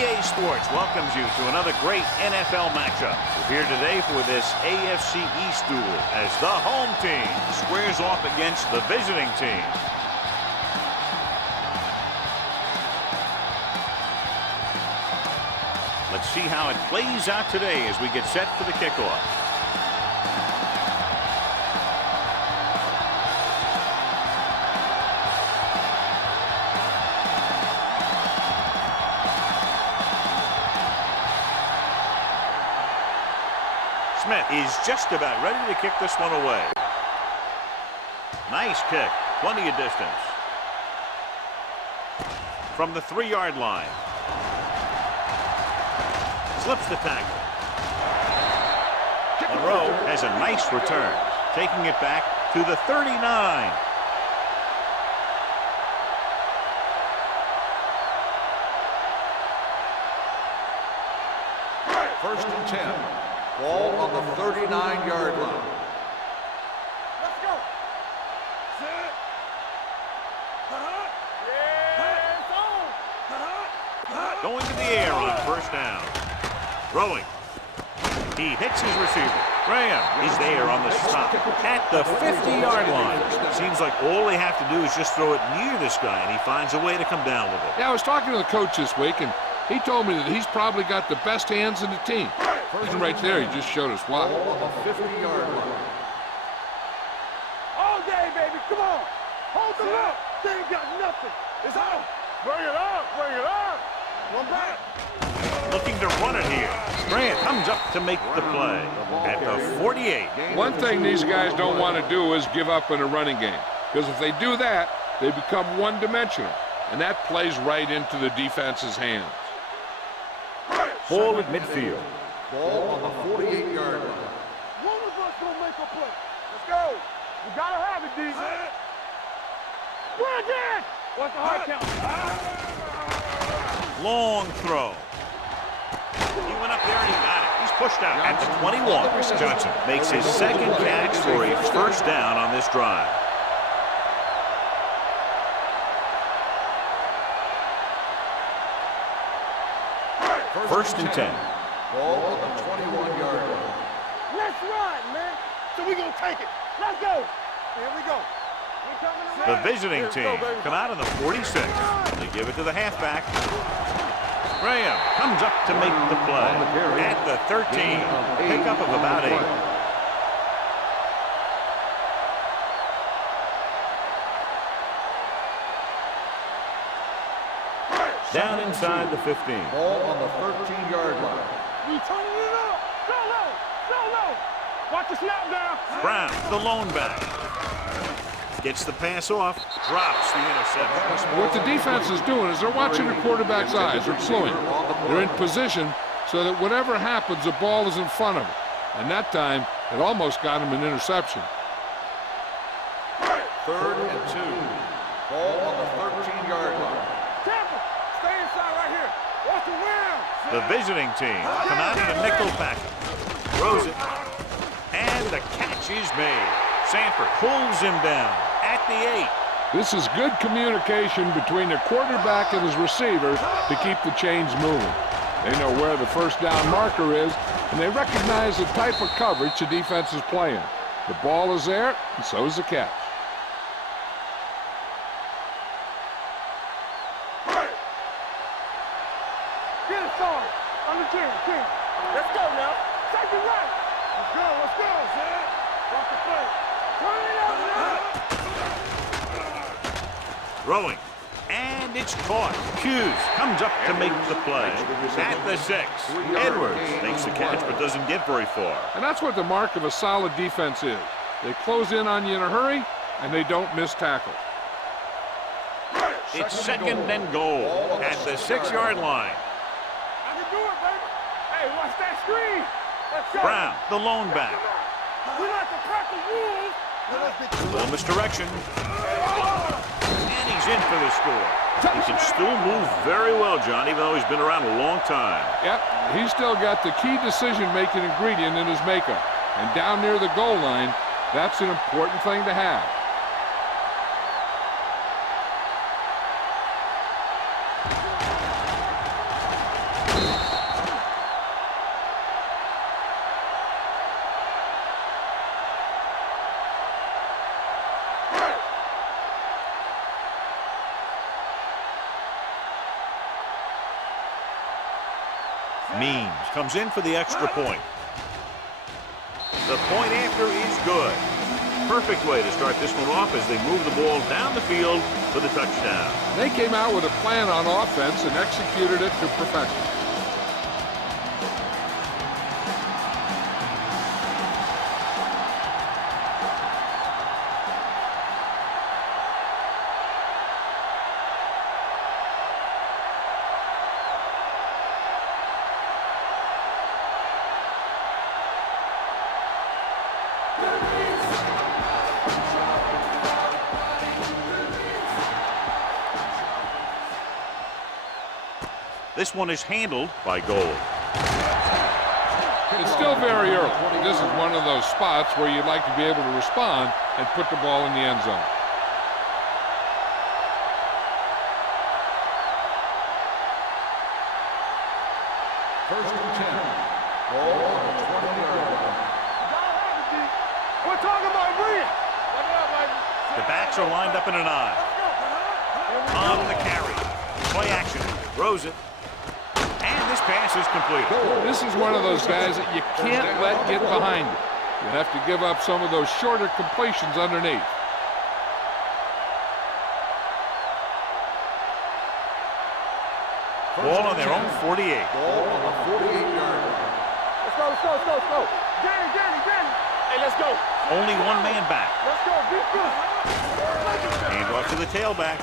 EA Sports welcomes you to another great NFL matchup. We're here today for this AFC East duel as the home team squares off against the visiting team. Let's see how it plays out today as we get set for the kickoff. Smith is just about ready to kick this one away. Nice kick, plenty of distance. From the 3-yard line. Slips the tackle. Monroe has a nice return, taking it back to the 39. First and 10. Ball on the 39-yard line. Let's go. Set. Yeah, Going to the air on first down. Throwing. He hits his receiver. Graham is there on the stop at the 50-yard line. Seems like all they have to do is just throw it near this guy, and he finds a way to come down with it. Yeah, I was talking to the coach this week, and he told me that he's probably got the best hands in the team. And right there, he just showed us why. Ball on the 50-yard line. all day, baby. Come on. Hold the look. They ain't got nothing. It's out. Bring it up. Bring it up. One back. Looking to run it here. Grant comes up to make the play at the 48. One thing these guys don't want to do is give up in a running game, because if they do that, they become one-dimensional, and that plays right into the defense's hands. Ball at midfield. Ball on the 48-yard line. One of us gonna make a play. Let's go. You gotta have it, D. We're again. What's the hard count? Long throw. He went up there and he got it. He's pushed out at the 21. Johnson makes his second catch for a first down on this drive. First and 10. Ball on the 21-yard line. Let's run, man. So we gonna take it. Let's go. Here we go. The visiting team come out of the 46. They give it to the halfback. Graham comes up to make the play at the 13. Pickup of about 8. Down inside the 15. Ball on the 13-yard line. We turning it up. Go low. Go low. Watch the snap down. Brown, the lone back. Gets the pass off, drops the interception. What the defense is doing is they're watching the quarterback's eyes. They're slowing. They're in position so that whatever happens, the ball is in front of them. And that time, it almost got him an interception. Third and 2. Ball on the 13-yard line. Tampa, stay inside right here. Watch the rim. The visiting team come out in a nickel package. Throws it. And the catch is made. Sanford pulls him down at the 8. This is good communication between the quarterback and his receiver to keep the chains moving. They know where the first down marker is, and they recognize the type of coverage the defense is playing. The ball is there, and so is the catch. Get it started. On the 10. Let's go now. Take it right. Let's go. Let's go. Watch the play. Turn it up now. Throwing. And it's caught. Hughes comes up to make the play at the 6. Edwards makes the catch but doesn't get very far. And that's what the mark of a solid defense is. They close in on you in a hurry, and they don't miss tackle. It's second and goal at the 6-yard line. I can do it, baby. Hey, watch that screen. Let's go. Brown, the lone back. We like to crack the rules. Little misdirection. And he's in for the score. He can still move very well, John, even though he's been around a long time. Yep, he's still got the key decision-making ingredient in his makeup. And down near the goal line, that's an important thing to have. Means comes in for the extra point. The point after is good. Perfect way to start this one off as they move the ball down the field for the touchdown. They came out with a plan on offense and executed it to perfection. This one is handled by Gold. It's still very early. This is one of those spots where you'd like to be able to respond and put the ball in the end zone. First and 10. Ball on the 20-yard line. We're talking about Bria. The backs are lined up in an I. On the carry. Play action. Throws it. And this pass is completed. This is one of those guys that you can't let get behind you. You have to give up some of those shorter completions underneath. Ball on their own 48. Ball on the 48-yard line. Let's go. Danny. Hey, let's go. Only one man back. Let's go. Be good. Hand off to the tailback.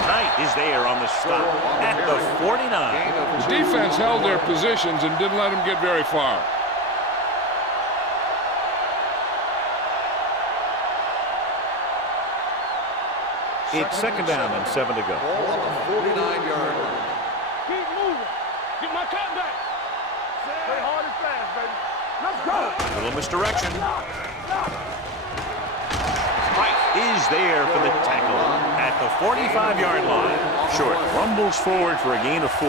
Knight is there on the stop at the 49. The defense held their positions and didn't let them get very far. It's second down and 7 to go. Ball on the 49-yard line. Keep moving. Get my cut back. Play hard and fast, baby. Let's go. Little misdirection. Wright is there for the tackle at the 45-yard line. Short rumbles forward for a gain of 4.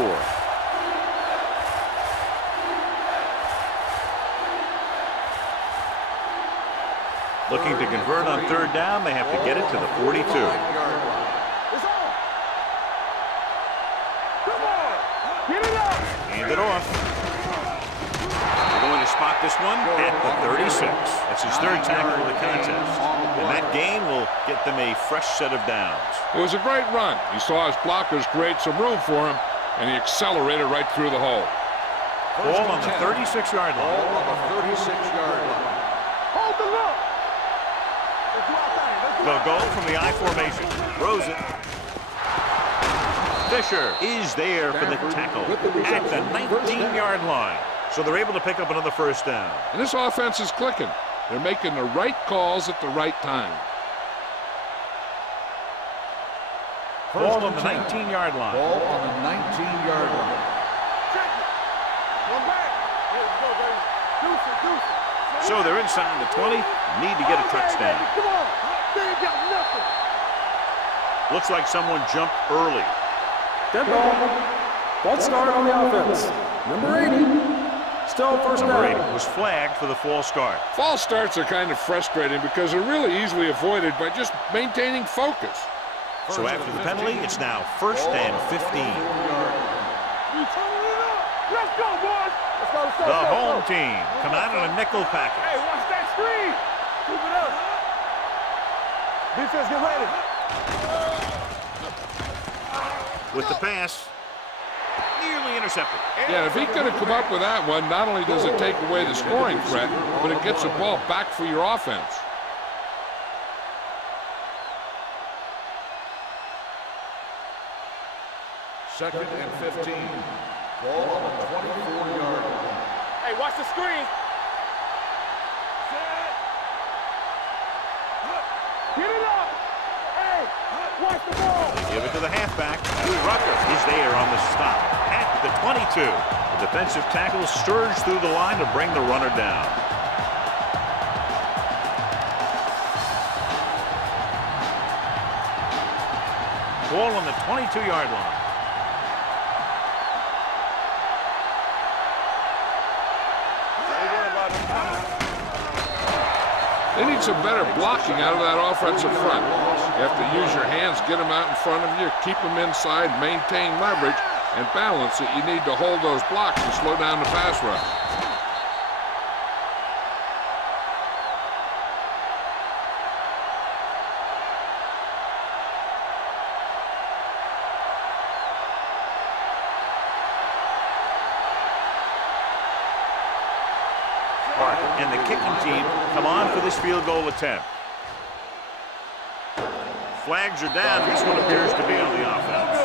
Looking to convert on third down, they have to get it to the 42. It's on. Come on. Get it up. Hand it off. They're going to spot this one at the 36. That's his third tackle of the contest. And that gain will get them a fresh set of downs. It was a great run. He saw his blockers create some room for him, and he accelerated right through the hole. Ball on the 36-yard line. Ball on the 36-yard line. Hold the look. Let's do our thing. They'll go from the I formation. Throws it. Fisher is there for the tackle at the 19-yard line. So they're able to pick up another first down. And this offense is clicking. They're making the right calls at the right time. Ball on the 19-yard line. Ball on the 19-yard line. Check it. One back. Here we go, baby. Deuce it. So they're inside the 20. Need to get a touchdown. Come on. They ain't got nothing. Looks like someone jumped early. Dead ball. False start on the offense. Number 80. Still first Number 80 down. was flagged for the false start. False starts are kind of frustrating because they're really easily avoided by just maintaining focus. So after the penalty, it's now first and 15. We turning it up. Let's go, boys. Let's go. The home team come out in a nickel package. Hey, watch that screen. Keep it up. Defense, get ready. With the pass, nearly intercepted. Yeah, if he could have come up with that one, not only does it take away the scoring threat, but it gets the ball back for your offense. Second and 15. Ball on the 24-yard line. Hey, watch the screen. Get it up. Hey, watch the ball. Give it to the halfback. Rucker is there on the stop at the 22. The defensive tackle surged through the line to bring the runner down. Ball on the 22-yard line. They need some better blocking out of that offensive front. You have to use your hands, get them out in front of you, keep them inside, maintain leverage, and balance that you need to hold those blocks and slow down the pass rush. And the kicking team come on for this field goal attempt. Flags are down. This one appears to be on the offense.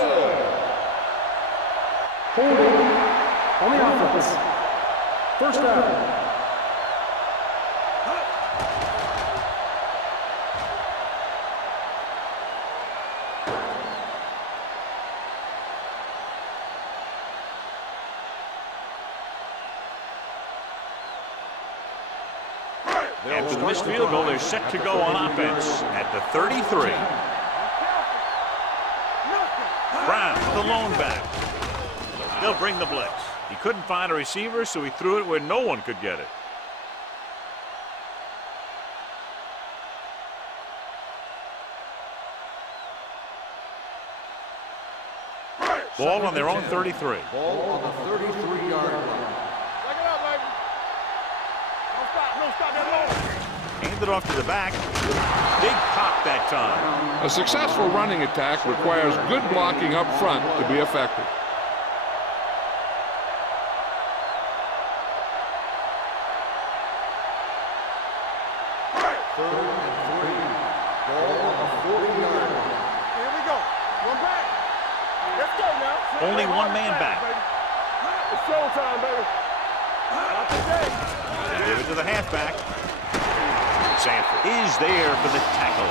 Holding on the offense. First down. After the missed field goal, they're set to go on offense at the 33. Brown, the lone back. They'll bring the blitz. He couldn't find a receiver, so he threw it where no one could get it. Ball on their own 33. Ball on the 33-yard line. Handed off to the back. Big pop that time. A successful running attack requires good blocking up front to be effective. Third and 3. Ball on the 40-yard line. Here we go. One back. Let's go now. Only one man back. It's showtime, baby. Not today. They give it to the halfback. Sanford is there for the tackle.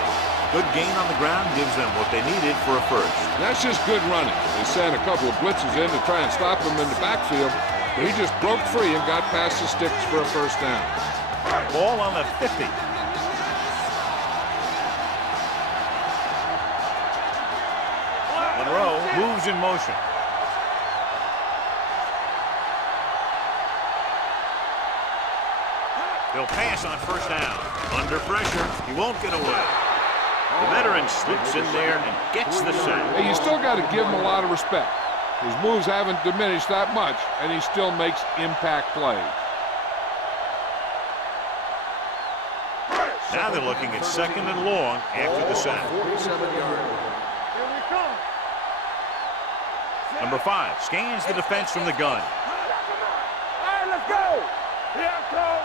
Good gain on the ground gives them what they needed for a first. That's just good running. They sent a couple of blitzes in to try and stop him in the backfield, but he just broke free and got past the sticks for a first down. Ball on the 50. Monroe moves in motion. They'll pass on first down. Under pressure, he won't get away. The veteran slips in there and gets the sack. Hey, you still got to give him a lot of respect. His moves haven't diminished that much, and he still makes impact plays. Now they're looking at second and long after the sack. 47-yard line. Here we come. Number 5 scans the defense from the gun. All right, let's go. Here it comes.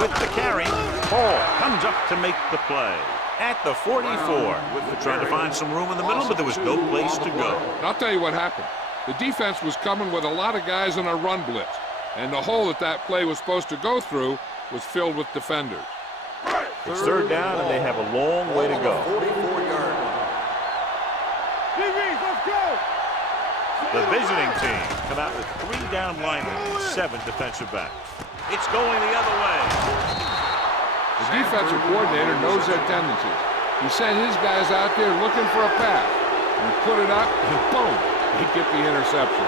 With the carry, Paul comes up to make the play. At the 44, they're trying to find some room in the middle, but there was no place to go. And I'll tell you what happened. The defense was coming with a lot of guys in a run blitz, and the hole that play was supposed to go through was filled with defenders. It's third down, and they have a long way to go. 44-yard line. DBs, let's go. The visiting team come out with 3 down linemen and 7 defensive backs. It's going the other way. The defensive coordinator knows their tendencies. He sent his guys out there looking for a pass, and put it up, and boom, he get the interception.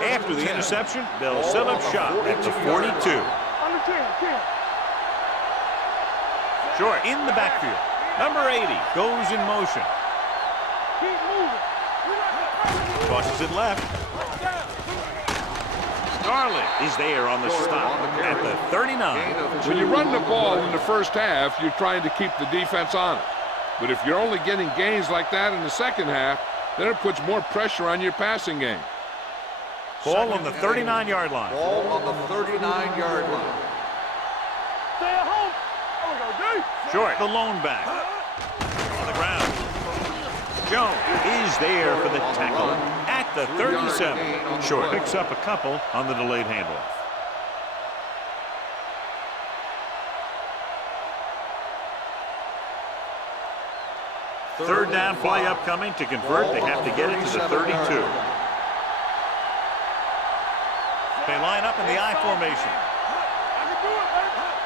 After the interception, they'll set up shop at the 42. Under 10. Short in the backfield. Number 80 goes in motion. Keep moving. Crosses it left. Garland is there on the stop at the 39. When you run the ball in the first half, you're trying to keep the defense honest. But if you're only getting gains like that in the second half, then it puts more pressure on your passing game. Ball on the 39-yard line. Ball on the 39-yard line. Stay at home. Oh, we go deep. Short, the lone back. On the ground. Jones is there for the tackle at the 37. Short picks up a couple on the delayed handoff. Third down play upcoming. To convert, they have to get it to the 32. They line up in the I formation.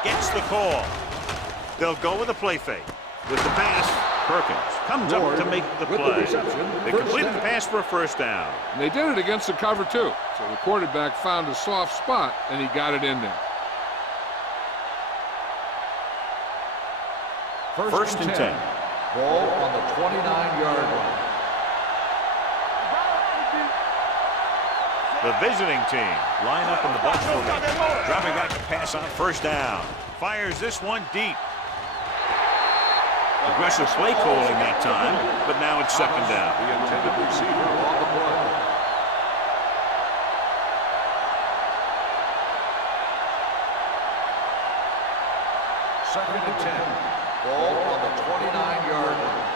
Gets the call. They'll go with a play fake. With the pass, Perkins comes up to make the play. They completed the pass for a first down. And they did it against the cover, too. So the quarterback found a soft spot, and he got it in there. First and 10. Ball on the 29-yard line. The visiting team line up in the box for me. Dropping back to pass on first down. Fires this one deep. Aggressive play calling that time, but now it's second down. The intended receiver on the play. Second and 10. Ball on the 29-yard line.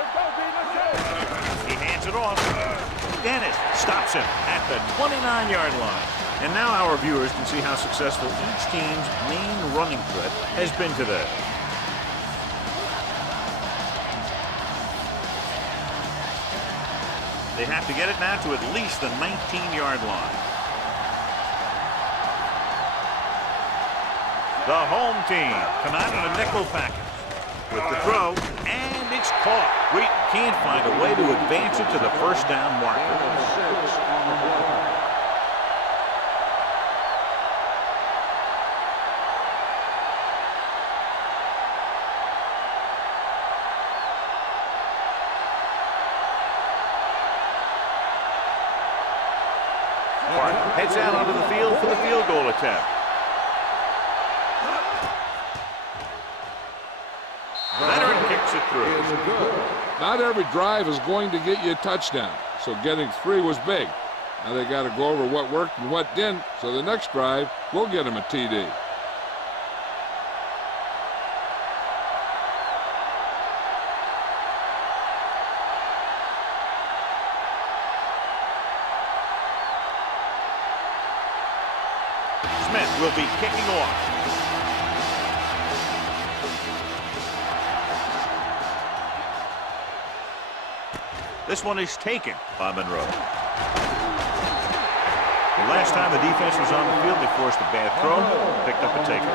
Let's go, B. Let's go. He hands it off. Dennis stops him at the 29-yard line. And now our viewers can see how successful each team's main running threat has been today. They have to get it now to at least the 19-yard line. The home team come out in a nickel package with the throw, and it's caught. Creighton can't find a way to advance it to the first down marker. Heads out onto the field for the field goal attempt. Leonard kicks it through. Not every drive is going to get you a touchdown, so getting 3 was big. Now they got to go over what worked and what didn't, so the next drive will get them a TD. Smith will be kicking off. This one is taken by Monroe. The last time the defense was on the field, they forced a bad throw, picked up a taker.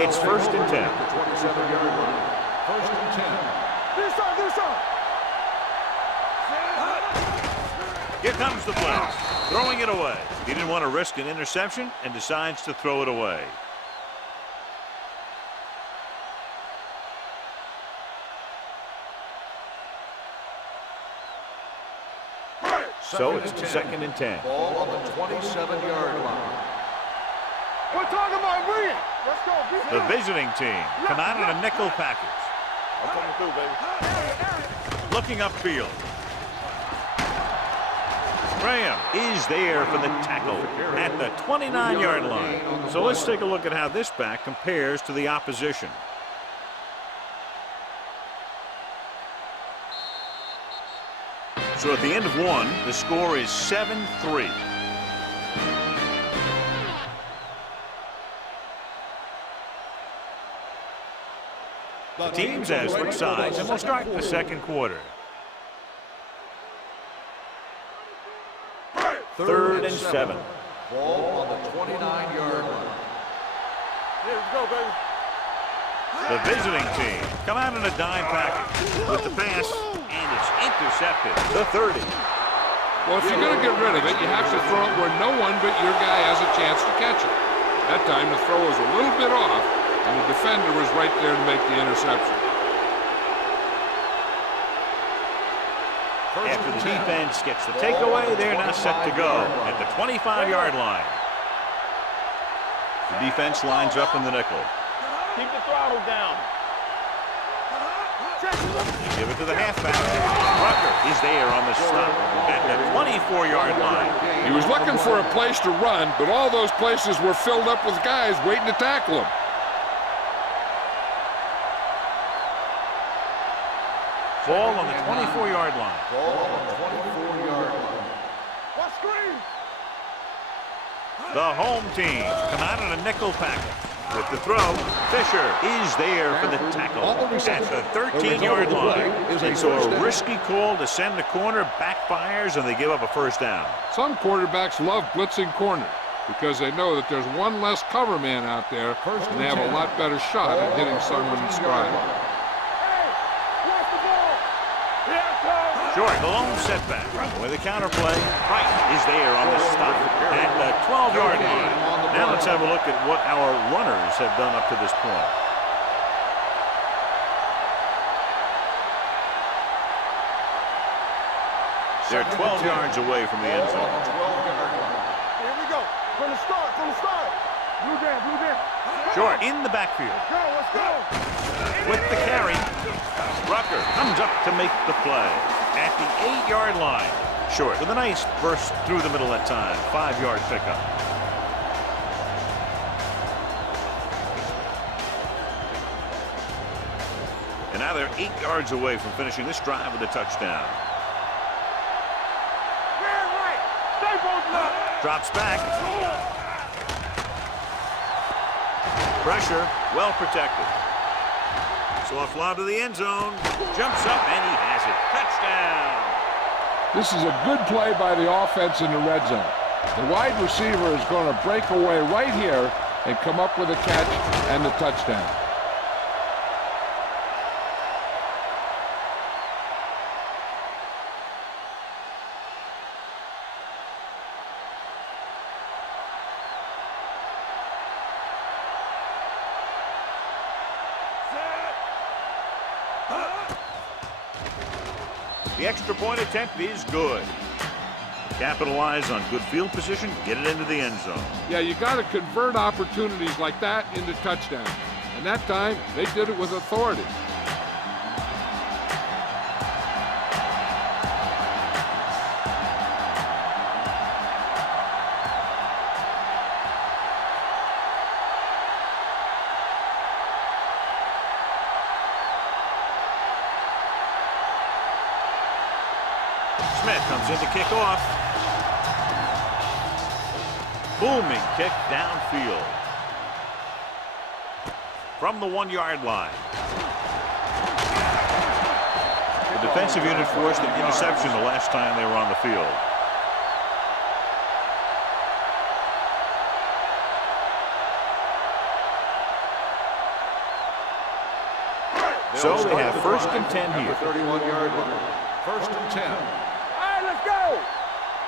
It's first and 10. 27-yard line. First and 10. Do some. Here comes the blitz, throwing it away. He didn't want to risk an interception and decides to throw it away. So it's second and 10. Ball on the 27-yard line. We're talking about brilliant. Let's go. The visiting team come out in a nickel package. I'm coming through, baby. Looking upfield. Graham is there for the tackle at the 29-yard line. So let's take a look at how this back compares to the opposition. So at the end of one, the score is 7-3. The teams have switched sides, and we'll start the second quarter. Third and 7. Ball on the 29-yard line. Here we go, baby. The visiting team come out in a dime package with the pass, and it's intercepted. The 30. Well, if you're going to get rid of it, you have to throw it where no one but your guy has a chance to catch it. That time, the throw was a little bit off, and the defender was right there to make the interception. After the defense gets the takeaway, they're now set to go at the 25-yard line. The defense lines up in the nickel. Keep the throttle down. They give it to the halfback. Rucker is there on the stop at the 24-yard line. He was looking for a place to run, but all those places were filled up with guys waiting to tackle him. Ball on the 24-yard line. Ball on the 24-yard line. What screen? The home team come out in a nickel package With the throw, Fisher is there for the tackle at the 13-yard line. They saw a risky call to send the corner, backfires, and they give up a first down. Some quarterbacks love blitzing corners because they know that there's one less cover man out there, and they have a lot better shot at hitting someone in stride. Short, the lone setback. With the counterplay, Wright is there on the stop at the 12-yard line. Now let's have a look at what our runners have done up to this point. They're 12 yards away from the end zone. Here we go. From the start. Blue down. Short in the backfield. Let's go. With the carry, Rucker comes up to make the play at the 8-yard line. Short with a nice burst through the middle that time. 5-yard pickup. And now they're 8 yards away from finishing this drive with a touchdown. Drops back. Pressure, well protected. Soft lob to the end zone. Jumps up and he has it. Touchdown. This is a good play by the offense in the red zone. The wide receiver is going to break away right here and come up with a catch and the touchdown. The extra point attempt is good. Capitalize on good field position, get it into the end zone. Yeah, you got to convert opportunities like that into touchdowns. And that time, they did it with authority. Smith comes in to kick off. Booming kick downfield. From the 1-yard line. The defensive unit forced an interception the last time they were on the field. So they have 1st and 10 here. 31-yard line. 1st and 10. Let's go.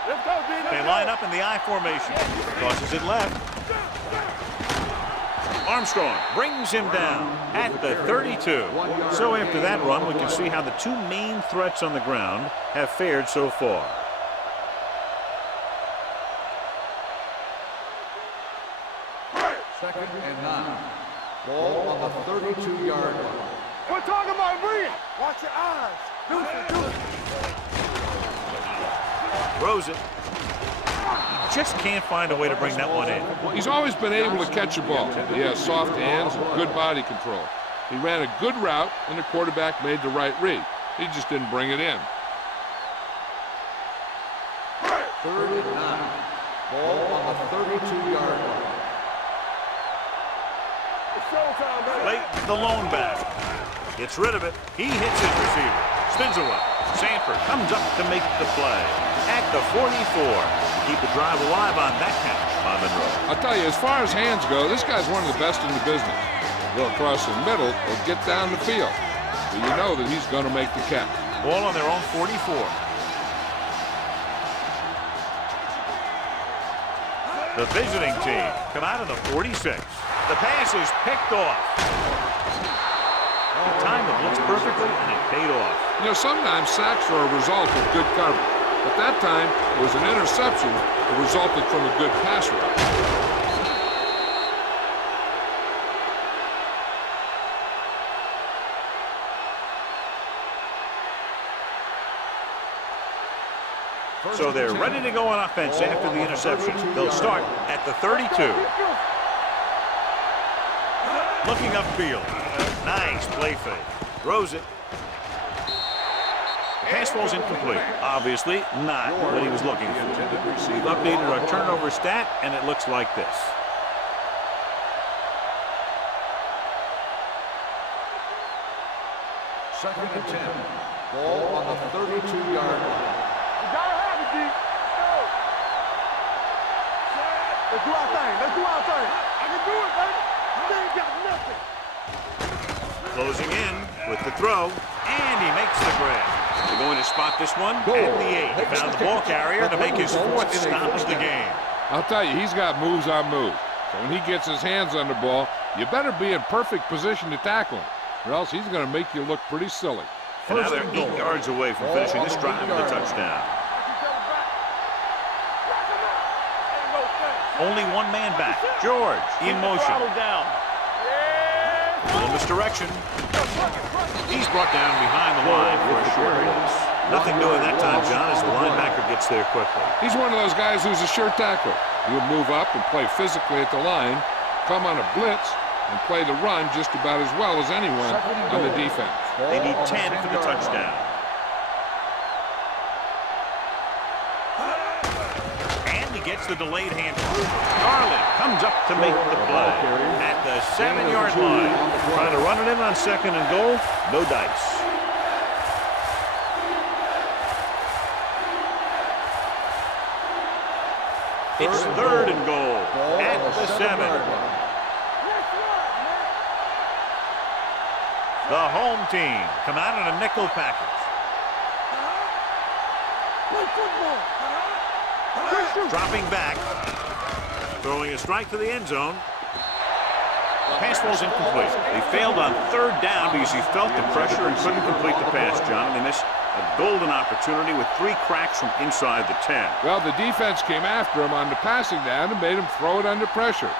Let's go, D. They line up in the I formation. Tosses it left. Armstrong brings him down at the 32. So after that run, we can see how the two main threats on the ground have fared so far. Second and 9. Ball on the 32-yard line. We're talking about Reed. Watch your eyes. Do it. Throws it. He just can't find a way to bring that one in. He's always been able to catch a ball. He has soft hands and good body control. He ran a good route, and the quarterback made the right read. He just didn't bring it in. 3rd and 9. Ball on the 32-yard line. Late, the lone back. Gets rid of it. He hits his receiver. Spins away. Sanford comes up to make the play at the 44. Keep the drive alive on that catch by Monroe. I'll tell you, as far as hands go, this guy's one of the best in the business. Go across the middle or get down the field. But you know that he's going to make the catch. Ball on their own 44. The visiting team come out of the 46. The pass is picked off. The time it looks perfectly, and it paid off. You know, sometimes sacks are a result of good coverage. But that time, it was an interception that resulted from a good pass route. So they're ready to go on offense after the interception. They'll start at the 32. Looking upfield. Nice play fake. Throws it. The pass falls incomplete. Obviously not what he was looking for. We've updated our turnover stat, and it looks like this. Second and 10. Ball on the 32-yard line. You gotta have it, D. Go. Let's do our thing. Let's do our thing. I can do it, baby. You ain't got nothing. Closing in with the throw, and he makes the grab. They're going to spot this one at the 8. He found the ball carrier to make his 4th stop of the game. I'll tell you, he's got moves on moves. So when he gets his hands on the ball, you better be in perfect position to tackle him, or else he's going to make you look pretty silly. And now they're 8 yards away from finishing this drive with a touchdown. Only one man back. George in motion. Little misdirection. He's brought down behind the line for a short loss. Nothing doing that time, John, as the linebacker gets there quickly. He's one of those guys who's a sure tackler. He'll move up and play physically at the line, come on a blitz, and play the run just about as well as anyone on the defense. They need 10 for the touchdown. And he gets the delayed handoff. Garland comes up to make the play at the 7-yard line. Trying to run it in on 2nd and goal. No dice. It's 3rd and goal at the 7. The home team come out in a nickel package. Dropping back. Throwing a strike to the end zone. Pass ball's incomplete. They failed on 3rd down because he felt the pressure and couldn't complete the pass, John. They missed a golden opportunity with 3 cracks from inside the 10. Well, the defense came after him on the passing down and made him throw it under pressure.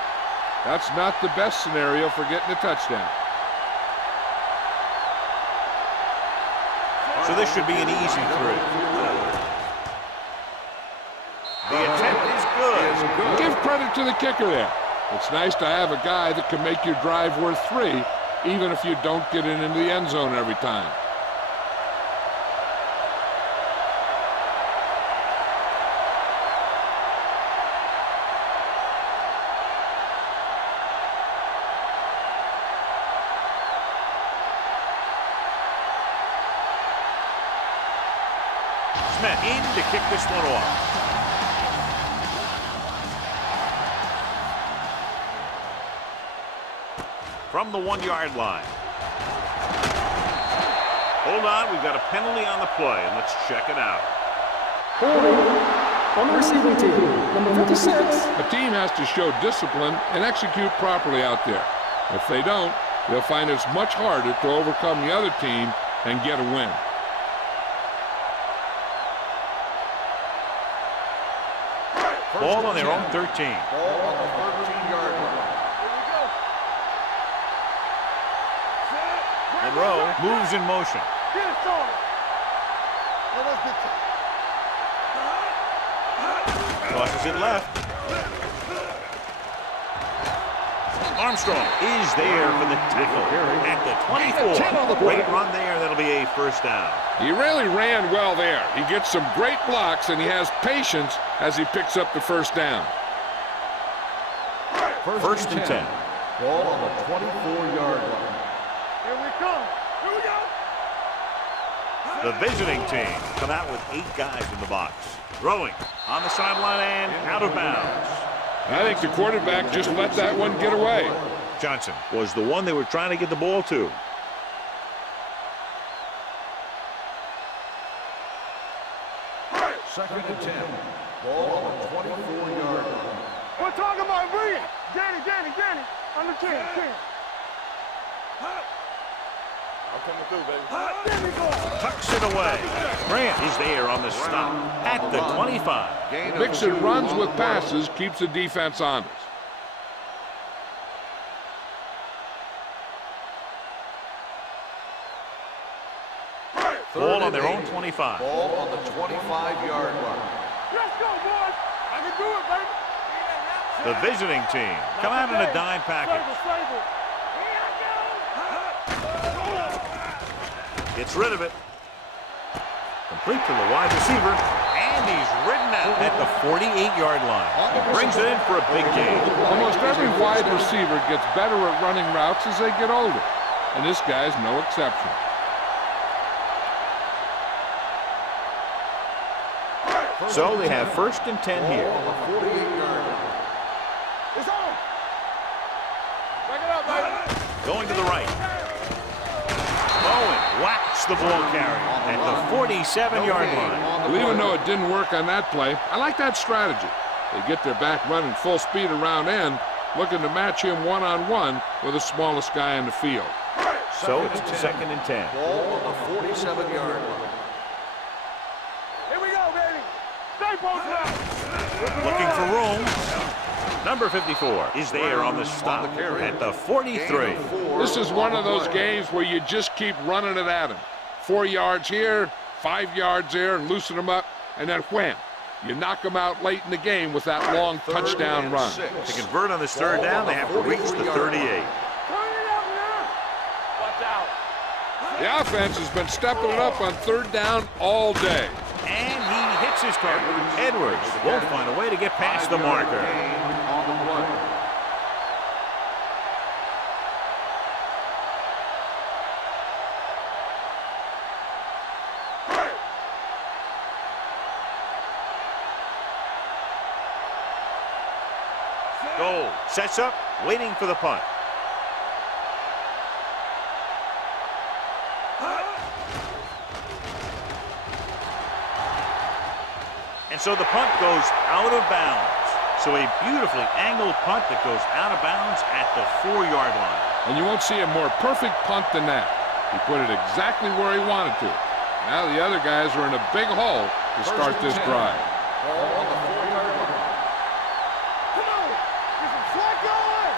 That's not the best scenario for getting a touchdown. So this should be an easy 3. The attempt is good. Give credit to the kicker there. It's nice to have a guy that can make your drive worth 3, even if you don't get it into the end zone every time. Smith in to kick this one off. From the 1-yard line. Hold on, we've got a penalty on the play, and let's check it out. On the receiving team, number 56. A team has to show discipline and execute properly out there. If they don't, they'll find it's much harder to overcome the other team and get a win. Ball on their own 13. Ball on the 13-yard line. Monroe moves in motion. Get it started. Let's get Tosses it left. Armstrong is there for the tackle at the 24. Great run there. That'll be a 1st down. He really ran well there. He gets some great blocks, and he has patience as he picks up the 1st down. 1st and 10. Ball on the 24-yard line. Here we come. Here we go. The visiting team come out with 8 guys in the box. Throwing on the sideline and out of bounds. I think the quarterback just let that one get away. Johnson was the one they were trying to get the ball to. Second and 10. Ball on the 24-yard line. We're talking about Reed. Danny. On the 10. I'm coming through, baby. Tucks it away. Grant is there on the stop at the 25. Mixing runs with passes keeps the defense honest. Ball on their own 25. Ball on the 25-yard line. Let's go, boys. I can do it, baby. The visiting team come out in a dime package. Gets rid of it. Complete to the wide receiver. And he's ridden out at the 48-yard line. Brings it in for a big gain. Almost every wide receiver gets better at running routes as they get older. And this guy's no exception. So they have 1st and 10 here. On the 48-yard line. It's on. Back it up, baby. Going to the right. Bowen whacks the ball carrier at the 47-yard line. Well, even though it didn't work on that play, I like that strategy. They get their back running full speed around end, looking to match him one-on-one with the smallest guy in the field. So it's 2nd and 10. Ball on the 47-yard line. Here we go, baby. Stay posted up. Looking for room. Number 54 is there on the stop at the 43. This is one of those games where you just keep running it at him. 4 yards here, 5 yards there, loosen them up, and then wham. You knock them out late in the game with that long touchdown run. To convert on this 3rd down, they have to reach the 38. Turn it up now. Watch out. The offense has been stepping it up on 3rd down all day. And he hits his target. Edwards won't find a way to get past the marker. On the play. Goal sets up, waiting for the punt. And so the punt goes out of bounds. So a beautifully angled punt that goes out of bounds at the 4-yard line. And you won't see a more perfect punt than that. He put it exactly where he wanted to. Now the other guys are in a big hole to start this drive. Ball on the 4-yard line. Come on. Get some slack going.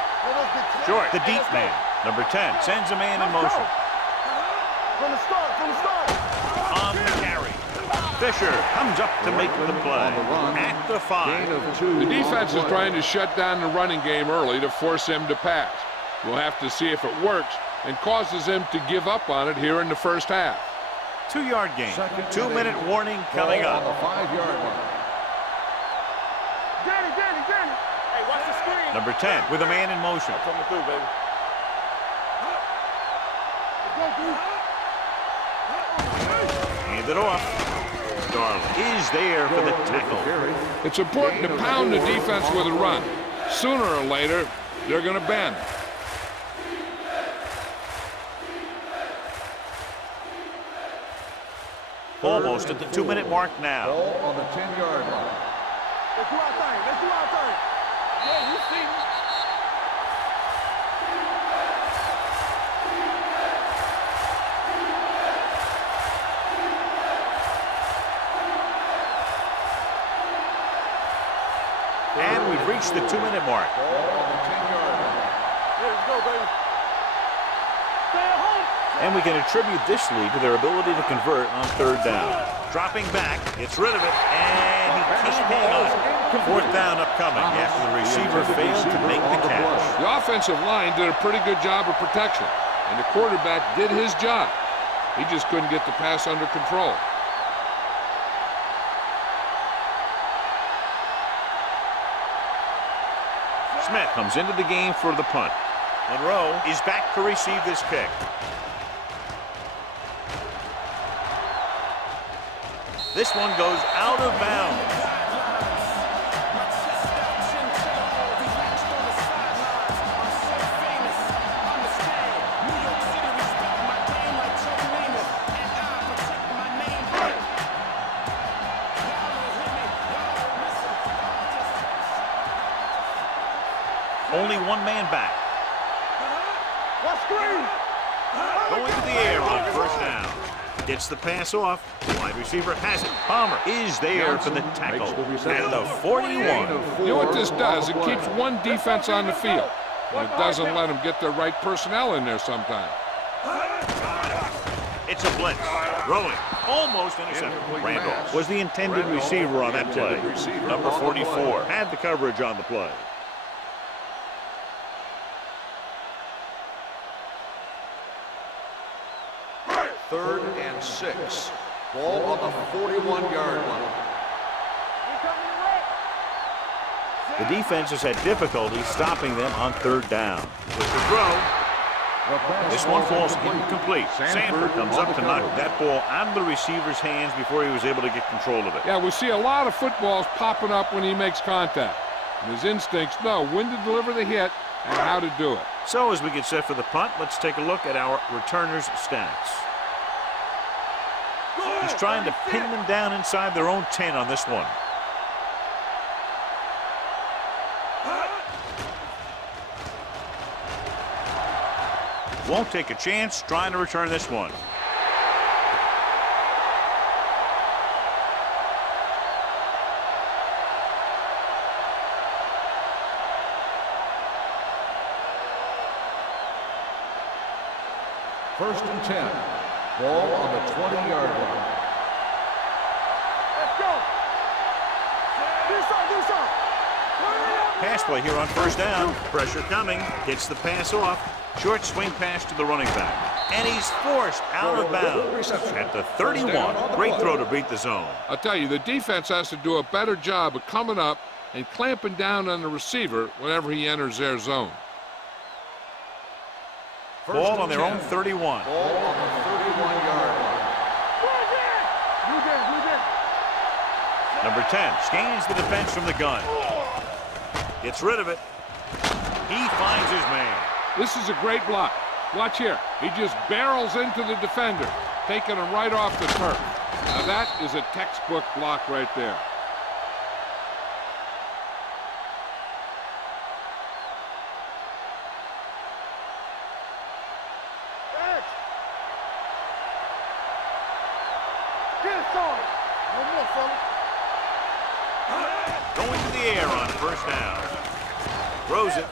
Short, the deep man, number 10, sends a man in motion. From the start, from the start. On the carry. Fisher comes up to make the play at the 5. The defense is trying to shut down the running game early to force him to pass. We'll have to see if it works and causes him to give up on it here in the first half. 2-yard gain. 2-minute warning coming On the up. 5-yard line. Danny. Hey, watch the screen. Number 10 with a man in motion. Coming through, baby. Hand it off. Darling is there for the tackle. It's important to pound the defense with a run. Sooner or later, they're going to bend. Almost at the 2-minute mark now. Ball on the 10-yard line. Let's do our thing. Let's do our thing. Yeah, you see me. And we've reached the 2-minute mark. Ball on the 10-yard line. Here we go, baby. Stay at home. And we can attribute this lead to their ability to convert on 3rd down. Dropping back, gets rid of it, and he can't hang on. 4th down upcoming after the receiver failed to make the catch. The offensive line did a pretty good job of protection, and the quarterback did his job. He just couldn't get the pass under control. Smith comes into the game for the punt. Monroe is back to receive this kick. This one goes out of bounds. Only one man back. Watch screen. Going to the air on 1st down. Gets the pass off. The wide receiver has it. Palmer is there for the tackle at the 41. You know what this does? It keeps one defense on the field. And it doesn't let them get the right personnel in there sometimes. It's a blitz. Throwing. Almost intercepted. Randolph was the intended receiver on that play. Number 44 had the coverage on the play. Third and 6. Ball on the 41-yard line. The defense has had difficulty stopping them on 3rd down. With the throw, This one falls incomplete. Sanford comes up to knock that ball out of the receiver's hands before he was able to get control of it. Yeah, we see a lot of footballs popping up when he makes contact. And his instincts know when to deliver the hit and how to do it. So as we get set for the punt, let's take a look at our returners' stats. He's trying to pin them down inside their own 10 on this one. Won't take a chance trying to return this one. First and 10. Ball on the 20-yard line. Let's go. Do some. Pass play here on first down. Pressure coming. Gets the pass off. Short swing pass to the running back. And he's forced out of bounds at the 31. Great throw to beat the zone. I'll tell you, the defense has to do a better job of coming up and clamping down on the receiver whenever he enters their zone. Ball on their own 31. Ball on the 31-yard line. Number 10 scans the defense from the gun. Gets rid of it. He finds his man. This is a great block. Watch here. He just barrels into the defender, taking him right off the turf. Now that is a textbook block right there. Going to the air on first down. Throws it.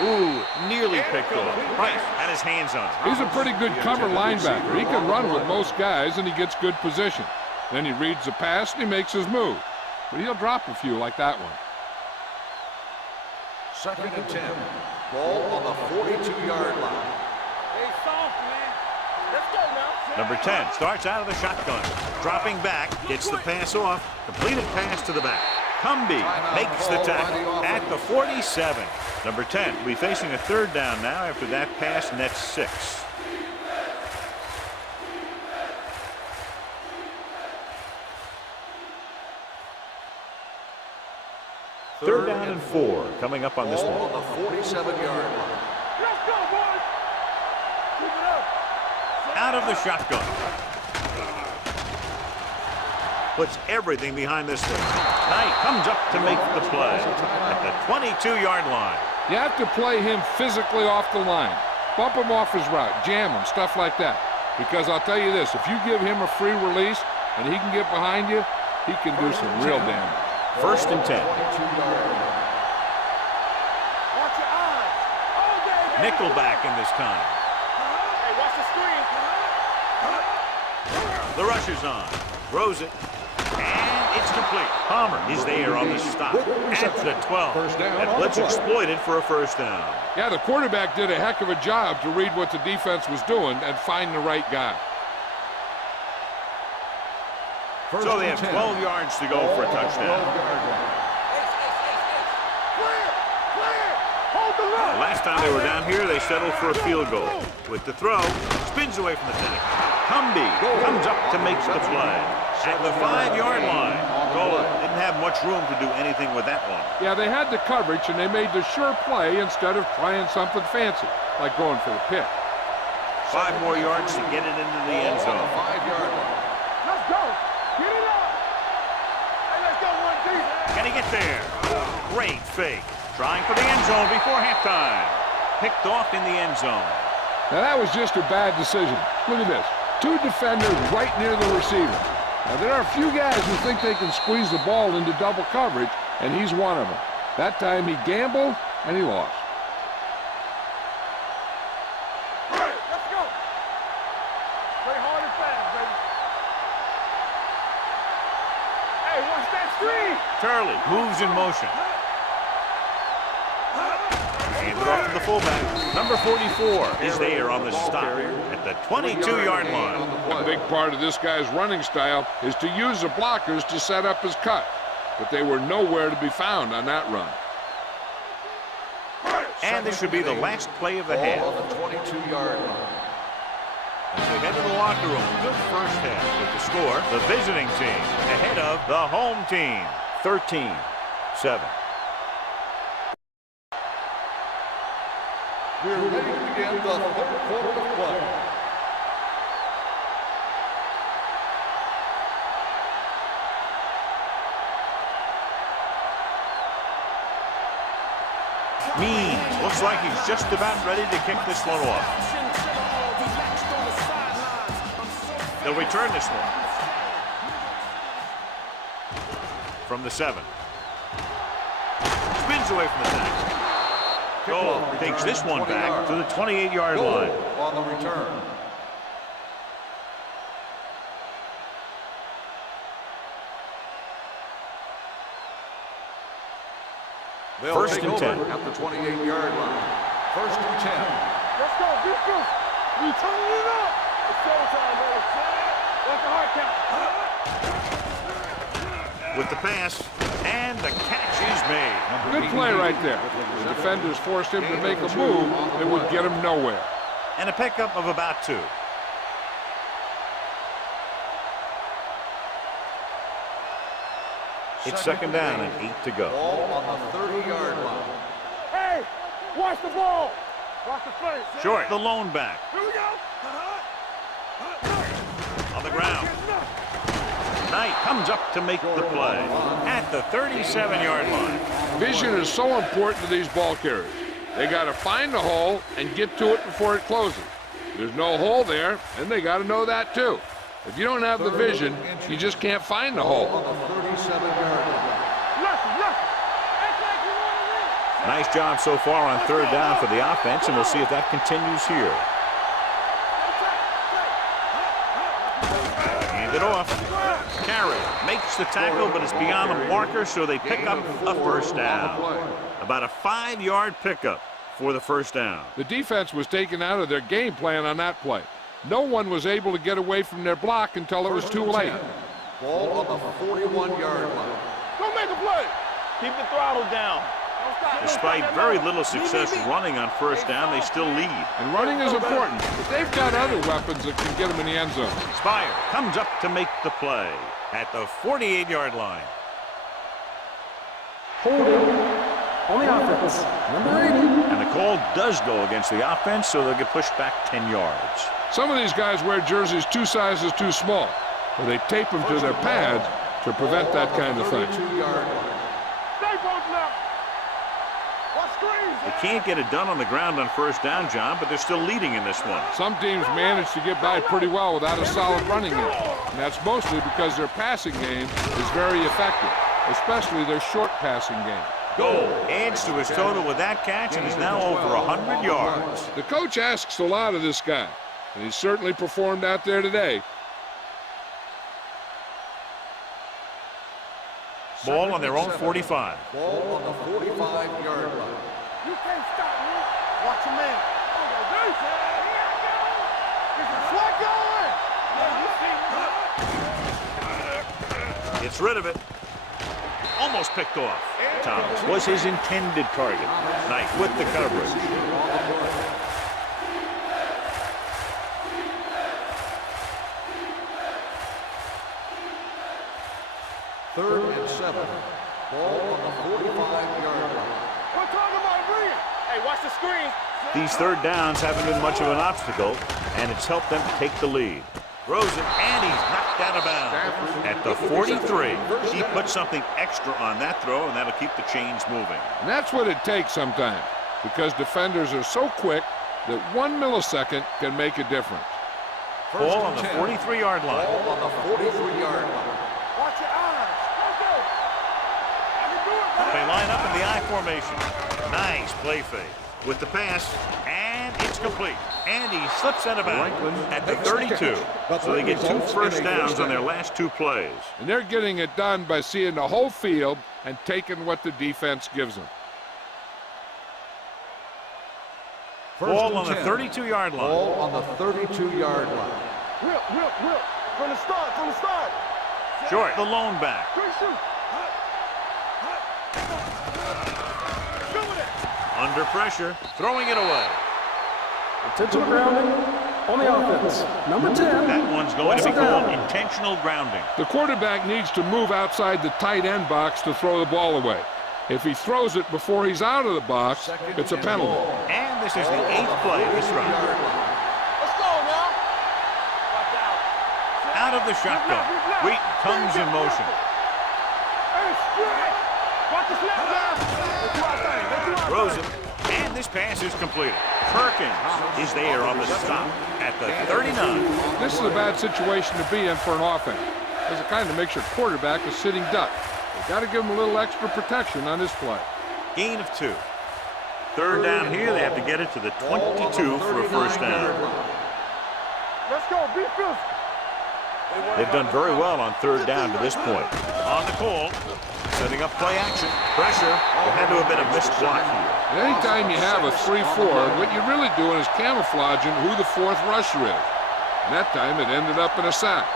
Ooh, nearly picked off. Price had his hands on it. He's a pretty good cover linebacker. He can run with most guys, and he gets good position. Then he reads the pass, and he makes his move. But he'll drop a few like that one. Second and 10. Ball on the 42-yard line. Hey, soft, man. Let's go now. Number 10 starts out of the shotgun. Dropping back, gets the pass off. Completed pass to the back. Cumby makes the tackle at the 47. Number 10 will be facing a third down now after that pass nets 6. Third down and 4 coming up on this Ball one. on the 47-yard line. Let's go, boys. Keep it up. Out of the shotgun. Puts everything behind this thing. Knight comes up to make the play at the 22-yard line. You have to play him physically off the line. Bump him off his route, jam him, stuff like that. Because I'll tell you this, if you give him a free release and he can get behind you, he can do some real damage. First and 10. Watch your eyes. All day, baby. Nickelback in this time. Hey, watch the screen. The rush is on. Throws it. And it's complete. Palmer is there on the stop at the 12. That blitz exploited for a first down. Yeah, the quarterback did a heck of a job to read what the defense was doing and find the right guy. So they have 12 yards to go for a touchdown. Last time they were down here, they settled for a field goal. With the throw, spins away from the tackle. Cumby comes up to make the play at the 5-yard line. Goal didn't have much room to do anything with that one. Yeah, they had the coverage, and they made the sure play instead of trying something fancy, like going for the pick. 5 more yards to get it into the end zone. 5-yard line. Let's go. Get it up. Hey, let's go, one deep. Can he get there? Great fake. Trying for the end zone before halftime. Picked off in the end zone. Now, that was just a bad decision. Look at this. 2 defenders right near the receiver. Now, there are a few guys who think they can squeeze the ball into double coverage, and he's one of them. That time he gambled, and he lost. Let's go. Play hard and fast, baby. Hey, watch that screen. Turley moves in motion. Hands it off to the fullback. Number 44 is there on the stop at the 22-yard line. A big part of this guy's running style is to use the blockers to set up his cut, but they were nowhere to be found on that run. And this should be the last play of the half. Ball on the 22-yard line. As they head to the locker room, good first half. With the score, the visiting team ahead of the home team, 13-7. We're ready to begin the third quarter of play. Means looks like he's just about ready to kick this one off. They'll return this one. From the 7. Spins away from the tackle. Goal takes this one back to the 28-yard line. On the return. First and 10. At the 28-yard line. First and 10. Let's go, defense. We turning it up. It's showtime, baby. Like a hard count. With the pass, and the catch is made. Good play right there. The defenders forced him to make a move that would get him nowhere. And a pickup of about 2. It's second down and 8 to go. Ball on the 30-yard line. Hey, watch the ball. Watch the face. Short, the lone back. Here we go. On the ground. Knight comes up to make the play at the 37-yard line. Vision is so important to these ball carriers. They got to find the hole and get to it before it closes. There's no hole there, and they got to know that too. If you don't have the vision, you just can't find the hole. On the 37-yard line. Nice job so far on third down for the offense, and we'll see if that continues here. Hand it off. Carey makes the tackle, but it's beyond the marker, so they pick up a first down. About a 5-yard pickup for the first down. The defense was taken out of their game plan on that play. No one was able to get away from their block until it was too late. Ball on the 41-yard line. Don't make a play. Keep the throttle down. Despite very little success running on first down, they still lead. And running is important, but they've got other weapons that can get them in the end zone. Spire comes up to make the play at the 48-yard line. Holding on the offense. Number 80. And the call does go against the offense, so they'll get pushed back 10 yards. Some of these guys wear jerseys 2 sizes too small, or they tape them to their pads to prevent that kind of thing. 32-yard line. Stay posted up. Watch screens. They can't get it done on the ground on first down, John, but they're still leading in this one. Some teams manage to get by pretty well without a solid running game, and that's mostly because their passing game is very effective, especially their short passing game. Goal adds to his total with that catch and is now over 100 yards. The coach asks a lot of this guy, and he certainly performed out there today. Ball on their own 45. Ball on the 45-yard line. You can't stop me. Watch your man. Gets rid of it. Almost picked off. Thomas was his intended target. Knight with the coverage. Third and 7. Ball on the 45-yard line. We're talking about bringing. Hey, watch the screen. These third downs haven't been much of an obstacle, and it's helped them to take the lead. Throws it, and he's knocked out of bounds. At the 43, he put something extra on that throw, and that'll keep the chains moving. And that's what it takes sometimes, because defenders are so quick that 1 millisecond can make a difference. Ball on the 43-yard line. Ball on the 43-yard line. Watch your eyes. Let's go. I can do it. They line up in the I formation. Nice play fake. With the pass, and it's complete. And he slips out of bounds at the 32. So they get 2 first downs on their last 2 plays. And they're getting it done by seeing the whole field and taking what the defense gives them. Ball on the 32-yard line. Ball on the 32-yard line. Whip. From the start. Short, the lone back. Quick shoot. Under Under pressure, throwing it away. Intentional grounding on the offense. Number 10. That one's going to be Ball called down. intentional grounding. The quarterback needs to move outside the tight end box to throw the ball away. If he throws it before he's out of the box, it's a penalty. And this is the 8th play of this run. Let's go now. Watch out. Out of the shotgun. Wheaton comes in motion. Hey, stretch. Watch the slap down. Let's do our thing. Let's do our Throws thing. it. And this pass is completed. Perkins is there on the stop at the 39. This is a bad situation to be in for an offense, as it kind of makes your quarterback a sitting duck. You've got to give him a little extra protection on this play. Gain of 2. Third down here, they have to get it to the 22 for a first down. Let's go. Be physical. They've done very well on third down to this point. On the call, setting up play action. Pressure. There had to have been a missed block here. And anytime you have a 3-4, what you're really doing is camouflaging who the fourth rusher is. And that time it ended up in a sack.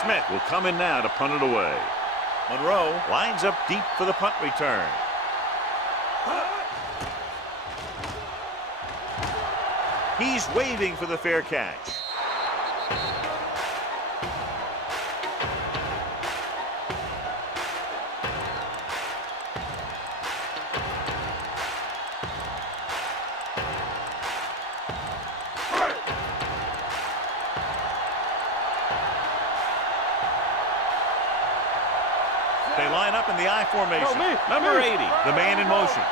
Smith will come in now to punt it away. Monroe lines up deep for the punt return. He's waving for the fair catch. They line up in the I formation. Number 80, the man in motion.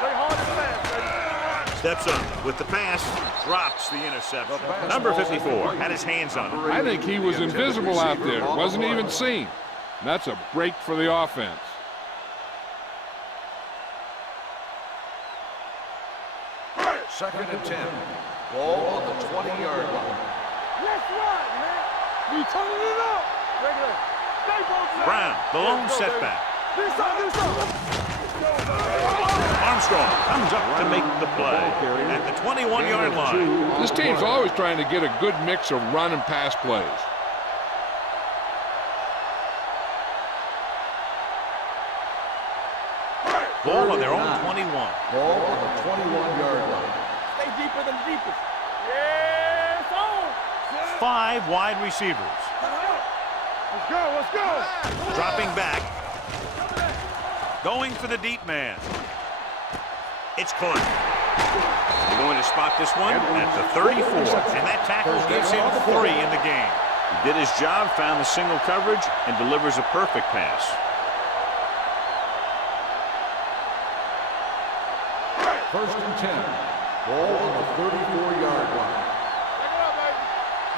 Play hard and fast, baby. Steps up with the pass, drops the interception. Number 54 had his hands on it. I think he was invisible out there, wasn't even seen. And that's a break for the offense. Second and 10. Ball on the 20-yard line. Let's ride, man. We turning it up. Regular. Stay focused. Brown, the lone setback. Do something. Armstrong comes up to make the play at the 21-yard line. This team's always trying to get a good mix of run and pass plays. Ball on their own 21. Ball on the 21-yard line. Stay deeper than deepest. Yes, on. 5 wide receivers. Let's go. Let's go. Dropping back. Going for the deep man. It's Clark. They're going to spot this one at the 34. And that tackle gives him 3 in the game. He did his job, found the single coverage, and delivers a perfect pass. First and 10. Ball on the 34-yard line. Take it up, baby.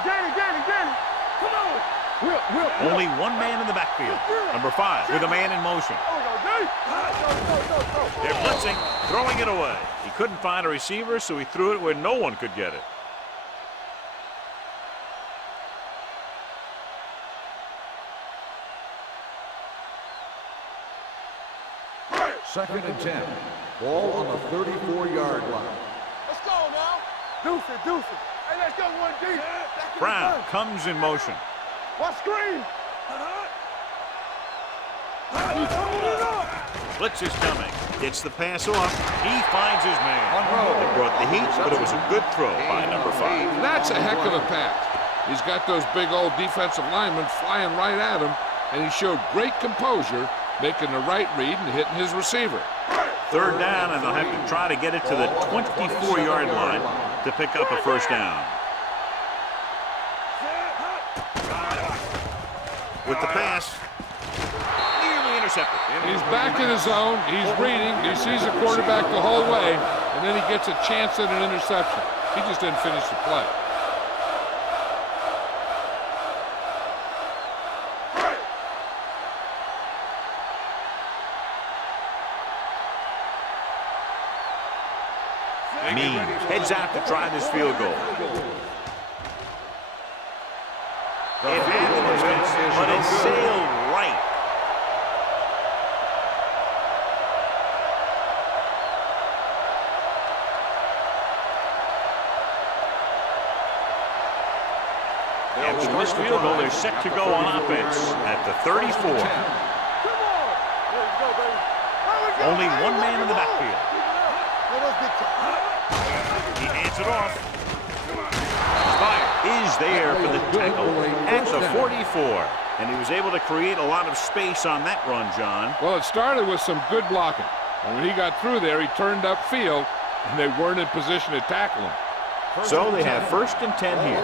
Get it. Come on. Will. Only one man in the backfield. Number 5 with a man in motion. Go. They're blitzing, throwing it away. He couldn't find a receiver, so he threw it where no one could get it. Second and 10. Ball on the 34-yard line. Let's go now. Deuce it. Hey, let's go one deep. Brown comes in motion. What screen? He's holding it up. Blitz is coming. Gets the pass off. He finds his man. Monroe. It brought the heat, but it was a good throw by number 5. That's a heck of a pass. He's got those big old defensive linemen flying right at him, and he showed great composure, making the right read and hitting his receiver. Third down, and they'll have to try to get it to the 24-yard line to pick up a first down. With the pass, nearly intercepted. He's back in his zone. He's reading. He sees the quarterback the whole way, and then he gets a chance at an interception. He just didn't finish the play. Means heads out to try this field goal. It had the distance, but it sailed right. After the missed field goal, they're set to go on offense at the 34. Come on. Let's go, baby. Only one man in the backfield. He hands it off. Spire is there for the tackle at the 44. And he was able to create a lot of space on that run, John. Well, it started with some good blocking. And when he got through there, he turned upfield, and they weren't in position to tackle him. So they have 1st and 10 here.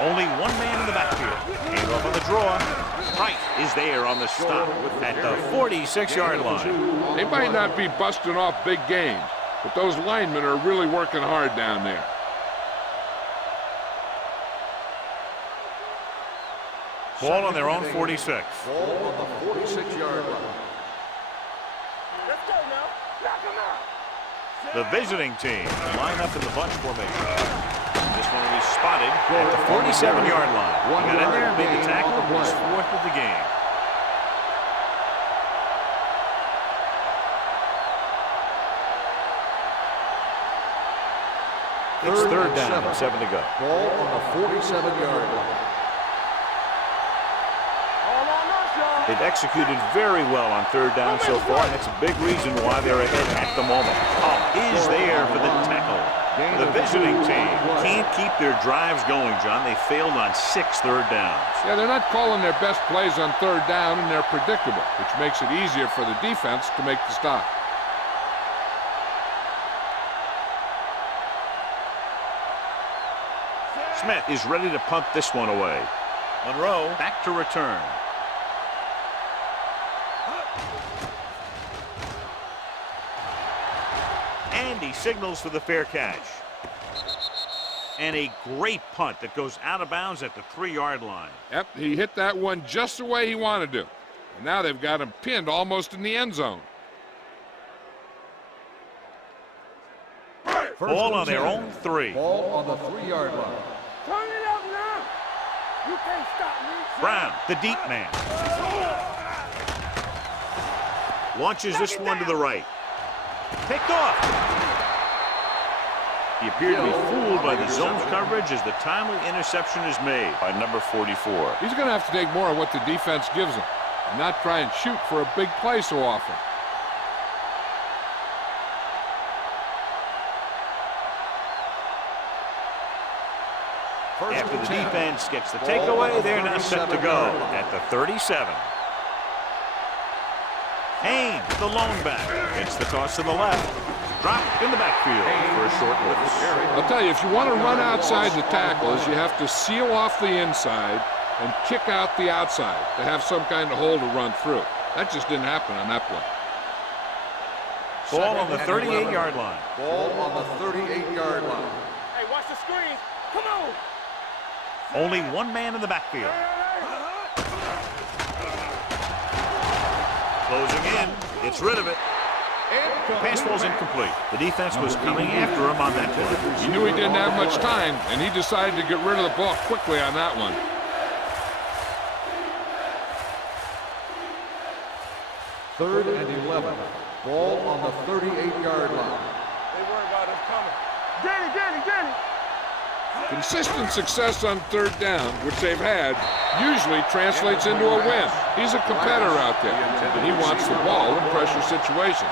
Only one man in the backfield. Hand off on the draw. Price is there on the stop at the 46-yard line. They might not be busting off big gains, but those linemen are really working hard down there. Ball on their own 46. Ball on the 46-yard line. Let's go now. Knock him out. The visiting team line up in the bunch formation. This one will be spotted at the 47-yard line. He got in there and made the tackle. It was 4th of the game. It's 3rd down and 7 to go. Ball on the 47-yard line. They've executed very well on 3rd down so far, and that's a big reason why they're ahead at the moment. Is there for the tackle. The visiting team can't keep their drives going, John. They failed on 6 third downs. Yeah, they're not calling their best plays on 3rd down, and they're predictable, which makes it easier for the defense to make the stop. Smith is ready to punt this one away. Monroe back to return. And he signals for the fair catch. And a great punt that goes out of bounds at the 3-yard line. Yep, he hit that one just the way he wanted to. And now they've got him pinned almost in the end zone. Ball on their own 3. Ball on the 3-yard line. Turn it up now. You can't stop me. Brown, the deep man. Launches this one to the right. Picked off. He appeared to be fooled by the zone's coverage as the timely interception is made by number 44. He's going to have to take more of what the defense gives him and not try and shoot for a big play so often. After the defense gets the takeaway, they're now set to go at the 37. Haynes, the lone back. It's the toss to the left. Dropped in the backfield for a short loss. I'll tell you, if you want to run outside the tackles, you have to seal off the inside and kick out the outside to have some kind of hole to run through. That just didn't happen on that play. Ball on the 38-yard line. Ball on the 38-yard line. Hey, watch the screen. Come on. Only one man in the backfield. Closing in. Gets rid of it. Pass ball's incomplete. The defense was coming after him on that play. He knew he didn't have much time, and he decided to get rid of the ball quickly on that one. Third and 11. Ball on the 38-yard line. They worry about us coming. Get it, get it, get it. Consistent success on 3rd down, which they've had, usually translates into a win. He's a competitor out there, and he wants the ball in pressure situations.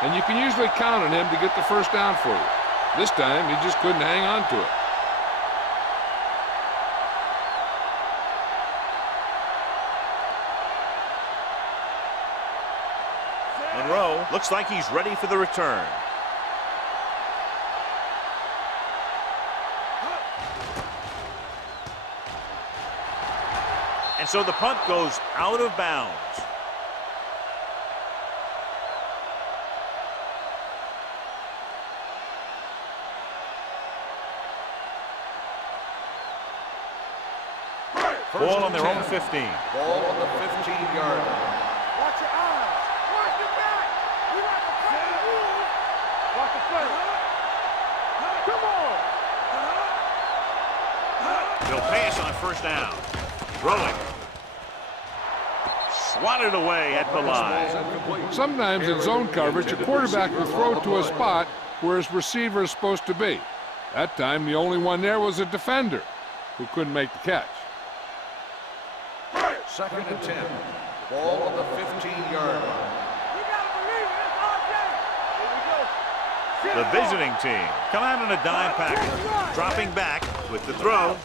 And you can usually count on him to get the 1st down for you. This time, he just couldn't hang on to it. Monroe looks like he's ready for the return. And so the punt goes out of bounds. Ball on their own 15. Ball on the 15-yard line. Watch your eyes. Watch your back. You like to cut the rules. Watch the play. Come on. He'll pass on 1st down. Throwing. Swatted away at the line. Sometimes in zone coverage, a quarterback will throw to a spot where his receiver is supposed to be. That time, the only one there was a defender who couldn't make the catch. 2nd and 10. Ball on the 15-yard line. The visiting team come out in a dime package, dropping back with the throw.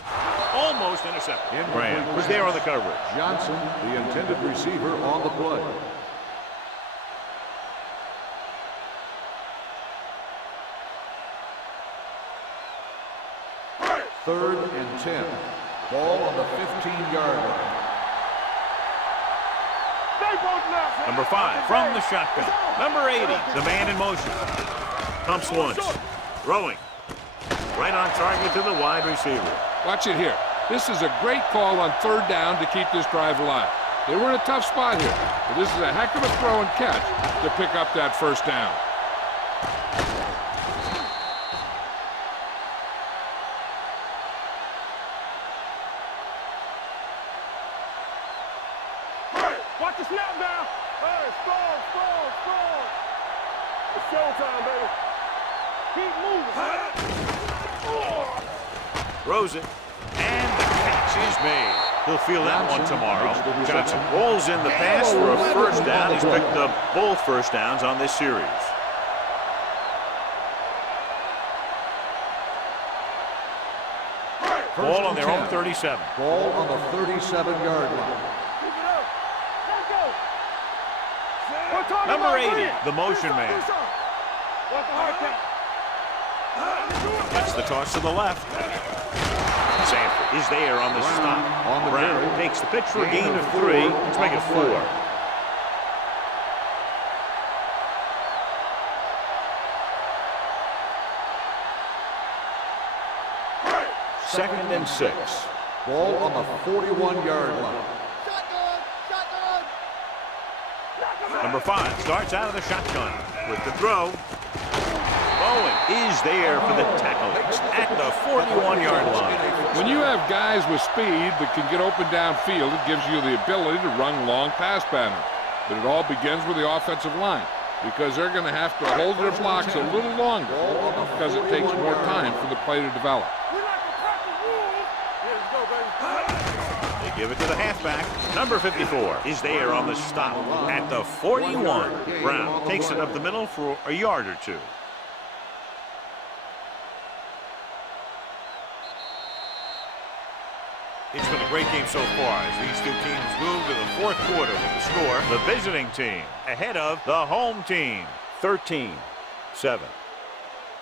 Almost intercepted. Graham was there on the coverage. Johnson, the intended receiver, on the play. Third and 10. Ball on the 15-yard line. Number 5 from the shotgun. Number 80, the man in motion. Pumps once. Throwing. Right on target to the wide receiver. Watch it here. This is a great call on 3rd down to keep this drive alive. They were in a tough spot here, but this is a heck of a throw and catch to pick up that 1st down. Watch the snap now. Hey, score. It's showtime, baby. Keep moving. Throws it. And the catch is made. He'll feel that one tomorrow. Johnson rolls in the pass for a 1st down. He's picked up both 1st downs on this series. Ball on their own 37. Ball on the 37-yard line. Number 80, the motion man. Gets the toss to the left. Sanford is there on the stop. Brown takes the pitch for a gain of 3. Let's make it 4. Second and 6. Ball on the 41-yard line. Number 5 starts out of the shotgun with the throw. Bowen is there for the tackle at the 41-yard line. When you have guys with speed that can get open downfield, it gives you the ability to run long pass patterns. But it all begins with the offensive line, because they're going to have to hold their blocks a little longer because it takes more time for the play to develop. They give it to the halfback. Number 54 is there on the stop at the 41. Brown takes it up the middle for a yard or 2. It's been a great game so far as these two teams move to the 4th quarter with the score. The visiting team ahead of the home team, 13-7.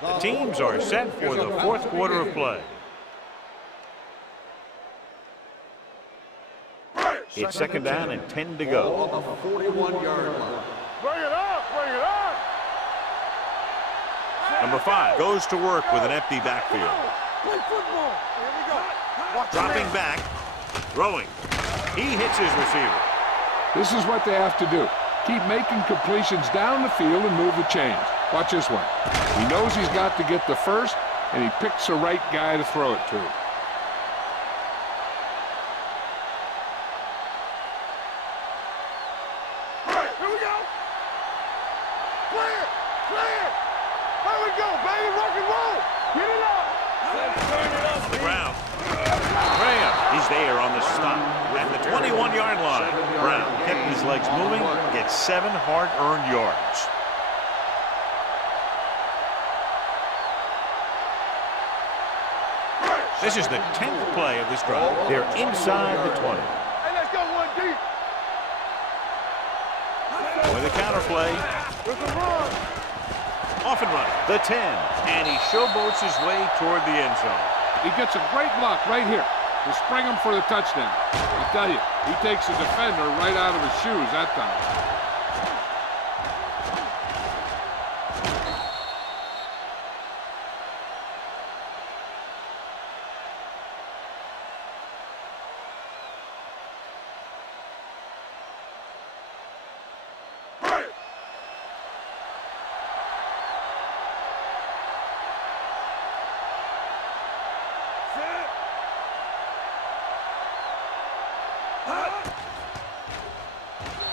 The teams are set for the 4th quarter of play. It's 2nd down and 10 to go. On the 41-yard line. Bring it up. Number 5 goes to work with an empty backfield. Play football. Here we go. Dropping back, throwing. He hits his receiver. This is what they have to do. Keep making completions down the field and move the chains. Watch this one. He knows he's got to get the first, and he picks the right guy to throw it to. Here we go. Clear. There we go, baby. Rock and roll. Get it up. On the ground. Graham is there on the stop at the 21-yard line. Brown kept his legs moving, gets 7 hard-earned yards. This is the 10th play of this drive. They're inside the 20. Hey, let's go one deep. With a counter play. With the run. Off and running. The 10. And he showboats his way toward the end zone. He gets a great block right here to spring him for the touchdown. I tell you, he takes the defender right out of his shoes that time.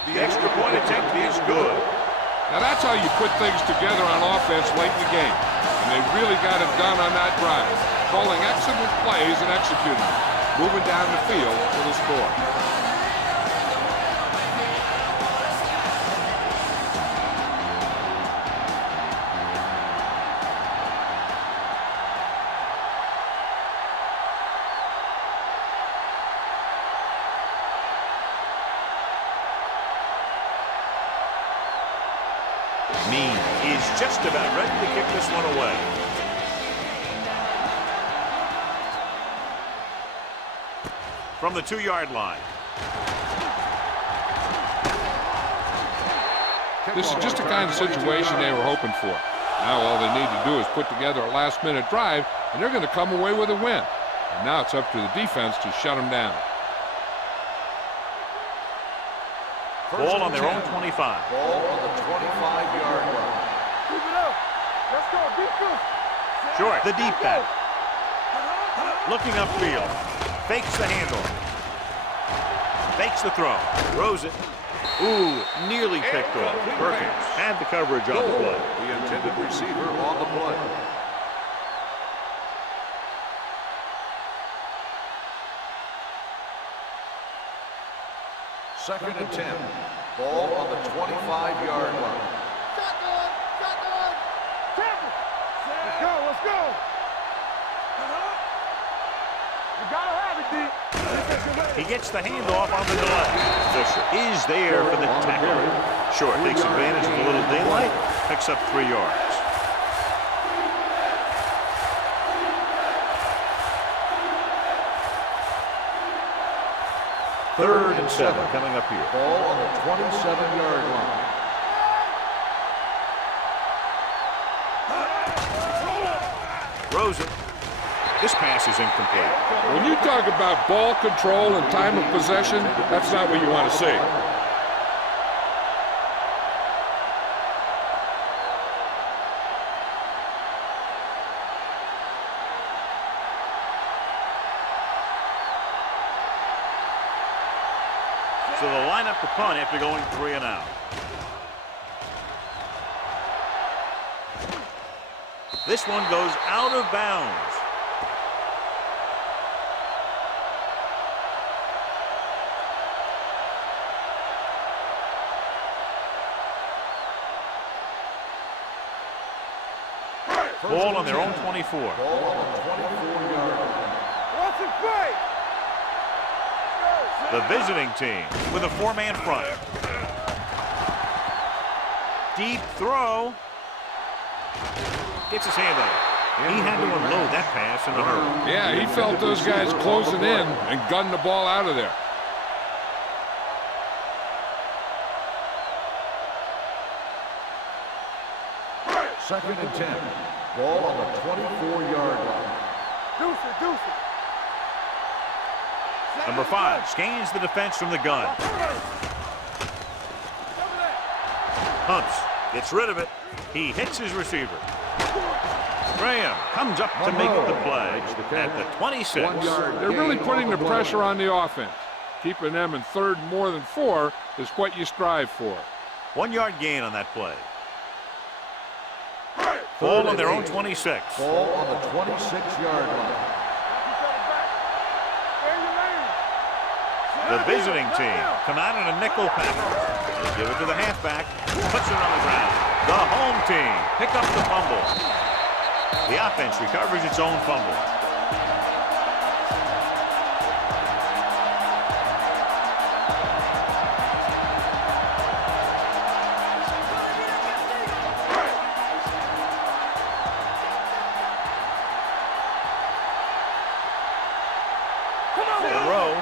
The extra point That's how you put things together on offense late in the game. And they really got it done on that drive. Calling excellent plays and executing them. Moving down the field for the score. Mean is just about ready to kick this one away. From the 2-yard line. This is just the kind of situation they were hoping for. Now all they need to do is put together a last-minute drive, and they're going to come away with a win. And now it's up to the defense to shut them down. Ball on their own 25. Ball on the 25-yard line. Keep it up. Let's go. Defense. Short. The deep back. Looking upfield. Fakes the handle. Fakes the throw. Throws it. Ooh, nearly picked off. Perkins had the coverage on the play. The intended receiver on the play. Second and 10. Ball on the 25-yard line. Shotgun. Shotgun. Tackle. Let's go. Let's go. You gotta have it, D. He gets the handoff on the delay. Fisher is there for the tackle. Short takes advantage of a little daylight. Picks up 3 yards. Third and 7 coming up here. Ball on the 27-yard line. Throws it. This pass is incomplete. When you talk about ball control and time of possession, that's not what you want to see. So they'll line up the punt after going 3 and out. This one goes out of bounds. Ball on their own 24. Ball on the 24-yard line. Watch it fight. The visiting team with a 4-man front. Deep throw. Gets his hand on it. He had to unload that pass in a hurry. Yeah, he felt those guys closing in and gunned the ball out of there. Second and 10. Ball on the 24-yard line. Deuce it. Deuce it. Number 5 scans the defense from the gun. Hunts. Gets rid of it. He hits his receiver. Graham comes up to make the play at the 26. They're really putting the pressure on the offense. Keeping them in third more than 4 is what you strive for. 1-yard gain on that play. Ball on their own 26. Ball on the 26-yard line. The visiting team come out in a nickel package. They give it to the halfback. Puts it on the ground. The home team pick up the fumble. The offense recovers its own fumble.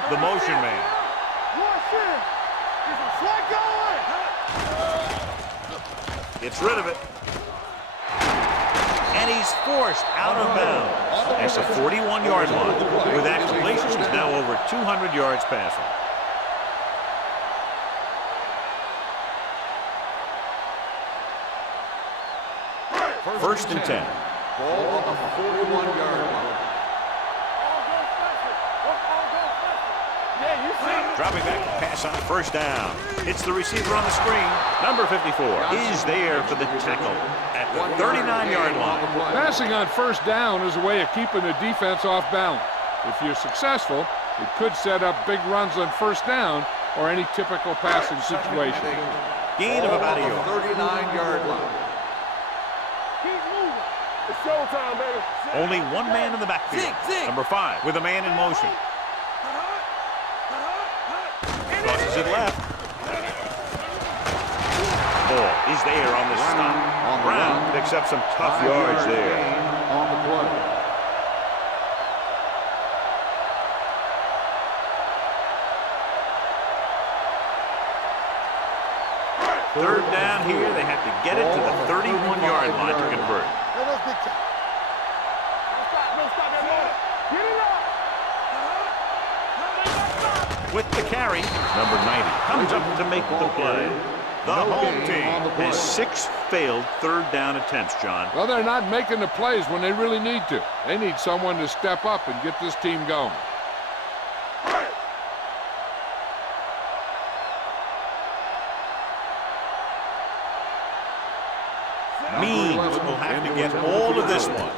The motion man. Gets rid of it. And he's forced out of bounds. That's a 41-yard line. With that completion, he's now over 200 yards passing. First and 10. Ball on the 41-yard line. Yeah, you Dropping back to pass on first down. It's the receiver on the screen. Number 54 is there for the tackle at the 39-yard line. Passing on first down is a way of keeping the defense off balance. If you're successful, it could set up big runs on first down or any typical passing situation. Gain of about a yard. 39-yard line. Keep moving. It's showtime, baby. Only one man in the backfield. Number 5 with a man in motion. Crosses it left. Ball is there on the stop. Brown picks up some tough yards there. On the play. Third down here. They have to get it to the 31-yard line to convert. With the carry, number 90 comes up to make the play. The home team has 6 failed third down attempts, John. Well, they're not making the plays when they really need to. They need someone to step up and get this team going. Means will have to get all of this one.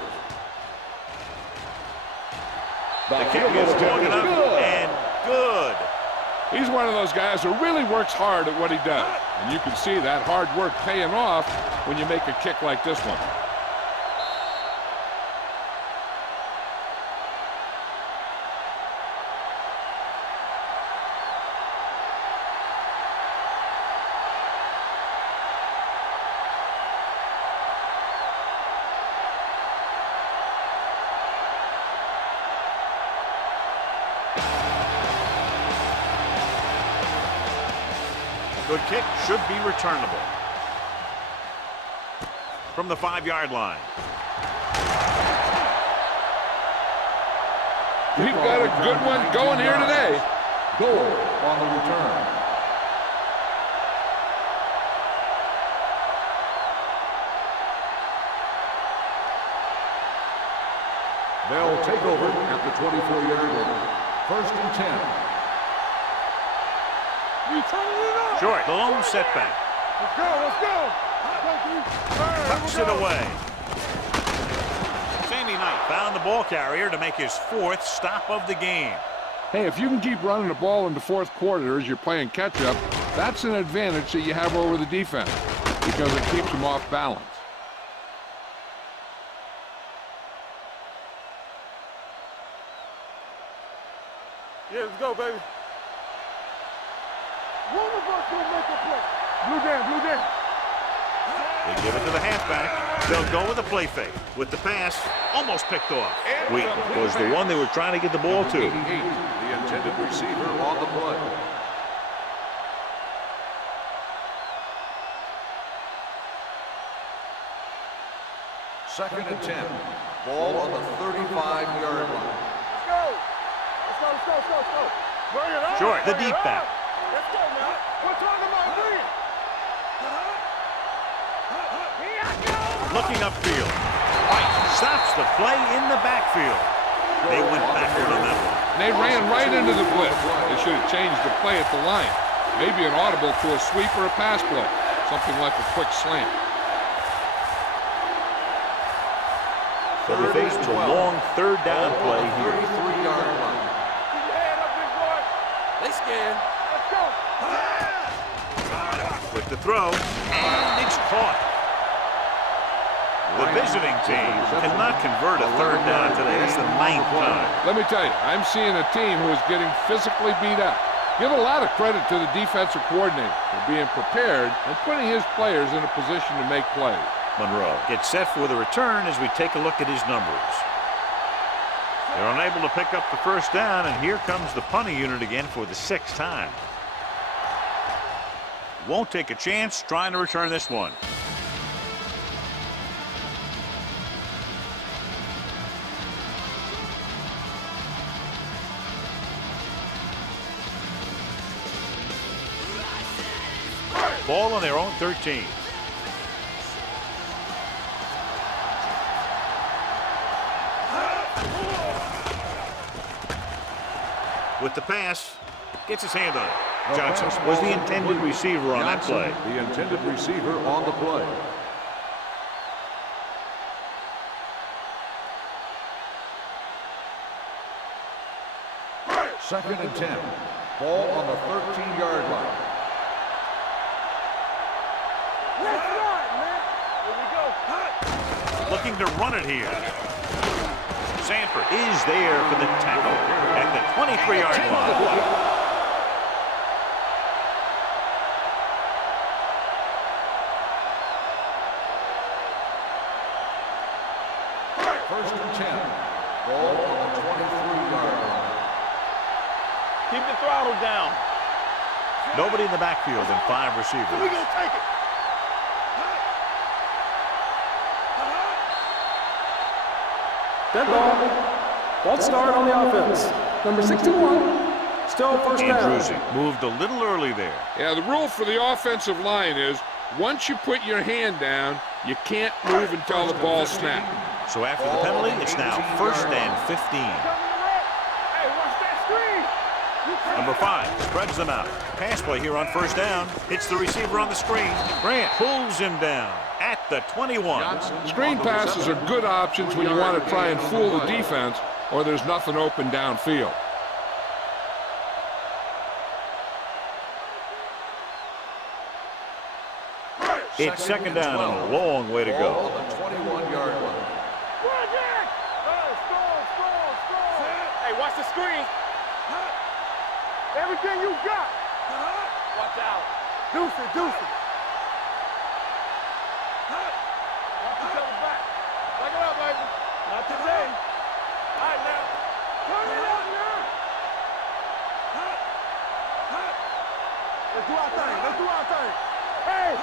The kick is long enough and good. He's one of those guys who really works hard at what he does. And you can see that hard work paying off when you make a kick like this one. Good kick should be returnable. From the 5-yard line. We've got a good one going here today. Goal on the return. They'll take over at the 24-yard line. 1st and 10. Short, the lone setback. Let's go. Tucks it away. Sammy Knight found the ball carrier to make his 4th stop of the game. Hey, if you can keep running the ball in the 4th quarter as you're playing catch-up, that's an advantage that you have over the defense because it keeps them off balance. Yeah, let's go, baby. One of us will make a play. Blue down. They give it to the halfback. They'll go with a play fake. With the pass, almost picked off. Wheat was the one they were trying to get the ball to. 88, the intended receiver on the play. Second and 10. Ball on the 35-yard line. Let's go. Bring it on. Short, the deep back. Let's go now. We're talking about green. Looking upfield. White stops the play in the backfield. They went backward on that one. And they ran right into the blitz. They should have changed the play at the line. Maybe an audible to a sweep or a pass play. Something like a quick slant. So we face a long third down play here. 33-yard line. Keep your head up, big boy. They scared. Let's go. With the throw, and it's caught. The visiting team cannot convert a third down today. That's the 9th time. Let me tell you, I'm seeing a team who is getting physically beat up. Give a lot of credit to the defensive coordinator for being prepared and putting his players in a position to make plays. Monroe gets set for the return as we take a look at his numbers. They're unable to pick up the first down, and here comes the punting unit again for the 6th time. Won't take a chance trying to return this one. Ball on their own 13. With the pass, gets his hand on it. Johnson was the intended receiver on that play. The intended receiver on the play. Second and 10. Ball on the 13-yard line. Let's run, man. Here we go. Looking to run it here. Sanford is there for the tackle at the 23-yard line. First and 10. Ball on the 23-yard line. Keep the throttle down. Nobody in the backfield and 5 receivers. We gonna take it. Dead ball. False start on the offense. Number 61. Still first down. Andrewsy moved a little early there. Yeah, the rule for the offensive line is once you put your hand down, you can't move until the ball snaps. So after the penalty, it's now first and 15. Hey, watch that screen. Number 5 spreads them out. Pass play here on first down. Hits the receiver on the screen. Grant pulls him down at the 21. Screen passes are good options when you want to try and fool the defense or there's nothing open downfield. It's second down and a long way to Ball go. on the 21-yard line. Hey, watch the screen. Everything you got. Watch out. Deuce it, deuce it. Watch each other back. Back it up, baby. Not today. All right, now. Turn it up now. Let's do our thing. Let's do our thing. Hey,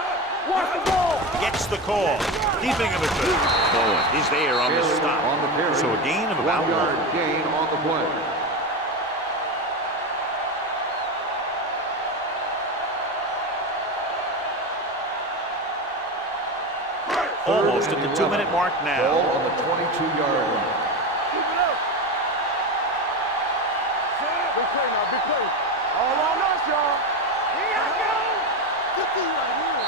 watch the ball. Gets the call. Keeping him at 2. Bowen is there on the stop. On the carry. So a gain of about 1. 1-yard gain on the play. Almost at the 2-minute mark Ball now. on the 22-yard line. Keep it up. Big play now, big play. All on us, y'all. Here I go. Good thing right here.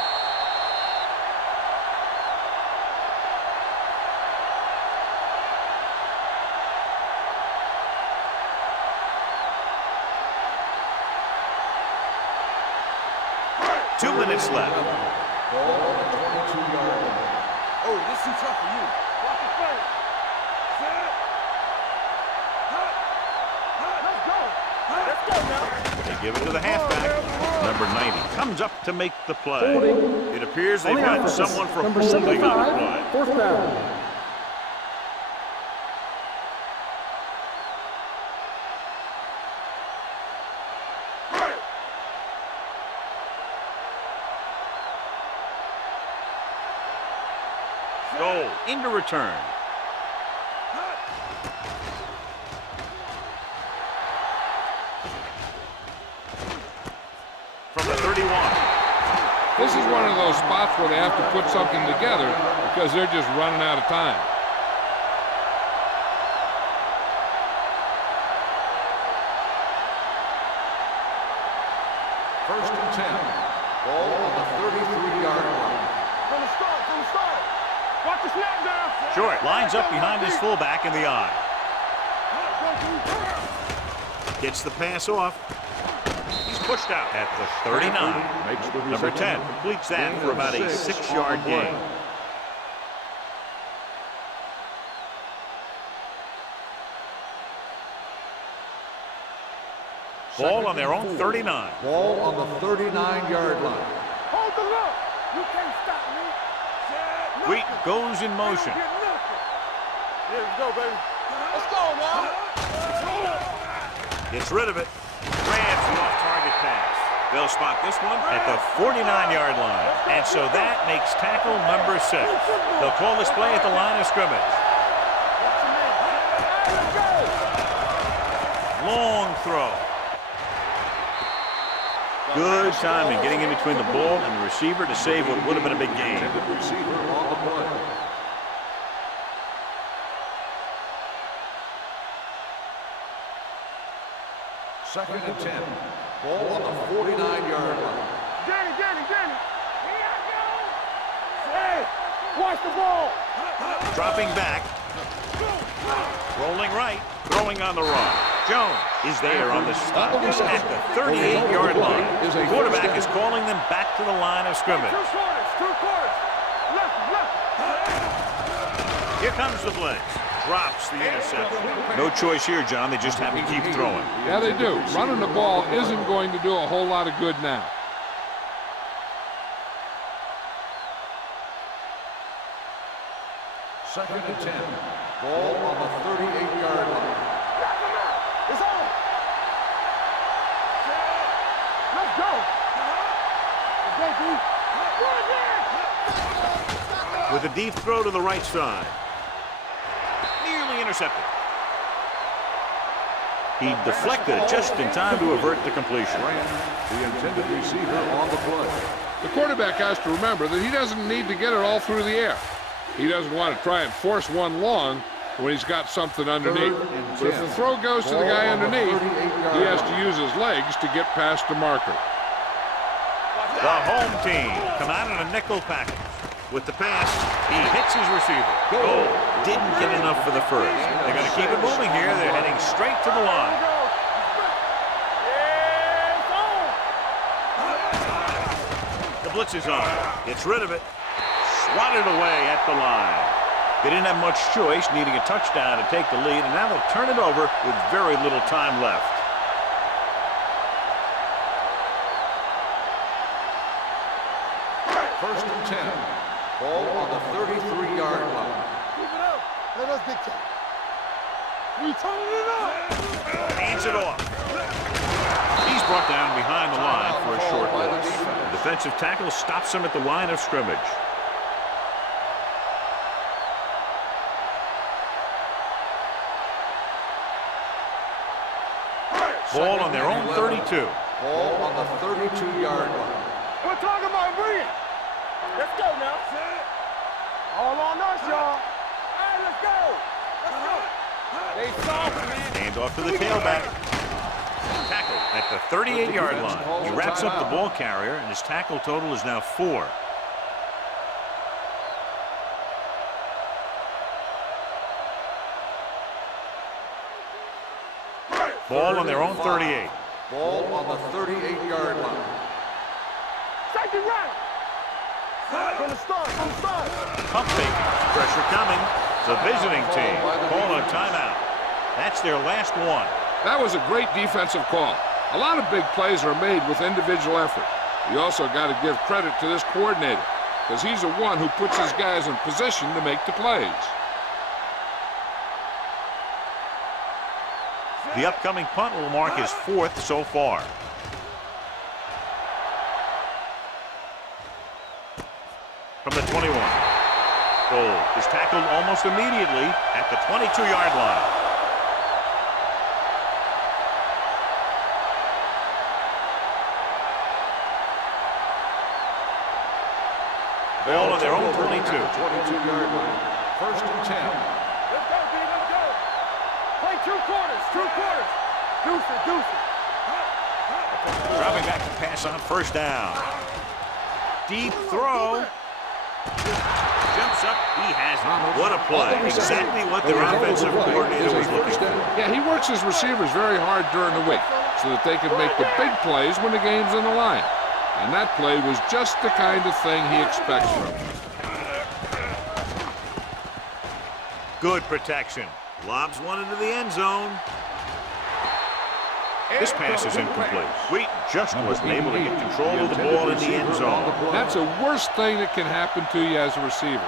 Two minutes left. Ball on the 22-yard line. Oh, this is too tough for you. Watch the play. Set. Let's go. Let's go now. They give it to the halfback. Number 90 comes up to make the play. Holding. It appears they've On the got offense. someone for Number holding on the 75. play. Fourth down. Goal into return. From the 31. This is one of those spots where they have to put something together because they're just running out of time. First and 10. Ball on the 33-yard line. From the start, from the start. Watch the snap down. Short lines up behind his fullback in the eye. Gets the pass off. He's pushed out at the 39. Makes the Number 10 reception. completes that for about a 6-yard gain. Ball on their own 39. Ball on the 39-yard line. Hold the look. You can't stop me. Wheat goes in motion. Here we go, baby. Let's go now. Gets rid of it. Grabs the off-target pass. They'll spot this one at the 49-yard line. And so that makes tackle number 6. They'll call this play at the line of scrimmage. Long throw. Good timing getting in between the ball and the receiver to save what would have been a big gain. Intended receiver on the play. Second and 10. Ball on the 49-yard line. Danny. Here I go. Hey, watch the ball. Dropping back. Rolling right. Throwing on the run. Jones is there on the stop at the 38-yard line. The quarterback is calling them back to the line of scrimmage. Two quarters. Left. Here comes the blitz. Drops the interception. No choice here, John. They just have to keep throwing. Yeah, they do. Running the ball isn't going to do a whole lot of good now. Second and 10. Ball on the 38-yard line. It's on. Let's go. With a deep throw to the right side. Nearly intercepted. He deflected it just in time to avert the completion. The intended receiver on the play. The quarterback has to remember that he doesn't need to get it all through the air. He doesn't want to try and force one long when he's got something underneath. But if the throw goes to the guy underneath, he has to use his legs to get past the marker. The home team come out in a nickel package. With the pass, he hits his receiver. Oh, didn't get enough for the first. They're going to keep it moving here. They're heading straight to the line. The blitz is on. Gets rid of it. Swatted away at the line. They didn't have much choice, needing a touchdown to take the lead, and now they'll turn it over with very little time left. First and 10. Ball on the 33-yard line. Keep it up. Let us dictate. We turning it up. Hands it off. He's brought down behind the line for a short loss. The defensive tackle stops him at the line of scrimmage. Ball on their own 32. Ball on the 32-yard line. We're talking about brilliant. Let's go now. All on us, y'all. All right, let's go. They soft, man. Hand off to the tailback. Tackle at the 38-yard line. He wraps up the ball carrier, and his tackle total is now 4. Ball on their own 38. Ball on the 38-yard line. Take it right. From the start. Pump faking. Pressure coming. The visiting team call a timeout. That's their last one. That was a great defensive call. A lot of big plays are made with individual effort. You also got to give credit to this coordinator, because he's the one who puts his guys in position to make the plays. The upcoming punt will mark his 4th so far. From the 21. Goal is tackled almost immediately at the 22-yard line. Ball on their own 22. 22-yard line. First and 10. Let's go, D. Let's go. Play 2 quarters. Deuce it. Dropping back to pass on first down. Deep throw. Jumps up. He has it. What a play. Exactly what their offensive coordinator was looking for. Yeah, he works his receivers very hard during the week so that they can make the big plays when the game's on the line. And that play was just the kind of thing he expects from him. Good protection. Lobs one into the end zone. This pass is incomplete. Wheaton just wasn't able to get control of the ball in the end zone. That's the worst thing that can happen to you as a receiver.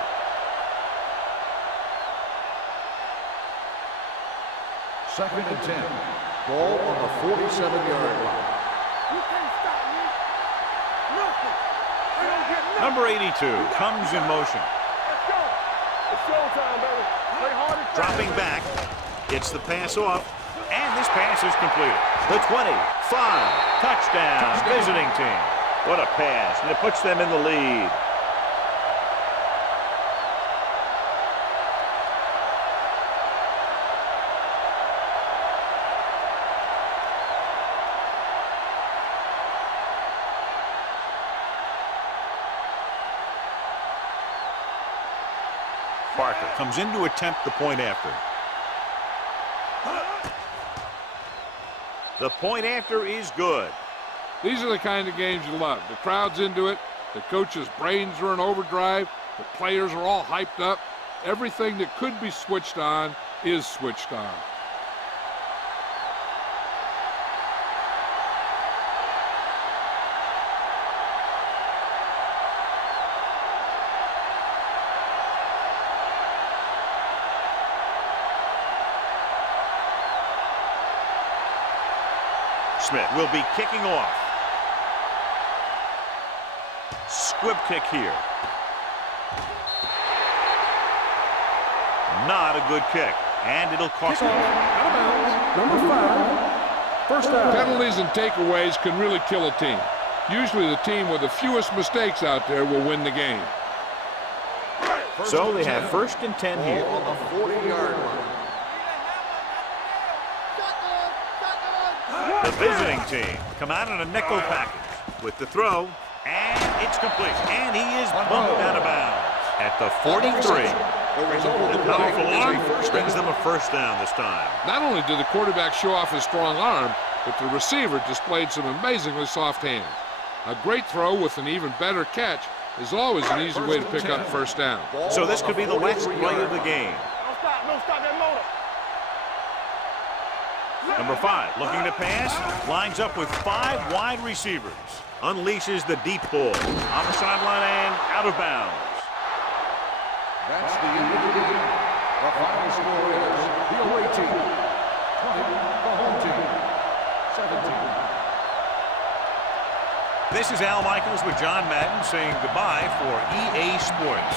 Second and 10. Ball on the 47-yard line. You can't stop me. Nothing. They don't get nothing. Number 82 comes in motion. Let's go. It's showtime, baby. Play hard and fast. Dropping back. Gets the pass off. And this pass is completed. The 25. Touchdown. Visiting team. What a pass. And it puts them in the lead. Parker comes in to attempt the point after. The point after is good. These are the kind of games you love. The crowd's into it. The coach's brains are in overdrive. The players are all hyped up. Everything that could be switched on is switched on. Smith will be kicking off. Squib kick here. Not a good kick, and it'll cost him. Out of bounds. Number 5. First down. Penalties and takeaways can really kill a team. Usually the team with the fewest mistakes out there will win the game. So they have 1st and 10 here. On the 40-yard line. The visiting team come out in a nickel package with the throw, and it's complete. And he is bumped out of bounds at the 43. The powerful arm brings them a first down this time. Not only did the quarterback show off his strong arm, but the receiver displayed some amazingly soft hands. A great throw with an even better catch is always an easy way to pick up first down. So this could be the last play of the game. Don't stop that motor. Number 5, looking to pass, lines up with 5 wide receivers. Unleashes the deep ball on the sideline and out of bounds. That's the end of the game. The final score is the away team 20, the home team 17. This is Al Michaels with John Madden saying goodbye for EA Sports.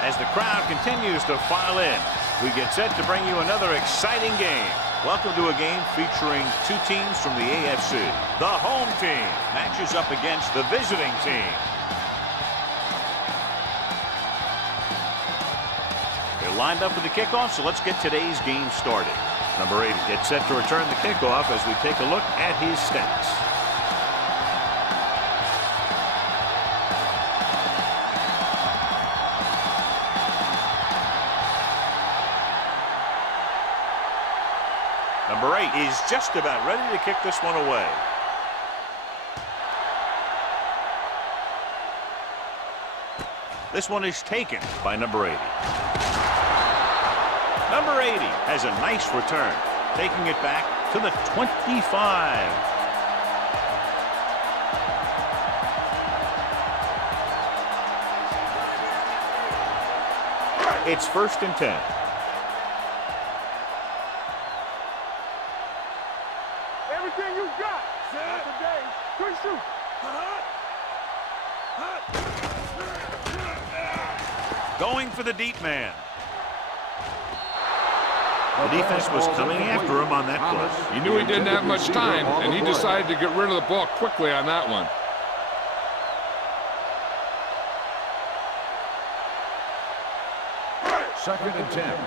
As the crowd continues to file in, we get set to bring you another exciting game. Welcome to a game featuring two teams from the AFC. The home team matches up against the visiting team. They're lined up for the kickoff, so let's get today's game started. Number 80 gets set to return the kickoff as we take a look at his stats. Number 8 is just about ready to kick this one away. This one is taken by number 80. Number 80 has a nice return, taking it back to the 25. It's 1st and 10. Everything you got. Not today. Good shoot. Going for the deep man. The defense was coming after him on that play. He knew he didn't have much time, and he decided to get rid of the ball quickly on that one. Second and 10.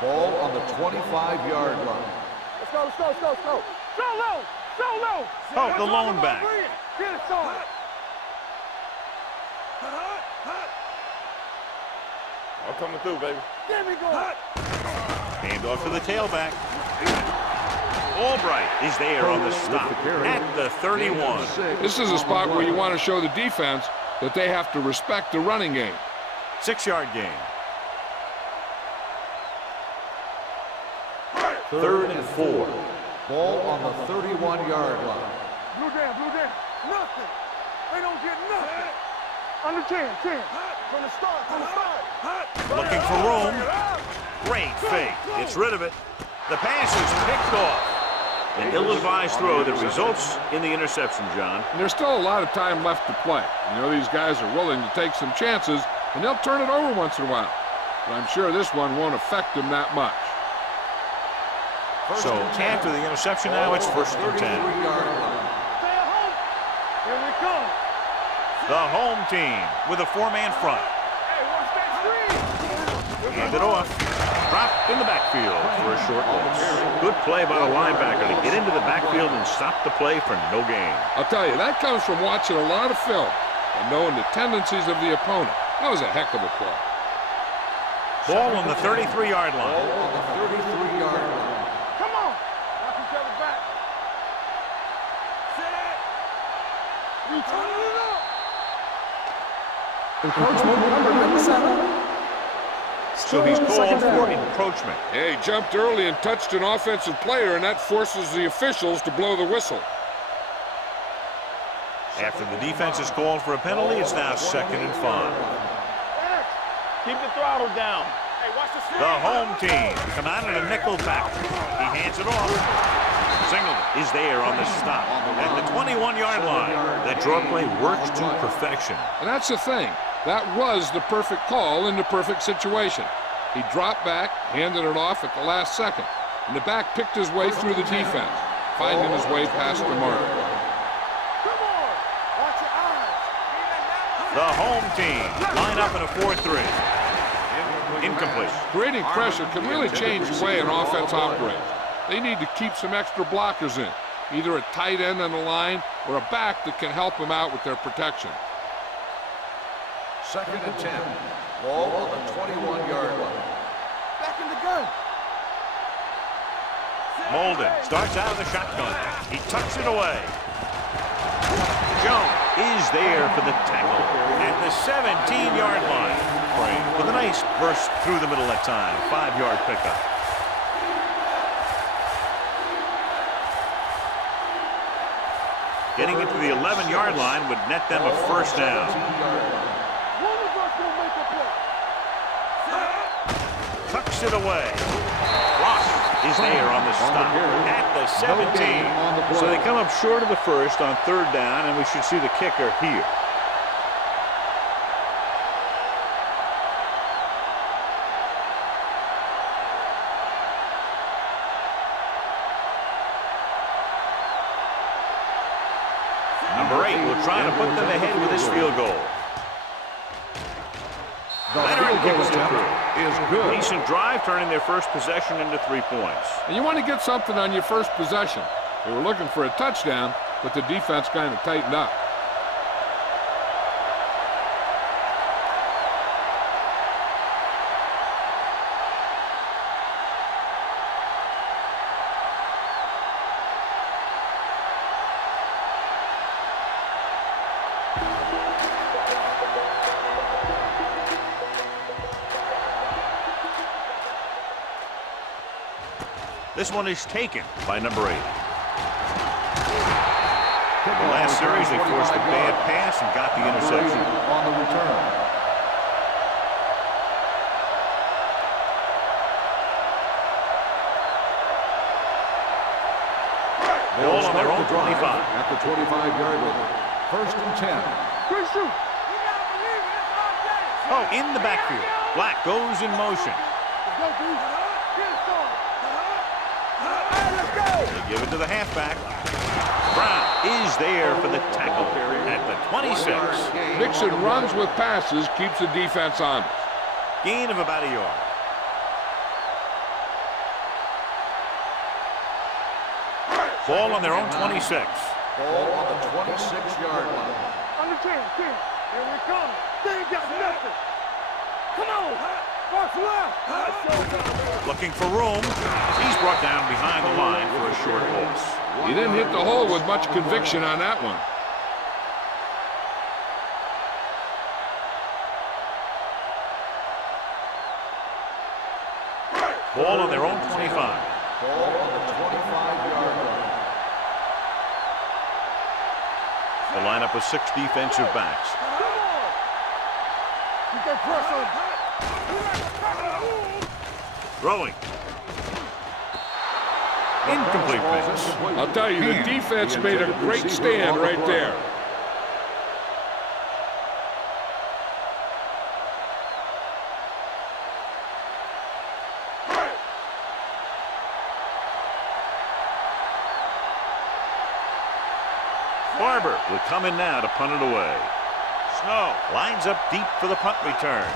Ball on the 25-yard line. Let's go, let's go, let's go, let's go. So low, so low. Oh, the lone back. Get it, son. I'm coming through, baby. There we go. Hand off to the tailback. Albright is there on the stop at the 31. This is a spot where you want to show the defense that they have to respect the running game. 6-yard gain. 3rd and 4. Ball on the 31-yard line. Blue down, blue down. Nothing. They don't get nothing. Under 10, 10. From the start, from the start. Looking for room. Great fake. Gets rid of it. The pass is picked off. An ill-advised throw that results in the interception, John. And there's still a lot of time left to play. You know, these guys are willing to take some chances, and they'll turn it over once in a while. But I'm sure this one won't affect them that much. So after the interception now, it's 1st and 10. Stay at home. Here we come. The home team with a 4-man front. Hey, watch that screen. Hand it off. Dropped in the backfield for a short loss. Good play by the linebacker to get into the backfield and stop the play for no gain. I'll tell you, that comes from watching a lot of film and knowing the tendencies of the opponent. That was a heck of a play. Ball on the 33-yard line. Ball on the 33-yard line. Come on. Watch each other back. Set. We turn it up. Encroachment number 97. So he's called for encroachment. Yeah, he jumped early and touched an offensive player, and that forces the officials to blow the whistle. After the defense is called for a penalty, it's now 2nd and 5. Keep the throttle down. Hey, watch the screen. The home team come out in a nickel back. He hands it off. Singleton is there on the stop at the 21-yard line. That draw play works to perfection. And that's the thing. That was the perfect call in the perfect situation. He dropped back, handed it off at the last second, and the back picked his way through the defense, finding his way past the mark. Come on. Watch your eyes. The home team line up in a 4-3. Incomplete. Creating pressure can really change the way an offense operates. They need to keep some extra blockers in, either a tight end on the line or a back that can help them out with their protection. 2nd and 10. Ball on the 21-yard line. Back in the gun. Molden starts out of the shotgun. He tucks it away. Jones is there for the tackle at the 17-yard line. With a nice burst through the middle that time. 5-yard pickup. Getting into the 11-yard line would net them a 1st down. One of us will make a play. Tucks it away. Ross is there on the stop at the 17. So they come up short of the 1st on 3rd down, and we should see the kicker here. trying to put them ahead with his field goal. The Leonard field goal gets it attempt through. is good. Decent drive, turning their first possession into 3 points. And you want to get something on your first possession. They were looking for a touchdown, but the defense kind of tightened up. This one is taken by number 8. The last series, they forced a bad pass and got the interception. On the return. Ball on their own 25. At the 25-yard line. First and 10. Good shoot. Oh, in the backfield. Black goes in motion. Let's go, dude. Get it started. Let's go. They give it to the halfback. Brown is there for the tackle at the 26. Mixon runs with passes, keeps the defense honest. Gain of about a yard. Ball on their own 26. Ball on the 26-yard line. Under 10. Here we come. They ain't got nothing. Come on. Watch left. Looking for room. He's brought down behind the line for a short loss. He didn't hit the hole with much conviction on that one. Ball on their own 25. Ball on the 25-yard line. The lineup of 6 defensive backs. Keep that press on. Throwing. Incomplete pass. I'll tell you, the defense made a great stand right there. Barber will come in now to punt it away. Snow lines up deep for the punt return.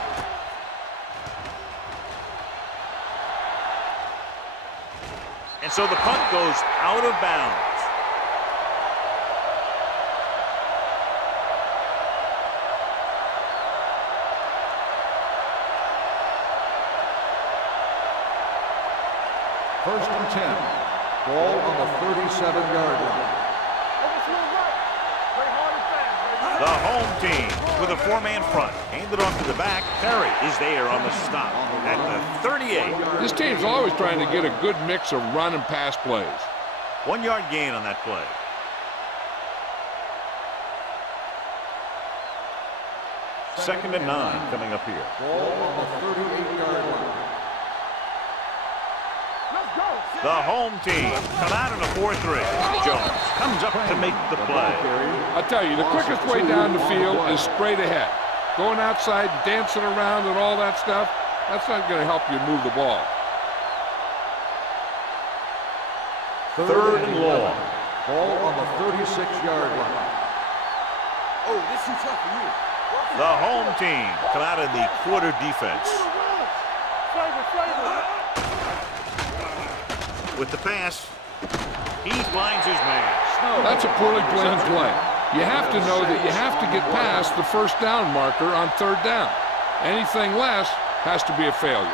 And so the punt goes out of bounds. First and 10. Ball on the 37-yard line. The home team with a 4-man front. Handed off to the back. Perry is there on the stop at the 38. This team's always trying to get a good mix of run and pass plays. 1-yard gain on that play. Second and 9 coming up here. Ball on the 38-yard line. The home team come out in a 4-3. Jones comes up to make the play. I'll tell you, the quickest way down the field is straight ahead. Going outside, dancing around and all that stuff, that's not going to help you move the ball. Third and long. Ball on the 36-yard line. Oh, this is tough for you. The home team come out in the quarter defense. With the pass, he finds his man. That's a poorly planned play. You have to know that you have to get past the first down marker on third down. Anything less has to be a failure.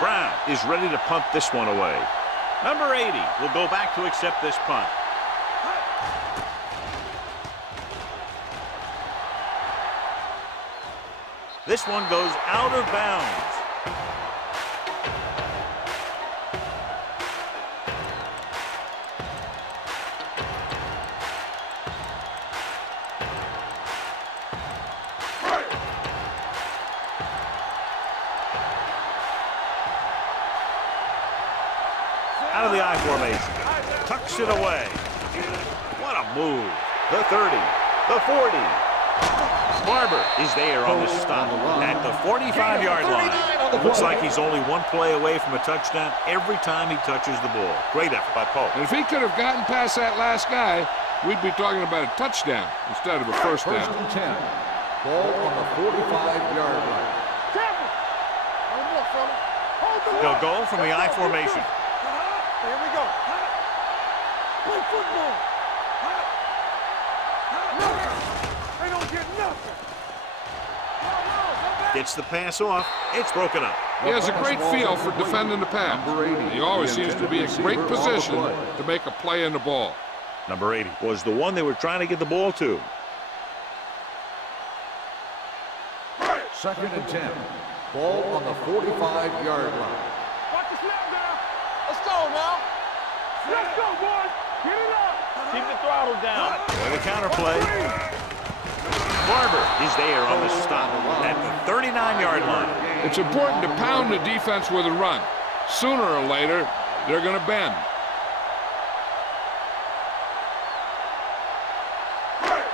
Brown is ready to punt this one away. Number 80 will go back to accept this punt. This one goes out of bounds. Out of the I formation. Tucks it away. What a move. The 30. The 40. Barber is there on the stop at the 45-yard line. Looks like he's only one play away from a touchdown every time he touches the ball. Great effort by Pope. And if he could have gotten past that last guy, we'd be talking about a touchdown instead of a first down. First and 10. Ball on the 45-yard line. They'll go from the I formation. Here we go. Play football. They don't get nothing. Gets the pass off. It's broken up. He has a great feel for defending the pass. He always seems to be in great position to make a play in the ball. Number 80 was the one they were trying to get the ball to. Second and 10. Ball on the 45-yard line. Watch the snap now. Let's go now. Let's go, boys. Get it up. Keep the throttle down. And the counter play. Barber is there on the stop at the 39-yard line. It's important to pound the defense with a run. Sooner or later, they're going to bend.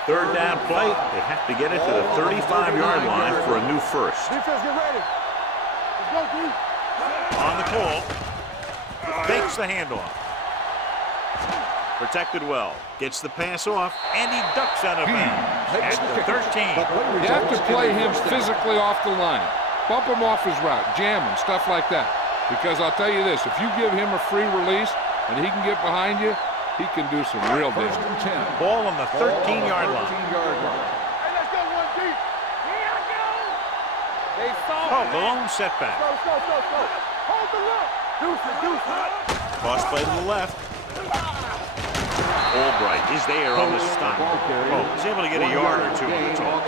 Third down play. They have to get it to the 35-yard line for a new first. Defense, get ready. Let's go, dude. On the call. Fakes the handoff. Protected well. Gets the pass off, and he ducks out of bounds at the 13. You have to play him physically off the line. Bump him off his route, jam him, stuff like that. Because I'll tell you this, if you give him a free release and he can get behind you, he can do some real damage. First and 10. Ball on the 13-yard line. 13-yard line. Hey, let's go one deep. Here I go. They saw Oh, the lone setback. Go. Hold the look. Deuce it. Cross play to the left. Albright is there on the stop. Oh, he's able to get a yard or two on the toss.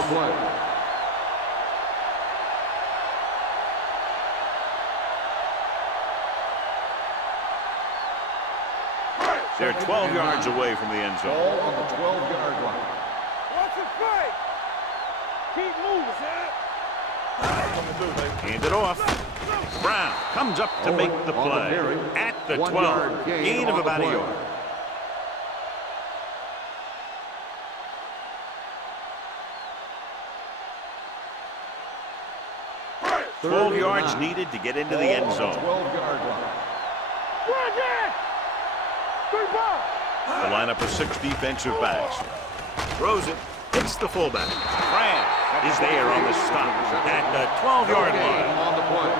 They're 12 yards away from the end zone. Ball on the 12-yard line. Watch it play. Keep moving. Hand it off. Brown comes up to make the play. At the 12. Gain of about a yard. 12 yards needed to get into the end zone. 12-yard line. The lineup of 6 defensive backs. Throws it. Hits the fullback. Brand is there on the stop at the 12-yard line. On the play.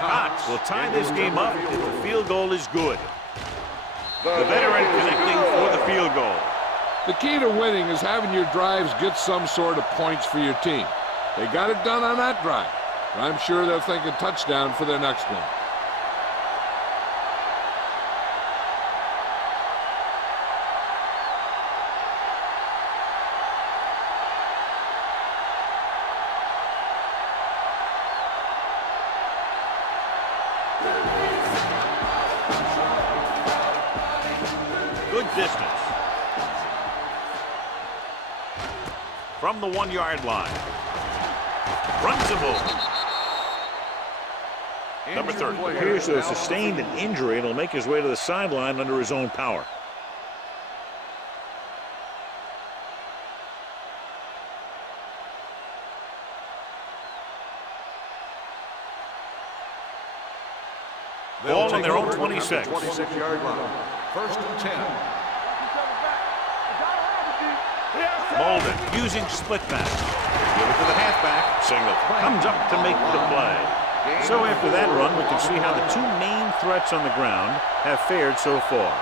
Cox will tie this game up if the field goal is good. The veteran connecting for the field goal. The key to winning is having your drives get some sort of points for your team. They got it done on that drive. I'm sure they'll think a touchdown for their next one. Good distance. From the 1-yard line. Runs the ball. Number 30 appears to have sustained an injury and will make his way to the sideline under his own power. Ball on their own 26. 26-yard line. First and 10. Molden using split pass. Give it to the halfback. Single comes up to make the play. So after that run, we can see how the 2 main threats on the ground have fared so far.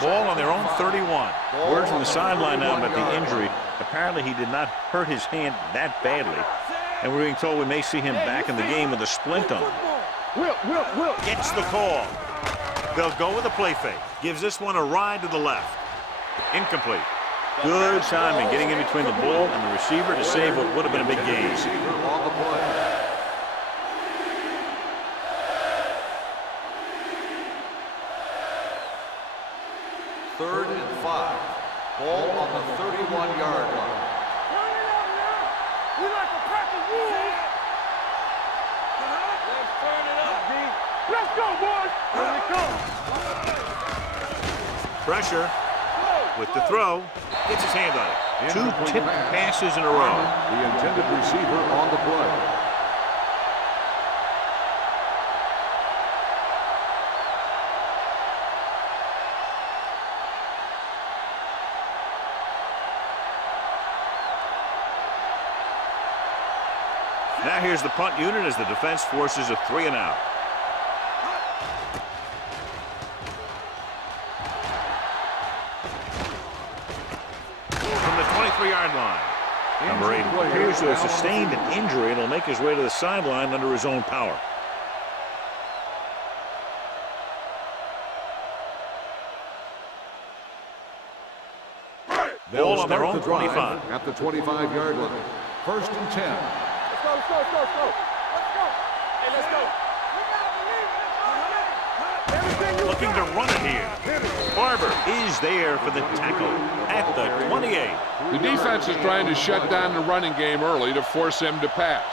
Ball on their own 31. Word from the sideline now about the injury. Apparently he did not hurt his hand that badly. And we're being told we may see him back in the game with a splint on. Gets the call. They'll go with a play fake. Gives this one a ride to the left. Incomplete. Good timing getting in between the ball and the receiver to save what would have been a big gain. On the play. Third and 5. Ball on the 31-yard line. Turn it up now. We like a pack of wolves. Let's turn it up, D. Let's go, boys. Here we come. Pressure with the throw. Gets his hand on it. Two tipped passes in a row. The intended receiver on the play. Now here's the punt unit as the defense forces a 3-and-out. From the 23-yard line. Number 8 appears to have sustained an injury and will make his way to the sideline under his own power. Ball on their own 25. At the 25-yard line. 1st and 10. Let's go, let's go, let's go, let's go. Let's go. Hey, let's go. Looking to run it here. Barber is there for the tackle at the 28. The defense is trying to shut down the running game early to force him to pass.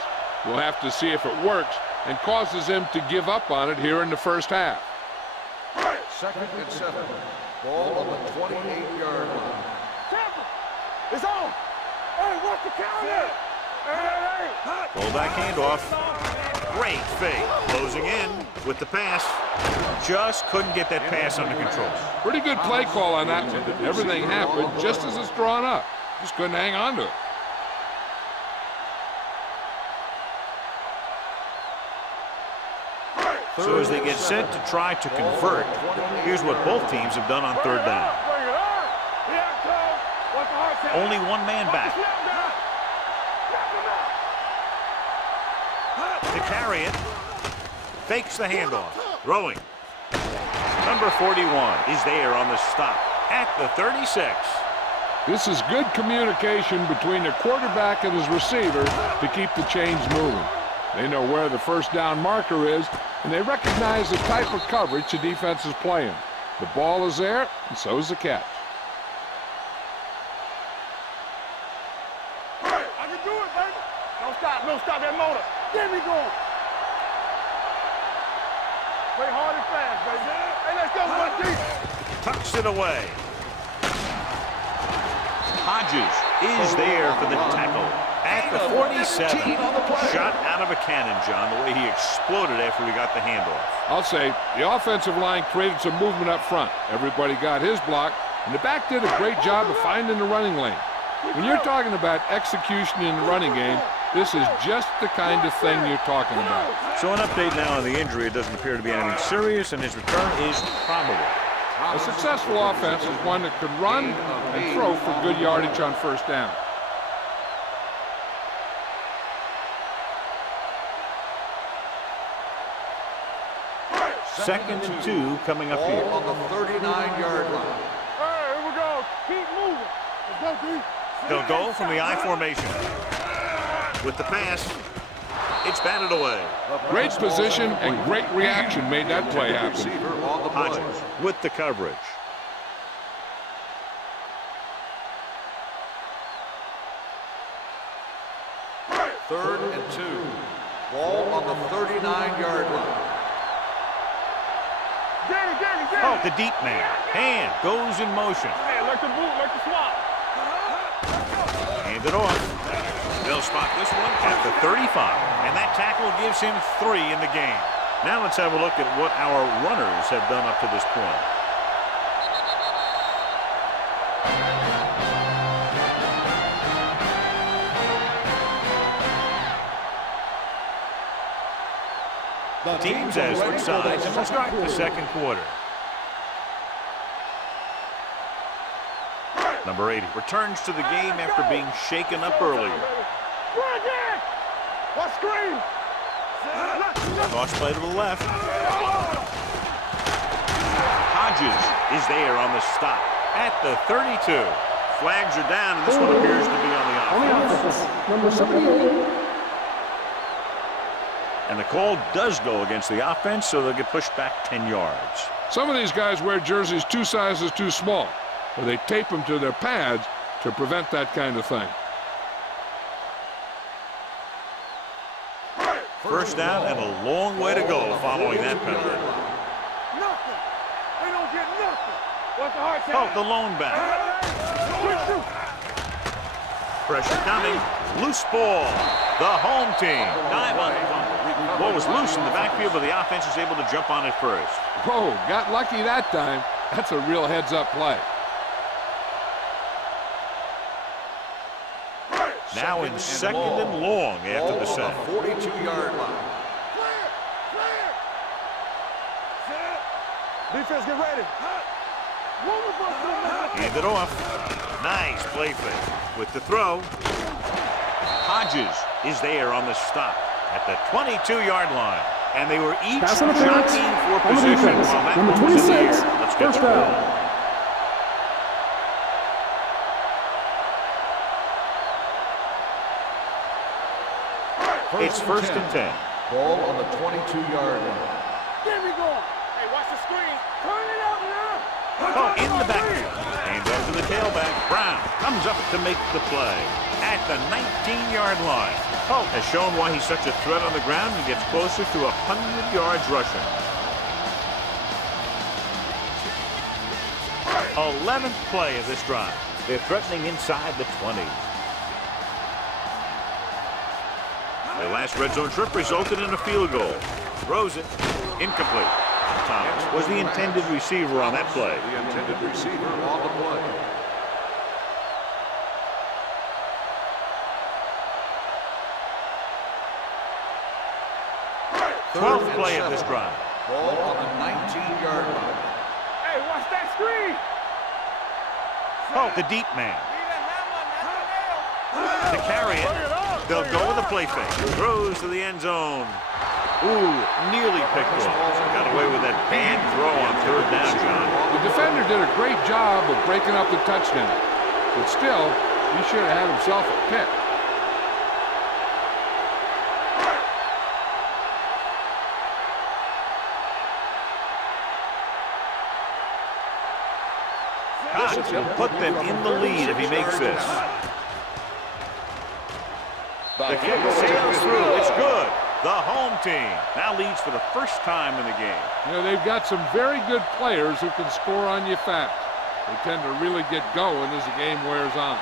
We'll have to see if it works and causes him to give up on it here in the first half. 2nd and 7. Ball on the 28-yard line. It's on. Hey, what's the counter? Hey. Fullback handoff. Great fake. Closing in with the pass. Just couldn't get that pass under control. Pretty good play call on that one. Everything happened just as it's drawn up. Just couldn't hang on to it. So as they get set to try to convert, here's what both teams have done on 3rd down. Only one man back. To carry it. Fakes the handoff. Throwing. Number 41 is there on the stop at the 36. This is good communication between the quarterback and his receiver to keep the chains moving. They know where the 1st down marker is, and they recognize the type of coverage the defense is playing. The ball is there, and so is the catch. I can do it, baby. Don't stop that motor. Get me going. Play hard and fast, baby. Hey, let's go, buddy. Tucks it away. Hodges is there for the tackle at the 47. Shot out of a cannon, John, the way he exploded after he got the handoff. I'll say the offensive line created some movement up front. Everybody got his block, and the back did a great job of finding the running lane. When you're talking about execution in the running game, this is just the kind of thing you're talking about. So an update now on the injury. It doesn't appear to be anything serious, and his return is probable. A successful offense is one that can run and throw for good yardage on 1st down. Second and 2 coming up here. Ball on the 39-yard line. Hey, here we go. Keep moving. Let's go, D. They'll go from the I formation. With the pass, it's batted away. Great position and great reaction made that play happen. Receiver on the play. Hodges with the coverage. Third and 2. Ball on the 39-yard line. Get it. Oh, the deep man. Hand goes in motion. Hey, like the boot, like the swap. Hand it off. They'll spot this one at the 35. And that tackle gives him 3 in the game. Now let's have a look at what our runners have done up to this point. The teams as switch sides, and we'll start the 2nd quarter. Number 80 returns to the game after being shaken up earlier. Run again. What screen? Toss play to the left. Hodges is there on the stop at the 32. Flags are down, and this one appears to be on the offense. Number 78. And the call does go against the offense, so they'll get pushed back 10 yards. Some of these guys wear jerseys 2 sizes too small. or they tape them to their pads to prevent that kind of thing. First down and a long way to go following that penalty. Nothing. They don't get nothing. What's the hard Oh, the lone back. Pressure coming. Loose ball. The home team. Dive on it. Ball was loose in the backfield, but the offense was able to jump on it first. Whoa, got lucky that time. That's a real heads-up play. Now in second and long after the sack. 42-yard line. Defense, get ready. Hand it off. Nice play fake. With the throw. Hodges is there on the stop at the 22-yard line. And they were each Pass interference jockeying for on the position defense. while that Number one was in the 26, air. Let's get first the ball. down. It's first and 10. Ball on the 22-yard line. Get me going. Hey, watch the screen. Turn it up now. Oh, in the backfield. Hand off to the tailback. Brown comes up to make the play at the 19-yard line. Oh, has shown why he's such a threat on the ground and gets closer to 100 yards rushing. 11th play of this drive. They're threatening inside the 20. Their last red zone trip resulted in a field goal. Throws it. Incomplete. Thomas was the intended receiver on that play. The intended receiver on the play. Third 12th play of this drive. Ball on the 19-yard line. Hey, watch that screen. Oh, the deep man. To carry it, they'll go with a play fake. Throws to the end zone. Ooh, nearly picked off. Got away with that bad throw on third down, John. The defender did a great job of breaking up the touchdown. But still, he should have had himself a pick. Cox will put them in the lead if he makes this. The kick sails through. It's good. The home team now leads for the first time in the game. You know, they've got some very good players who can score on you fast. They tend to really get going as the game wears on.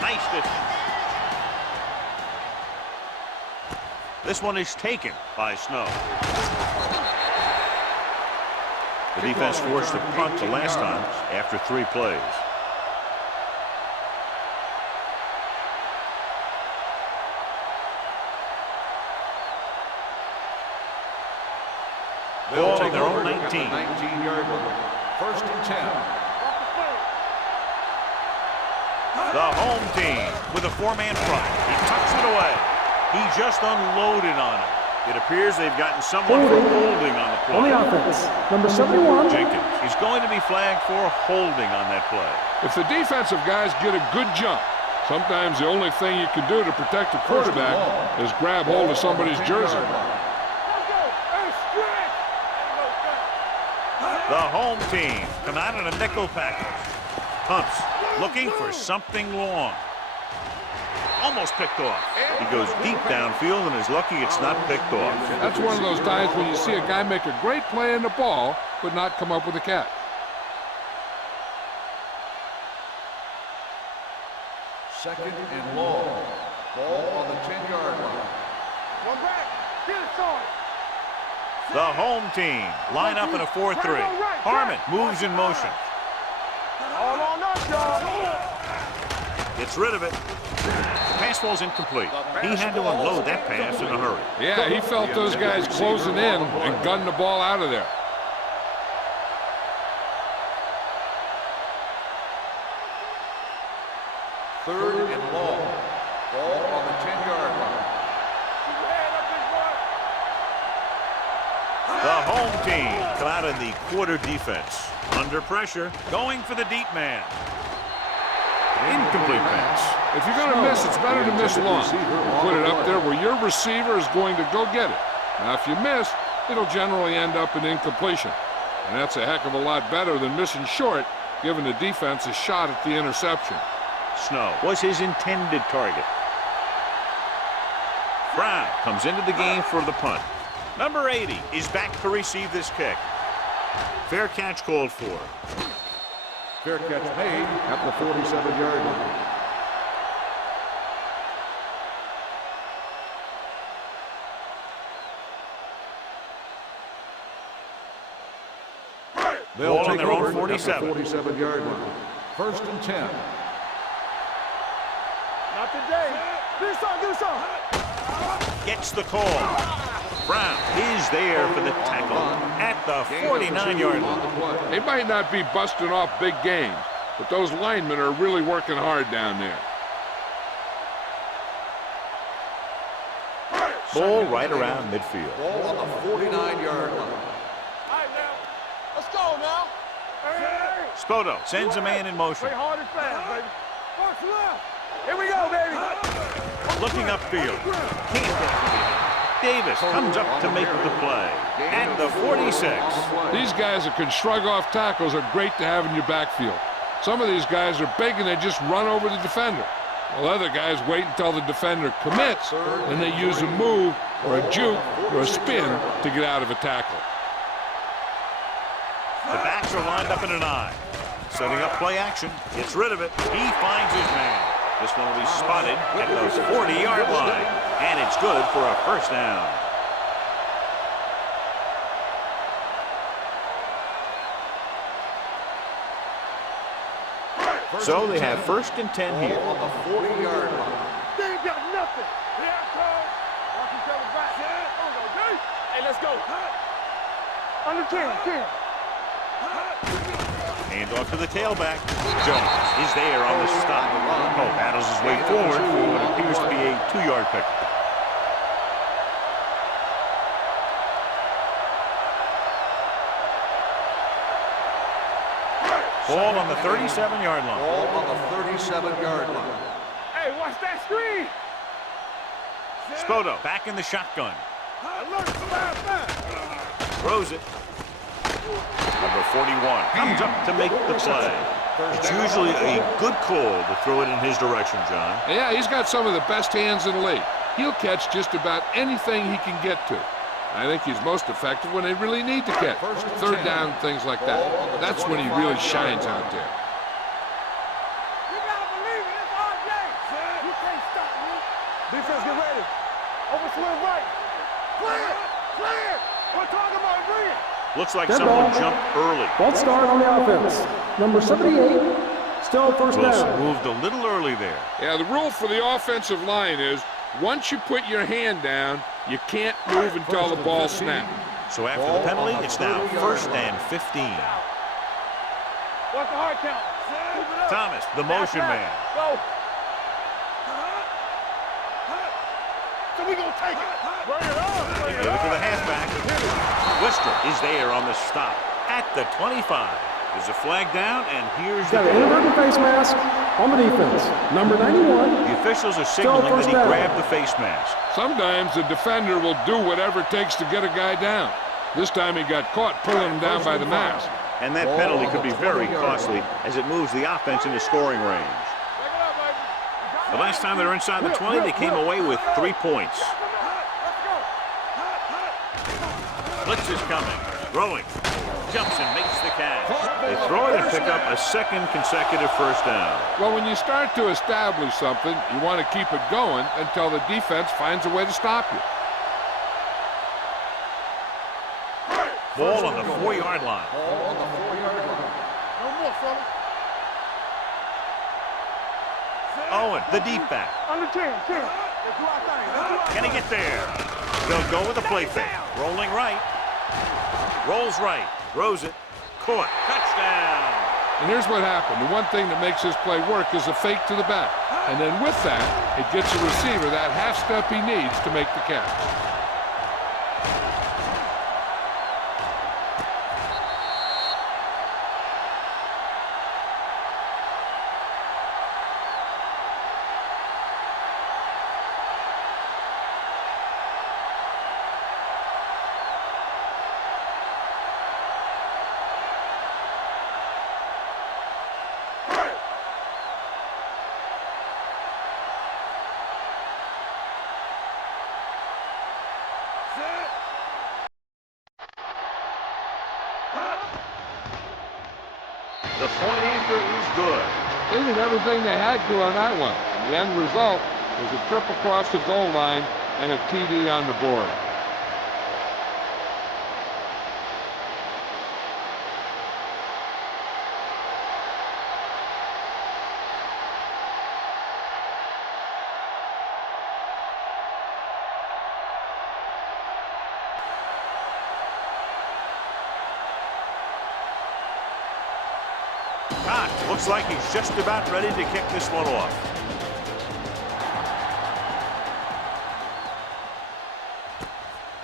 Nice distance. This one is taken by Snow. The defense forced a punt the last time after 3 plays. Ball on their own 19. 19-yard line. First and 10. The home team with a 4-man front. He tucks it away. He just unloaded on it. It appears they've gotten someone for holding on the play. On the offense, number 71. Jenkins is going to be flagged for holding on that play. If the defensive guys get a good jump, sometimes the only thing you can do to protect the quarterback is grab hold of somebody's jersey. The home team come out in a nickel package. Pumps, looking for something long. Almost picked off. He goes deep downfield and is lucky it's not picked off. That's one of those times when you see a guy make a great play in the ball, but not come up with a catch. Second and long. Ball on the 10-yard line. One back. Get it on. The home team line up in a 4-3. Harmon moves in motion. All on us, y'all. Gets rid of it. Pass ball's incomplete. He had to unload that pass in a hurry. Yeah, he felt those guys closing in and gunned the ball out of there. Third and long. Ball on the 10-yard line. The home team come out in the quarter defense. Under pressure, going for the deep man. Incomplete pass. If you're going to miss, it's better to miss long. Put it up there where your receiver is going to go get it. Now, if you miss, it'll generally end up in incompletion. And that's a heck of a lot better than missing short, giving the defense a shot at the interception. Snow was his intended target. Brown comes into the game for the punt. Number 80 is back to receive this kick. Fair catch called for. Fair catch made at the 47-yard line. They'll take their own over 47. at the 47-yard line. 1st and 10. Not today. Do some. Gets the call. Brown is there for the tackle at the 49-yard line. They might not be busting off big games, but those linemen are really working hard down there. Ball right around midfield. Ball on the 49-yard line. All right, now. Let's go now. Hey. Spoto sends a man in motion. Play hard and fast, baby. March left. Here we go, baby. Looking upfield. Can't get behind. Davis comes up to make the play at the 46. These guys that can shrug off tackles are great to have in your backfield. Some of these guys are big and they just run over the defender. While other guys wait until the defender commits, and they use a move or a juke or a spin to get out of a tackle. The backs are lined up in an eye. Setting up play action. Gets rid of it. He finds his man. This one will be spotted at the 40-yard line. And it's good for a first down. So they have 1st and 10 here. On the 40-yard line. They ain't got nothing. Yeah, Cole. Watch each other back. Hey, let's go. Under 10. Hand off to the tailback. Jones is there on the stop. Oh, battles his way forward for what appears to be a 2-yard pickup. Ball on the 37-yard line. Ball on the 37-yard line. Hey, watch that screen. Spoto back in the shotgun. Alert, fast. Throws it. Number 41 comes up to make the play. It's usually a good call to throw it in his direction, John. Yeah, he's got some of the best hands in the league. He'll catch just about anything he can get to. I think he's most effective when they really need to catch. 3rd down, things like that. That's when he really shines out there. You gotta believe it. It's RJ. You can't stop me. Defense, get ready. Overswing right. Clear. We're talking about bring it. Looks like Dead someone ball. jumped early. False start on the offense. Number 78, still 1st Wilson down. moved a little early there. Yeah, the rule for the offensive line is once you put your hand down, you can't move until the ball snaps. So after the penalty, it's now 1st and 15. What's the hard count? Thomas, the motion man. Go. So we gonna take it. Bring it on. They give it to the halfback. Wister is there on the stop at the 25. There's a flag down, and here's He's the got an call. inadvertent face mask on the defense. Number 91. The officials are signaling that first he down. grabbed the face mask. Sometimes the defender will do whatever it takes to get a guy down. This time he got caught pulling him down by the mask. And that penalty could be very costly as it moves the offense into scoring range. The last time they were inside the 20, they came away with 3 points. Blitz is coming. Throwing. Jumps and makes the catch. They throw it and pick up a 2nd consecutive first down. Well, when you start to establish something, you want to keep it going until the defense finds a way to stop you. Ball on the 4-yard line. Ball on the 4-yard line. No more, fella. Owen, the deep back. Under 10. Let's do our thing. Can he get there? They'll go with the play fake. Rolling right. Rolls right. Throws it. Caught. Touchdown. And here's what happened. The one thing that makes this play work is a fake to the back. And then with that, it gets the receiver that half step he needs to make the catch. anchor is good. They did everything they had to on that one. The end result was a trip across the goal line and a TD on the board. Looks like he's just about ready to kick this one off.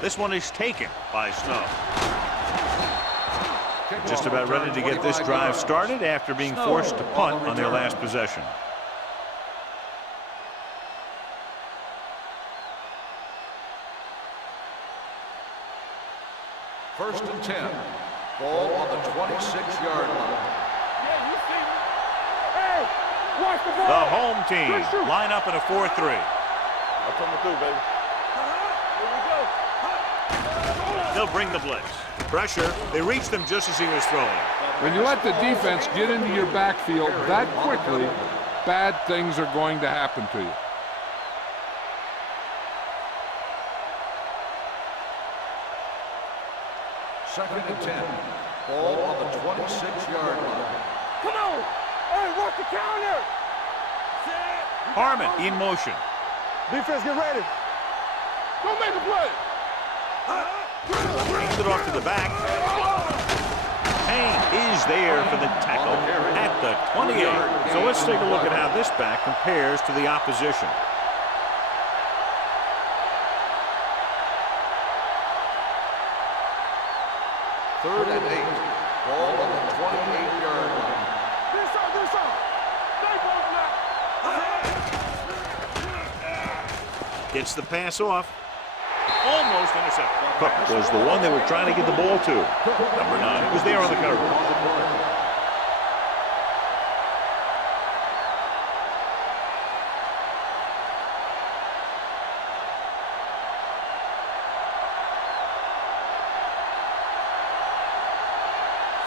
This one is taken by Snow. Just about ready to get this drive started after being forced to punt on their last possession. First and 10. Ball on the 26-yard line. The home team line up in a 4-3. I'm coming through, baby. They'll bring the blitz. Pressure. They reached him just as he was throwing. When you let the defense get into your backfield that quickly, bad things are going to happen to you. Second and 10. Ball on the 26-yard line. Come on! Hey, watch the counter! Harmon in motion. Defense, get ready. Don't make a play. Brings it off to the back. Payne is there for the tackle at the 28. So let's take a look at how this back compares to the opposition. Third and 8. Ball on the 28-yard line. Gets the pass off. Almost intercepted. Cook was the one they were trying to get the ball to. Number 9 was there on the cover.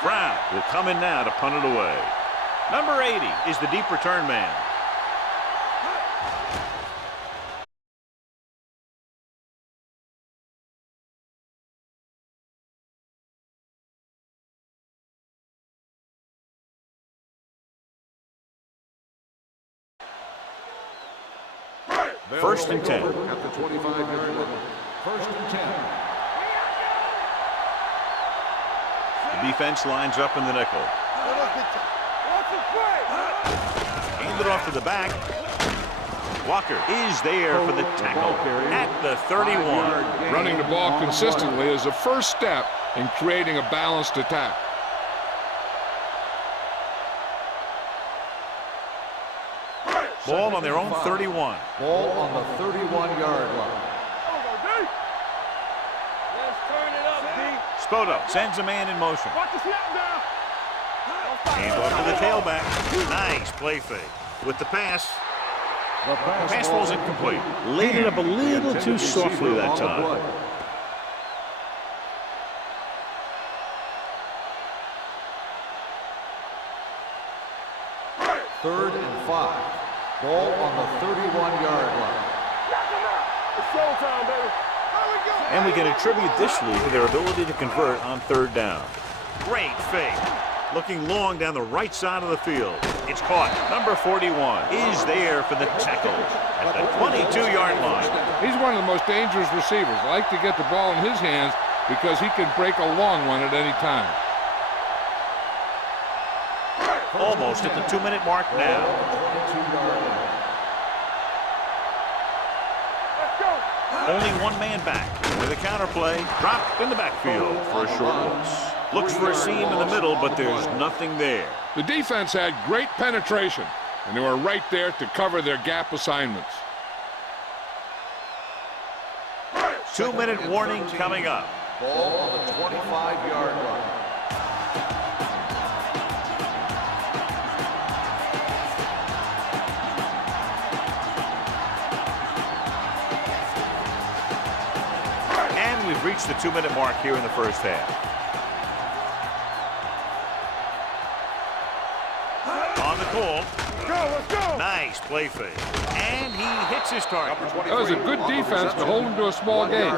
Brown will come in now to punt it away. Number 80 is the deep return man. First and 10. At the 25-yard line. First and 10. The defense lines up in the nickel. Hand it off to the back. Walker is there for the tackle at the 31. Running the ball consistently is the first step in creating a balanced attack. Ball on their own 31. Ball on the 31-yard line. Spoto sends a man in motion. Watch the snap down. Hand off to the tailback. Nice play fake. With the pass. The Pass ball's incomplete. Laid it up a little too softly that time. Third and 5. Ball on the 31-yard line. It's showtime, baby. And we can attribute this lead to their ability to convert on third down. Great fake. Looking long down the right side of the field. It's caught. Number 41 is there for the tackle at the 22-yard line. He's one of the most dangerous receivers. I like to get the ball in his hands because he can break a long one at any time. Almost at the 2-minute mark now. Only one man back with a counter play. Dropped in the backfield for a short loss. Looks for a seam in the middle, but there's nothing there. The defense had great penetration, and they were right there to cover their gap assignments. 2-minute warning coming up. Ball on the 25-yard line. We've reached the 2-minute mark here in the first half. On the call. Go, let's go. Nice play fake. And he hits his target. That was a good defense to hold him to a small gain.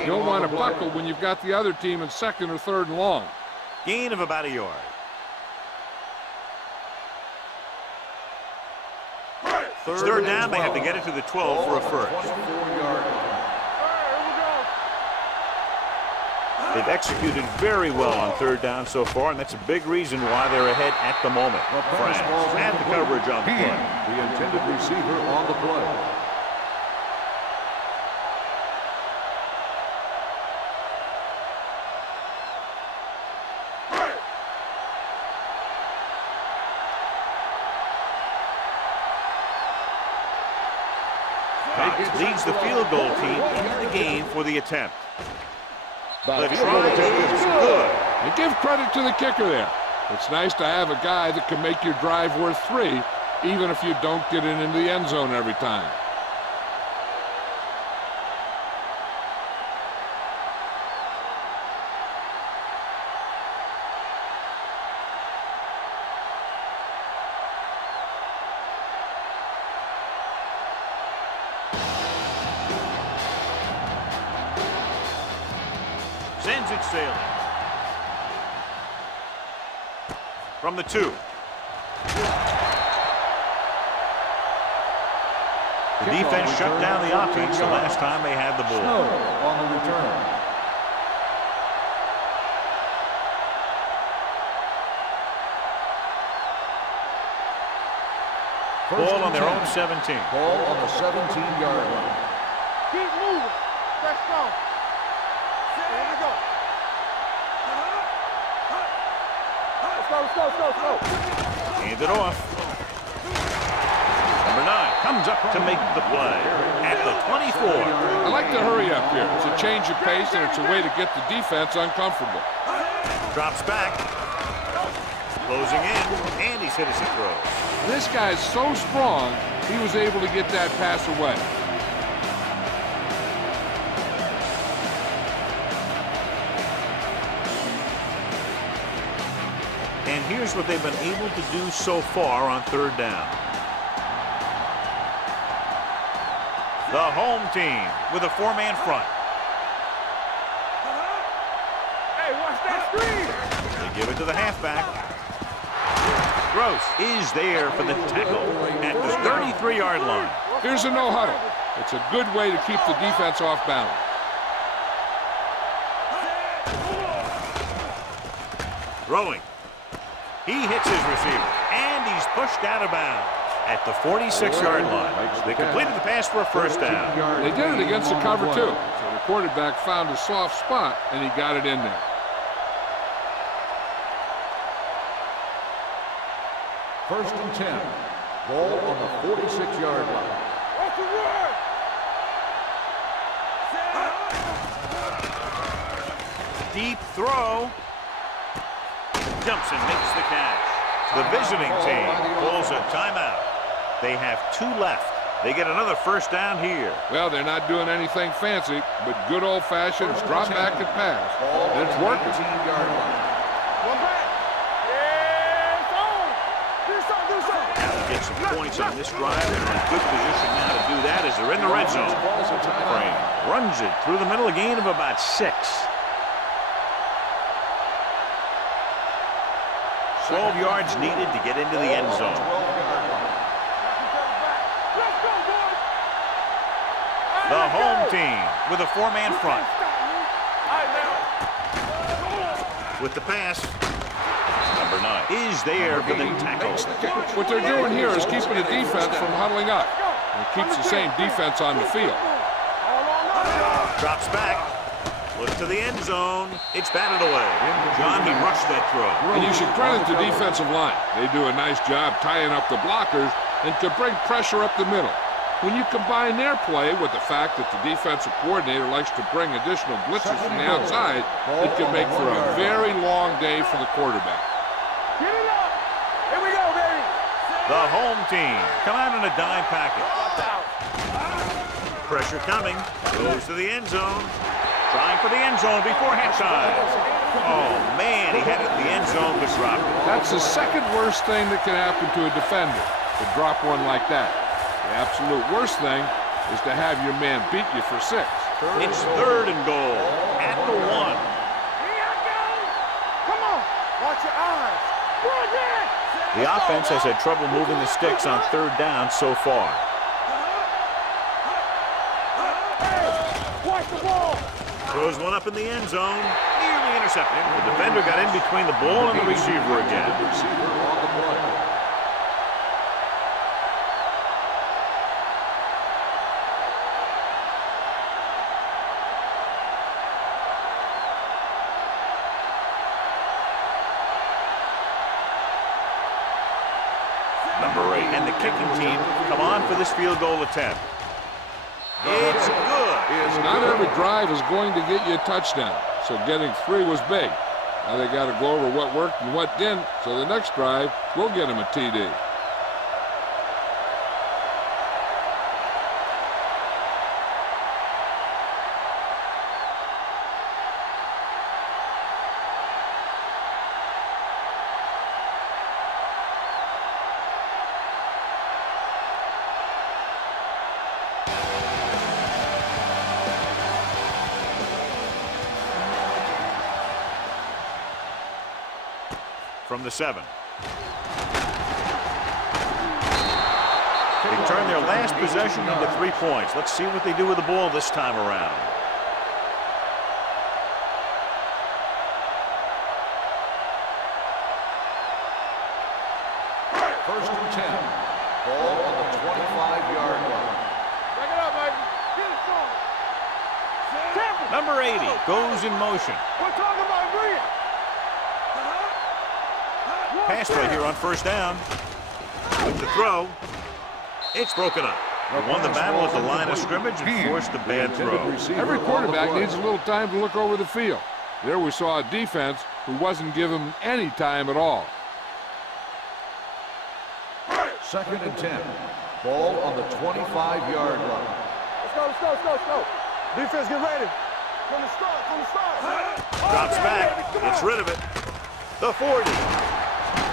You don't want to buckle when you've got the other team in second or third and long. Gain of about a yard. Third down, they have to get it to the 12 for a first. They've executed very well on third down so far, and that's a big reason why they're ahead at the moment. France and the coverage on the play. The intended receiver on the play. Leads the field goal team into the game for the attempt. The try is good. And give credit to the kicker there. It's nice to have a guy that can make your drive worth 3, even if you don't get it into the end zone every time. Sends it sailing. From the 2. The defense shut down the offense the last time they had the ball. On the return. Ball on their own 17. Ball on the 17-yard line. Keep moving. Let's go. Here we go. Let's go. Hand it off. Number 9 comes up to make the play at the 24. I like to hurry up here. It's a change of pace, and it's a way to get the defense uncomfortable. Drops back. Closing in, and he's hit as he throws. This guy's so strong, he was able to get that pass away. And here's what they've been able to do so far on third down. The home team with a 4-man front. Hey, watch that screen. They give it to the halfback. Gross is there for the tackle at the 33-yard line. Here's a no-huddle. It's a good way to keep the defense off balance. Throwing. He hits his receiver, and he's pushed out of bounds at the 46-yard line. They completed the pass for a first down. They did it against the cover, too. So the quarterback found a soft spot, and he got it in there. First and 10. Ball on the 46-yard line. What's the word? Deep throw. Jumps and makes the catch. The visiting team pulls a timeout. They have 2 left. They get another first down here. Well, they're not doing anything fancy, but good old-fashioned drop back and pass. And it's working. 18-yard line. One back. Yeah, it's on. Do something. Now to get some points on this drive. They're in a good position now to do that as they're in the red zone. Frame runs it through the middle, a gain of about 6. 12 yards needed to get into the end zone. The home team with a 4-man front. With the pass, number 9 is there for the tackle. What they're doing here is keeping the defense from huddling up. It keeps the same defense on the field. Drops back. Look to the end zone. It's batted away. John, he rushed that throw. And you should credit the defensive line. They do a nice job tying up the blockers and can bring pressure up the middle. When you combine their play with the fact that the defensive coordinator likes to bring additional blitzes from the outside, it can make for a very long day for the quarterback. Get it up. Here we go, baby. The home team come out in a dime package. Pressure coming. Goes to the end zone. Trying for the end zone before halftime. Oh, man, he had it in the end zone but dropped it. That's the second worst thing that can happen to a defender, to drop one like that. The absolute worst thing is to have your man beat you for 6. It's 3rd and goal at the 1. Here I go. Come on. Watch your eyes. The offense has had trouble moving the sticks on 3rd down so far. Watch the ball. Throws one up in the end zone, nearly intercepted. The defender got in between the ball and the receiver again. Receiver on the play. Number 8, and the kicking team come on for this field goal attempt. It's good. Not every drive is going to get you a touchdown, so getting 3 was big. Now they got to go over what worked and what didn't, so the next drive will get them a TD. From the 7. They turn their last possession into 3 points. Let's see what they do with the ball this time around. First and 10. Ball on the 25-yard line. Back it up, baby. Get it strong. Number 80 goes in motion. We're talking about brilliant. Pass play here on 1st down. With the throw, it's broken up. They won the battle at the line of scrimmage and forced a bad throw. Every quarterback needs a little time to look over the field. There we saw a defense who wasn't given any time at all. 2nd and 10. Ball on the 25-yard line. Let's go, let's go, let's go, let's go. Defense, get ready. From the start, from the start. Drops back, gets rid of it. The 40.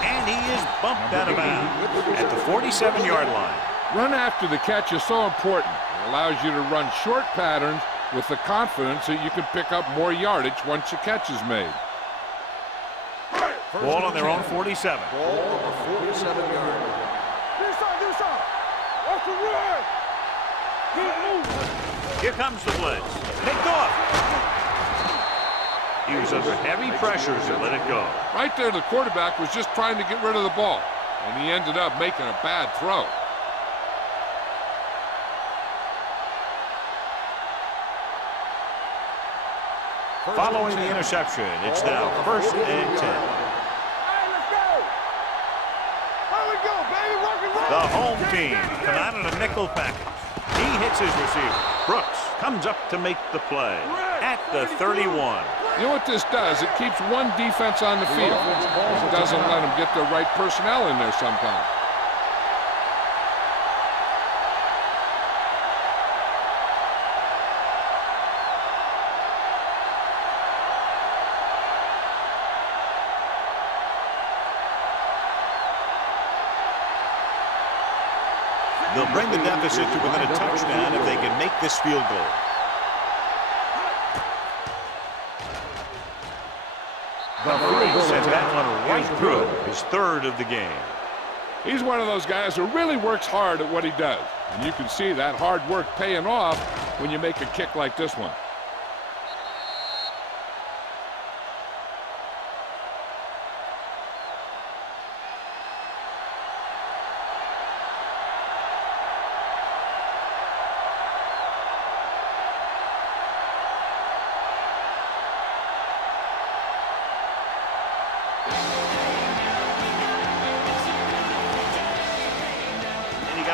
And he is bumped out of bounds at the 47-yard line. Run after the catch is so important. It allows you to run short patterns with the confidence that you can pick up more yardage once the catch is made. Ball on their own 47. Ball on the 47-yard line. This side. Watch the run. Good move. Here comes the blitz. Picked off. He was under heavy pressure as he let it go. Right there, the quarterback was just trying to get rid of the ball, and he ended up making a bad throw. Following the interception, it's now 1st and 10. Hey, let's go. Here we go, baby. Rock and roll. The home team come out in a nickel package. He hits his receiver. Brooks comes up to make the play at the 31. You know what this does? It keeps one defense on the field. It doesn't let them get the right personnel in there sometimes. They'll bring the deficit to within a touchdown if they can make this field goal. Sends that one right through, his 3rd of the game. He's one of those guys who really works hard at what he does. And you can see that hard work paying off when you make a kick like this one.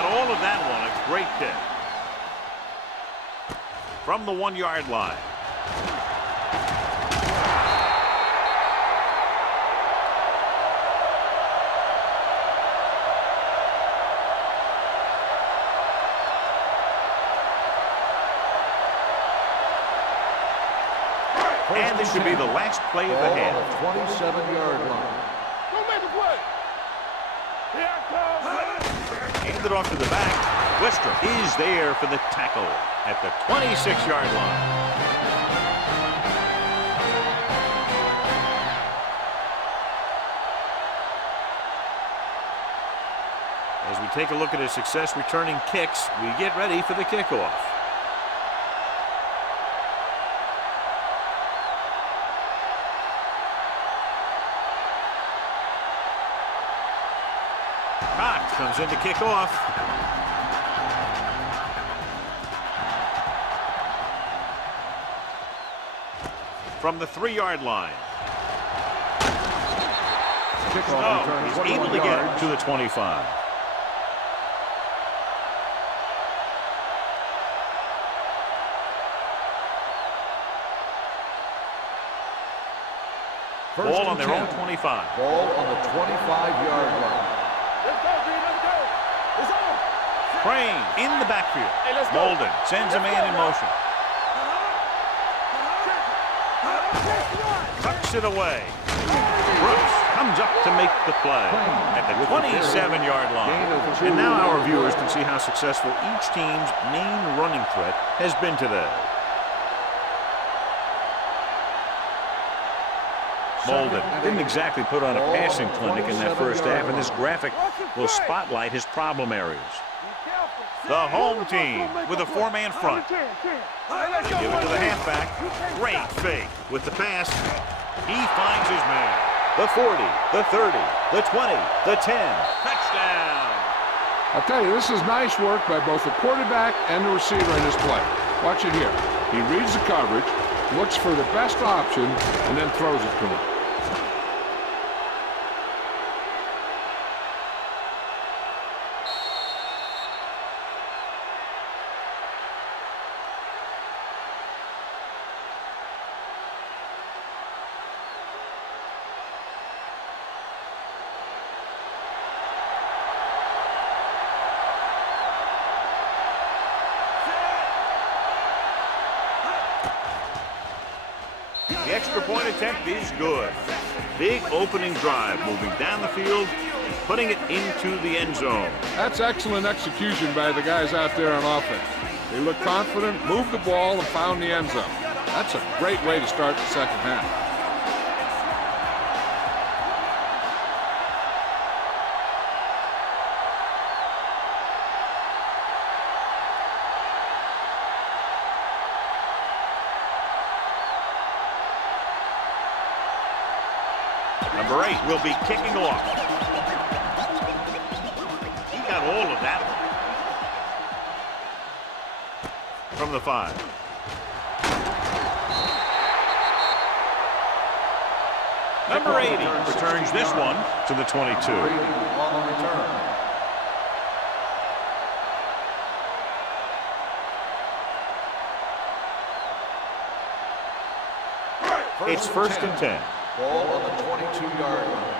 All of that one, a great kick. From the 1-yard line. And this should be the last play of the Ball half. on the 27-yard line. Go make the play. Here I come. Handed off to the back. Western is there for the tackle at the 26-yard line. As we take a look at his success returning kicks, we get ready for the kickoff. Cox comes in to kick off. From the 3-yard line. Kickoff return, He's 21 able to get yards. to the 25. First Ball on and their own 10. 25. Ball on the 25-yard line. Let's go, B. Let's go. It's on. Crane in the backfield. Hey, let's go. Molden sends a man in motion. Tucks it away. Brooks comes up to make the play at the 27-yard line. And now our viewers can see how successful each team's main running threat has been today. Molden didn't exactly put on a passing clinic in that first half, and this graphic will spotlight his problem areas. The home team with a 4-man front. Give it to the halfback. Great fake with the pass. He finds his man. The 40, the 30, the 20, the 10. Touchdown. I'll tell you, this is nice work by both the quarterback and the receiver in this play. Watch it here. He reads the coverage, looks for the best option, and then throws it to him. The extra point attempt is good. Big opening drive, moving down the field and putting it into the end zone. That's excellent execution by the guys out there on offense. They looked confident, moved the ball, and found the end zone. That's a great way to start the second half. Number 8 will be kicking off. He got all of that from the 5. Number 80 returns this one to the 22. On the return. It's first and 10. Ball on the 22-yard line.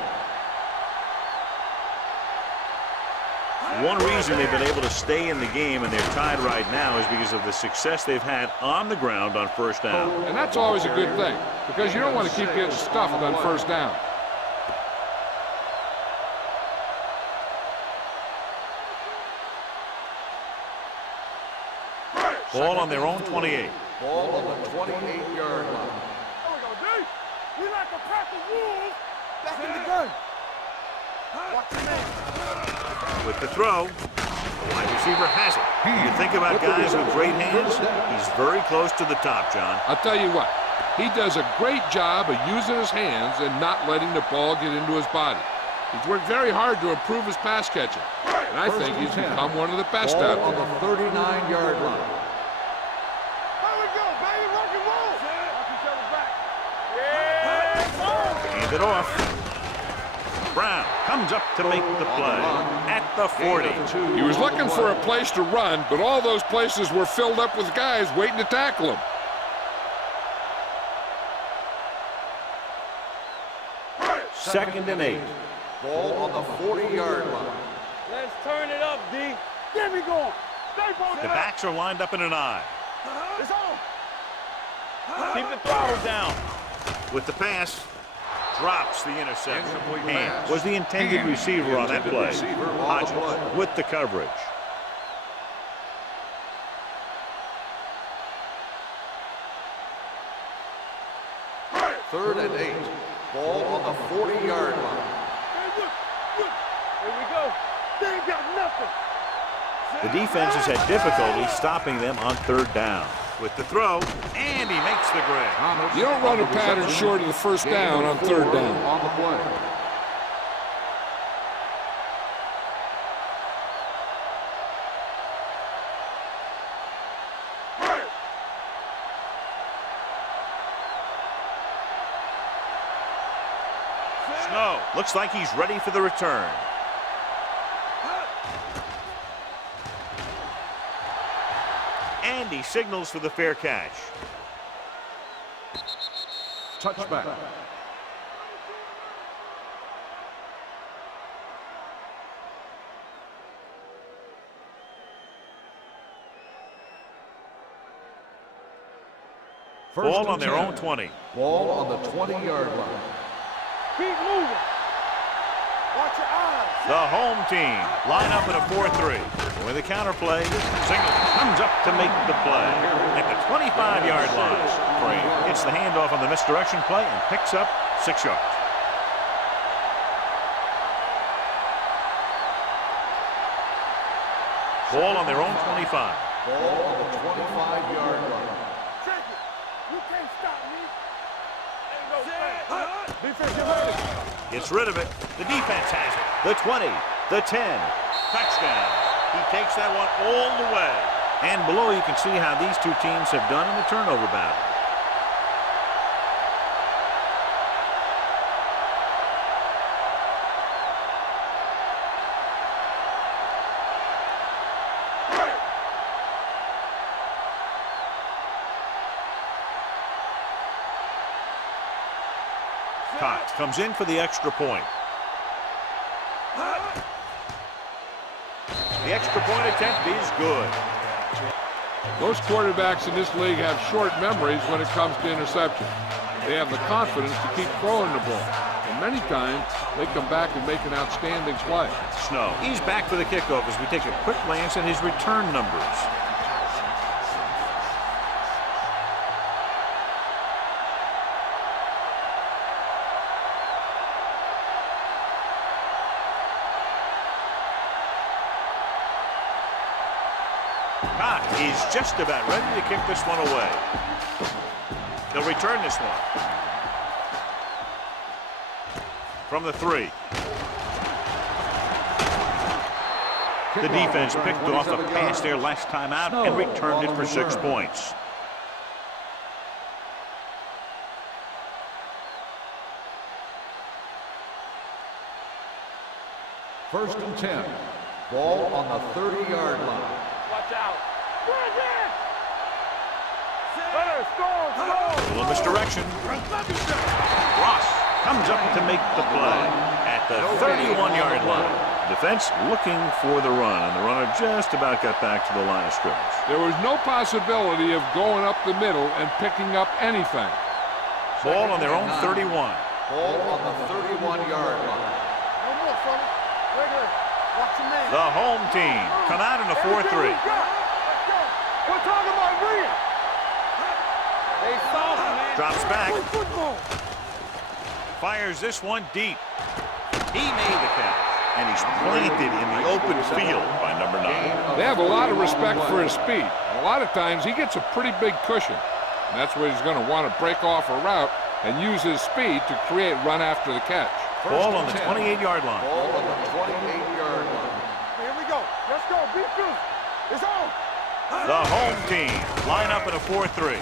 One reason they've been able to stay in the game and they're tied right now is because of the success they've had on the ground on first down. And that's always a good thing, because you don't want to keep getting stuffed on first down. Ball on their own 28. Ball on the 28-yard line. There we go, D. We like a pack of wolves. Back in the gun. Watch your man. With the throw, the wide receiver has it. You think about guys with great hands, he's very close to the top, John. I'll tell you what, he does a great job of using his hands and not letting the ball get into his body. He's worked very hard to improve his pass catching, and I think he's become one of the best out Ball on there. the 39-yard line. How we go, baby? Rock and roll. Watch each other back. Hand it off. Brown comes up to make the play at the 40. He was looking for a place to run, but all those places were filled up with guys waiting to tackle him. Second and 8. Ball on the 40-yard line. Let's turn it up, D. Get me going. Stay posted The up. backs are lined up in an I. It's on. Keep the throttle down. With the pass, drops the interception. And was the intended receiver on that play. Hodges with the coverage. Third and 8. Ball on the 40-yard line. Here we go. They ain't got nothing. The defense has had difficulty stopping them on third down. With the throw, and he makes the grab. You don't run a pattern short of the first down on third down. On the play. Snow looks like he's ready for the return. And he signals for the fair catch. Touchback. Ball on their own 20. Ball on the 20-yard line. Keep moving. Watch your eyes. The home team line up in a 4-3. With a counter play, Signal comes up to make the play. At the 25-yard line, Frame gets the handoff on the misdirection play and picks up 6 yards. Ball on their own 25. Ball on the 25-yard line. Check it. You can't stop me. Ain't no thing. Defense, get ready. Gets rid of it. The defense has it. The 20, the 10. Touchdown. He takes that one all the way. And below you can see how these two teams have done in the turnover battle. Cox comes in for the extra point. The extra point attempt is good. Most quarterbacks in this league have short memories when it comes to interception. They have the confidence to keep throwing the ball. And many times, they come back and make an outstanding play. Snow, he's back for the kickoff as we take a quick glance at his return numbers. Cox is just about ready to kick this one away. He'll return this one. From the 3. The defense picked off a pass there last time out and returned it for 6 points. First and 10. Ball on the 30-yard line. Watch out. Storm. Little misdirection. Ross comes up to make the play at the 31-yard line. Defense looking for the run, and the runner just about got back to the line of scrimmage. There was no possibility of going up the middle and picking up anything. Ball on their own 31. Ball on the 31-yard line. No more, fella. Regular. Watch your man. The home team come out in a 4-3. We're talking about real. They soft, man. Drops back. Play football. Fires this one deep. He made the catch, and he's planted in the open field by number 9. They have a lot of respect for his speed. A lot of times he gets a pretty big cushion. And that's where he's going to want to break off a route and use his speed to create run after the catch. Ball on the 28-yard line. Ball on the 28-yard line. Here we go. Let's go. Be fierce. It's on. The home team line up in a 4-3.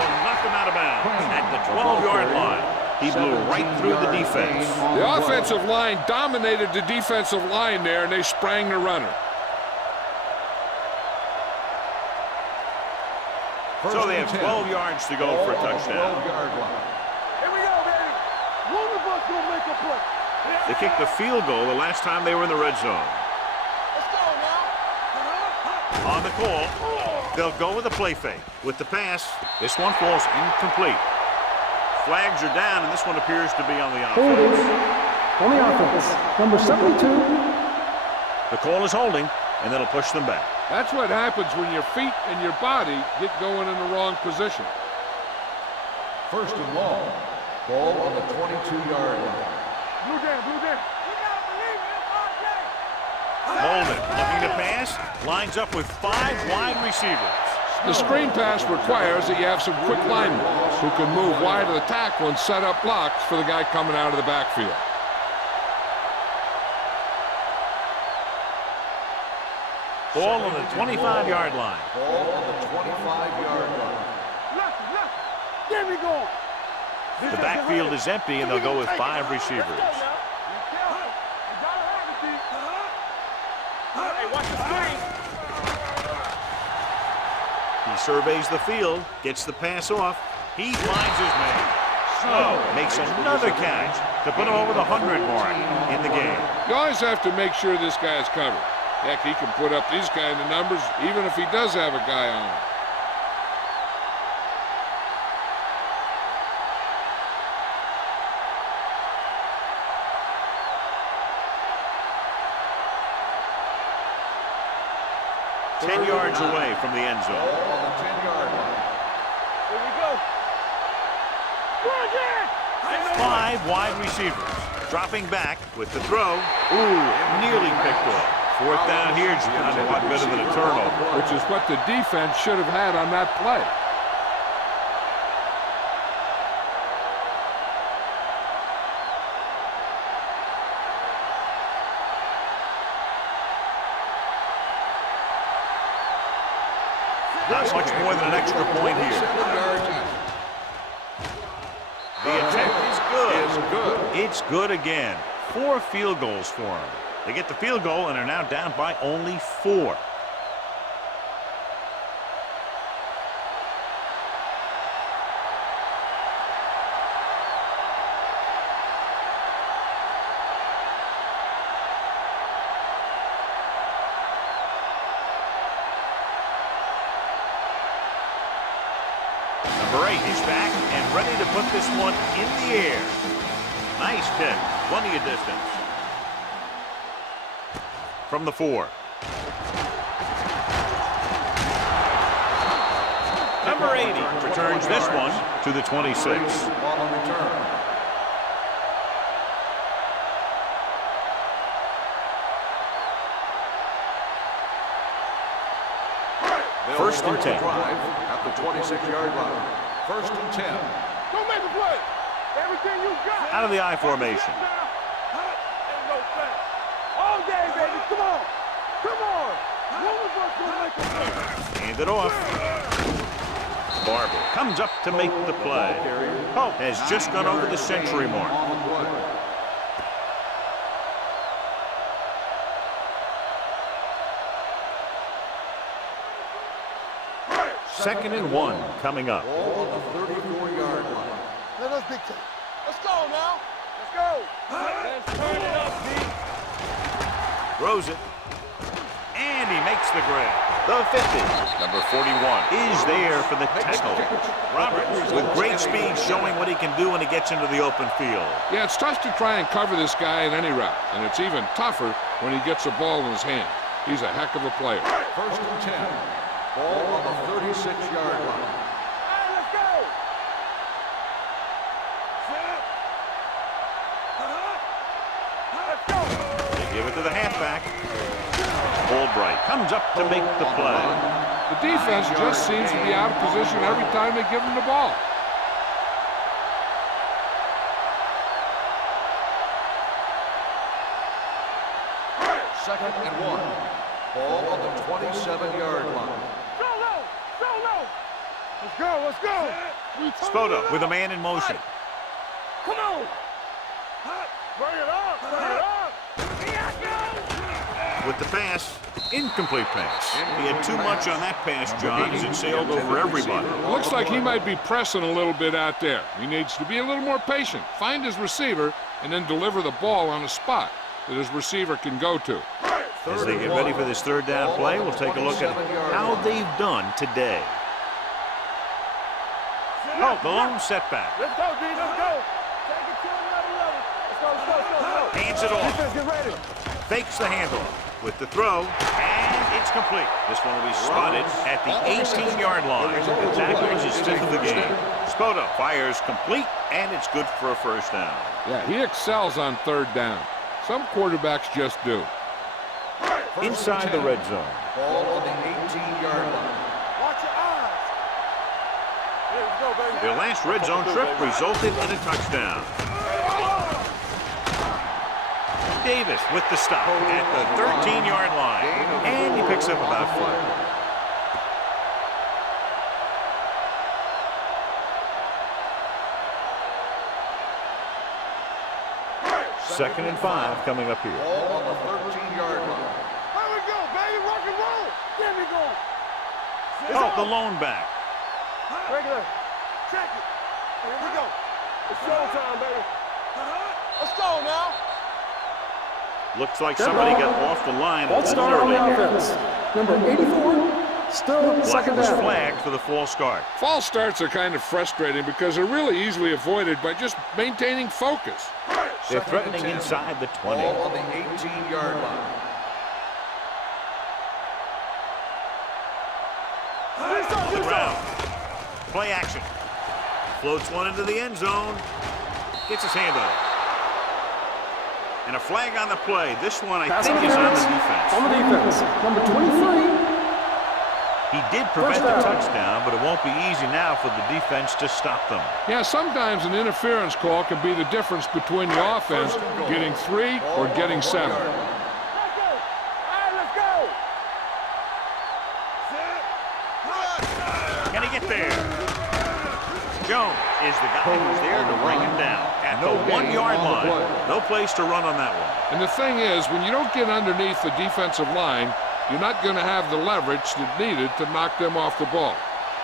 Will knock him out of bounds at the 12-yard line. He blew right through the defense. The offensive line dominated the defensive line there, and they sprang the runner. So they have 12 yards to go for a touchdown. 12-yard line. Here we go, baby. One of us gonna make a play. They kicked a field goal the last time they were in the red zone. Let's go now. On the call, They'll go with a play fake. With the pass, this one falls incomplete. Flags are down, and this one appears to be on the Holding offense. on the offense. Number 72. The call is holding, and that'll push them back. That's what happens when your feet and your body get going in the wrong position. First and long. Ball on the 22-yard line. Blue down, blue down. You gotta believe it, it's RJ. Holden, looking to pass, lines up with 5 wide receivers. The screen pass requires that you have some quick linemen who can move wide of the tackle and set up blocks for the guy coming out of the backfield. Ball on the 25-yard line. Ball on the 25-yard line. Look. There we go. The backfield is empty, and they'll go with 5 receivers. He surveys the field, gets the pass off. He finds his man. Snow makes another catch to put him over the 100 mark in the game. You always have to make sure this guy is covered. Heck, he can put up these kind of numbers even if he does have a guy on him. Ten yards away from the end zone. Ball on the 10-yard line. Here we go. Go again. 5 wide receivers. Dropping back with the throw. Ooh, nearly picked off. 4th down here is kind of a lot better than a turnover. Which is what the defense should have had on that play. Not much more than an extra point here. The attempt is good. It's good again. 4 field goals for them. They get the field goal and are now down by only 4. Number 8 is back and ready to put this one in the air. Nice kick. Plenty of distance. From the 4. Number 80 returns this one to the 26. Ball on return. First and 10. Drive at the 26-yard line. First and 10. Don't make a play. Everything you got. Out of the I formation. All day, baby. Come on. Come on. One of us will make a play. Hand it off. Barber comes up to make the play. Hope has just gone over the century mark. On the play. Second and 1 coming up. Ball on the 34-yard line. Let us dictate. Let's go now. Let's go. Let's turn it up, D. Throws it. And he makes the grab. The 50. Number 41 is there for the tackle. Roberts with great speed showing what he can do when he gets into the open field. Yeah, it's tough to try and cover this guy in any route, and it's even tougher when he gets the ball in his hand. He's a heck of a player. First and 10. Ball on the 36-yard line. Hey, let's go. Let's go. They give it to the halfback. Albright comes up to make the play. The defense just seems to be out of position every time they give him the ball. Second and 1. Ball on the 27-yard line. Solo. Solo. Let's go. Let's go. Spoto with a man in motion. Come on. Bring it up. Bring it up. Here I go. With the pass, incomplete pass. He had too much on that pass, John, as it sailed over everybody. Looks like he might be pressing a little bit out there. He needs to be a little more patient, find his receiver, and then deliver the ball on a spot that his receiver can go to. As they get ready for this third down play, we'll take a look at how they've done today. Oh, the lone setback. Let's go, D. Let's go. Take it to another level. Let's go. Hands it off. Defense, get ready. Fakes the handoff with the throw, and it's complete. This one will be spotted at the 18-yard line. And that was his fifth of the game. Spoto fires complete, and it's good for a first down. Yeah, he excels on third down. Some quarterbacks just do. Inside the red zone. Ball on the 18-yard line. Watch your eyes. Here we go, baby. Their last red zone trip resulted in a touchdown. Davis with the stop at the 13-yard line, and he picks up about 4. Second and 5 coming up here. Ball on the 13-yard line. Here we go, baby. Rock and roll. There we go. Oh, the lone back. Regular. Check it. Here we go. It's showtime, baby. Let's go now. Looks like somebody got off the line a False little start on early the here. offense. Number 84, still second Was down. flagged for the false start. False starts are kind of frustrating because they're really easily avoided by just maintaining focus. They're threatening inside the 20. Ball on the 18-yard line. On the ground. Play action. Floats one into the end zone. Gets his hand on it. And a flag on the play. This one, I Pass think, is on the interference defense. on the defense. Number 23, He did prevent First the down. touchdown, but it won't be easy now for the defense to stop them. Yeah, sometimes an interference call can be the difference between the offense getting 3 or getting 7. Let's go. All right, let's go. Can he get there? Jones is the guy who's there to bring him down at the 1-yard line. No place to run on that one. And the thing is, when you don't get underneath the defensive line, you're not going to have the leverage that needed to knock them off the ball.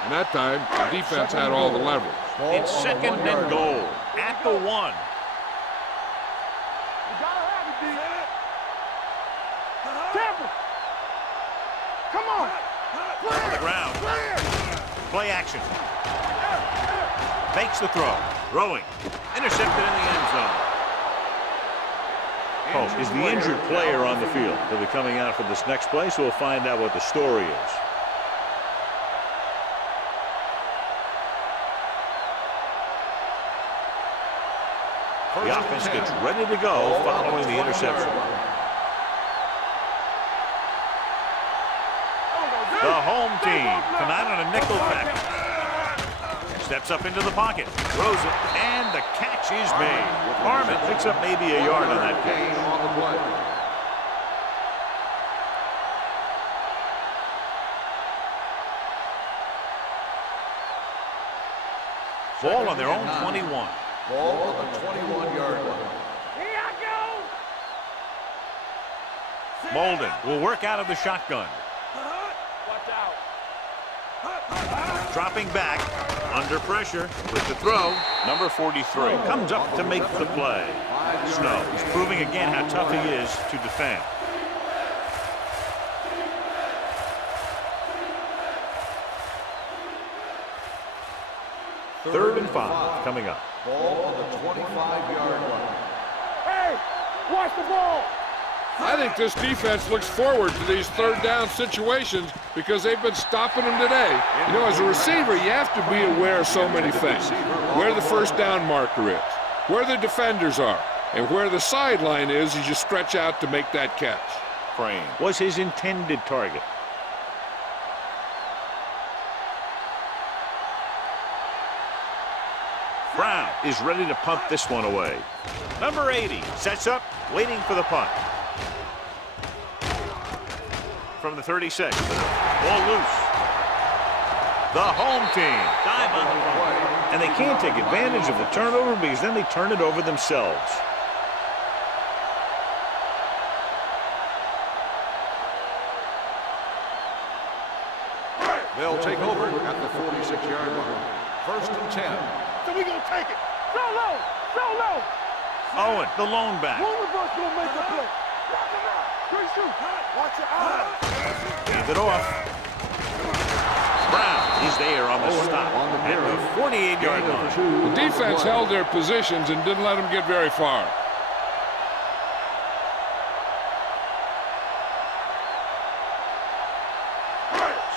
And that time, the defense had all the leverage. It's second and goal at the 1. You gotta have it, D. Tampa. Come on. On the ground. Play action. Fakes the throw. Throwing. Intercepted in the end zone. Pope is the injured player on the field. He'll be coming out for this next play, so we'll find out what the story is. The offense gets ready to go following the interception. The home team come out on a nickel package. Steps up into the pocket, throws it, and the catch is made. Harmon picks up maybe a yard on that catch. On the play. Ball on their own 21. Ball on the 21-yard line. Here I go. Molden will work out of the shotgun. Watch out. Dropping back, under pressure with the throw. Number 43 comes up to make the play. Snow is proving again how tough he is to defend. Third and 5 coming up. Ball on the 25-yard line. Hey, watch the ball. I think this defense looks forward to these third down situations because they've been stopping them today. You know, as a receiver, you have to be aware of so many things. Where the first down marker is, where the defenders are, and where the sideline is as you stretch out to make that catch. Crane was his intended target. Brown is ready to punt this one away. Number 80 sets up, waiting for the punt. From the 36, ball loose. The home team dive on the punt. And they can't take advantage of the turnover because then they turn it over themselves. They'll take over at the 46-yard line. First and 10. So we gonna take it. Solo. Owen, the lone back. One of us gonna make a play. Watch him out. 3 shoot. hand it off. Brown is there on the stop at the 48-yard line. The defense held their positions and didn't let them get very far.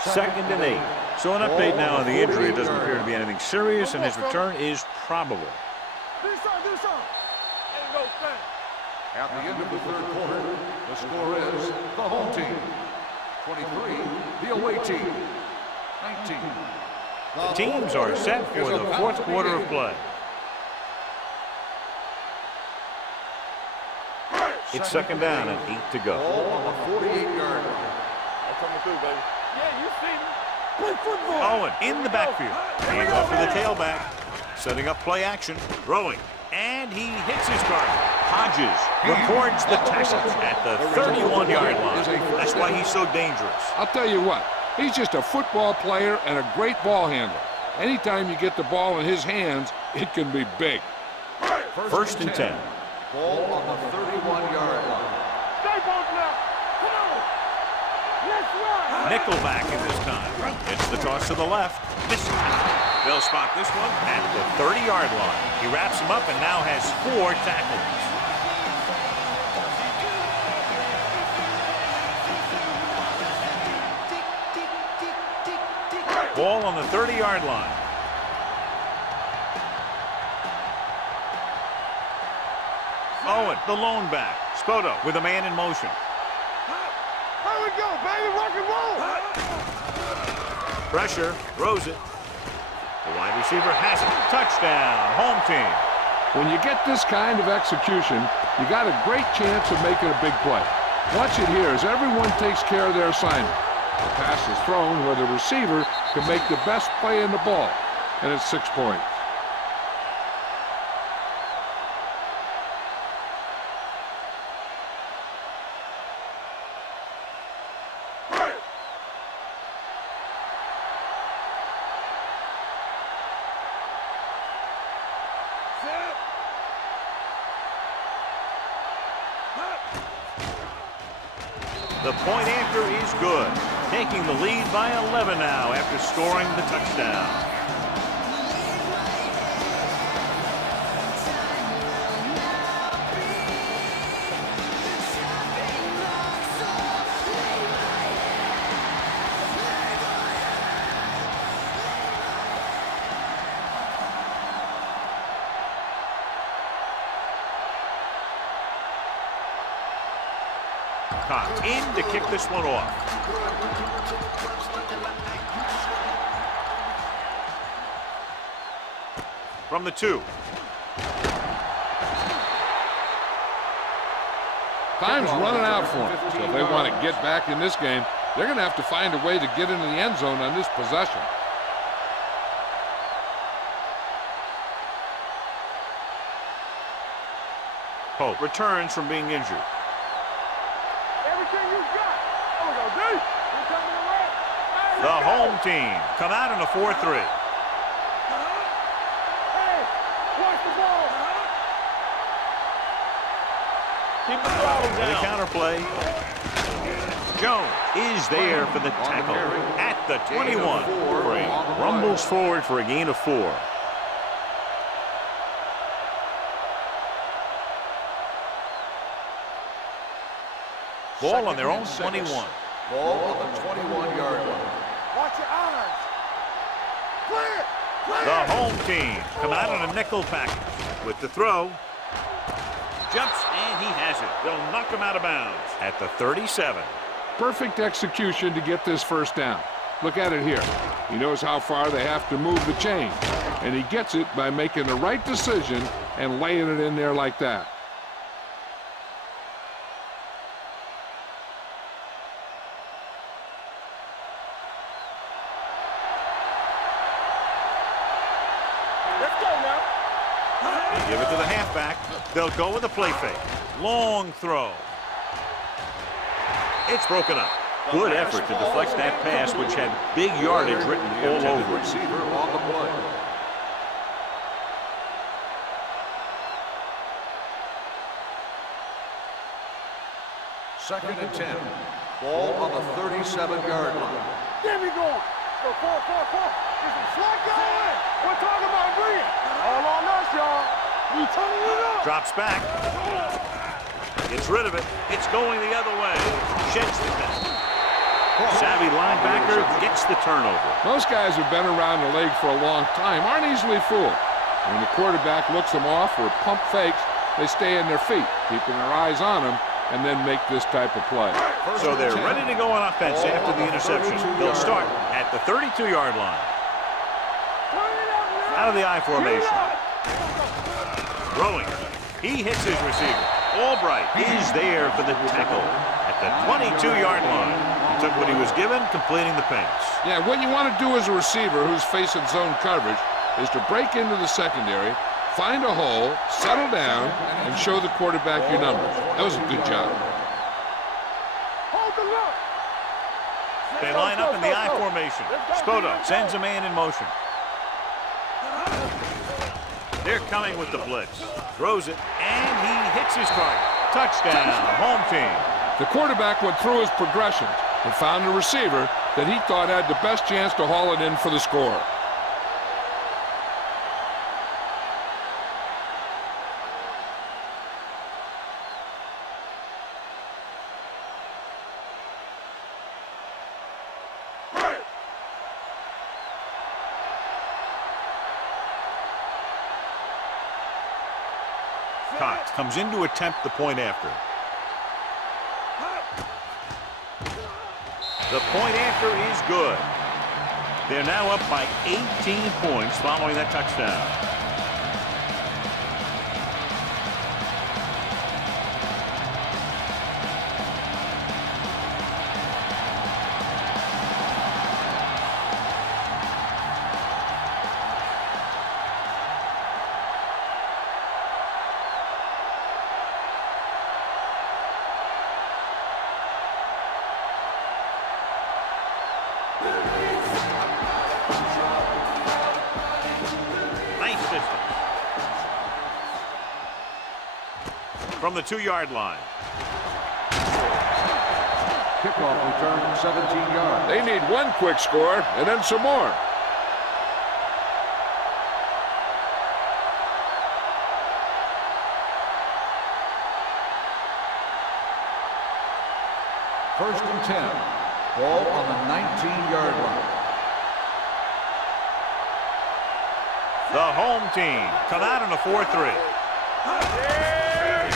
Second and 8. So an update now on the injury. It doesn't appear to be anything serious, and his return is probable. Do something. Ain't no thing. At the end of the third quarter, the score is the home team 23, the away team 19. The teams are set for the fourth quarter of play. It's second down and 8 to go. Ball on the 48-yard line. I'm coming through, baby. Yeah, you see me. Play football. Owen in the backfield. Hand off to the tailback. Setting up play action. Throwing. And he hits his target. Hodges records the tackle at the 31-yard line. That's why he's so dangerous. I'll tell you what, he's just a football player and a great ball handler. Anytime you get the ball in his hands, it can be big. First and 10. Ball on the 31-yard line. Stay both left. Come on. Let's run. Nickelback in this time. It's the toss to the left. Missing. They'll spot this one at the 30-yard line. He wraps him up and now has 4 tackles. Ball on the 30-yard line. Owen, the lone back. Spoto with a man in motion. Here we go, baby. Rock and roll. Pressure, throws it. The wide receiver has it. Touchdown, home team. When you get this kind of execution, you got a great chance of making a big play. Watch it here as everyone takes care of their assignment. The pass is thrown where the receiver can make the best play in the ball, and it's 6 points. The point after is good. Taking the lead by 11 now after scoring the touchdown. Cox in to kick this one off. From the 2. Time's running out for them, so if they want to get back in this game, they're going to have to find a way to get into the end zone on this possession. Pope returns from being injured. Everything you got. Oh, go deep. You coming away. The home team come out in a 4-3. Hey, watch the ball. Keep the throttle down. The counterplay. Jones is there for the tackle at the 21. Gray rumbles forward for a gain of 4. Ball on their own 21. Ball on the 21-yard line. Watch your eyes. Clear. The home team come out on a nickel package with the throw. Jumps and he has it. They'll knock him out of bounds at the 37. Perfect execution to get this first down. Look at it here. He knows how far they have to move the chain, and he gets it by making the right decision and laying it in there like that. They give it to the halfback. They'll go with a play fake. Long throw. It's broken up. Good effort to deflect that pass, which had big yardage written all over it. Receiver on the play. Second and 10. Ball on the 37-yard line. Get me going. Go, 4. Get some slack going. We're talking about green. All on us, y'all. We turning it up. Drops back. Gets rid of it. It's going the other way. Sheds the tackle. Savvy linebacker gets the turnover. Most guys who've been around the league for a long time aren't easily fooled. When the quarterback looks them off or pump fakes, they stay in their feet, keeping their eyes on them, and then make this type of play. So they're ready to go on offense after the interception. They'll start at the 32-yard line. Out of the I formation. Throwing. He hits his receiver. Albright is there for the tackle at the 22-yard line. He took what he was given, completing the pass. Yeah, what you want to do as a receiver who's facing zone coverage is to break into the secondary, find a hole, settle down, and show the quarterback your numbers. That was a good job. Hold the look. They line up in the I formation. Spoto sends a man in motion. They're coming with the blitz. Throws it, and he hits his target. Touchdown, home team. The quarterback went through his progressions and found a receiver that he thought had the best chance to haul it in for the score. Cox comes in to attempt the point after. The point after is good. They're now up by 18 points following that touchdown. From the 2-yard line. Kickoff return, 17 yards. They need one quick score and then some more. First and 10. Ball on the 19-yard line. The home team come out in a 4-3.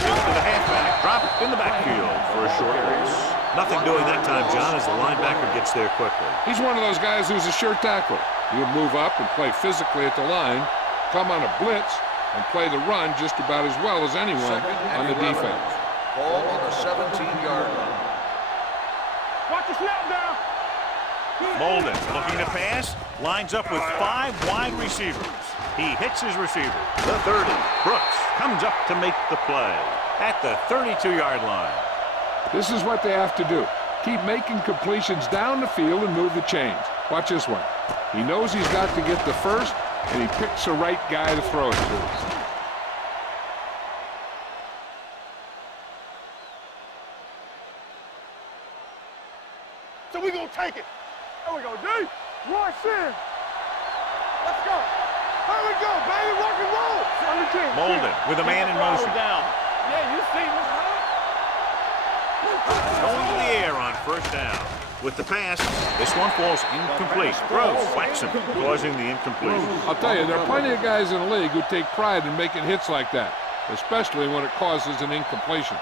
To the halfback, dropped in the backfield for a short race. Nothing doing that time, John, as the linebacker gets there quickly. He's one of those guys who's a sure tackler. He'll move up and play physically at the line, come on a blitz, and play the run just about as well as anyone on the defense. Ball on the 17-yard line. Watch the snap down. Molden looking to pass, lines up with 5 wide receivers. He hits his receiver. The 30. Brooks comes up to make the play at the 32-yard line. This is what they have to do. Keep making completions down the field and move the chains. Watch this one. He knows he's got to get the first, and he picks the right guy to throw it to. So we gonna take it. There we go, D. Rush in. Let's go. There we go, baby. Rock and roll. Molden with a man in motion. Down. Yeah, you see me. Going to the air on first down. With the pass, this one falls incomplete. Gross whacks him, causing the incompletion. I'll tell you, there are plenty of guys in the league who take pride in making hits like that, especially when it causes an incompletion.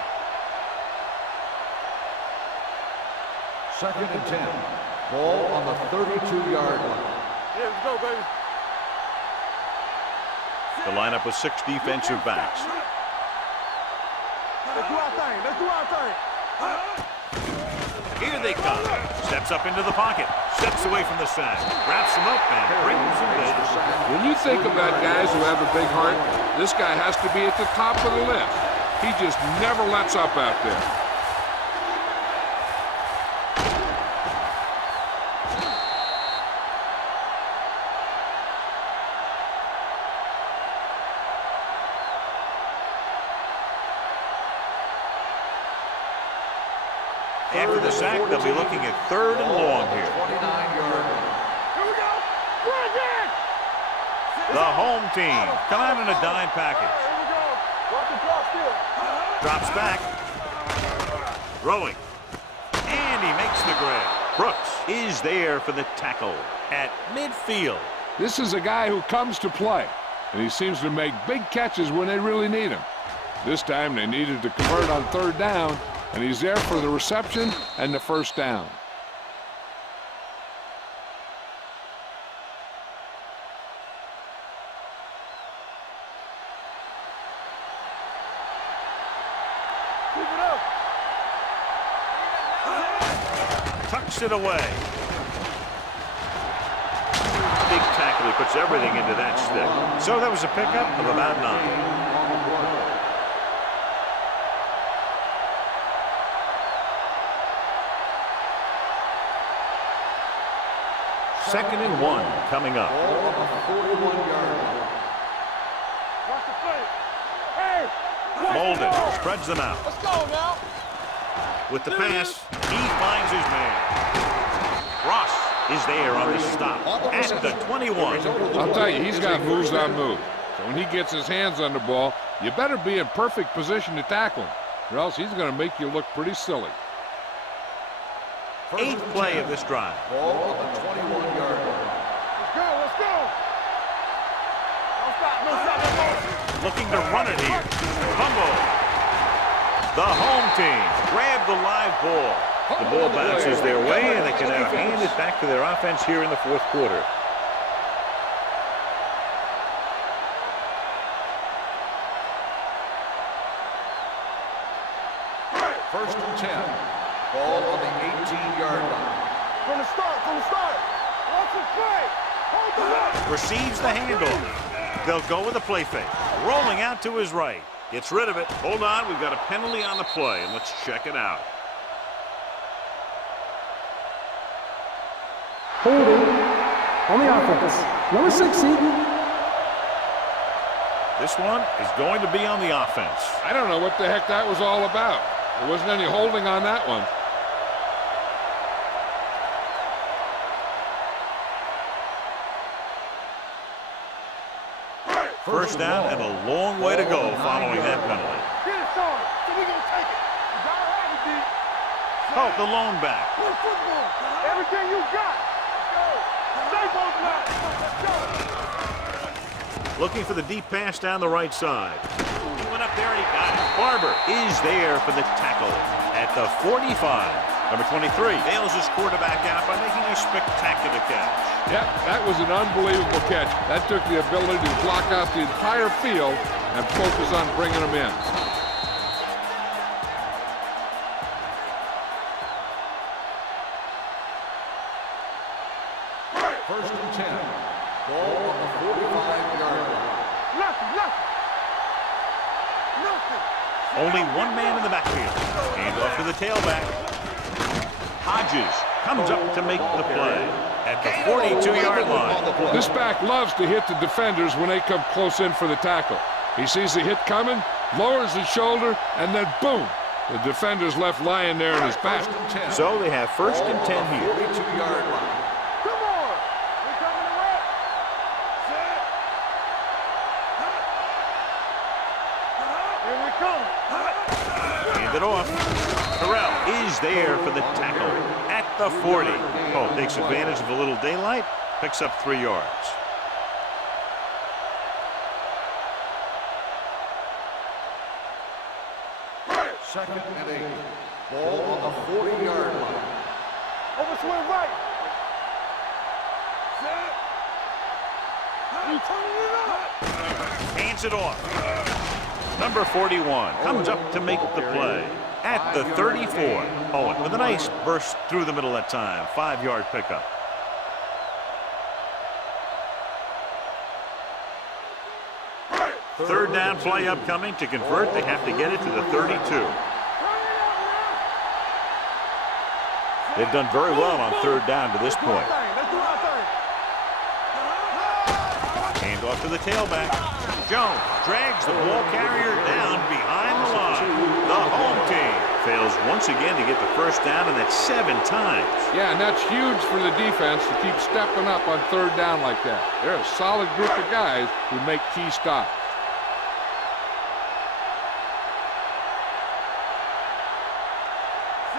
Second and 10. Ball on the 32-yard line. Yeah, let's go, baby. The lineup with 6 defensive backs. Let's do our thing. Let's do our thing. Here they come. Steps up into the pocket. Steps away from the sack. Wraps him up and brings him down. When you think about guys who have a big heart, this guy has to be at the top of the list. He just never lets up out there. After the sack, they'll be looking at 3rd and long here. 29-yard line. Here we go. Run again. The home team come out in a dime package. Here we go. Watch the drop still. Drops back. Throwing. And he makes the grab. Brooks is there for the tackle at midfield. This is a guy who comes to play, and he seems to make big catches when they really need him. This time they needed to convert on 3rd down, and he's there for the reception and the 1st down. Keep it up. Tucks it away. Big tackle. He puts everything into that stick. So that was a pickup of about 9. 2nd and 1 coming up. Ball on the 41-yard line. Watch the play. Hey. Molden spreads them out. Let's go now. With the pass, he finds his man. Ross is there on the stop at the 21. I'll tell you, he's got moves on moves. So when he gets his hands on the ball, you better be in perfect position to tackle him, or else he's going to make you look pretty silly. 8th play of this drive. Ball on the 21-yard line. Let's go. Let's go. Don't stop. No stop. No stop. Looking to run it here. Fumble. The home team grab the live ball. The ball bounces their way, and they can now hand it back to their offense here in the 4th quarter. First and 10. Ball on the 18-yard line. From the start. From the start. Watch the play. Hold the line. Receives the handoff. They'll go with a play fake. Rolling out to his right. Gets rid of it. Hold on, we've got a penalty on the play, and let's check it out. Holding on the offense. Number 60. This one is going to be on the offense. I don't know what the heck that was all about. There wasn't any holding on that one. First down and a long way to go following that penalty. Get it, son. So we gonna take it. You gotta have it, D. Oh, the lone back. Play football. Everything you got. Go. Stay both lines. Let's go. Looking for the deep pass down the right side. He went up there and he got it. Barber is there for the tackle at the 45. Number 23 bails his quarterback out by making a spectacular catch. Yep, that was an unbelievable catch. That took the ability to block out the entire field and focus on bringing them in. First and 10. Ball on the 45-yard line. Nothing. Only one man in the backfield. Hand off to the tailback. Hodges comes up to make the play at the 42-yard line. This back loves to hit the defenders when they come close in for the tackle. He sees the hit coming, lowers his shoulder, and then boom, the defender's left lying there in his back. So they have 1st and 10 here. 42-yard line. Come on. We coming to win. Set. Here we come. Hand it off. Terrell is there for the tackle at the 40. Oh, takes advantage of a little daylight, picks up 3 yards. Second and 8. Ball on the 40-yard line. Overswing right. Set. You turning it up. Hands it off. Number 41 comes up to make the play at the 34. Owen with a nice burst through the middle that time. 5-yard pickup. Third down play upcoming. To convert, they have to get it to the 32. They've done very well on 3rd down to this point. Hand off to the tailback. Jones drags the ball carrier down behind the line. The home team Fails once again to get the first down, and that's 7 times. Yeah, and that's huge for the defense to keep stepping up on third down like that. They're a solid group of guys who make key stops.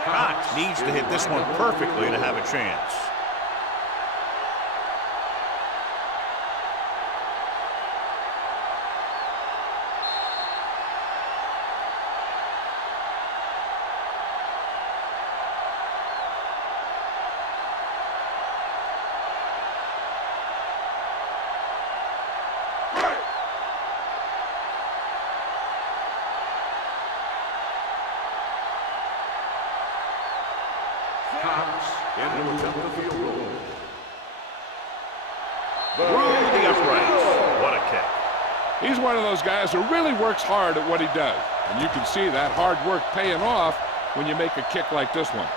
Cox needs to hit this one perfectly to have a chance. Cox in to attempt the field goal. Through the uprights. What a kick. He's one of those guys who really works hard at what he does. And you can see that hard work paying off when you make a kick like this one.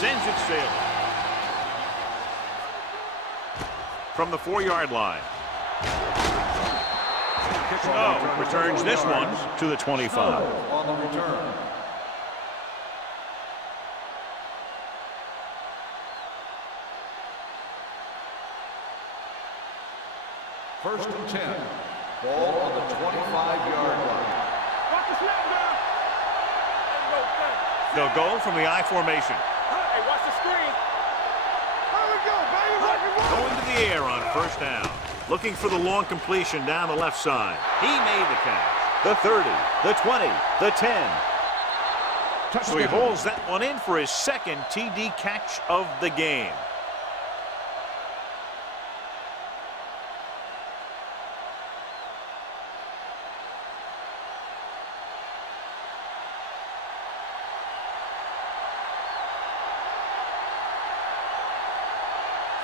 Sends it sailing. From the 4-yard line. Snow returns this one to the 25. On the return. First and 10. Ball on the 25-yard line. Watch the snap now. They'll go from the I formation. Hey, watch the screen. There we go, baby. Rock and roll. Going to the air on first down. Looking for the long completion down the left side. He made the catch. The 30, the 20, the 10. So he holds that one in for his second TD catch of the game.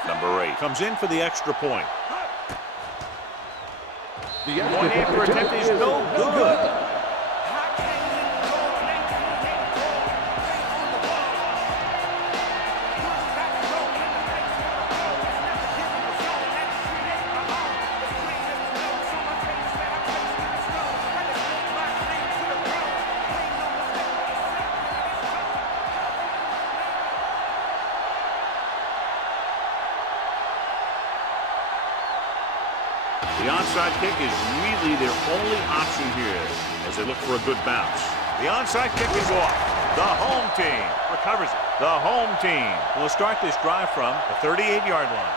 Number 8 comes in for the extra point. The One after attempt is no good. The onside kick is really their only option here as they look for a good bounce. The onside kick is off. The home team recovers it. The home team will start this drive from the 38-yard line.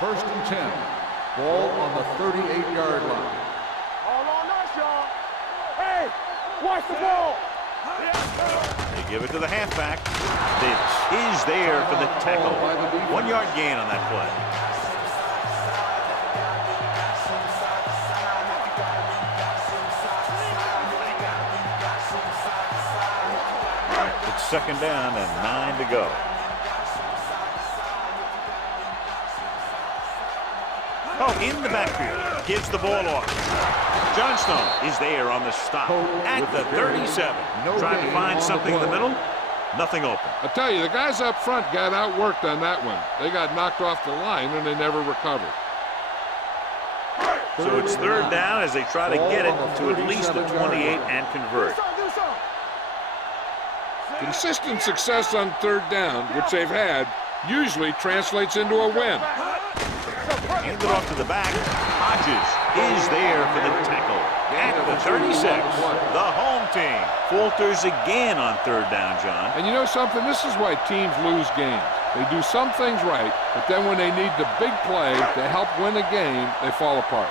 First and 10. Ball on the 38-yard line. All on us, y'all. Hey, watch the ball. They give it to the halfback. Davis is there for the tackle. 1-yard gain on that play. It's second down and 9 to go. Oh, in the backfield. Gives the ball off. Johnstone is there on the stop at the 37. Trying to find something in the middle. Nothing open. I tell you, the guys up front got outworked on that one. They got knocked off the line and they never recovered. So it's third down as they try to get it to at least the 28 and convert. Consistent success on third down, which they've had, usually translates into a win. Hand it off to the back. Hodges is there for the tackle at the 36. The home team falters again on third down, John. And you know something? This is why teams lose games. They do some things right, but then when they need the big play to help win a game, they fall apart.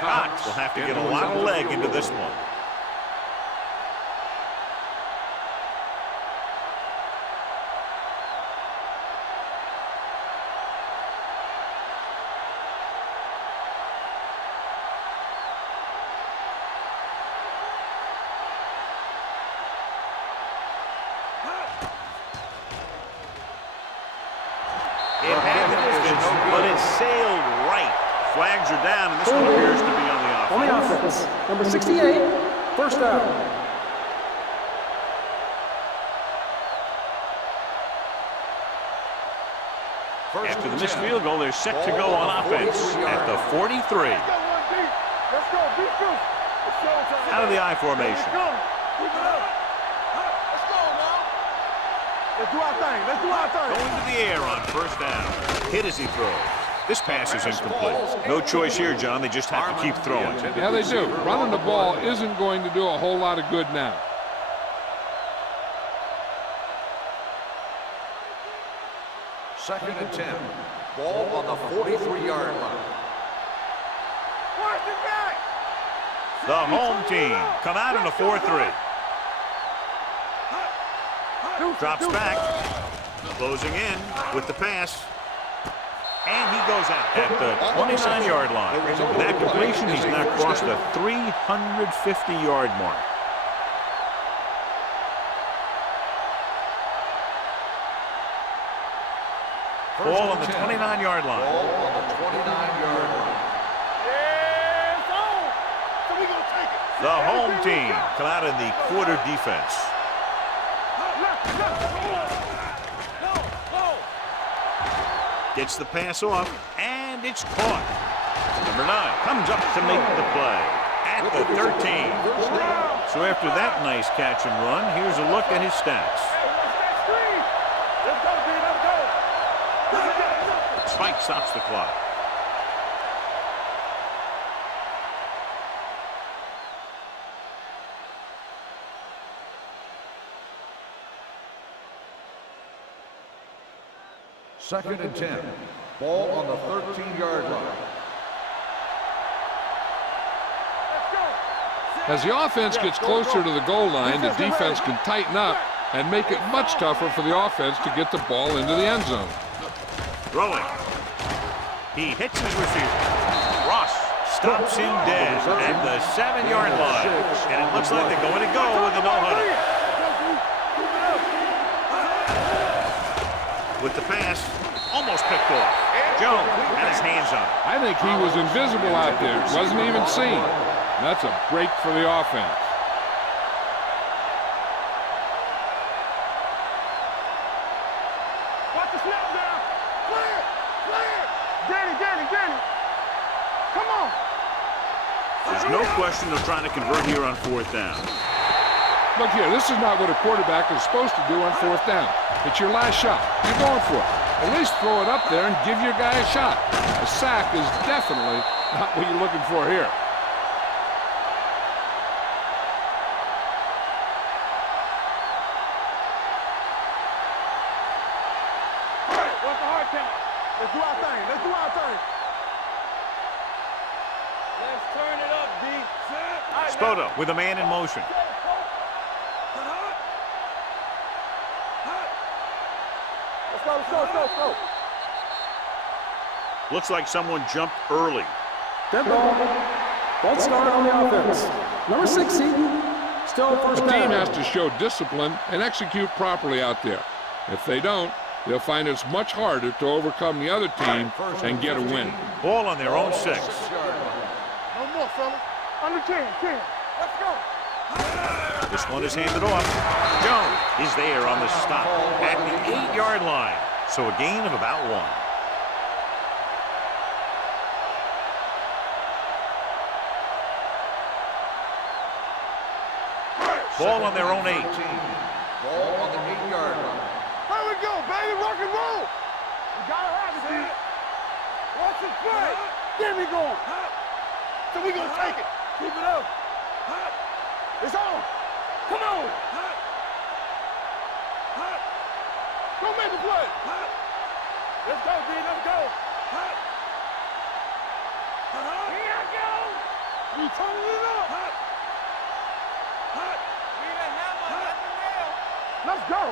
Cox will have to get a lot of leg into this one. has sailed right. Flags are down, and this one appears to be on the offense. On the offense. Number 68, first down. After the missed field goal, they're set to go on offense at the 43. Let's go, 1D. Let's go, beat you. It's showtime. Out of the I formation. Keep it up. Let's go now. Let's do our thing. Let's do our thing. Going to the air on first down. Hit as he throws. This pass is incomplete. No choice here, John. They just have to keep throwing. Yeah, they do. Running the ball isn't going to do a whole lot of good now. Second and 10. Ball on the 43-yard line. Watch it back. The home team come out in a 4-3. Drops back. Closing in with the pass. And he goes out at the 29-yard line. With that completion, he's now crossed the 350-yard mark. Ball on the 29-yard line. Ball on the 29-yard line. Yeah, it's on. So we gonna take it. The home team come out in the quarter defense. Gets the pass off, and it's caught. Number 9 comes up to make the play at the 13. So after that nice catch and run, here's a look at his stats. Let's go, B. Let's go. Spike stops the clock. Second and 10. Ball on the 13-yard line. As the offense gets closer to the goal line, the defense can tighten up and make it much tougher for the offense to get the ball into the end zone. Throwing. He hits his receiver. Ross stops him dead at the 7-yard line. And it looks like they're going to go with a no-huddle. With the pass, almost picked off. Jones had his hands on it. I think he was invisible out there. Wasn't even seen. That's a break for the offense. Watch the snap down. Clear. Clear. Danny. Come on. There's no question they're trying to convert here on 4th down. Look here, this is not what a quarterback is supposed to do on 4th down. It's your last shot. You're going for it. At least throw it up there and give your guy a shot. A sack is definitely not what you're looking for here. What's the hard count? Let's do our thing. Let's turn it up, D. Spoto with a man in motion. Let's go. Looks like someone jumped early. Dead ball. False start on the offense. Number 60, still first The team down. has to show discipline and execute properly out there. If they don't, they'll find it's much harder to overcome the other team and get a win. Ball on their own 6. No more, fellas. Under 10. Let's go. This one is handed off. Jones is there on the stop at the 8-yard line. So a gain of about 1. Ball on their own 8. Ball on the 8-yard line. Here we go, baby. Rock and roll. We gotta have it, D. Watch it play. Get me going. So we gonna take it. Keep it up. It's on. Come on. Go make the play. Let's go, D. Let's go. Here I go. We turning it up. Let's go.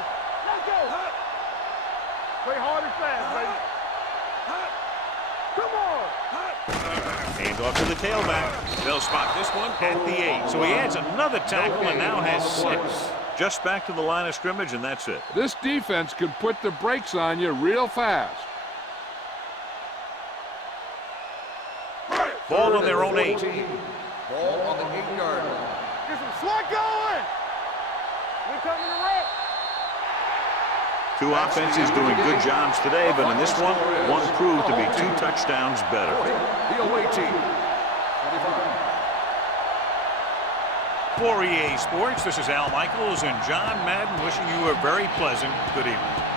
Play hard and fast, baby. Come on. Hand off to the tailback. They'll spot this one at the 8. So he adds another tackle and now has 6. Just back to the line of scrimmage, and that's it. This defense could put the brakes on you real fast. Ball on their own 8. Ball on the 8-yard line. Get some sweat going. We coming to wreck. Two offenses doing good jobs today, but in this one proved to be 2 touchdowns better. The away team. 25. For EA Sports, this is Al Michaels and John Madden wishing you a very pleasant good evening.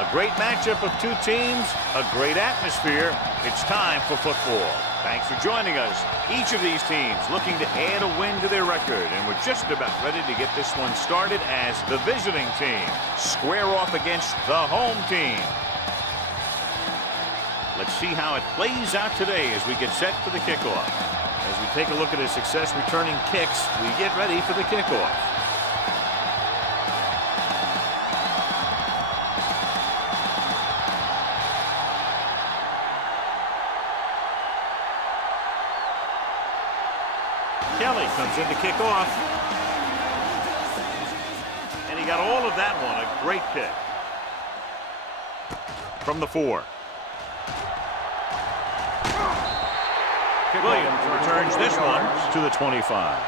A great matchup of two teams, a great atmosphere. It's time for football. Thanks for joining us. Each of these teams looking to add a win to their record, and we're just about ready to get this one started as the visiting team square off against the home team. Let's see how it plays out today as we get set for the kickoff. As we take a look at his success returning kicks, we get ready for the kickoff. Kelly comes in to kick off. And he got all of that one. A great kick. From the 4. Williams returns this one to the 25.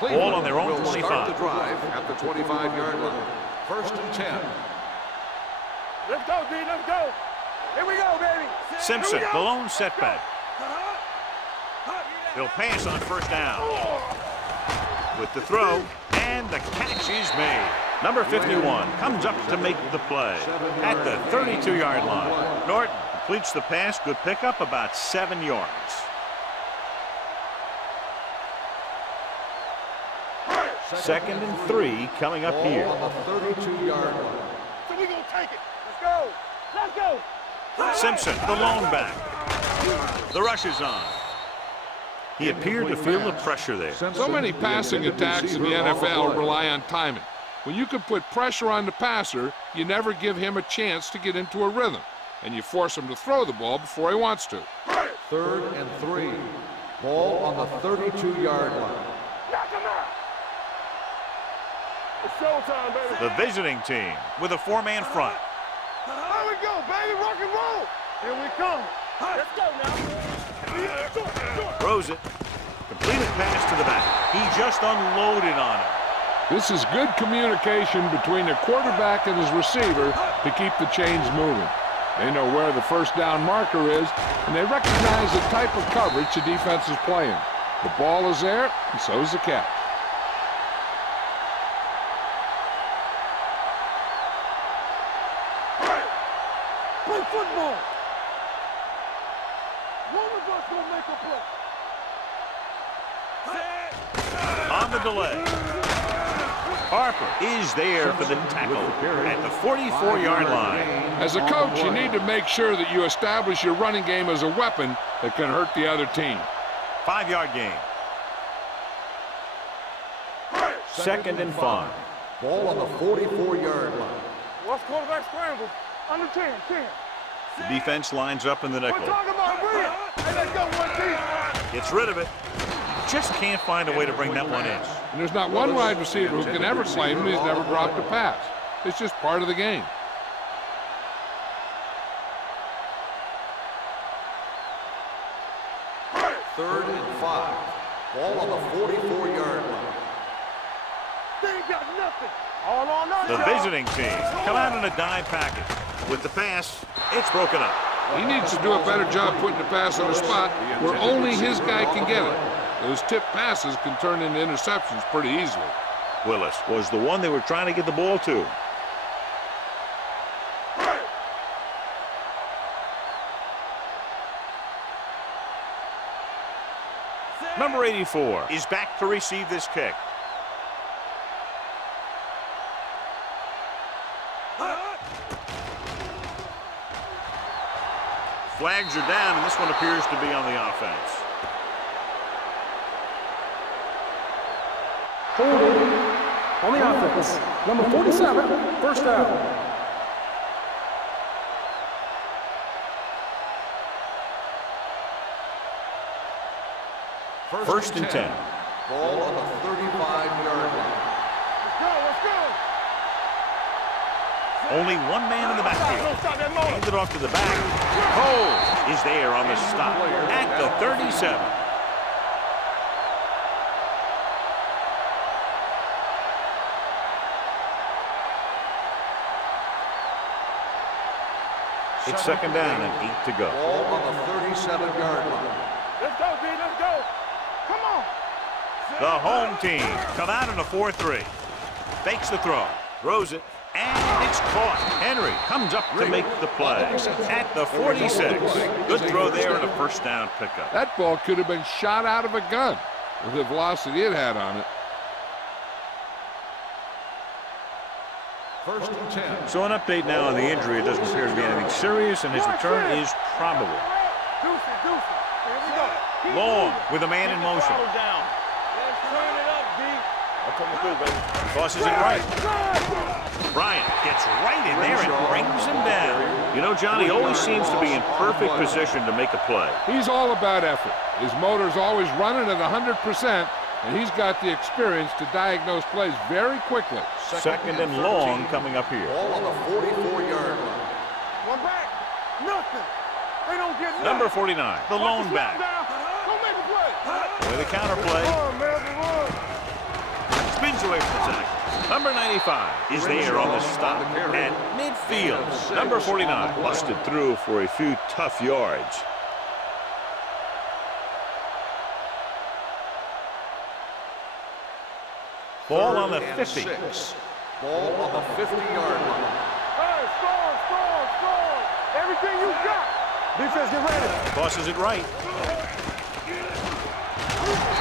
Ball on their own 25. Start the drive at the 25-yard line. 1st and 10. Let's go, D. Let's go. Here we go, baby. Simpson, the lone setback. He'll pass on 1st down. With the throw, and the catch is made. Number 51 comes up to make the play at the 32-yard line. Norton completes the pass. Good pickup, about 7 yards. Second and 3 coming up here. On the 32-yard line. So we're going to take it. Let's go. Let's go. Simpson, the lone back. The rush is on. He appeared to feel the pressure there. So many passing attacks in the NFL rely on timing. When you can put pressure on the passer, you never give him a chance to get into a rhythm, and you force him to throw the ball before he wants to. 3rd and 3. Ball on the 32-yard line. Knock him out. It's showtime, baby. The visiting team with a 4-man front. Here we go, baby. Rock and roll. Here we come. Let's go now. Throws it. Completed pass to the back. He just unloaded on him. This is good communication between the quarterback and his receiver to keep the chains moving. They know where the 1st down marker is, and they recognize the type of coverage the defense is playing. The ball is there, and so is the catch. Play football. One of us will make a play. On the delay. Harper is there for the tackle at the 44-yard line. As a coach, you need to make sure that you establish your running game as a weapon that can hurt the other team. 5-yard gain. 2nd and 5. Ball on the 44-yard line. What's quarterback scramble? Under 10. The defense lines up in the We're nickel. talking about brilliant. Hey, let's go, one team. Gets rid of it. Just can't find a way to bring that one in. And there's not one wide receiver who can ever claim that he's never dropped a pass. It's just part of the game. Third and 5. Ball on the 44-yard line. They ain't got nothing. All on us. The visiting team come out in a dime package. With the pass, it's broken up. He needs to do a better job putting the pass on a spot where only his guy can get it. Those tip passes can turn into interceptions pretty easily. Willis was the one they were trying to get the ball to. Number 84 is back to receive this kick. Flags are down, and this one appears to be on the offense. Holding on the offense. Number 47, 1st down. First and 10. Ball on the 35-yard line. Let's go. Only one man in the backfield. Handed off to the back. Cole is there on the stop at the 37. It's 2nd down and 8 to go. Ball on the 37-yard line. Let's go, D. Let's go. Come on. The home team come out in a 4-3. Fakes the throw. Throws it. And it's caught. Henry comes up to make the play at the 46. Good throw there and a first down pickup. That ball could have been shot out of a gun with the velocity it had on it. 1st and 10. So an update now on the injury. It doesn't appear to be anything serious, and his return is probable. Deuce it, deuce it. Here we go. Keep Long moving. with a man in motion. Let's turn it up, D. I'm coming through, baby. Tosses it right. Bryant gets right in there and brings him down. You know, John, he always seems to be in perfect position to make a play. He's all about effort. His motor's always running at 100%, and he's got the experience to diagnose plays very quickly. Second and long coming up here. Ball on the 44-yard line. One back. Nothing. They don't get nothing. Number 49, the lone back. Go make a play. With a counter play. Run, man, run. Spins away from the tackle. Number 95 is there on the stop at midfield. Number 49 busted through for a few tough yards. Ball on the 50. Ball on the 50-yard line. Hey, score. Everything you got. Defense, get ready. Tosses it right.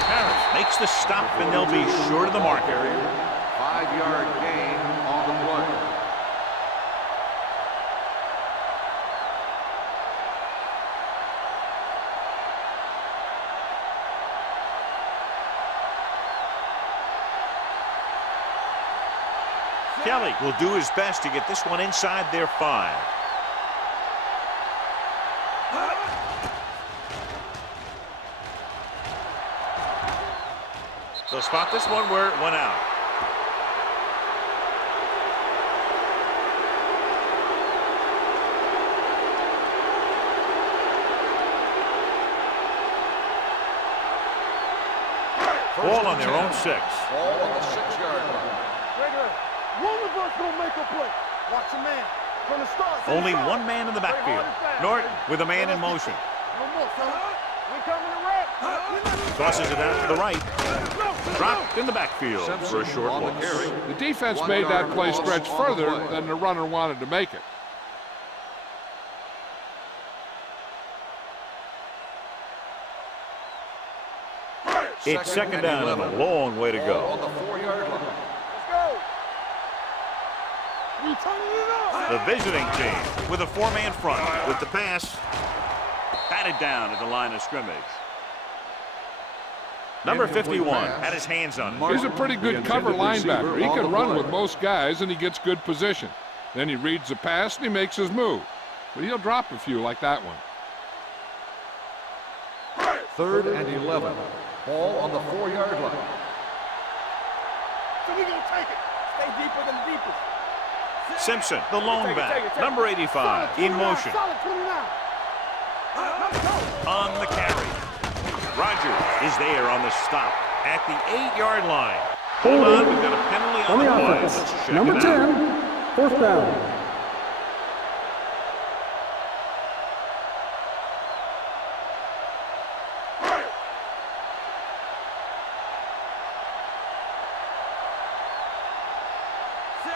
Harris makes the stop, and they'll be short of the mark. 5-yard gain on the play. Kelly will do his best to get this one inside their 5. They'll spot this one where it went out. Ball on their own 6. Ball on the 6-yard line. Regular. One of us gonna make a play. Watch a man. From the start. Only one man in the backfield. Norton with a man in motion. No more, son. We coming to red. Tosses it out to the right. Dropped in the backfield for a short on the loss. carry. The defense made that play stretch further than the runner wanted to make it. It's second down and a long way to Ball on go. the 4-yard line. Let's go. We turning it up. The visiting team with a 4-man front with the pass. Batted down at the line of scrimmage. Number 51 had his hands on it. He's a pretty good cover linebacker. He can run with most guys, and he gets good position. Then he reads the pass, and he makes his move. But he'll drop a few like that one. 3rd and 11. Ball on the 4-yard line. So we gonna take it. Stay deeper than the deepest. Simpson, the lone back. Take it. Number 85 in motion. Solid 29. Let's go. On the carry. Rogers is there on the stop at the 8-yard line. Hold on, we've got a penalty on the play. offense. Let's check Number it 10, out. 4th down.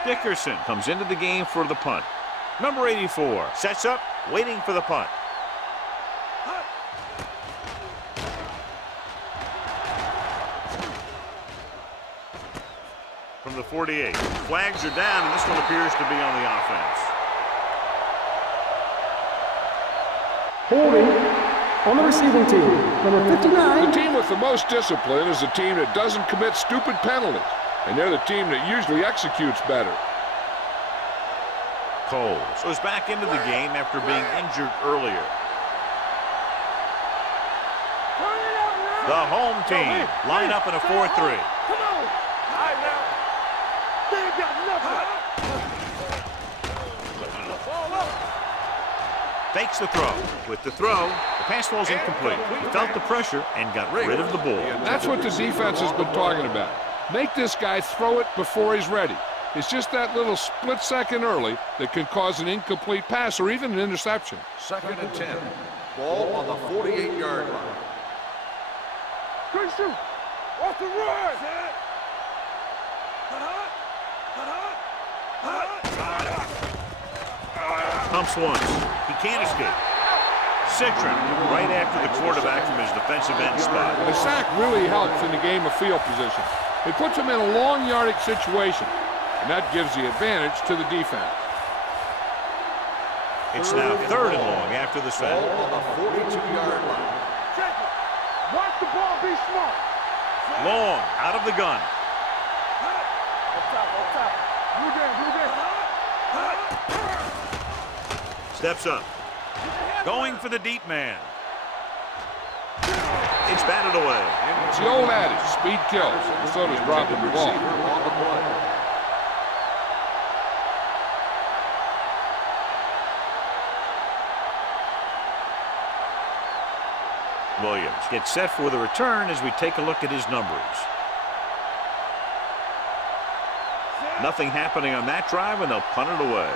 Dickerson comes into the game for the punt. Number 84 sets up, waiting for the punt. From the 48. Flags are down, and this one appears to be on the offense. Holding on the receiving team. Number 59. The team with the most discipline is the team that doesn't commit stupid penalties. And they're the team that usually executes better. Coles goes back into the game after being injured earlier. The home team line up in a 4-3. Come on. All right, now. They ain't got nothing. Fakes the throw. With the throw, the pass falls incomplete. He felt the pressure and got rid of the ball. That's what the defense has been talking about. Make this guy throw it before he's ready. It's just that little split second early that can cause an incomplete pass or even an interception. 2nd and 10. Ball on the 48-yard line. Quick shoot. Watch the run. Pumps once. He can't escape. Citron right after the quarterback from his defensive end spot. The sack really helps in the game of field position. It puts him in a long yardage situation, and that gives the advantage to the defense. It's now 3rd and long after the sack. Ball on the 42-yard line. Check it. Watch the ball. Be smart. Long out of the gun. Up top. Blue game. Steps up. Going for the deep man. It's batted away. It's the old adage, speed kills. So does dropping the ball. On the play. Williams gets set for the return as we take a look at his numbers. Nothing happening on that drive, and they'll punt it away.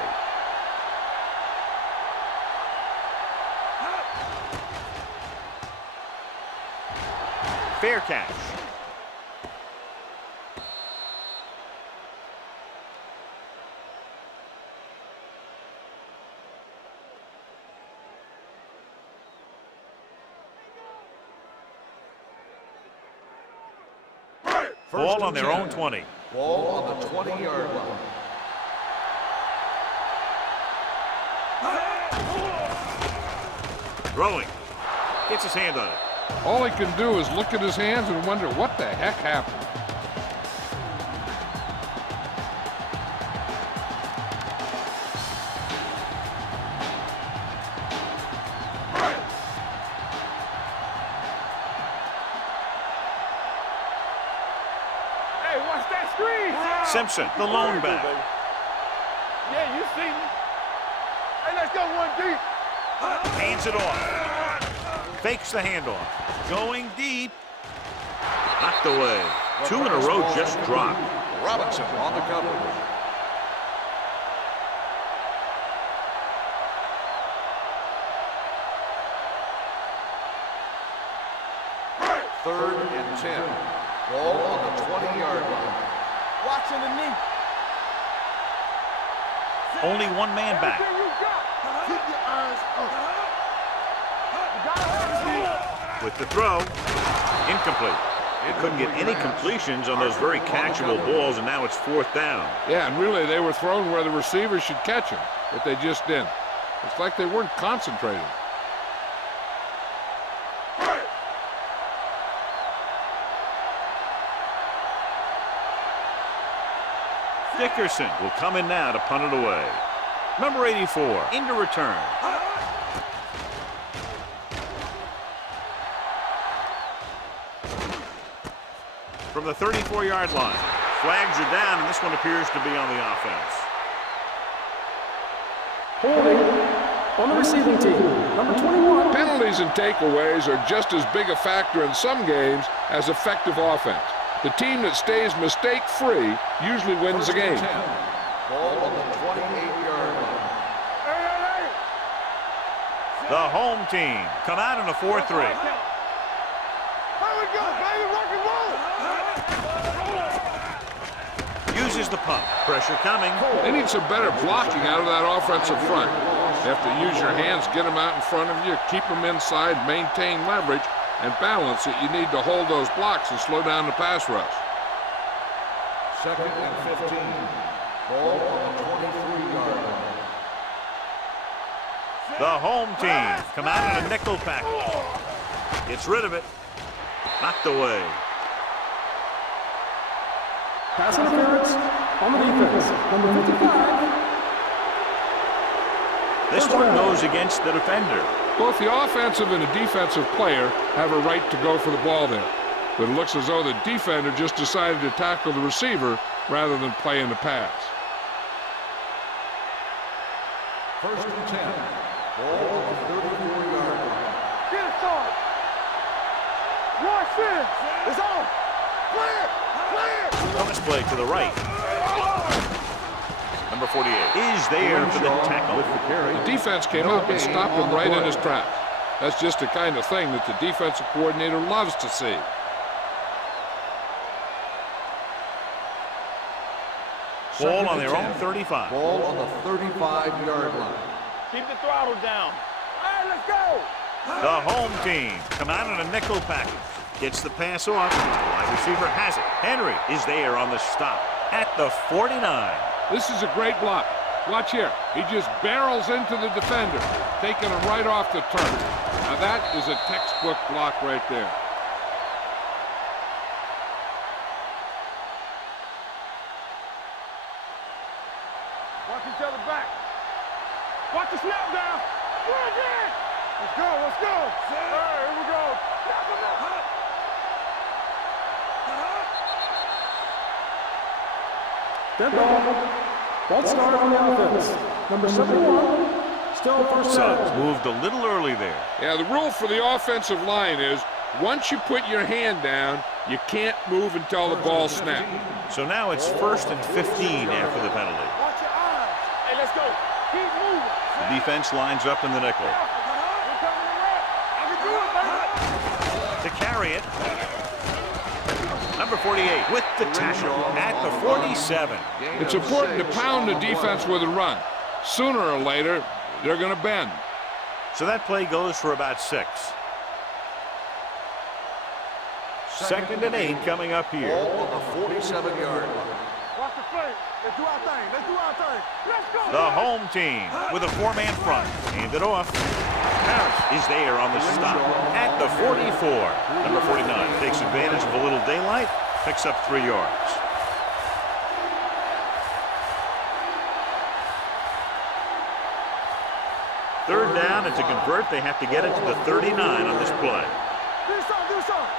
Fair catch. Ball on their own 20. Ball on the 20-yard line. Throwing. Gets his hand on it. All he can do is look at his hands and wonder what the heck happened. Hey, watch that screen. Simpson, the lone back. Yeah, you see me. Hey, let's go one deep. Hands it off. Fakes the handoff. Going deep. Knocked away. 2 in a row just dropped. Robinson on the cover. Third and 10. Ball on the 20-yard line. Watching the knee. Only one man back. Everything you got. Keep your eyes up. You gotta have it. With the throw. Incomplete. They couldn't get any completions on those very catchable balls, and now it's 4th down. Yeah, and really they were thrown where the receiver should catch them, but they just didn't. It's like they weren't concentrating. Dickerson will come in now to punt it away. Number 84 into return. From the 34-yard line. Flags are down, and this one appears to be on the offense. Holding on the receiving team, number 21. Penalties and takeaways are just as big a factor in some games as effective offense. The team that stays mistake-free usually wins the game. Ball on the 28-yard line. The home team come out in a 4-3. Here we go, baby. Rock and roll. Uses the pump. Pressure coming. They need some better blocking out of that offensive front. You have to use your hands, get them out in front of you, keep them inside, maintain leverage, and balance it. You need to hold those blocks and slow down the pass rush. Second and 15. Ball on the 23-yard line. The home team come out in a nickel package. Gets rid of it. Knocked away. Pass interference on the defense, number 55. This one goes against the defender. Both the offensive and the defensive player have a right to go for the ball there. But it looks as though the defender just decided to tackle the receiver rather than play in the pass. First and 10. Ball on the 34-yard line. Get it started. Watch this. It's on. Clear. Bonus play to the right. Number 48 is there for the tackle. The defense came up and stopped him right in his tracks. That's just the kind of thing that the defensive coordinator loves to see. Ball on and their own 10. 35. Ball on the 35-yard line. Keep the throttle down. All right, let's go. The home team come out in a nickel package. Gets the pass off. The wide receiver has it. Henry is there on the stop at the 49. This is a great block. Watch here. He just barrels into the defender, taking him right off the turf. Now that is a textbook block right there. Watch each other back. Watch the snap down. Run again. Let's go, let's go. All right, here we go. Snap him up. Dead ball. False start on the offense. Number 71, still first Suggs down. moved a little early there. Yeah, the rule for the offensive line is once you put your hand down, you can't move until the ball snaps. So now it's 1st and 15 after the penalty. Watch your eyes. Hey, let's go. Keep moving. The defense lines up in the nickel. We're coming around. I can do it, baby. To carry it, number 48 with the tackle at the 47. It's important to pound the defense with a run. Sooner or later, they're going to bend. So that play goes for about 6. 2nd and 8 coming up here. Ball on the 47-yard line. Watch the play. Let's do our thing. Let's do our thing. Let's go. The home team with a 4-man front. Hand it off. Harris is there on the stop at the 44. Number 49 takes advantage of a little daylight, picks up 3 yards. Third down, and to convert, they have to get it to the 39 on this play. Do something, do something.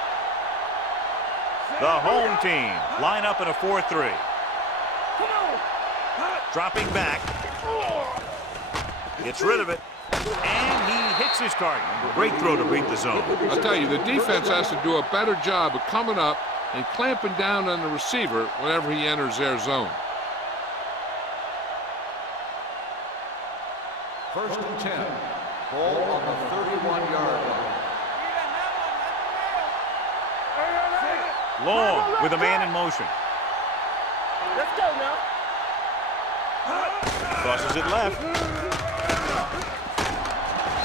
The home team line up in a 4-3. Come on. Dropping back. Gets rid of it. And he hits his target. Great throw to beat the zone. I'll tell you, the defense has to do a better job of coming up and clamping down on the receiver whenever he enters their zone. 1st and 10. Ball on the 31-yard line. Long with a man in motion. Let's go now. Tosses it left.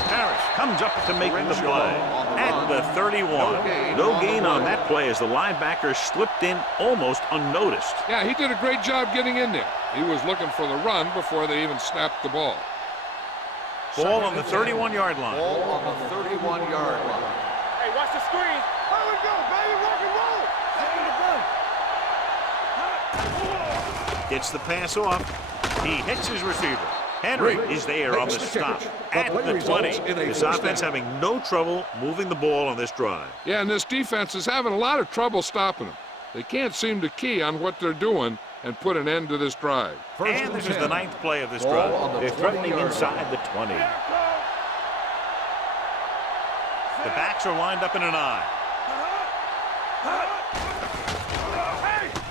Harris comes up to make the play at the 31. No gain on that play as the linebacker slipped in almost unnoticed. Yeah, he did a great job getting in there. He was looking for the run before they even snapped the ball. Ball on the 31-yard line. Ball on the 31-yard line. Hey, watch the screen. Here we go, baby. Rock and roll. Gets the pass off. He hits his receiver. Henry is there on the stop at the 20. This offense having no trouble moving the ball on this drive. Yeah, and this defense is having a lot of trouble stopping them. They can't seem to key on what they're doing and put an end to this drive. And this is the 9th play of this drive. They're threatening inside the 20. The backs are lined up in an eye.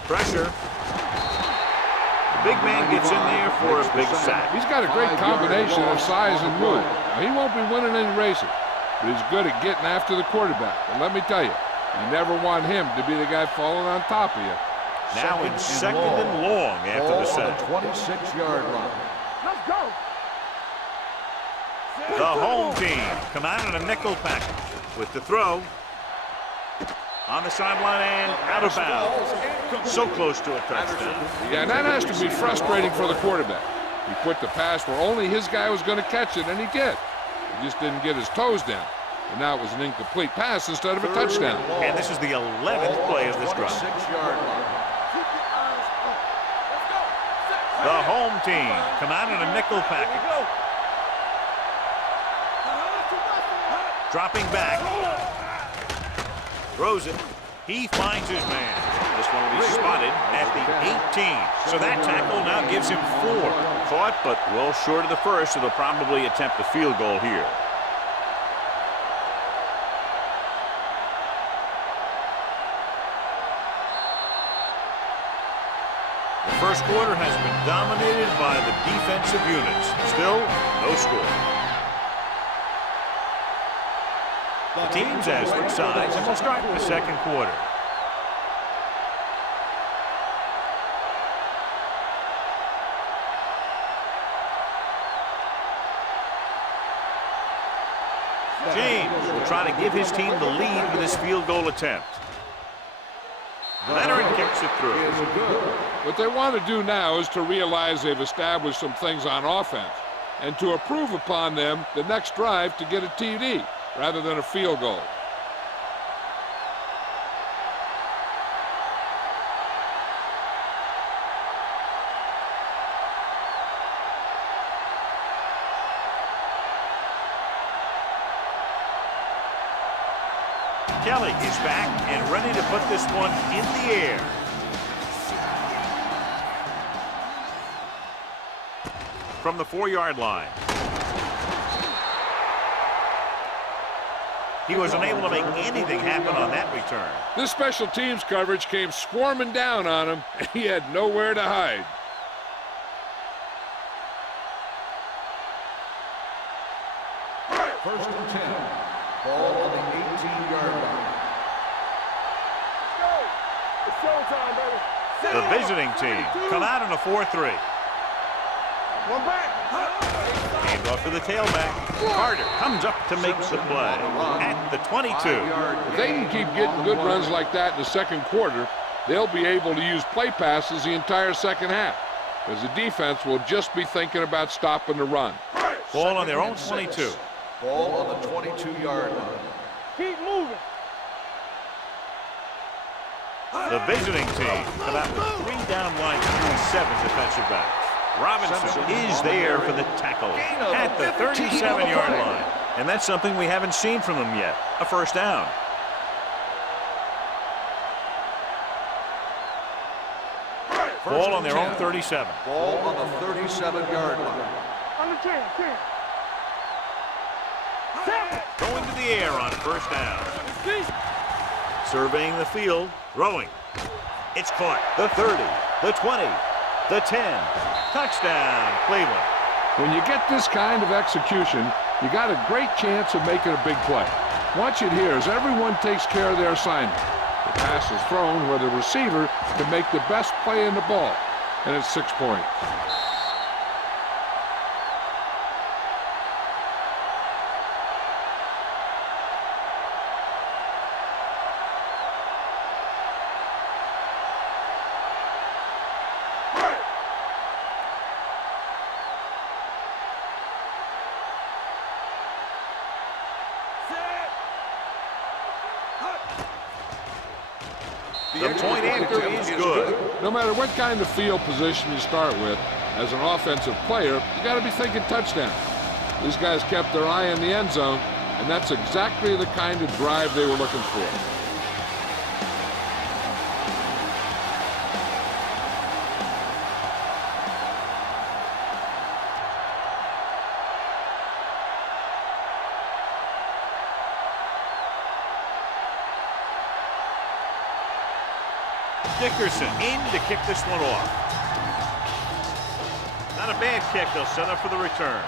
Pressure. Big man gets in there for a big sack. He's got a great combination of size and move. Now, he won't be winning any races, but he's good at getting after the quarterback. And let me tell you, you never want him to be the guy falling on top of you. Now in 2nd and long after the sack. 26-yard line. Let's go. The home team come out in a nickel package with the throw. On the sideline and out of bounds. So close to a touchdown. Yeah, and that has to be frustrating for the quarterback. He put the pass where only his guy was going to catch it, and he did. He just didn't get his toes down. And now it was an incomplete pass instead of a touchdown. And this is the 11th play of this drive. 26-yard line. The home team come out in a nickel package. Dropping back. Throws it. He finds his man. This one will be spotted at the 18. So that tackle now gives him 4. Caught, but well short of the first, so they'll probably attempt a field goal here. The first quarter has been dominated by the defensive units. Still, no score. The teams has switched sides, and we'll start in the second quarter. will try to give his team the lead with his field goal attempt. Leonard kicks it through. What they want to do now is to realize they've established some things on offense and to improve upon them the next drive to get a TD rather than a field goal. Kelly is back and ready to put this one in the air. From the 4-yard line. He was unable to make anything happen on that return. This special teams coverage came swarming down on him, and he had nowhere to hide. First and 10. Ball on the 18-yard line. Let's go. It's showtime, baby. The visiting team come out in a 4-3. One back. Hand off to the tailback. Carter comes up to make the play at the 22. If they can keep getting good runs like that in the second quarter, they'll be able to use play passes the entire second half, because the defense will just be thinking about stopping the run. Ball on their own 22. Ball on the 22-yard line. Keep moving. The visiting team come out with 3 down lines and 7 defensive backs. Robinson is there for the tackle at the 37-yard line. And that's something we haven't seen from them yet, a first down. Ball on their own 37. Ball on the 37-yard line. Under 10. Going to the air on first down. Surveying the field, throwing. It's caught. The 30, the 20, the 10. Touchdown, Cleveland. When you get this kind of execution, you got a great chance of making a big play. Watch it here as everyone takes care of their assignment. The pass is thrown where the receiver can make the best play in the ball, and it's 6 points. The point after is good. No matter what kind of field position you start with, as an offensive player, you got to be thinking touchdown. These guys kept their eye on the end zone, and that's exactly the kind of drive they were looking for. Dickerson in to kick this one off. Not a bad kick. They'll set up for the return.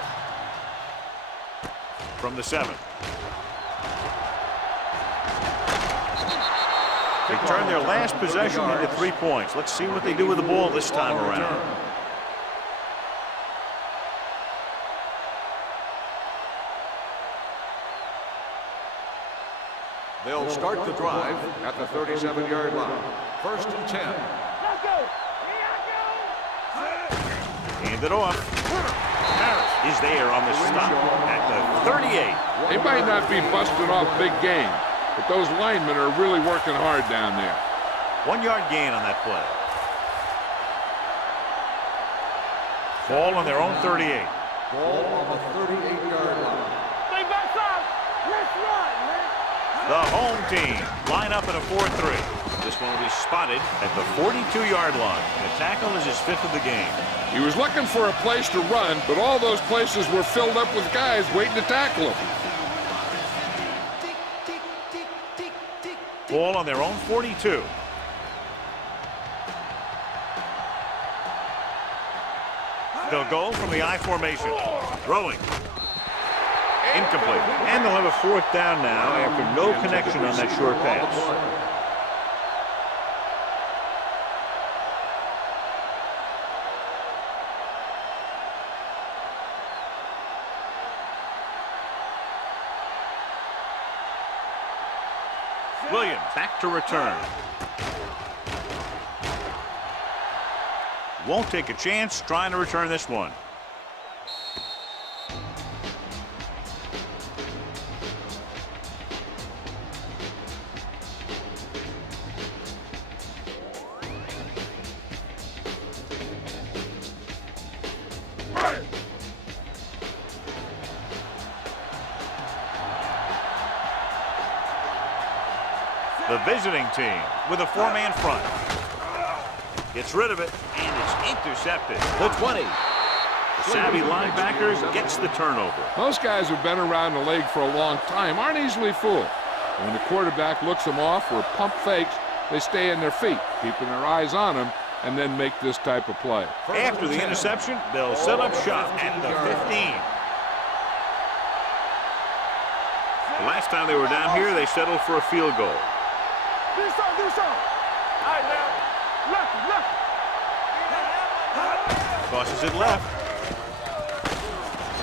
From the 7. They turn their last possession into 3 points. Let's see what they do with the ball this time around. They'll start the drive at the 37-yard line. First and 10. Let's go. Hand it off. Harris is there on the stop at the 38. They might not be busting off big game, but those linemen are really working hard down there. 1 yard gain on that play. Ball on their own 38. Ball on the 38-yard line. Stay backside. Let's run, man. The home team line up in a 4-3. This one will be spotted at the 42-yard line. The tackle is his 5th of the game. He was looking for a place to run, but all those places were filled up with guys waiting to tackle him. Ball on their own 42. They'll go from the I formation. Throwing. Incomplete. And they'll have a 4th down now after no connection on that short pass. Williams back to return. Won't take a chance trying to return this one. The visiting team with a four-man front. Gets rid of it, and it's intercepted. The 20. The savvy linebacker gets the turnover. Most guys who've been around the league for a long time aren't easily fooled. When the quarterback looks them off or pump fakes, they stay in their feet, keeping their eyes on them, and then make this type of play. After the interception, they'll set up shop at the 15. The last time they were down here, they settled for a field goal. Do something, do something. All right, now. Left. Tosses it left.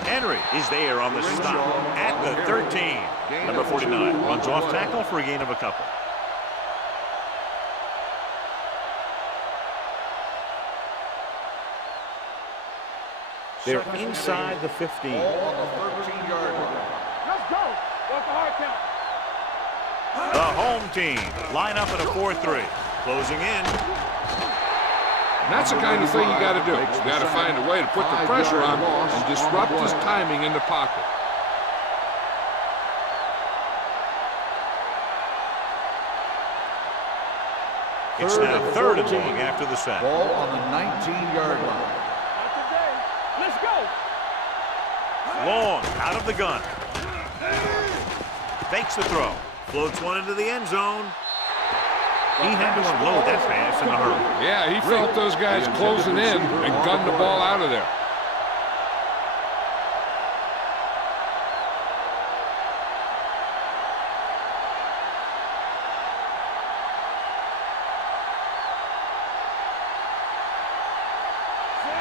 Henry is there on the stop at the 13. Number 49 runs off tackle for a gain of a couple. They're inside the 15. Ball on the 13-yard line. Let's go. What's the hard count? The home team line up in a 4-3. Closing in. And that's the kind of thing you got to do. You got to find a way to put the pressure on and disrupt his timing in the pocket. It's now third and long after the sack. Ball on the 19-yard line. Not today. Let's go. Long out of the gun. Fakes the throw. Floats one into the end zone. He had to unload that pass in a hurry. Yeah, he felt those guys closing in and gunned the ball out of there.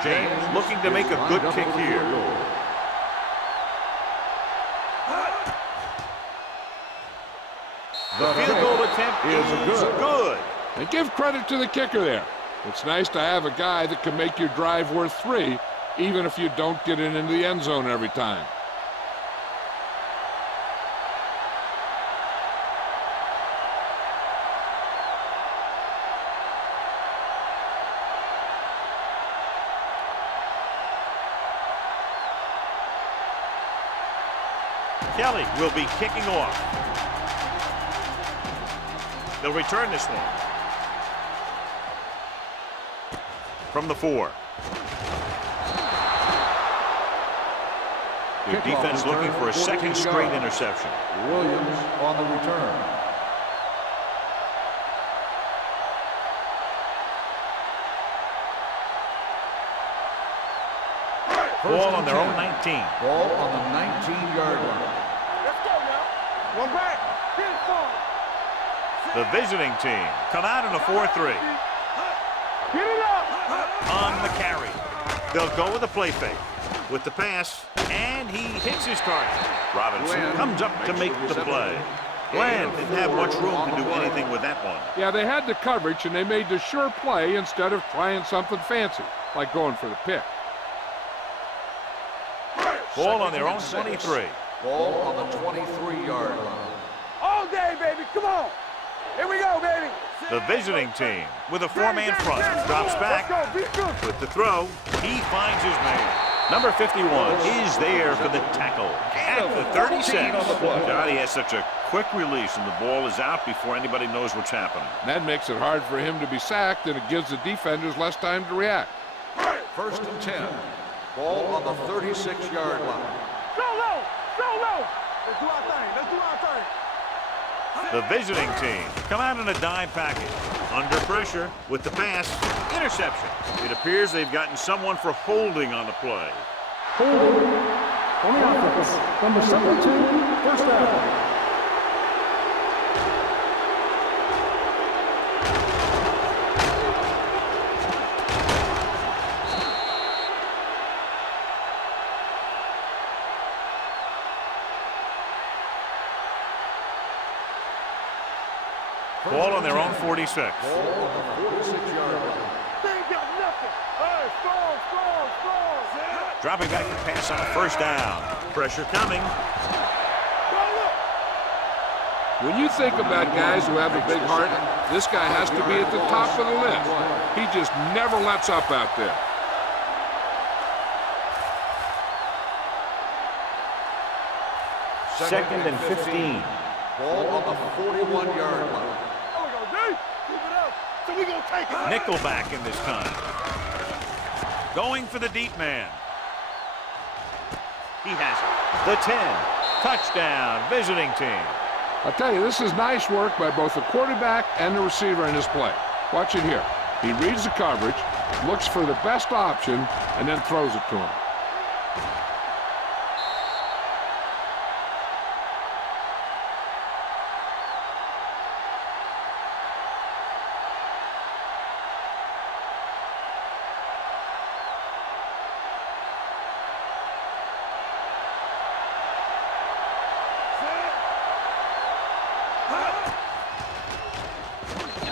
James looking to make a good kick here. The field goal attempt is good. And give credit to the kicker there. It's nice to have a guy that can make your drive worth 3, even if you don't get it into the end zone every time. Kelly will be kicking off. They'll return this one. From the 4. Their defense looking for a second straight interception. Williams on the return. Ball on their own 19. Ball on the 19-yard line. Let's go now. One back. Get it forward. The visiting team come out in a 4-3. Get it up. On the carry. They'll go with a play fake. With the pass, and he hits his target. Robinson comes up to make the play. Glenn didn't have much room to do anything with that one. Yeah, they had the coverage, and they made the sure play instead of trying something fancy, like going for the pick. Ball on their own 23. Ball on the 23-yard line. All day, baby. Come on. Here we go, baby. The visiting team with a 4-man front drops back. Let's go. Be good. With the throw, he finds his man. Number 51 is there for the tackle at the 36. God, he has such a quick release, and the ball is out before anybody knows what's happening. That makes it hard for him to be sacked, and it gives the defenders less time to react. 1st and 10. Ball on the 36-yard line. Go low. Go low. Let's do our thing. Let's do our thing. The visiting team come out in a dime package. Under pressure with the pass. Interception. It appears they've gotten someone for holding on the play. Holding on the offense. Number 72, first down. Ball on their own 46. Ball on the 46-yard line. They ain't got nothing. Hey, strong. Dropping back to pass on a first down. Pressure coming. When you think about guys who have a big heart, this guy has to be at the top of the list. He just never lets up out there. Second and 15. Ball on the 41-yard line. There we go, D. Keep it up. So we gonna take it. Nickelback in this time. Going for the deep man. He has it. The 10. Touchdown, visiting team. I'll tell you, this is nice work by both the quarterback and the receiver in this play. Watch it here. He reads the coverage, looks for the best option, and then throws it to him.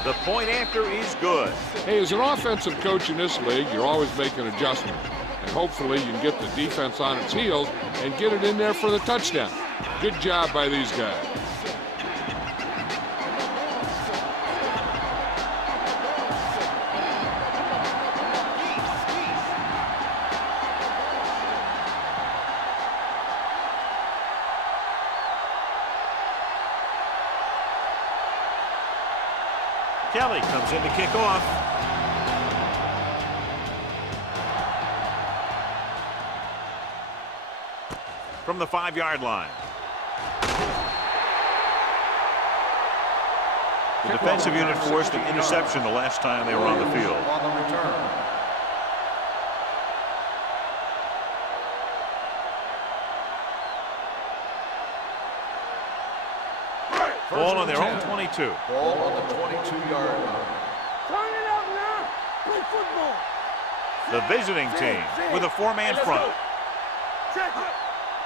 The point after is good. Hey, as an offensive coach in this league, you're always making adjustments. And hopefully you can get the defense on its heels and get it in there for the touchdown. Good job by these guys. Kelly comes in to kick off. From the 5-yard line. The defensive unit forced an interception the last time they were on the field. On the return. Ball on their own 22. Ball on the 22-yard line. Turn it up now. Play football. The visiting team with a 4-man front. Check it.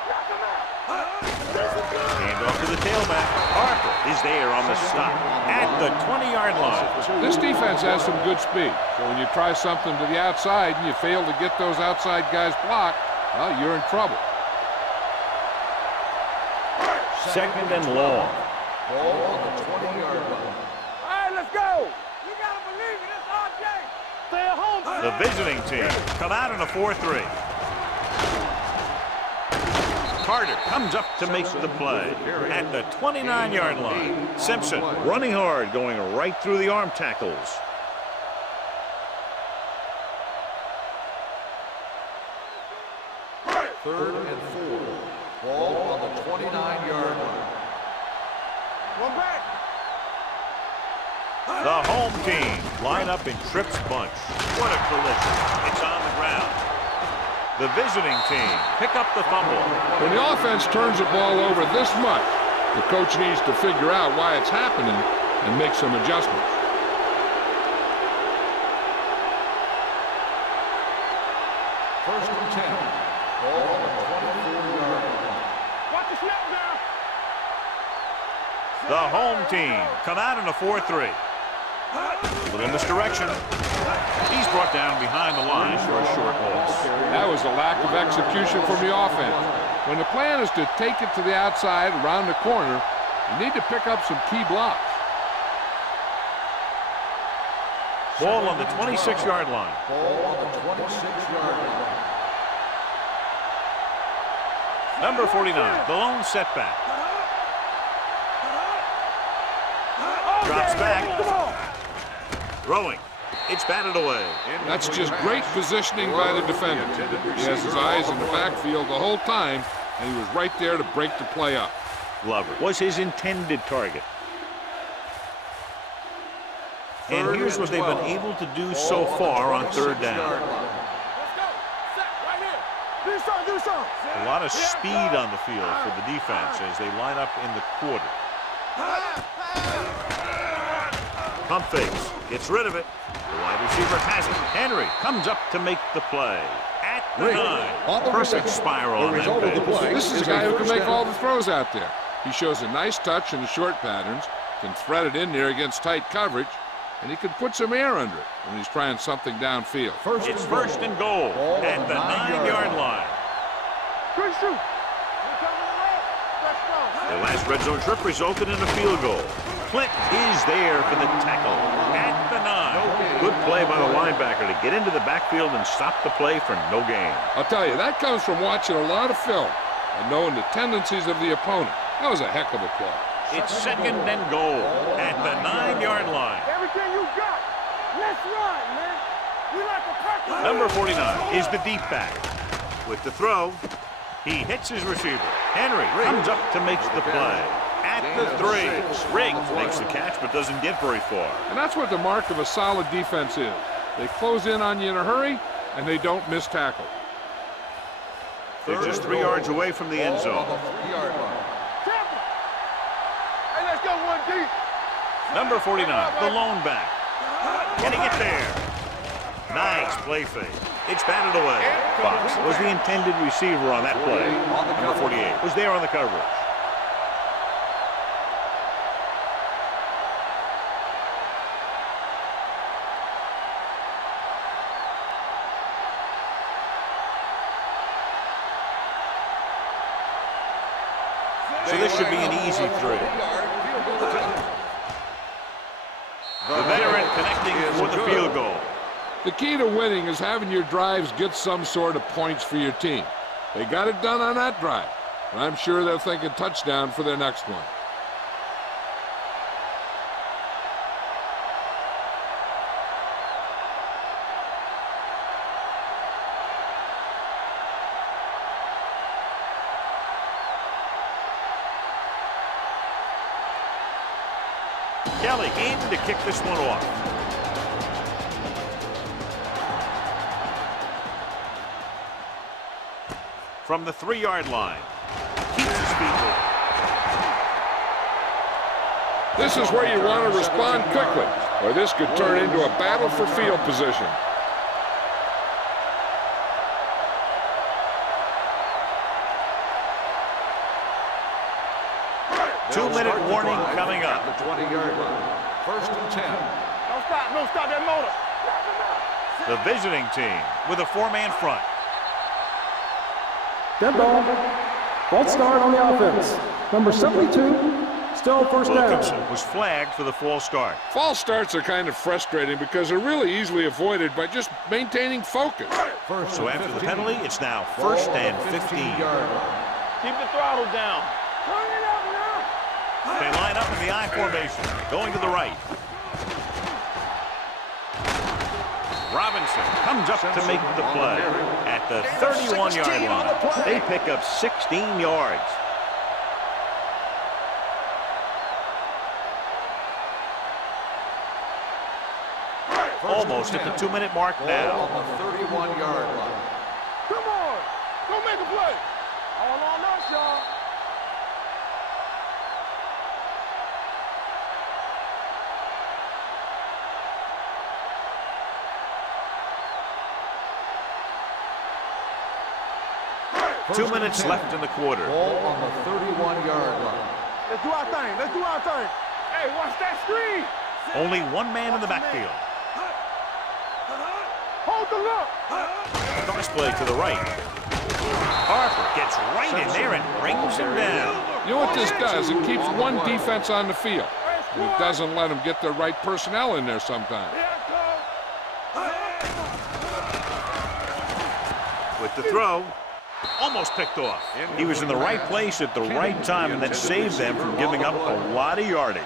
Knock him out. Hand off to the tailback. Harper is there on the stop at the 20-yard line. This defense has some good speed. So when you try something to the outside and you fail to get those outside guys blocked, well, you're in trouble. Second and long. Ball on the 20-yard line. All right, let's go. You gotta believe it. It's RJ. Stay at home. The visiting team come out in a 4-3. Carter comes up to make the play at the 29-yard line. Simpson running hard, going right through the arm tackles. Third and 4. Ball on the 29-yard line. One back. The home team line up in Tripp's bunch. What a collision. It's on the ground. The visiting team pick up the fumble. When the offense turns the ball over this much, the coach needs to figure out why it's happening and make some adjustments. First and 10. Ball on the 24-yard line. Watch the snap now. The home team come out in a 4-3. A little misdirection. He's brought down behind the line for a short loss. That was a lack of execution from the offense. When the plan is to take it to the outside, around the corner, you need to pick up some key blocks. Ball on the 26-yard line. Ball on the 26-yard line. Number 49, the lone setback. Drops back. Throwing. It's batted away. That's just great positioning by the defender. He has his eyes in the backfield the whole time, and he was right there to break the play up. Glover was his intended target. And here's what they've been able to do so far on third down. Let's go. Set right here. Do something. A lot of speed on the field for the defense as they line up in the quarter. Pump fakes. Gets rid of it. The wide receiver has it. Henry comes up to make the play. At the 9. Perfect spiral on that pass. This is a guy who can make all the throws out there. He shows a nice touch in the short patterns, Can thread it in there against tight coverage, and he can put some air under it when he's trying something downfield. It's first and goal at the 9-yard line. Good shoot. The last red zone trip resulted in a field goal. Clint is there for the tackle at the 9. Good play by the linebacker to get into the backfield and stop the play for no gain. I'll tell you, that comes from watching a lot of film and knowing the tendencies of the opponent. That was a heck of a play. It's second and goal at the 9-yard line. Everything you got. Let's run, man. We like a practice. Number 49 is the deep back. With the throw, he hits his receiver. Henry comes up to make the play. At the 3, Riggs makes the catch but doesn't get very far. And that's what the mark of a solid defense is. They close in on you in a hurry, and they don't miss tackle. They're just 3 yards away from the end zone. Hey, let's go one deep. Number 49, the lone back. Can he get there? Nice play fake. It's batted away. Fox was the intended receiver on that play. Number 48 was there on the coverage. So this should be an easy 3. The veteran connecting for the field goal. The key to winning is having your drives get some sort of points for your team. They got it done on that drive, and I'm sure they're thinking touchdown for their next one. Kelly in to kick this one off. From the 3-yard line. Keeps his feet moving. This is where you want to respond quickly, or this could turn into a battle for field position. Two-minute warning coming up. The 20-yard line. First and 10. Don't stop that motor. The visiting team with a 4-man front. Dead ball. False start on the offense. Number 72, still first down. Wilkinson was flagged for the false start. False starts are kind of frustrating because they're really easily avoided by just maintaining focus. So after the penalty, it's now first and 15. Keep the throttle down. Turn it up now. They line up in the I formation, going to the right. Robinson comes up to make the play at the 31-yard line. They pick up 16 yards. Almost at the 2-minute mark now. On the 31-yard line. Come on. Go make a play. All on us, y'all. Two minutes left in the quarter. Ball on the 31-yard line. Let's do our thing. Let's do our thing. Hey, watch that screen. Only one man in the backfield. Hold the look. Cross play to the right. Harper gets right in there and brings him down. You know what this does? It keeps one defense on the field. And it doesn't let them get the right personnel in there sometimes. With the throw, almost picked off. He was in the right place at the right time, and that saved them from giving up a lot of yardage.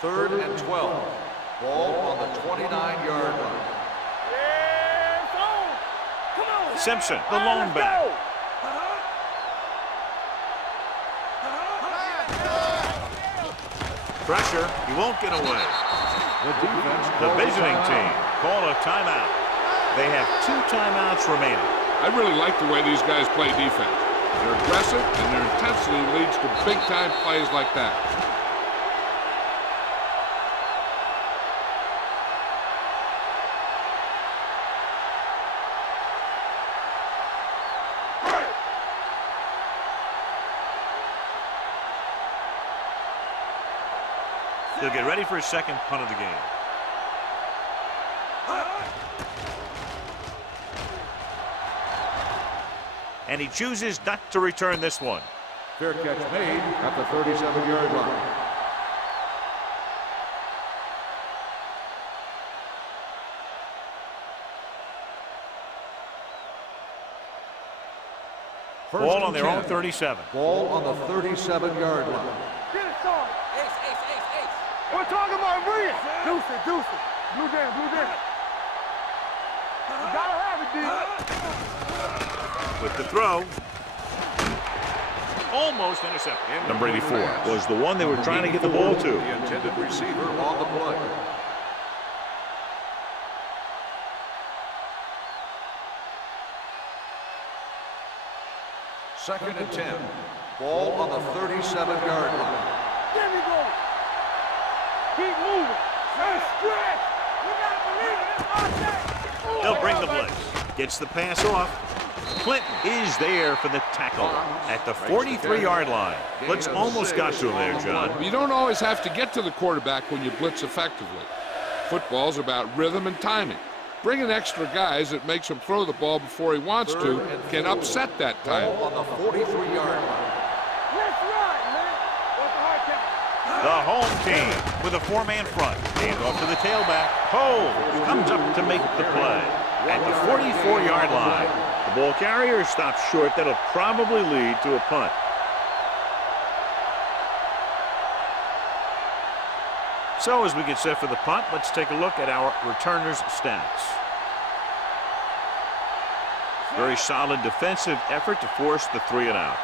Third and 12. Ball on the 29-yard line. Simpson, the lone back. Pressure, he won't get away. The visiting team called a timeout. They have 2 timeouts remaining. I really like the way these guys play defense. They're aggressive, and their intensity leads to big-time plays like that. He'll get ready for his second punt of the game. And he chooses not to return this one. Fair catch made at the 37-yard line. Ball on their own 37. Ball on the 37-yard line. Get it, Sean. We're talking about bring it. Deuce it. Blue down. You gotta have it, D. With the throw. Almost intercepted. Number 84 was the one they were trying to get the ball to. The intended receiver on the play. Second and 10. Ball on the 37-yard line. There we go. Keep moving. Hey, stretch. You gotta believe it. It's our day. They'll bring the blitz. Gets the pass off. Clinton is there for the tackle at the 43-yard line. Blitz almost got to him there, John. You don't always have to get to the quarterback when you blitz effectively. Football's about rhythm and timing. Bringing extra guys that makes him throw the ball before he wants to can upset that time. Ball on the 43-yard line. Let's ride, man. What's the hard count? The home team with a four-man front. Hand off to the tailback. Cole comes up to make the play at the 44-yard line. The ball carrier stops short. That'll probably lead to a punt. So as we get set for the punt, let's take a look at our returners' stats. Very solid defensive effort to force the 3-and-out.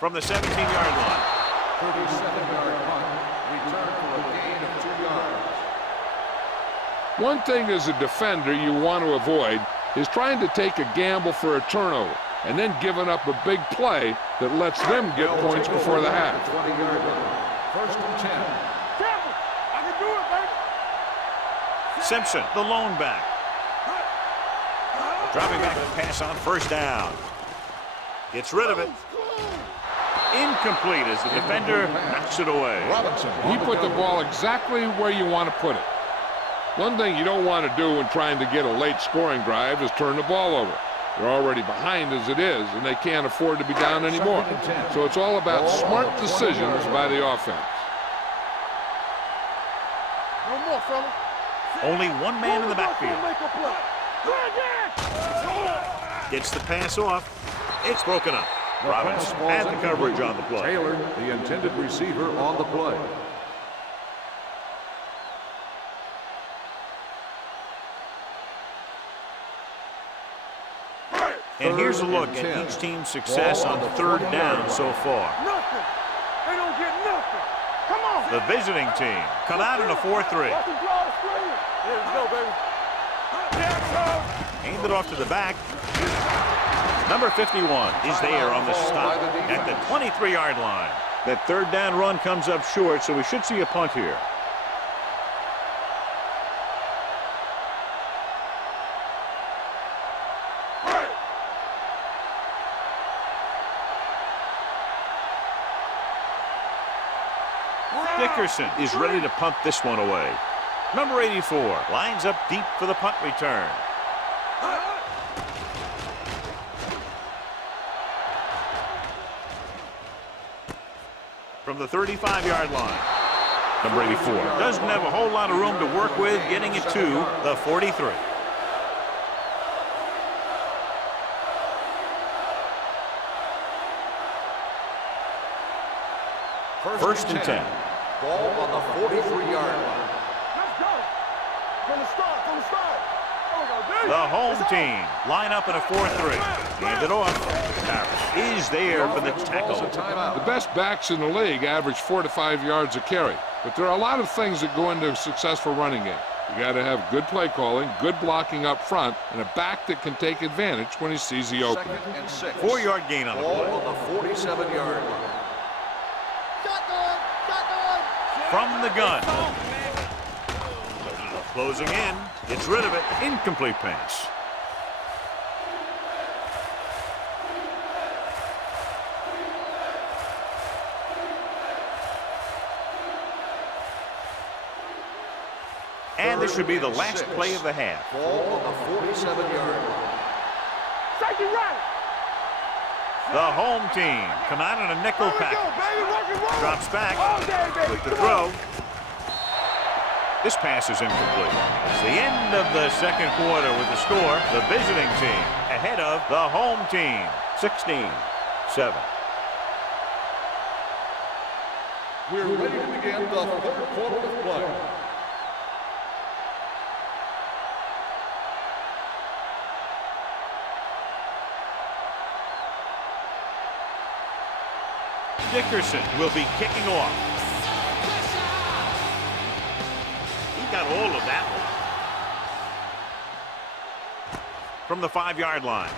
From the 17-yard line. 37-yard punt. Return for a gain of 2 yards. One thing as a defender you want to avoid is trying to take a gamble for a turnover and then giving up a big play that lets them get points before the half. 20-yard line. First and 10. Campbell, I can do it, baby. Simpson, the lone back. Dropping back the pass on first down. Gets rid of it. Incomplete as the defender knocks it away. Robinson. He put the ball exactly where you want to put it. One thing you don't want to do when trying to get a late scoring drive is turn the ball over. They're already behind as it is, and they can't afford to be down anymore. So it's all about smart decisions by the offense. No more, fella. Only one man in the backfield. Make a play. Gets the pass off. It's broken up. Robbins had the coverage on the play. Taylor, the intended receiver, on the play. And here's a look at each team's success on third down so far. Nothing. They don't get nothing. Come on. The visiting team come out in a 4-3. Watch him draw the screen. There we go, baby. Hand it off to the back. Number 51 is there on the stop at the 23-yard line. That third down run comes up short, so we should see a punt here. Dickerson is ready to punt this one away. Number 84 lines up deep for the punt return. From the 35-yard line. Number 84 doesn't have a whole lot of room to work with, getting it to the 43. First and 10. Ball on the 43-yard line. Let's go. From the start. The home team line up in a 4-3. Hand it off. Harris is there for the tackle. The best backs in the league average 4 to 5 yards a carry, but there are a lot of things that go into a successful running game. You got to have good play calling, good blocking up front, and a back that can take advantage when he sees the opening. 2nd and 6. 4-yard gain on the Ball play. on the 47-yard line. From the gun. Closing in. Gets rid of it. Incomplete pass. And this should be the last play of the half. Ball on the 47-yard line. Safety right. The home team come out in a nickel Here we go, package. baby. Rock and roll. Drops back All day, baby. with the Come on. throw. This pass is incomplete. It's the end of the second quarter with the score. The visiting team ahead of the home team. 16-7. We're ready to begin the 3rd quarter of play. Dickerson will be kicking off. He got all of that one. From the 5-yard line.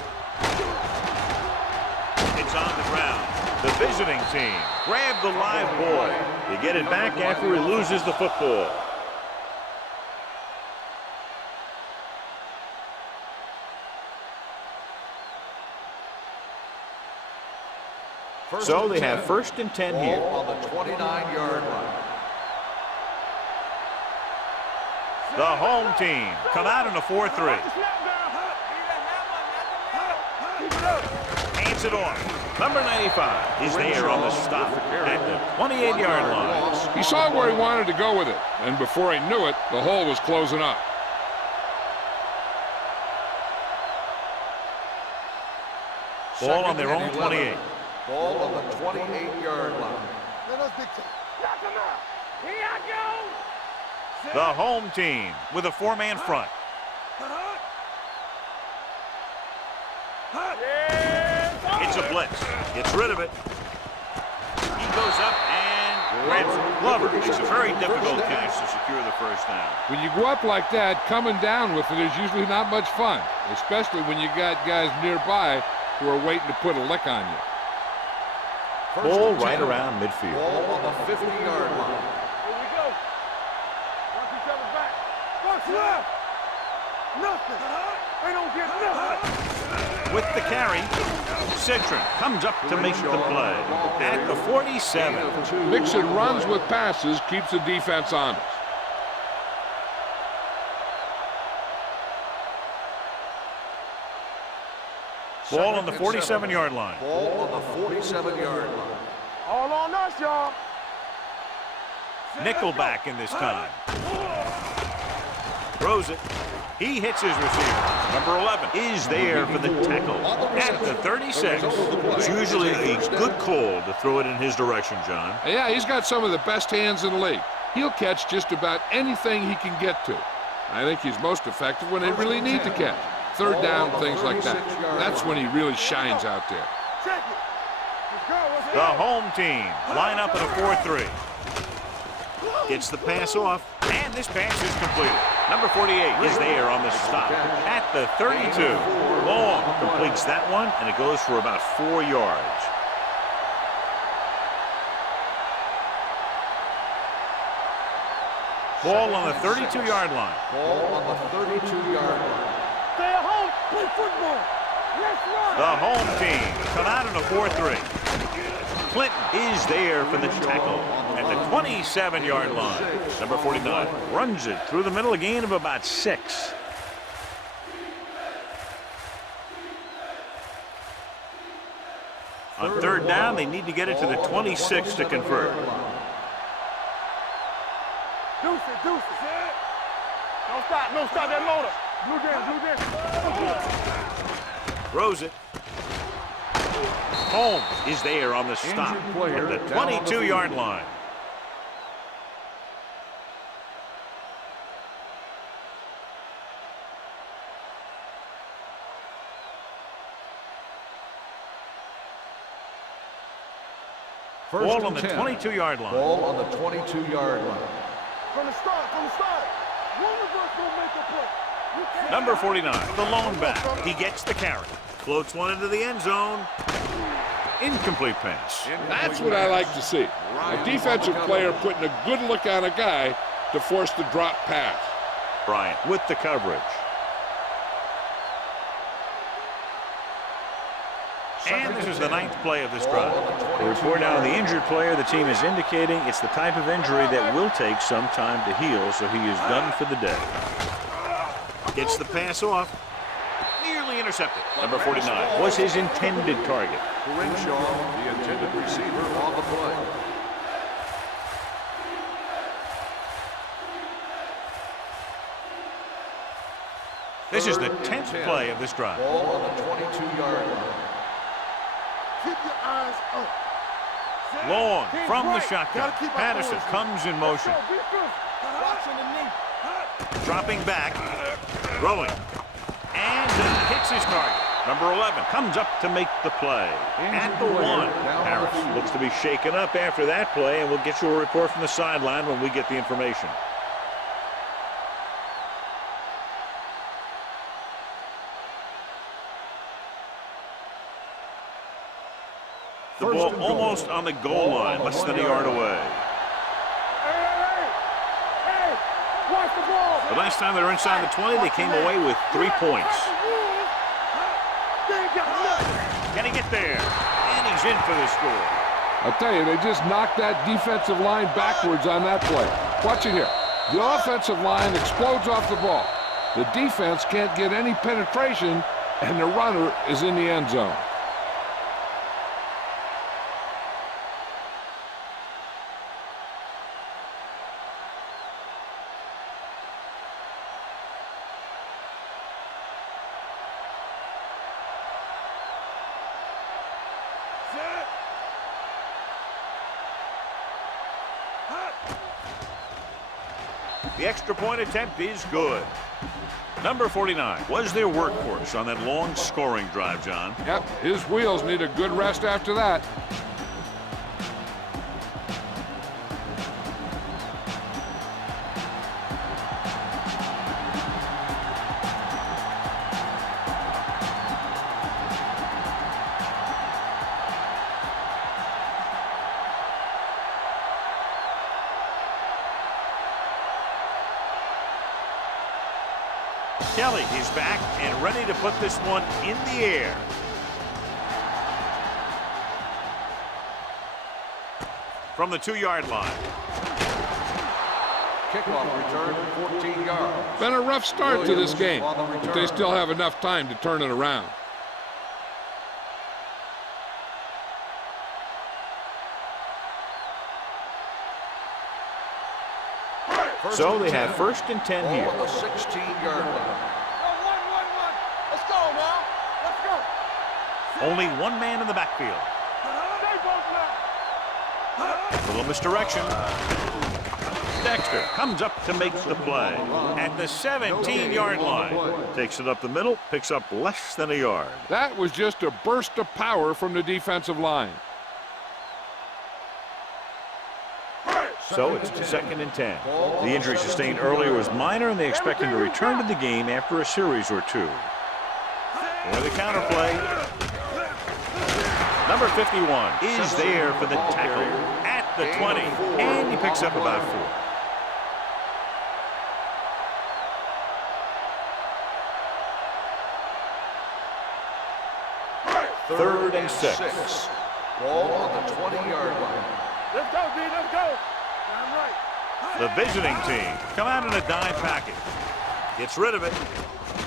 It's on the ground. The visiting team grab the live ball. They get it back after he loses the football. So they have 1st and 10 here. Ball on the 29-yard line. The home team come out in a 4-3. Hands it off. Number 95 is there on the stop at the 28-yard line. He saw where he wanted to go with it, and before he knew it, the hole was closing up. Ball on their own 28. Ball on the 28-yard line. Let us big time. Knock him out. Here I go. The home team with a 4-man front. It's a blitz. Gets rid of it. He goes up and grabs it. Glover makes a very difficult catch to secure the 1st down. When you go up like that, coming down with it is usually not much fun, especially when you got guys nearby who are waiting to put a lick on you. Ball right around midfield. Ball on the 50-yard line. Here we go. Watch each other back. Watch left. Nothing. They don't get nothing. With the carry, Citron comes up to make the play at the 47. Mixon runs with passes, keeps the defense honest. Ball on the 47-yard line. Ball on the 47-yard line. All on us, y'all. Nickelback in this time. Throws it. He hits his receiver. Number 11 is there for the tackle at the 36. It's usually a good call to throw it in his direction, John. Yeah, he's got some of the best hands in the league. He'll catch just about anything he can get to. I think he's most effective when they really need to catch. 3rd down, things like that. That's when he really shines out there. Check it. Let's go. What's The home team line up in a 4-3. Gets the pass off, and this pass is completed. Number 48 is there on the stop at the 32. Long completes that one, and it goes for about 4 yards. Ball on the 32-yard line. Ball on the 32-yard line. Stay at home. Play football. Let's run. The home team come out in a 4-3. Clinton is there for the tackle at the 27-yard line. Number 49 runs it through the middle, a gain of about 6. On 3rd down, they need to get it to the 26 to convert. Deuce it, deuce it. Don't stop, no stop that loader. Blue down. Throws it. Holmes is there on the stop at the 22-yard line. Ball on the 22-yard line. Ball on the 22-yard line. From the start, from the start. One of us gonna make a play. Number 49, the lone back. He gets the carry. Floats one into the end zone. Incomplete pass. That's what I like to see. A defensive player putting a good look on a guy to force the drop pass. Bryant with the coverage. And this is the 9th play of this drive. The report now on the injured player. The team is indicating it's the type of injury that will take some time to heal, so he is done for the day. Gets the pass off. Nearly intercepted. Number 49 was his intended target. Crenshaw, the intended receiver on the play. This is the 10th play of this drive. Ball on the 22-yard line. Keep your eyes up. Long from the shotgun. Patterson comes in motion. Watching the knee. Dropping back. Throwing. And he hits his target. Number 11 comes up to make the play. At the 1. Harris looks to be shaken up after that play, and we'll get you a report from the sideline when we get the information. The ball almost on the goal line, less than a yard away. Hey, watch the ball. The last time they were inside the 20, they came away with 3 points. Can he get there? And he's in for the score. I tell you, they just knocked that defensive line backwards on that play. Watch it here. The offensive line explodes off the ball. The defense can't get any penetration, and the runner is in the end zone. The extra point attempt is good. Number 49 was their workhorse on that long scoring drive, John. Yep, his wheels need a good rest after that. Kelly is back and ready to put this one in the air. From the 2-yard line. Kickoff return, 14 yards. Been a rough start to this game, but they still have enough time to turn it around. So they have 1st and 10 here. On the 16-yard line. Let's go now. Let's go. Only one man in the backfield. Little misdirection. Dexter comes up to make the play at the 17-yard line. Takes it up the middle, picks up less than a yard. That was just a burst of power from the defensive line. So it's 2nd and 10. The injury sustained earlier was minor, and they expect him to return to the game after a series or 2. For the counterplay. Number 51 is there for the tackle at the 20, and he picks up about 4. 3rd and 6. Ball on the 20-yard line. Let's go, D. Let's go. The visiting team come out in a dime package. Gets rid of it.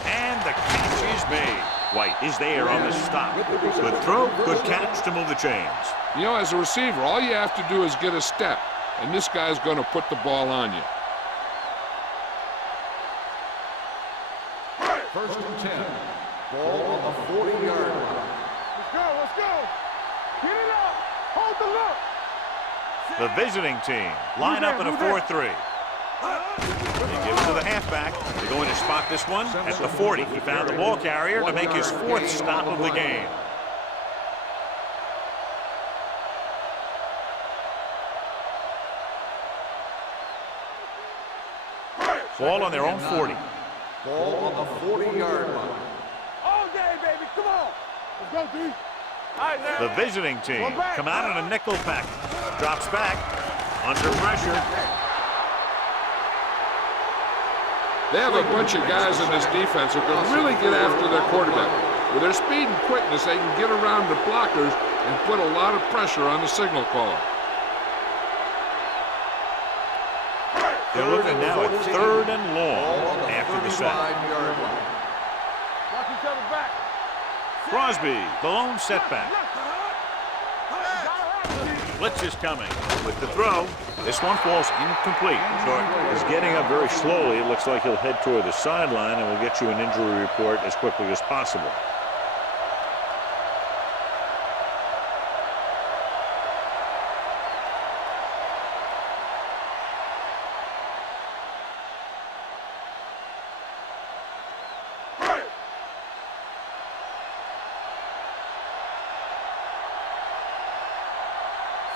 And the catch is made. White is there on the stop. Good throw, good catch to move the chains. You know, as a receiver, all you have to do is get a step, and this guy's going to put the ball on you. 1st and 10. Ball on the 40-yard line. Let's go. Let's go. Get it up. Hold the look. The visiting team line up in a 4-3. They give it to the halfback. They're going to spot this one at the 40. He found the ball carrier to make his 4th stop of the game. Ball on their own 40. Ball on the 40-yard line. All day, baby. Come on. Let's go, D. All right, now. The visiting team come out on a nickel package. Drops back. Under pressure. They have a bunch of guys in this defense who can really get after their quarterback. With their speed and quickness, they can get around the blockers and put a lot of pressure on the signal caller. They're looking now at 3rd and long after the sack. Watch each other back. Crosby, the lone setback. Blitz is coming with the throw. This one falls incomplete. Short is getting up very slowly. It looks like he'll head toward the sideline, and we'll get you an injury report as quickly as possible.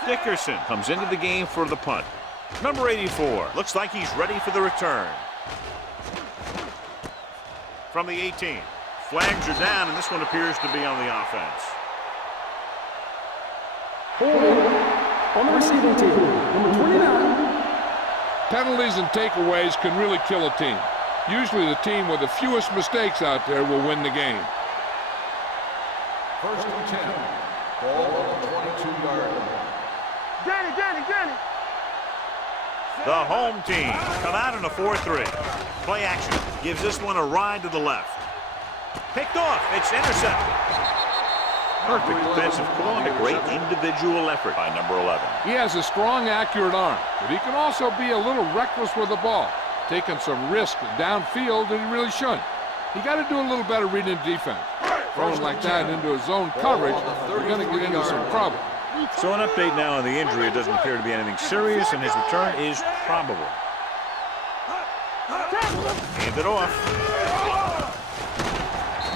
Dickerson comes into the game for the punt. Number 84 looks like he's ready for the return. From the 18. Flags are down, and this one appears to be on the offense. On the receiving team, number 29. Penalties and takeaways can really kill a team. Usually the team with the fewest mistakes out there will win the game. 1st and 10. Ball on the 22-yard line. Danny. The home team come out in a 4-3. Play action gives this one a ride to the left. Picked off. It's intercepted. Perfect defensive call and a great individual effort by number 11. He has a strong, accurate arm, but he can also be a little reckless with the ball, taking some risk downfield that he really shouldn't. You got to do a little better reading defense. Throwing like that into a zone coverage, you're going to get into some trouble. So an update now on the injury. It doesn't appear to be anything serious, and his return is probable. Hand it off.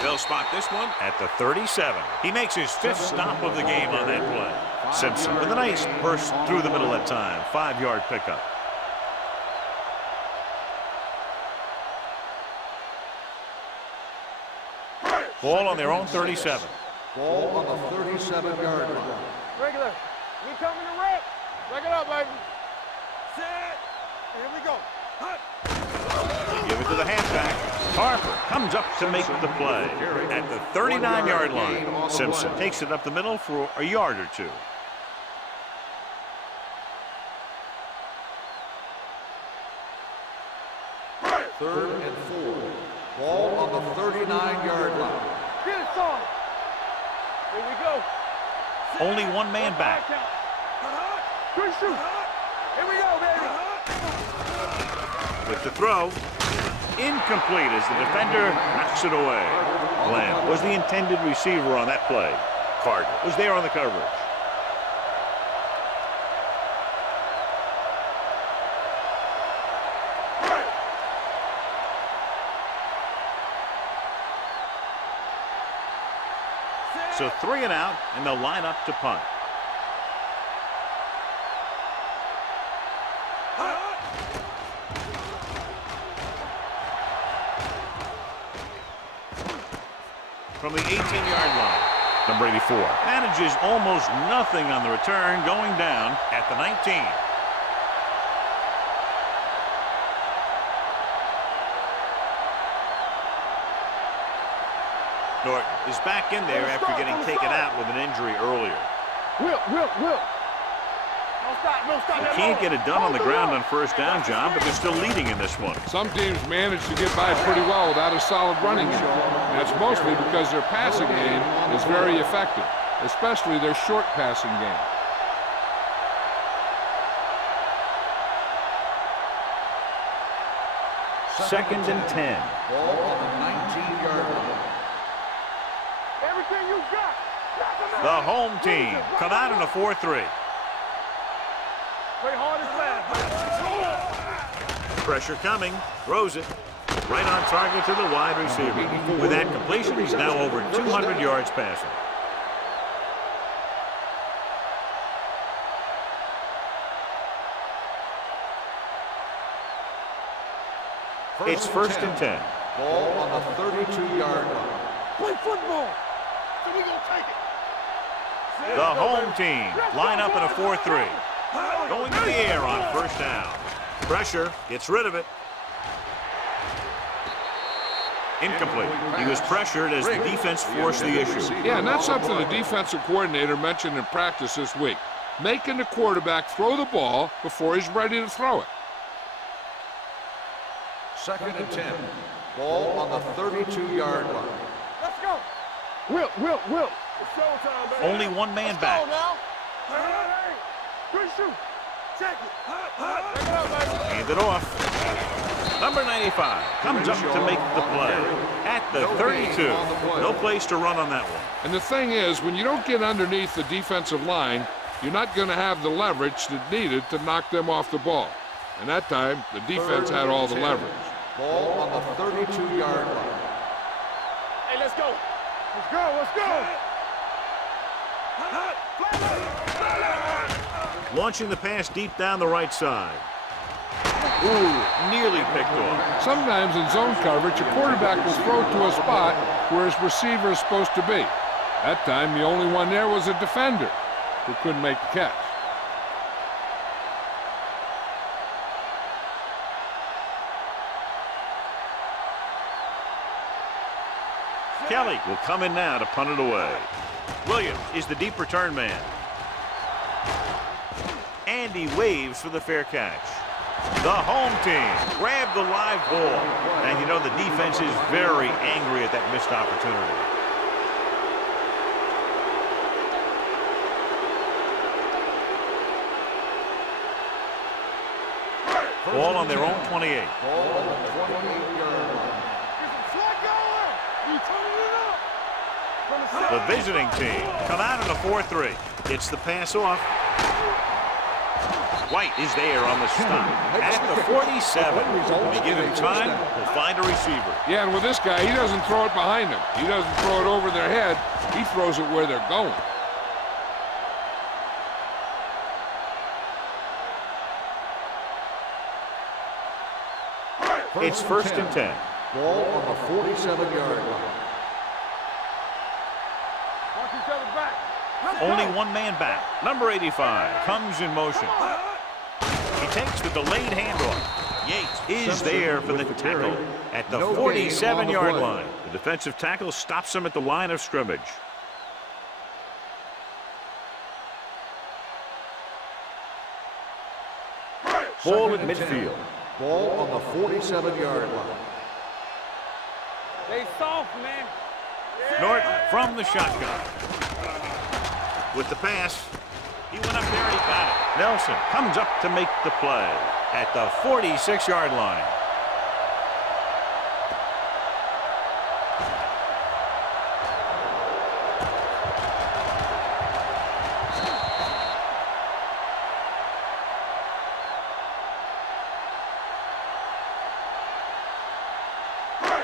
They'll spot this one at the 37. He makes his 5th stop of the game on that play. Simpson with a nice burst through the middle that time. 5-yard pickup. Ball on their own 37. Ball on the 37-yard line. Regular. We coming to wreck. Break it up, baby. Set. Here we go. They give it to the halfback. Harper comes up to make the play at the 39-yard line. Simpson takes it up the middle for a yard or two. Third and 4. Ball on the 39-yard line. Get it, son. Here we go. Only one man back. Good shoot. Here we go, baby. With the throw, incomplete as the defender knocks it away. Glenn was the intended receiver on that play. Carter was there on the coverage. So 3 and out, and they'll line up to punt. From the 18-yard line, number 84 manages almost nothing on the return, going down at the 19. Norton is back in there after getting taken out with an injury earlier. Will. No stop. They can't get it done on the ground on 1st down, John, but they're still leading in this one. Some teams manage to get by pretty well without a solid running game. And that's mostly because their passing game is very effective, especially their short passing game. Second and 10. Ball on the 19-yard line. Everything you got. The home team come out in a 4-3. Play hard and fast. Pressure coming. Throws it. Right on target to the wide receiver. With that completion, he's now over 200 yards passing. It's first and 10. Ball on the 32-yard line. Play football. So we gonna take it. The home team line up in a 4-3. Going to the air on first down. Pressure, gets rid of it. Incomplete. He was pressured as the defense forced the issue. Yeah, and that's something the defensive coordinator mentioned in practice this week. Making the quarterback throw the ball before he's ready to throw it. Second and 10. Ball on the 32-yard line. Let's go. Will. It's showtime, baby. Only one man Let's back. go now. Hey. Good shoot. Check it. Check it out, baby. Hand it off. Number 95 comes up to make the play at the 32. No place to run on that one. And the thing is, when you don't get underneath the defensive line, you're not going to have the leverage that's needed to knock them off the ball. And that time, the defense had all the leverage. Ball on the 32-yard line. Hey, let's go. Let's go. Launching the pass deep down the right side. Ooh, nearly picked off. Sometimes in zone coverage, a quarterback will throw to a spot where his receiver is supposed to be. That time, the only one there was a defender who couldn't make the catch. Kelly will come in now to punt it away. Williams is the deep return man. And he waves for the fair catch. The home team grabbed the live ball. And you know the defense is very angry at that missed opportunity. Ball on their own 28. Ball on the 28-yard line. The visiting team come out in a 4-3. Gets the pass off. White is there on the stop at the 47. We give him time, we'll find a receiver. Yeah, and with this guy, he doesn't throw it behind them. He doesn't throw it over their head. He throws it where they're going. It's first and 10. Ball on the 47-yard line. Watch each other back. Only one man back. Number 85 comes in motion. He takes the delayed handoff. Yates is there for the tackle at the 47-yard line. The defensive tackle stops him at the line of scrimmage. Ball at midfield. Ball on the 47-yard line. They soft, man. Norton from the shotgun. With the pass, he went up there and he got it. Nelson comes up to make the play at the 46-yard line.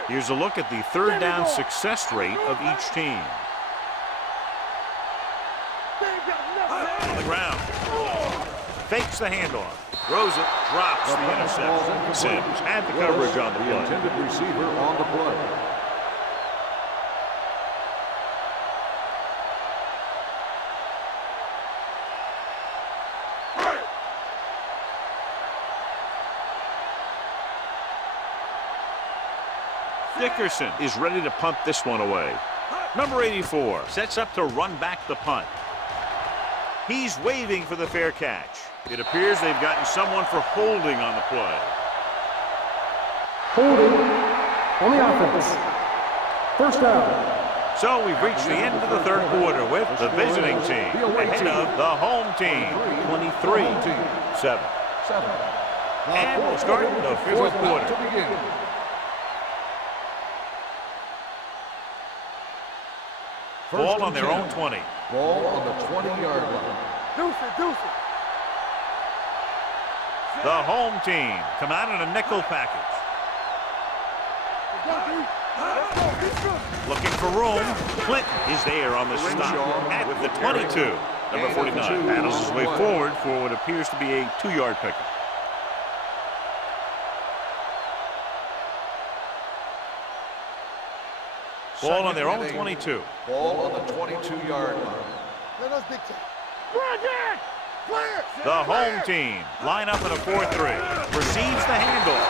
Here's a look at the third down success rate of each team. On the ground. Fakes the handoff. Throws it. Drops the interception. Sims had the coverage on the The play. intended receiver on the play. Dickerson is ready to punt this one away. Number 84 sets up to run back the punt. He's waving for the fair catch. It appears they've gotten someone for holding on the play. Holding on the offense. First down. So we've reached the end of the third quarter with the visiting team ahead of the home team, 23-7. And we'll start the fourth quarter. To begin. Ball on their own 20. Ball on the 20-yard line. Deuce it. The home team come out in a nickel package. Looking for room. Clinton is there on the stop at the 22. Number 49 battles his way forward for what appears to be a 2-yard pickup. Ball on their own 22. Ball on the 22-yard line. Let us dictate. The home team line up in a 4-3. Receives the handoff.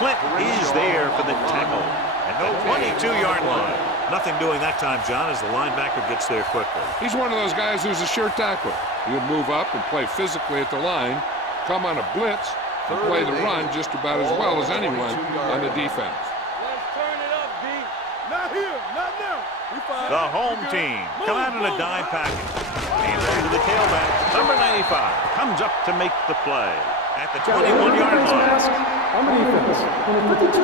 Clint is there for the tackle at the 22-yard line. Nothing doing that time, John, as the linebacker gets there quickly. He's one of those guys who's a sure tackler. He'll move up and play physically at the line, come on a blitz, and play the run just about as well as anyone on the defense. Let's turn it up, D. Not here, not now. We fine. The home team come out in a dime package. And over the tailback, number 95 comes up to make the play at the 21-yard line. On the defense. Number 52,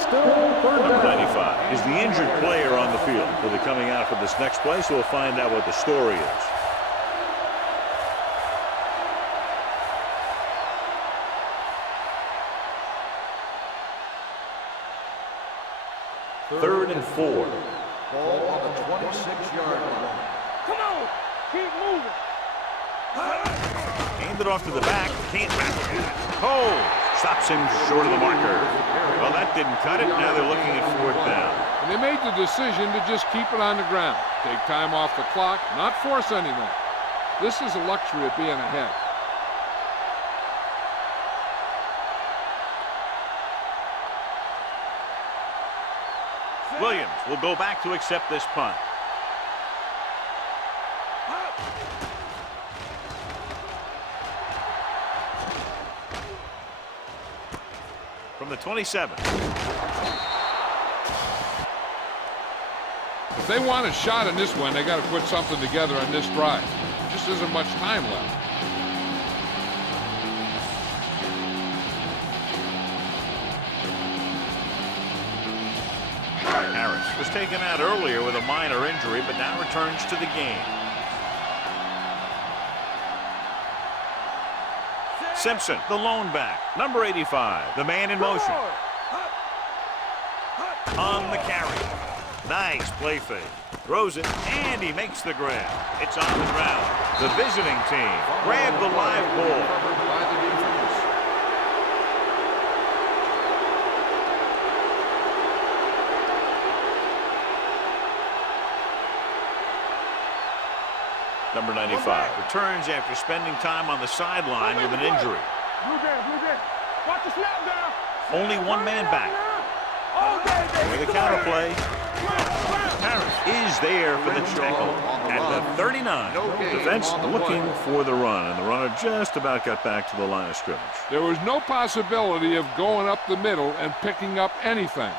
still third Number down. 95 is the injured player on the field. He'll be coming out for this next play, so we'll find out what the story is. Third and 4. Ball on the 26-yard line. Come on. Keep moving. Hand it off to the back. Can't wrap it. Oh, stops him short of the marker. Well, that didn't cut it. Now they're looking at 4th down. And they made the decision to just keep it on the ground. Take time off the clock, not force anything. This is a luxury of being ahead. Williams will go back to accept this punt. From the 27. If they want a shot in this one, they got to put something together on this drive. Just isn't much time left. Harris was taken out earlier with a minor injury, but now returns to the game. Simpson, the lone back, number 85, the man in motion. On the carry. Nice play fake. Throws it, and he makes the grab. It's on the ground. The visiting team grab the live ball. By the defense. Number 95 returns after spending time on the sideline with an injury. Blue game. Watch the snap down. Only one man back. With a counter play. Harris is there for the tackle at the 39. Defense looking for the run, and the runner just about got back to the line of scrimmage. There was no possibility of going up the middle and picking up anything.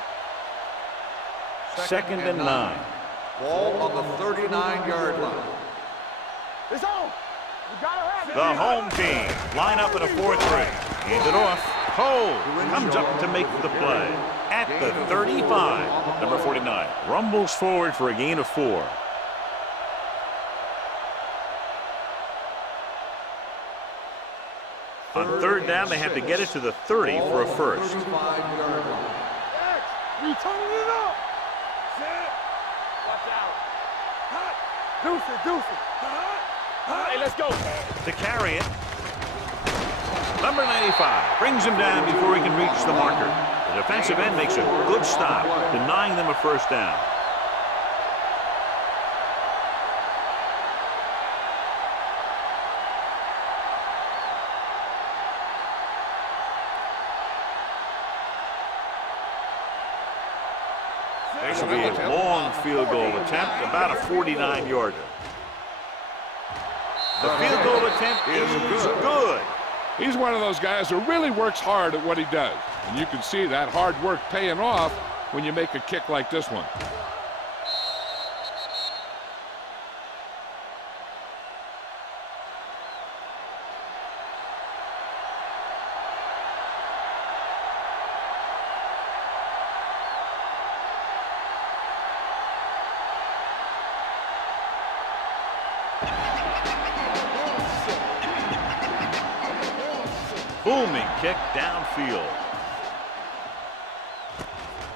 2nd and 9. Ball on the 39-yard line. It's on. We gotta have it. The home team line up in a 4-3. Hand it off. Cole comes up to make the play at the 35. Number 49 rumbles forward for a gain of 4. On 3rd down, they have to get it to the 30 for a first. 35-yard line. We turning it up. Set. Watch out. Deuce it. Hey, let's go. To carry it. Number 95 brings him down before he can reach the marker. The defensive end makes a good stop, denying them a first down. This will be a long field goal attempt, about a 49-yarder. The field goal attempt is good. He's one of those guys who really works hard at what he does. And you can see that hard work paying off when you make a kick like this one. Booming kick downfield.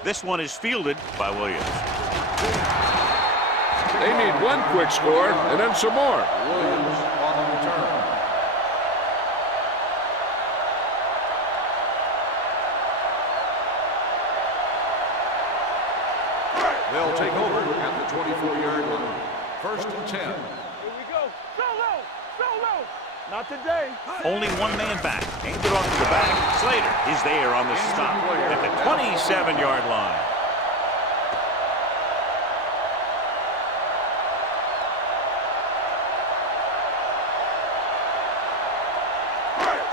This one is fielded by Williams. They need one quick score and then some more. Williams on the return. They'll take over 24-yard line. First and 10. Here we go. Solo! Solo! Not today. Only one man back. Hand it off to the back. Slater is there on the stop at the 27-yard line.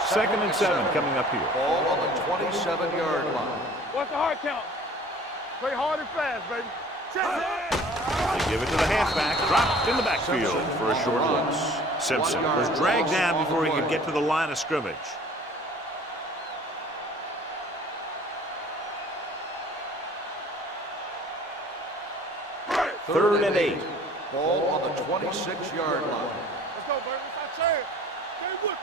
Second and 7 coming up here. Ball on the 27-yard line. What's the hard count? Play hard and fast, baby. Check it. They give it to the halfback. Dropped in the backfield for a short loss. Simpson was dragged down before he could get to the line of scrimmage. Third and 8. Ball on the 26-yard line. Let's go, baby. Let's not change. Hey, look.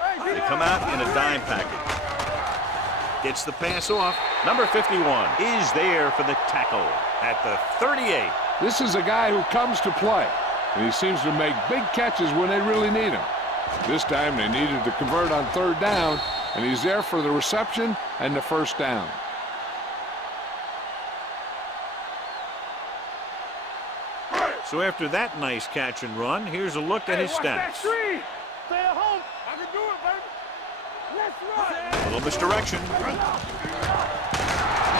Hey, They come out in a dime package. Gets the pass off. Number 51 is there for the tackle at the 38. This is a guy who comes to play, and he seems to make big catches when they really need him. This time they needed to convert on third down, and he's there for the reception and the first down. So after that nice catch and run, here's a look at his stats. Stay at home. I can do it, baby. Let's run. A little misdirection.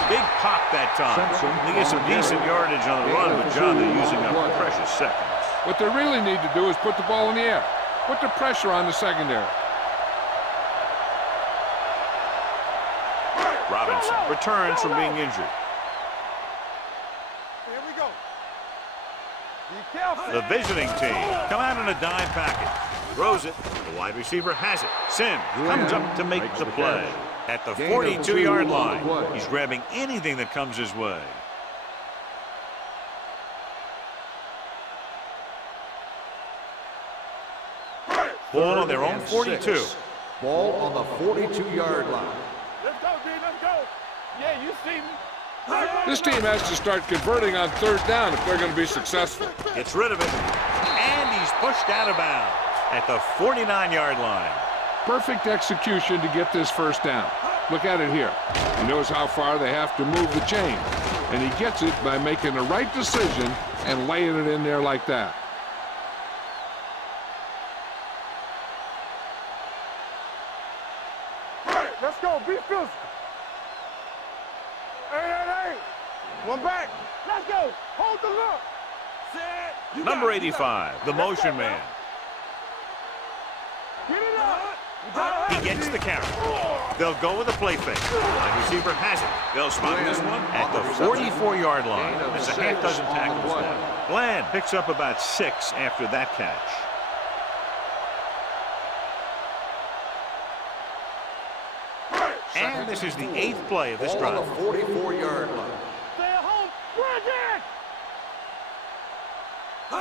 Big pop that time. They get some decent yardage on the run, but John, they're using up precious seconds. What they really need to do is put the ball in the air. Put the pressure on the secondary. Robinson returns from being injured. Here we go. Be careful. The visiting team come out in a dime package. Throws it. The wide receiver has it. Sims comes up to make the play. At the 42-yard line, he's grabbing anything that comes his way. Ball on their own 42. Ball on the 42-yard line. Let's go, D. Let's go. Yeah, you see me. This team has to start converting on third down if they're going to be successful. Gets rid of it. And he's pushed out of bounds at the 49-yard line. Perfect execution to get this first down. Look at it here. He knows how far they have to move the chain, and he gets it by making the right decision and laying it in there like that. Let's go. Be physical. Hey. One back. Let's go. Hold the look. Set. Number 85, the motion man. Get it up. He gets the carry. They'll go with a play fake. Wide receiver has it. They'll spot this one at the 44-yard line. There's a half dozen tackles now. Bland picks up about 6 after that catch. And this is the 8th play of this Ball on drive. the 44-yard line. Stay at home. Run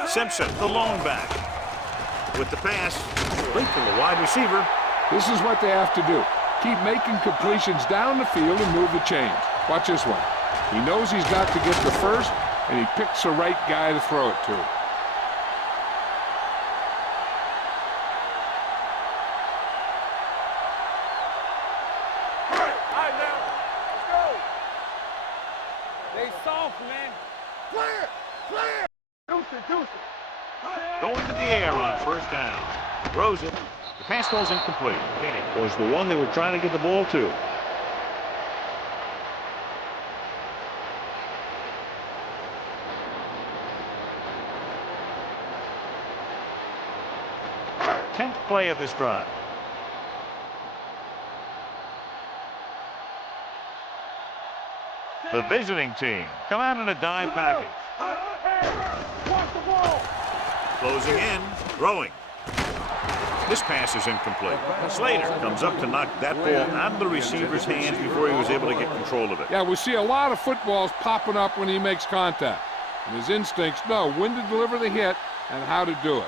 it. Simpson, the lone back. With the pass, complete to the wide receiver. This is what they have to do. Keep making completions down the field and move the chains. Watch this one. He knows he's got to get the first, and he picks the right guy to throw it to. Going to the air on first down. Throws it. The pass ball's incomplete. It was the one they were trying to get the ball to. Tenth play of this drive. The visiting team come out in a dime package. Watch the ball. Closing in, throwing. This pass is incomplete. Slater comes up to knock that ball out of the receiver's hands before he was able to get control of it. Yeah, we see a lot of footballs popping up when he makes contact. And his instincts know when to deliver the hit and how to do it.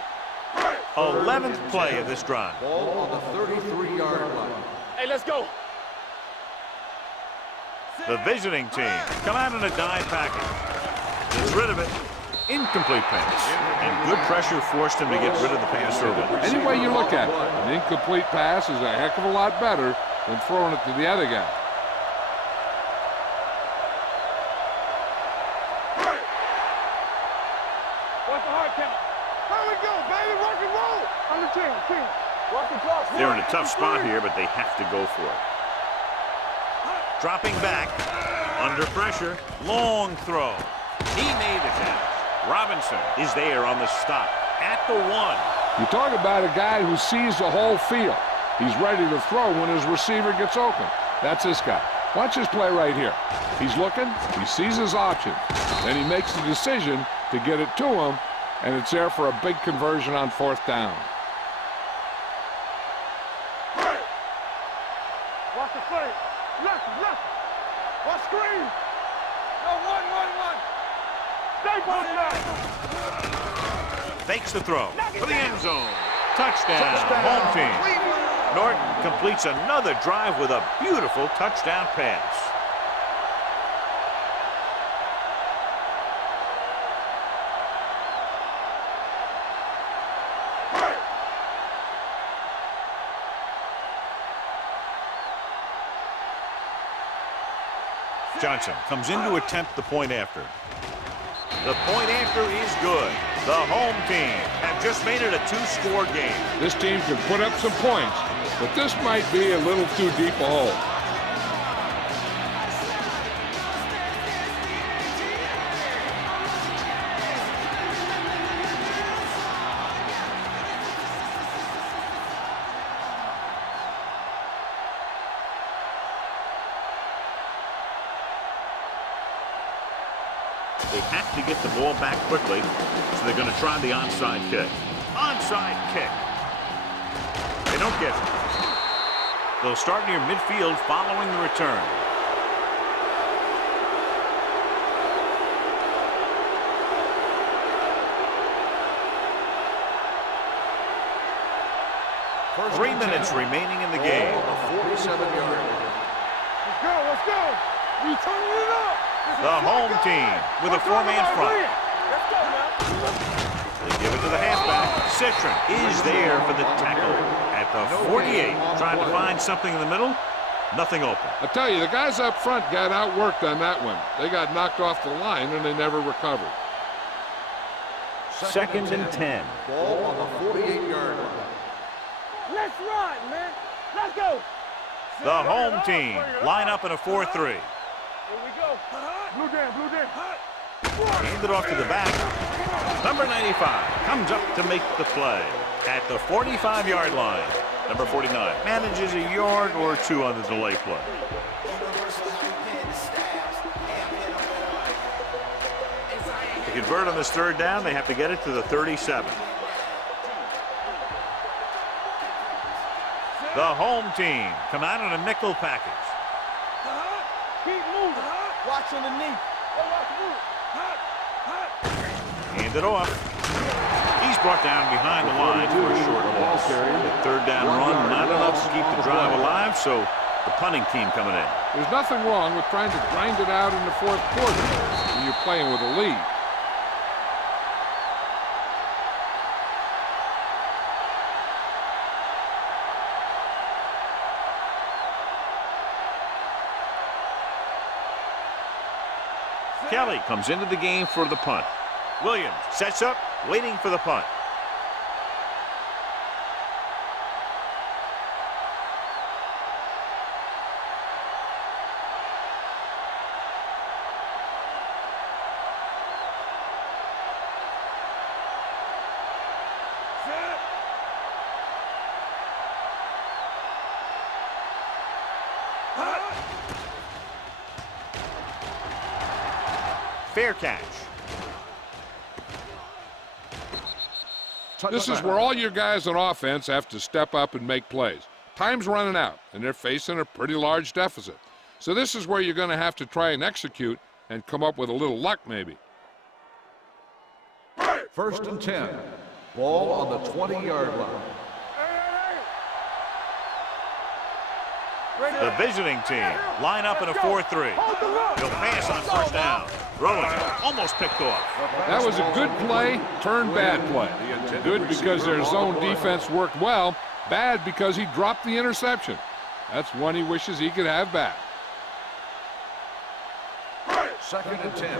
11th play of this drive. Ball on the 33-yard line. Hey, let's go. The visiting team come out in a dime package. Gets rid of it. Incomplete pass. And good pressure forced him to get rid of the pass early. Any way you look at it, an incomplete pass is a heck of a lot better than throwing it to the other guy. They're in a tough spot here, but they have to go for it. Dropping back, under pressure, long throw. He made the catch. Robinson is there on the stop at the 1. You talk about a guy who sees the whole field. He's ready to throw when his receiver gets open. That's this guy. Watch his play right here. He's looking, he sees his option, then he makes the decision to get it to him, and it's there for a big conversion on 4th down. Watch the play. Left. Watch screen. No, one. Stay both left. Fakes the throw for the end zone. Touchdown, home team. Norton completes another drive with a beautiful touchdown pass. Johnson comes in to attempt the point after. The point after is good. The home team have just made it a 2-score game. This team can put up some points, but this might be a little too deep a hole. They have to get the ball back quickly, so they're going to try the onside kick. Onside kick. They don't get it. They'll start near midfield following the return. First 3 and minutes 10. remaining in the game. Ball on the 47-yard line. Let's go. We turning it up. The home team with a 4-man front. Let's go now. They give it to the halfback. Citron is there for the tackle at the 48. Trying to find something in the middle. Nothing open. I tell you, the guys up front got outworked on that one. They got knocked off the line and they never recovered. Second and 10. Ball on the 48-yard line. Let's run, man. Let's go. The home team line up in a 4-3. Here we go. Blue down. Hand it off to the back. Number 95 comes up to make the play at the 45-yard line. Number 49 manages a yard or 2 on the delay play. To convert on this 3rd down, they have to get it to the 37. The home team come out in a nickel package. Keep moving. Watch underneath. Hand it off. He's brought down behind the line for a short loss. The 3rd down run, not enough to keep the drive alive, so the punting team coming in. There's nothing wrong with trying to grind it out in the 4th quarter when you're playing with a lead. Kelly comes into the game for the punt. Williams sets up, waiting for the punt. Fair catch. This is where all your guys on offense have to step up and make plays. Time's running out, and they're facing a pretty large deficit. So this is where you're going to have to try and execute and come up with a little luck maybe. 1st and 10. Ball on the 20-yard line. The visiting team line up in a 4-3. He'll pass on 1st down. Rowan almost picked off. That was a good play, turned bad play. Good because their zone defense worked well. Bad because he dropped the interception. That's one he wishes he could have back. 2nd and 10.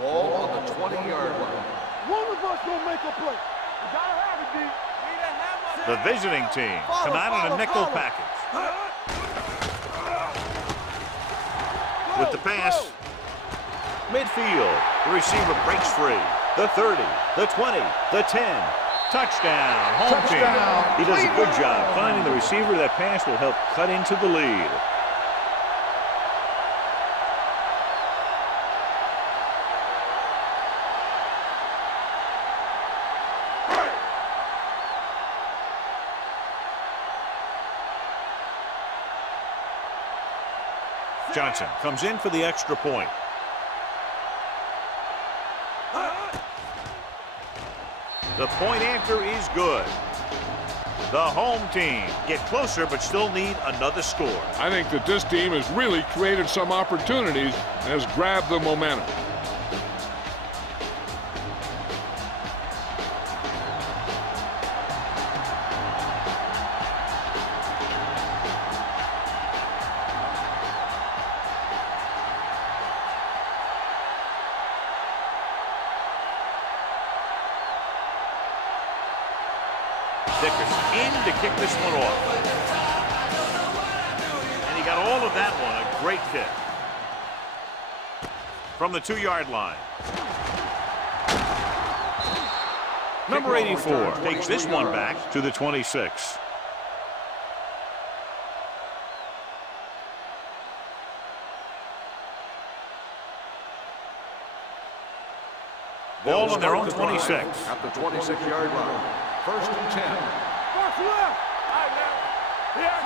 Ball on the 20-yard line. One of us gonna make a play. We gotta have it, D. The visiting team come out in a nickel package. With the pass. Midfield. The receiver breaks free. The 30, the 20, the 10. Touchdown, home team. He does a good job finding the receiver. That pass will help cut into the lead. Johnson comes in for the extra point. The point after is good. The home team get closer but still need another score. I think that this team has really created some opportunities and has grabbed the momentum. In to kick this one off. And he got all of that one. A great kick. From the 2-yard line. Number 84 takes this one back to the 26. Ball on their own 26. At the 26-yard line. First and 10.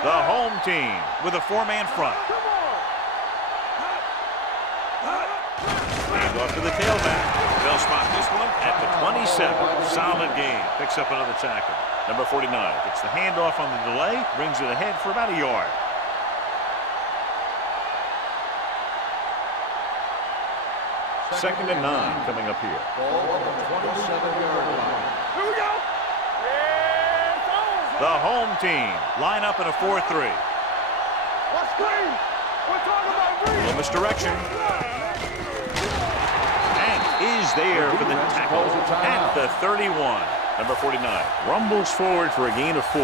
The home team with a 4-man front. Hand off to the tailback. They'll spot this one at the 27. Solid game. Picks up another tackle. Number 49 gets the handoff on the delay. Brings it ahead for about a yard. Second and 9 coming up here. Ball on the 27-yard line. Here we go. The home team line up in a 4-3. Let's screen. We're talking about green. Little misdirection. And is there for the tackle at the 31. Number 49 rumbles forward for a gain of 4.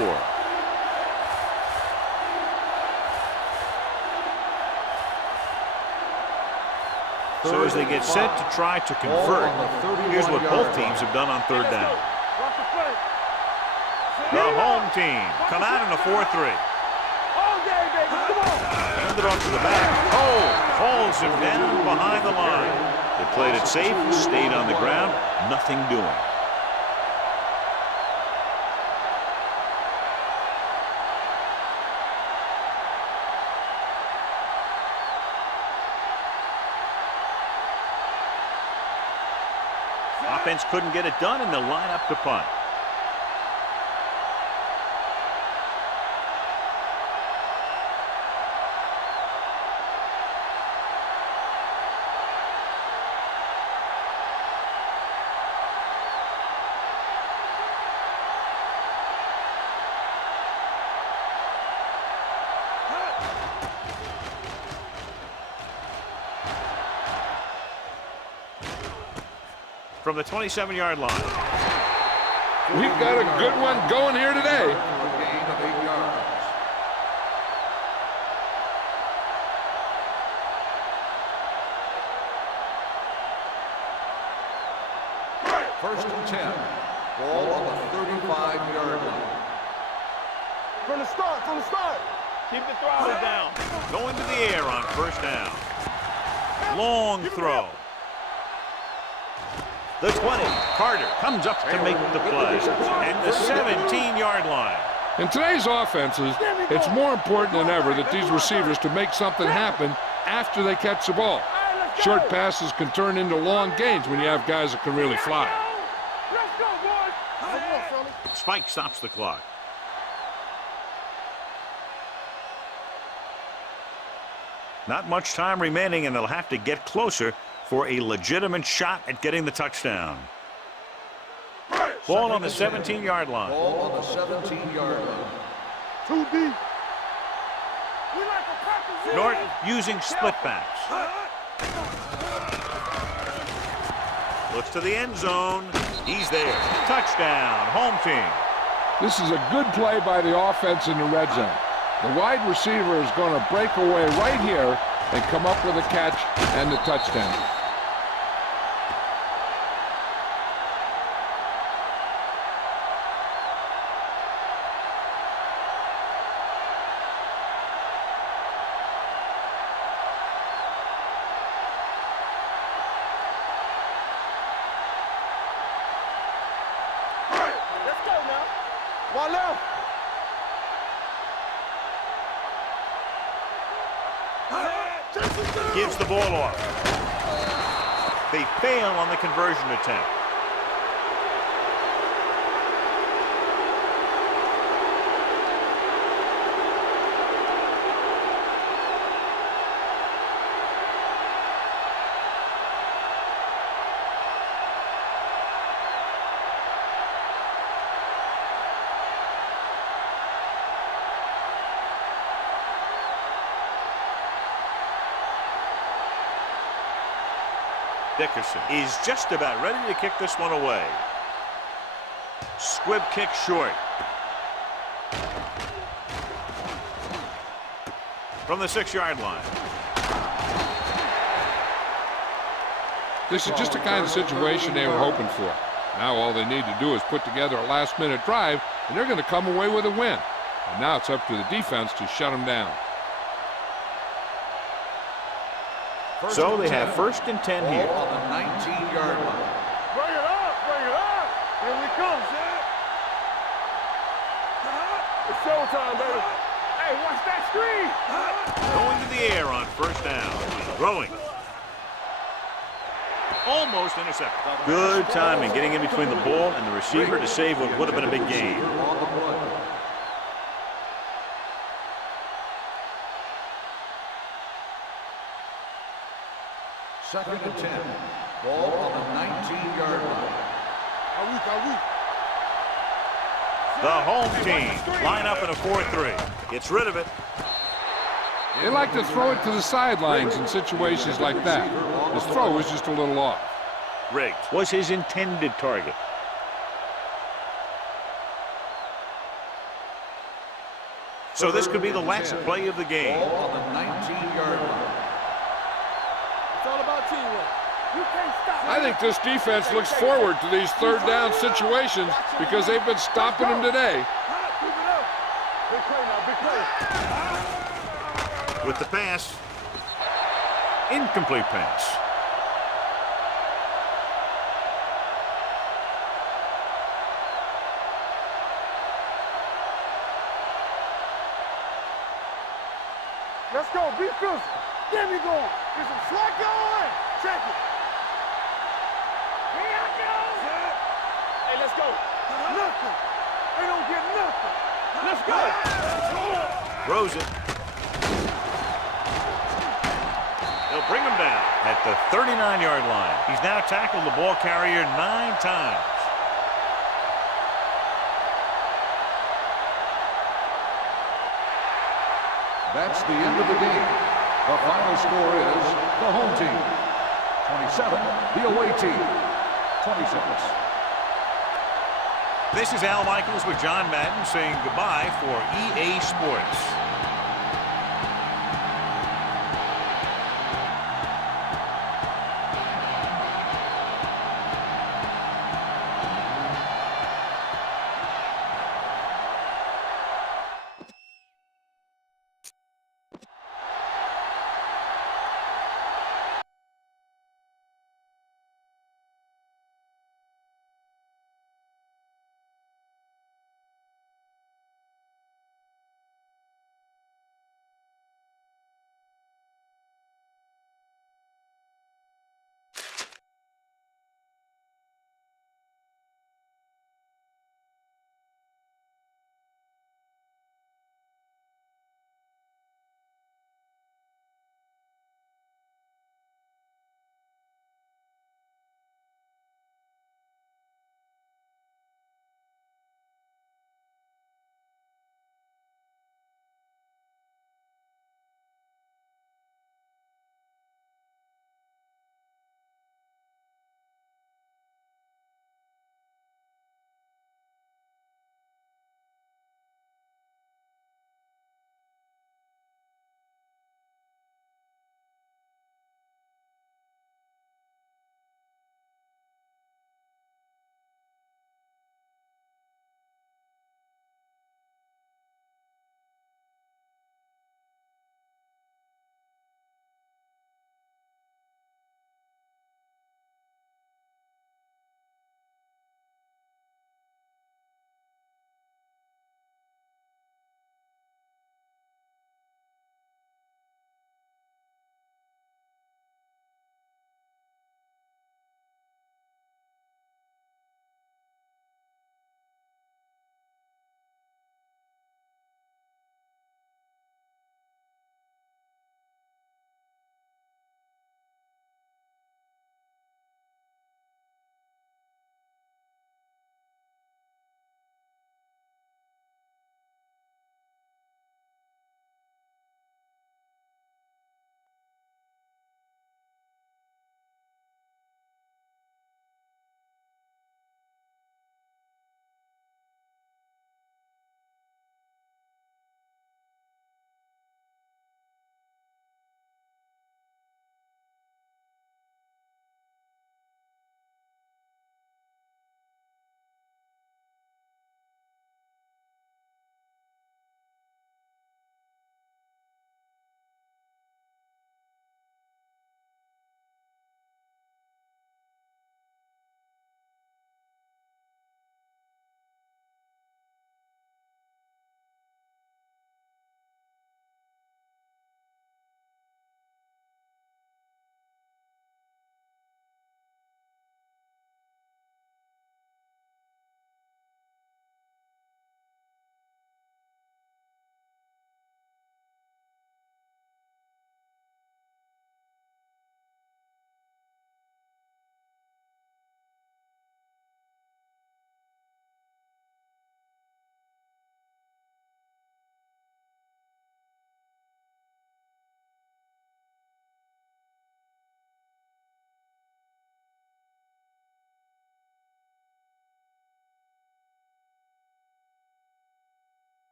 So as they get set to try to convert, here's what both teams have done on third down. Watch the play. The home team come out in a 4-3. All day, baby. Come on. Hand it off to the back. Oh, hauls him down behind the line. They played it safe, stayed on the ground, nothing doing. Offense couldn't get it done, and they'll line up to punt. From the 27-yard line. We've got a good one going here today. A gain of 8 yards. First and 10. Ball on the 35-yard line. From the start. Keep the throttle down. Going to the air on first down. Long throw. The 20. Carter comes up to make the play. And the 17-yard line. In today's offenses, it's more important than ever that these receivers to make something happen after they catch the ball. Short passes can turn into long gains when you have guys that can really fly. Let's go, boys. Spike stops the clock. Not much time remaining, and they'll have to get closer for a legitimate shot at getting the touchdown. Ball on the 17-yard line. Ball on the 17-yard line. Too deep. We like a practice. Norton using split backs. Looks to the end zone. He's there. Touchdown, home team. This is a good play by the offense in the red zone. The wide receiver is going to break away right here and come up with a catch and the touchdown. One left. Gives the ball off. They fail on the conversion attempt. Dickerson is just about ready to kick this one away. Squib kick short. From the 6-yard line. This is just the kind of situation they were hoping for. Now all they need to do is put together a last-minute drive, and they're going to come away with a win. And now it's up to the defense to shut them down. So they have 1st and 10 here. On the 19-yard line. Bring it up, bring it up. Here we come, Zed. It's showtime, baby. Hey, watch that screen. Going to the air on 1st down. Throwing. Almost intercepted. Good timing getting in between the ball and the receiver to save what would have been a big gain. On the play. Second and 10. Ball on the 19-yard line. The home team line up in a 4-3. Gets rid of it. They like to throw it to the sidelines in situations like that. His throw was just a little off. Riggs was his intended target. So this could be the last play of the game. Ball on the 19-yard line. It's all about teamwork. You can't stop. I think this defense looks forward to these 3rd down situations because they've been stopping them today. Keep it up. Big play now, big play. With the pass. Incomplete pass. Let's go, be physical. Get me going. Get some slack going. Check it. Here I go. Hey, let's go. Nothing. They don't get nothing. Let's go. Throws it. They'll bring him down at the 39-yard line. He's now tackled the ball carrier 9 times. That's the end of the game. The final score is the home team 27, the away team 26. This is Al Michaels with John Madden saying goodbye for EA Sports.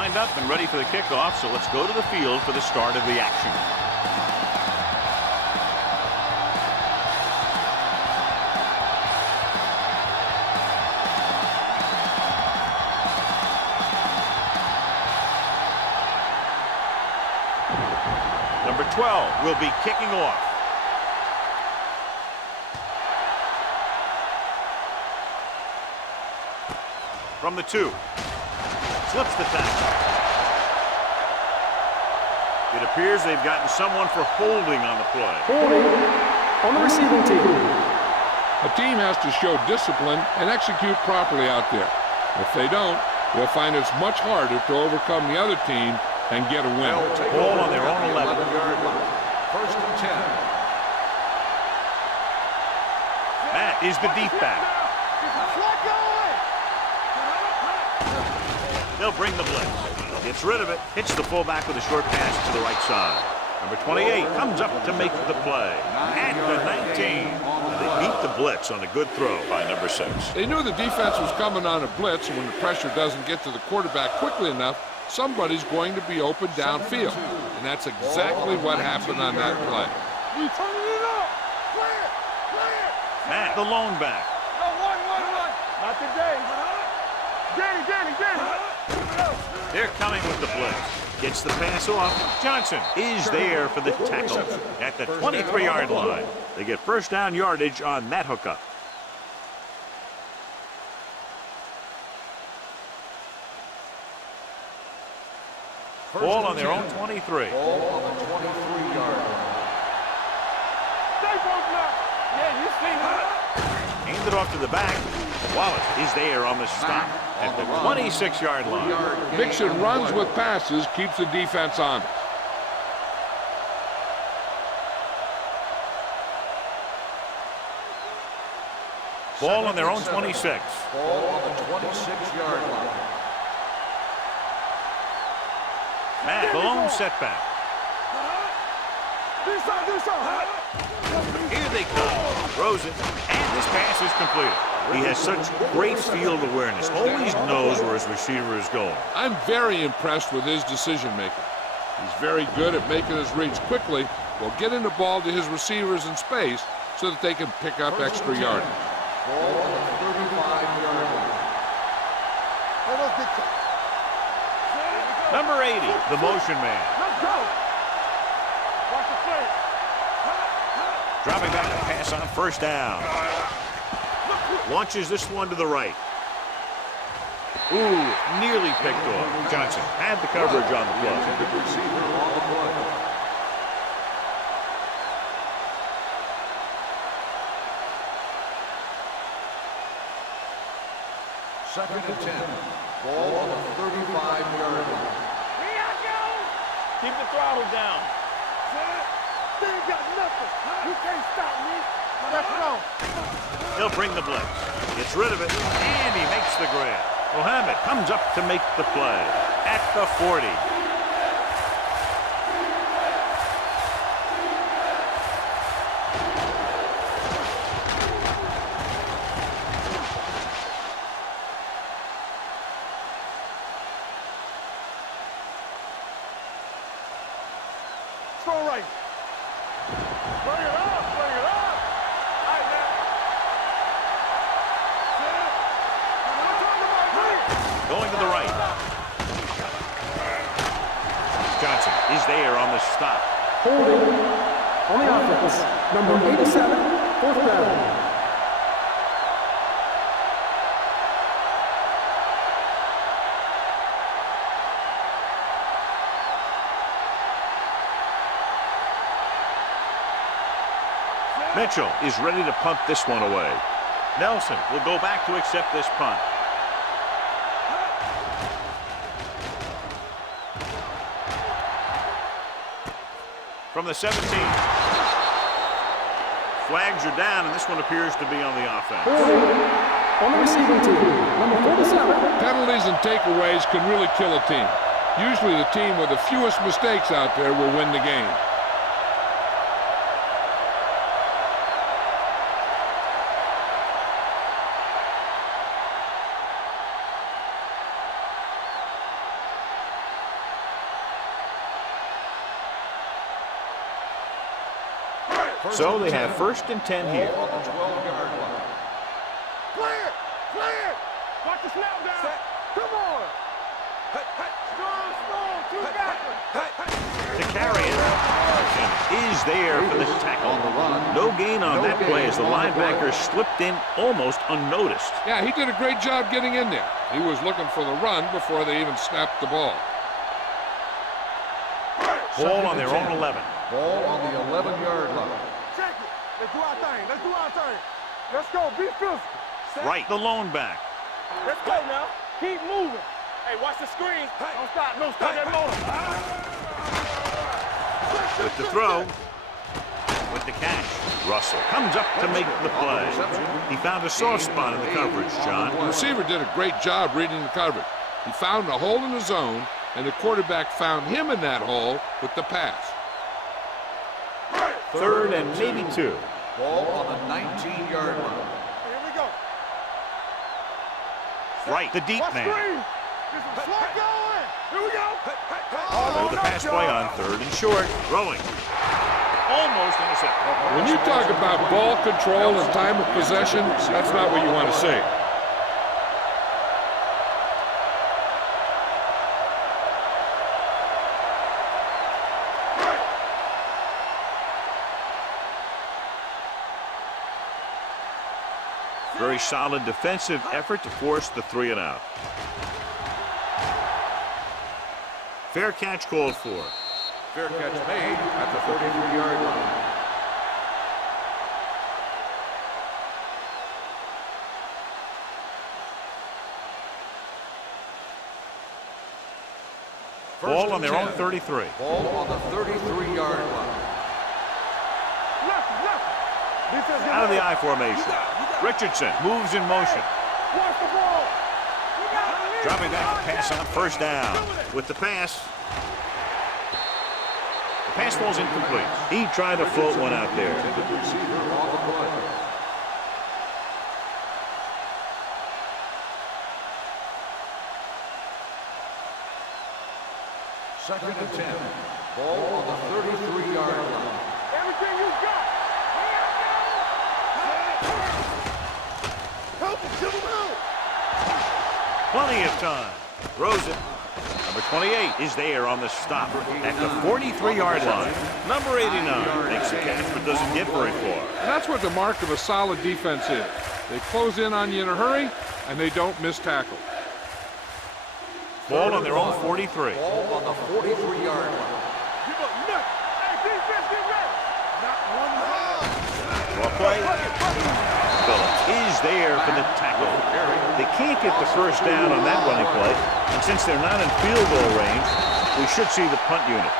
lined up and ready for the kickoff, so let's go to the field for the start of the action. Number 12 will be kicking off. From the 2. Slips the tackle. It appears they've gotten someone for holding on the play. Holding on the receiving team. A team has to show discipline and execute properly out there. If they don't, they'll find it's much harder to overcome the other team and get a win. Ball on their own 11. First and 10. That is the deep back. They'll bring the blitz. Gets rid of it. Hits the fullback with a short pass to the right side. Number 28 comes up to make the play. At the 19. They beat the blitz on a good throw by number 6. They knew the defense was coming on a blitz, and when the pressure doesn't get to the quarterback quickly enough, somebody's going to be open downfield. And that's exactly what happened on that play. You turning it up. Clear. Clear. Matt, the lone back. No, one. Not today. Danny. They're coming with the blitz. Gets the pass off. Johnson is there for the tackle at the 23-yard line. They get first down yardage on that hookup. Ball on their own 23. Ball on the 23-yard line. Stay both now. Yeah, you see that. Hand it off to the back. Wallace is there on the stop at the 26-yard line. Mixon runs with passes, keeps the defense honest. Ball on their own 26. Ball on the 26-yard line. Matt, the lone setback. Do something. Here they come. Throws it, and this pass is completed. He has such great field awareness. Always knows where his receiver is going. I'm very impressed with his decision-making. He's very good at making his reads quickly while getting the ball to his receivers in space so that they can pick up extra yardage. Ball on the 35-yard line. Number 80, the motion man. Let's go. Watch the play. Dropping back to pass on first down. Launches this one to the right. Ooh, nearly picked off. Johnson had the coverage on the play. Intended receiver on the play. Second and 10. Ball on the 35-yard line. Here I go. Keep the throttle down. They ain't got nothing. You can't stop me. Let's go. He'll bring the blitz. Gets rid of it, and he makes the grab. Mohammed comes up to make the play at the 40. Throw right. Bring it up. All right, now. Going to the right. Johnson is there on the stop. Holding on the offense. Number 87, fourth down. Mitchell is ready to punt this one away. Nelson will go back to accept this punt. From the 17. Flags are down, and this one appears to be on the offense. Holding on the receiving team. Number 47. Penalties and takeaways can really kill a team. Usually the team with the fewest mistakes out there will win the game. So they have 1st and 10 here. Ball on the 12-yard line. Clear! Clear! Watch the snap down! Set. Come on! Strong, two backwards! To carry it. Is there for the tackle. On the run. No gain on that play as the on the play. linebacker slipped in almost unnoticed. Yeah, he did a great job getting in there. He was looking for the run before they even snapped the ball. Ball on their own 11. Ball on the 11-yard line. Check it! Let's do our thing! Let's do our thing! Let's go! Be physical! Right, the lone back. Let's go now! Keep moving! Hey, watch the screen! Don't stop! No, stop that motor! With the throw. With the catch. Russell comes up to make the play. He found a soft spot in the coverage, John. The receiver did a great job reading the coverage. He found a hole in the zone, and the quarterback found him in that hole with the pass. 3rd and maybe 2. Ball on the 19-yard line. Here we go! Right, the deep Watch man. screen! This is slow going! Here we go! Throw the pass play on 3rd and short. Throwing. Almost intercepted. When you talk about ball control and time of possession, that's not what you want to see. Very solid defensive effort to force the 3 and out. Fair catch called for. Fair catch made at the 33-yard line. Ball on their own 33. Ball on the 33-yard line. Out of the I formation. Richardson moves in motion. Watch the ball! Dropping back to pass on 1st down. With the pass. The pass falls incomplete. He tried to float one out there. Intended receiver on the play. Second and 10. Ball on the 33-yard line. Everything you got! Help him! Give him out! Plenty of time. Throws it. Number 28 is there on the stop at the 43-yard line. Number 89 makes the catch but doesn't get very far. And that's what the mark of a solid defense is. They close in on you in a hurry, and they don't miss tackle. Ball on their own 43. Ball on the 43-yard line. Give up nothing! Hey, defense, get ready! Not one Well played. Phillips is there for the tackle. They can't get the 1st down on that running play, and since they're not in field goal range, we should see the punt unit.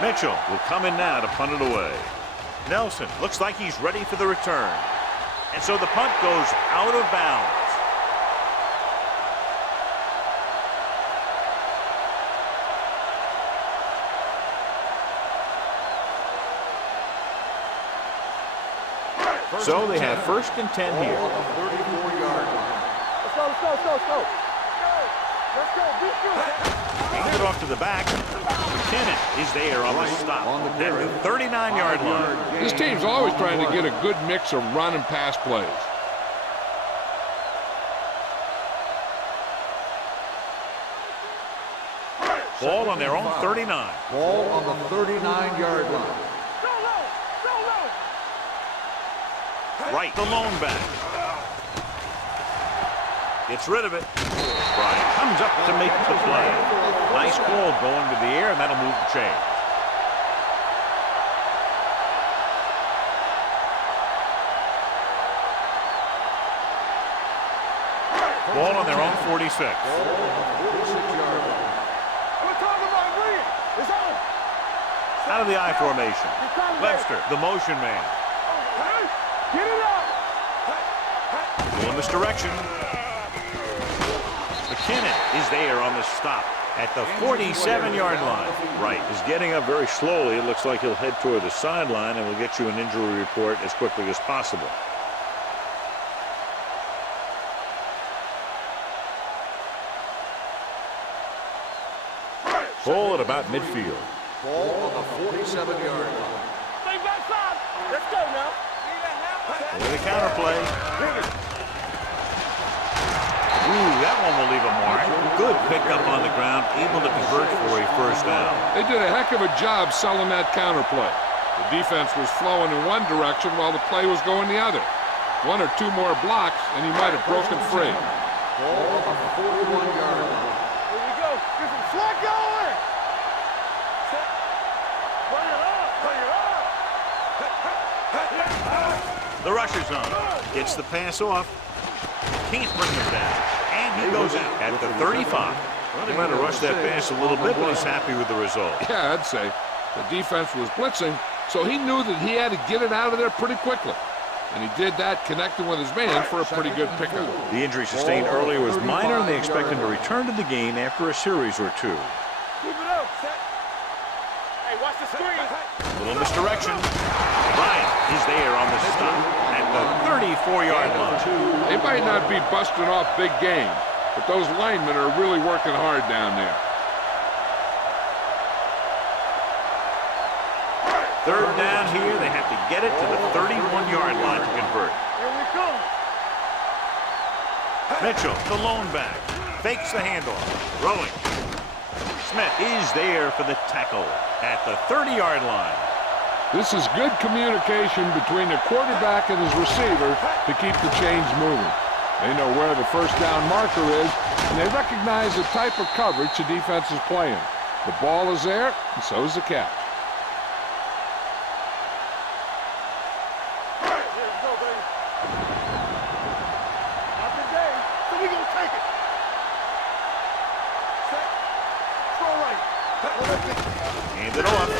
Mitchell will come in now to punt it away. Nelson looks like he's ready for the return. And so the punt goes out of bounds. So they have 1st and 10 here. Ball on the 34-yard line. Let's go! Let's go! Be good! Hand it off to the back. McKinnon is there on the stop On the at carry. the 39-yard line. This team's always trying to get a good mix of run and pass plays. Ball on their own 39. Ball on the 39-yard line. Right, the lone back. Gets rid of it. Bryant comes up to make the play. Nice ball going to the air, and that'll move the chain. Ball on their own 46. Ball on the 46-yard line. We're talking about Green. It's on. Out of the I formation. Webster, the motion man. Get it up. Going this direction. McKinnon is there on the stop at the 47-yard line. Right, he's getting up very slowly. It looks like he'll head toward the sideline, and we'll get you an injury report as quickly as possible. Ball at about midfield. Ball on the 47-yard line. Stay backside. Let's go now. With a counterplay. Ooh, that one will leave a mark. Good pickup on the ground, able to convert for a first down. They did a heck of a job selling that counterplay. The defense was flowing in one direction while the play was going the other. One or two more blocks, and he might have broken free. Ball on the 41-yard line. Here we go. Get some slack going. Set. Bring it up. Bring it up. The rusher's on. Gets the pass off. Can't bring him down. And he goes out at the 35. Well, they might have rushed that pass a little bit, but he's happy with the result. Yeah, I'd say. The defense was blitzing, so he knew that he had to get it out of there pretty quickly. And he did that, connecting with his man for a pretty good pickup. The injury sustained earlier was minor, and they expect him to return to the game after a series or two. Keep it up. Set. Hey, watch the screen. Little misdirection. Bryant is there on the stop at the 34-yard line. They might not be busting off big game, but those linemen are really working hard down there. Third down here. They have to get it to the 31-yard line to convert. Here we come. Mitchell, the lone back, fakes the handoff. Throwing. Smith is there for the tackle at the 30-yard line. This is good communication between the quarterback and his receiver to keep the chains moving. They know where the first down marker is, and they recognize the type of coverage the defense is playing. The ball is there, and so is the catch. Here we go, baby. Not today. So we gonna take it. Set. Throw right. Hand it off.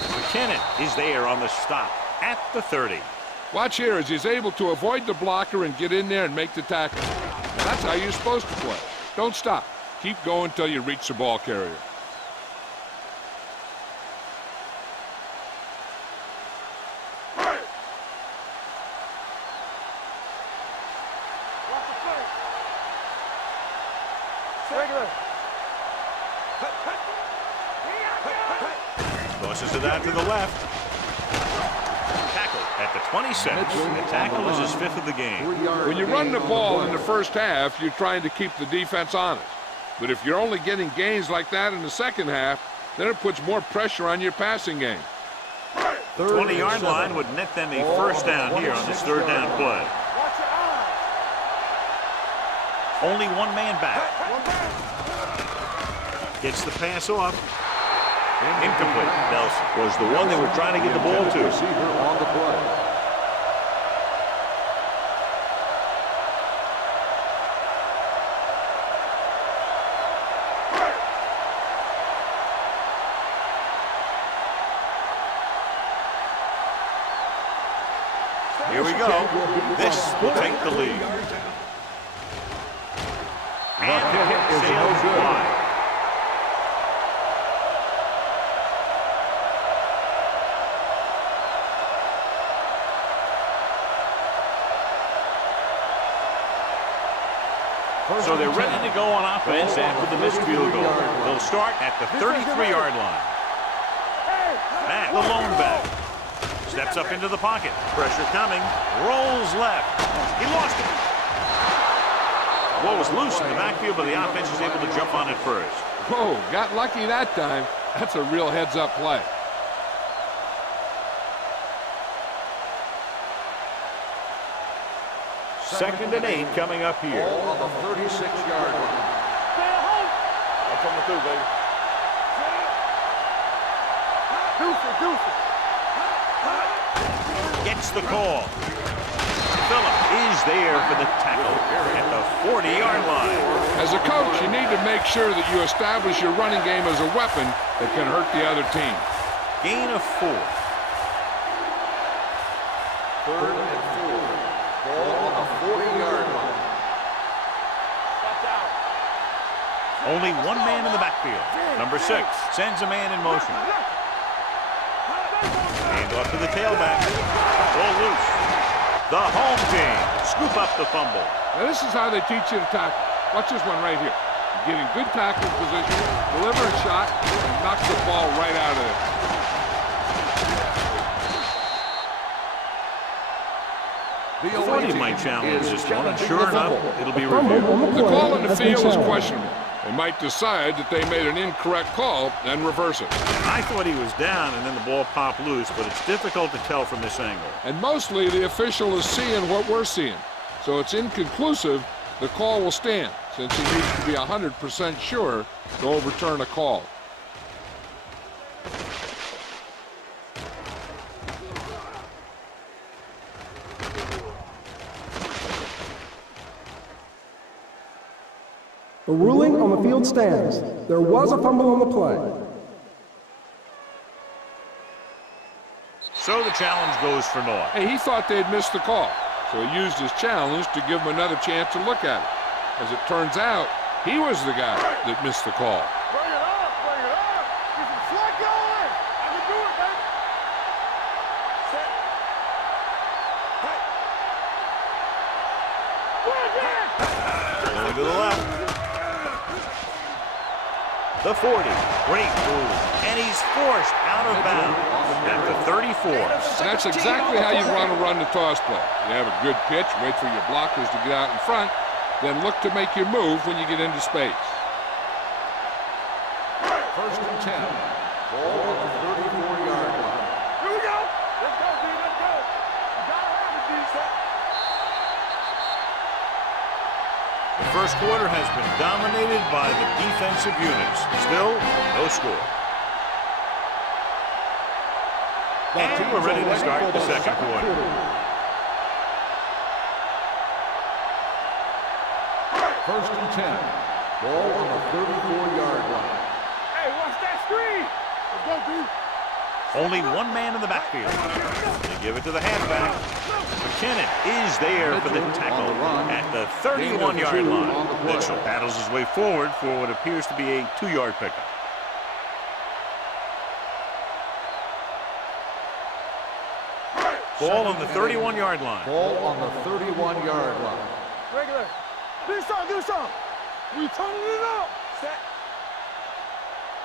McKinnon is there on the stop at the 30. Watch here as he's able to avoid the blocker and get in there and make the tackle. And that's how you're supposed to play. Don't stop. Keep going until you reach the ball carrier. Watch the play. Regular. Tosses it out to the left. Tackle at the 27. The tackle is his 5th of the game. When you run the ball in the first half, you're trying to keep the defense honest. But if you're only getting gains like that in the second half, then it puts more pressure on your passing game. 20-yard line would net them a first down here on this third down play. Watch your eyes. Only one man back. One man. Gets the pass off. Incomplete. Nelson was the one they were trying to get the ball to. Receiver on the play. Here we go. This will take the lead. And the kick sails wide. So they're ready to go on offense after the missed field goal. They'll start at the 33-yard line. Matt, the lone back, steps up into the pocket. Pressure coming. Rolls left. He lost it. Ball was loose in the backfield, but the offense is able to jump on it first. Whoa, got lucky that time. That's a real heads-up play. Second and 8 coming up here. Ball on the 36-yard line. I'm coming through, baby. Deuce it. Gets the call. Phillip is there for the tackle at the 40-yard line. As a coach, you need to make sure that you establish your running game as a weapon that can hurt the other team. Gain of 4. Third and 4. Ball on the 40-yard line. Watch out. Only one man in the backfield. Number 6 sends a man in motion. Hand off to the tailback. Ball loose. The home team scoop up the fumble. Now this is how they teach you to tackle. Watch this one right here. You're getting good tackle position, deliver a shot, and knock the ball right out of there. I thought he might challenge this one, and sure enough, it'll be reviewed. The call in the field is questionable. They might decide that they made an incorrect call and reverse it. I thought he was down, and then the ball popped loose, but it's difficult to tell from this angle. And mostly the official is seeing what we're seeing. So it's inconclusive. The call will stand, since he needs to be 100% sure to overturn a call. The ruling on the field stands. There was a fumble on the play. So the challenge goes for naught. Hey, he thought they'd missed the call, so he used his challenge to give him another chance to look at it. As it turns out, he was the guy that missed the call. Bring it up, bring it up. Get some slack going. I can do it, baby. Set. Hey. Going to the left. The 40. Great move. And he's forced out of bounds at the 34. That's exactly how you want to run the toss play. You have a good pitch, wait for your blockers to get out in front, then look to make your move when you get into space. First and 10. Ball on the 34-yard line. Here we go. Let's go, D. Let's go. You gotta have it, D. Set. The first quarter has been dominated by the defensive units. Still, no score. And we're ready to start the second quarter. First and 10. Ball on the 34-yard line. Hey, watch that screen. Let's go, D. Only one man in the backfield. They give it to the halfback. McKinnon is there for the tackle at the 31-yard line. Mitchell battles his way forward for what appears to be a 2-yard pickup. Ball on the 31-yard line. Ball on the 31-yard line. Regular. Do something, do something. We turning it up. Set.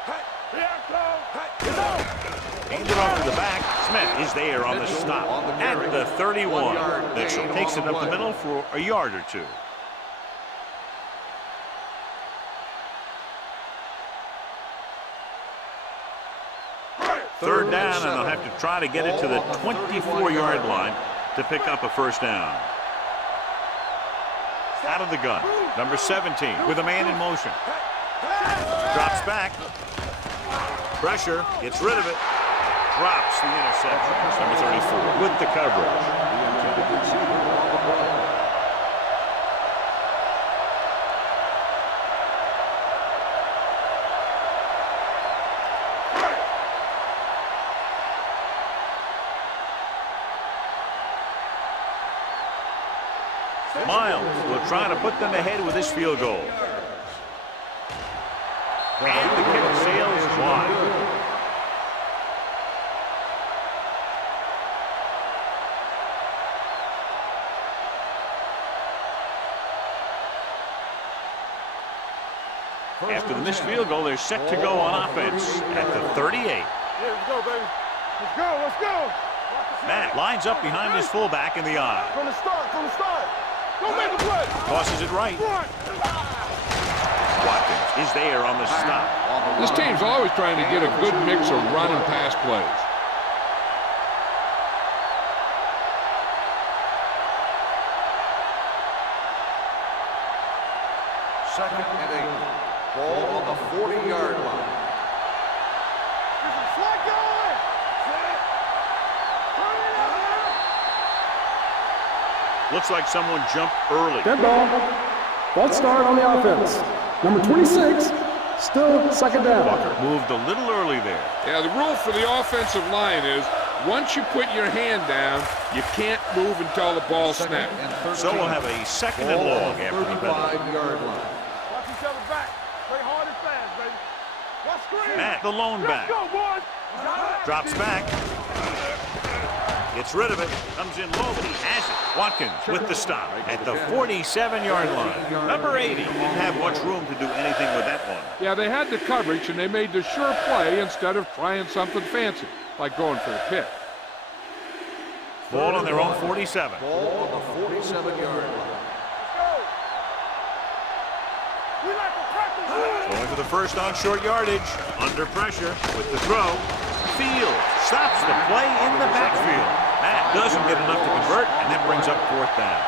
Hey, here I go. Hey, it's on. Handed off to the back. Smith is there on the stop at the 31. Mitchell takes it up the middle for a yard or two. Third down, and they'll have to try to get it to the 24-yard line to pick up a first down. Out of the gun, number 17 with a man in motion. Drops back. Pressure, gets rid of it. Drops the interception. Number 34 with the coverage. Miles will try to put them ahead with this field goal. And the kick sails wide. After the missed field goal, they're set to go on offense at the 38. Yeah, let's go, baby. Let's go, let's go. Matt lines up behind his fullback in the eye. From the start, from the start. Don't make a play. Tosses it right. Watkins is there on the stop. This team's always trying to get a good mix of run and pass plays. Second and 8. Ball on the 40-yard line. There's a flag going. Set. Turn it up. Looks like someone jumped early. Dead ball. False start on the offense. Number 26, still second down. Walker moved a little early there. Yeah, the rule for the offensive line is once you put your hand down, you can't move until the ball snaps. So we'll have a second and long after the penalty. 35-yard line. Watch each other back. Play hard. Matt, the lone back. Let's go, boys. Drops back. Gets rid of it. Comes in low, but he has it. Watkins with the stop at the 47-yard line. Number 80 didn't have much room to do anything with that one. Yeah, they had the coverage, and they made the sure play instead of trying something fancy, like going for a pick. Ball on their own 47. Ball on the 47-yard line. We like to practice. Going for the first on short yardage. Under pressure with the throw. Fields stops the play in the backfield. Matt doesn't get enough to convert, and that brings up fourth down.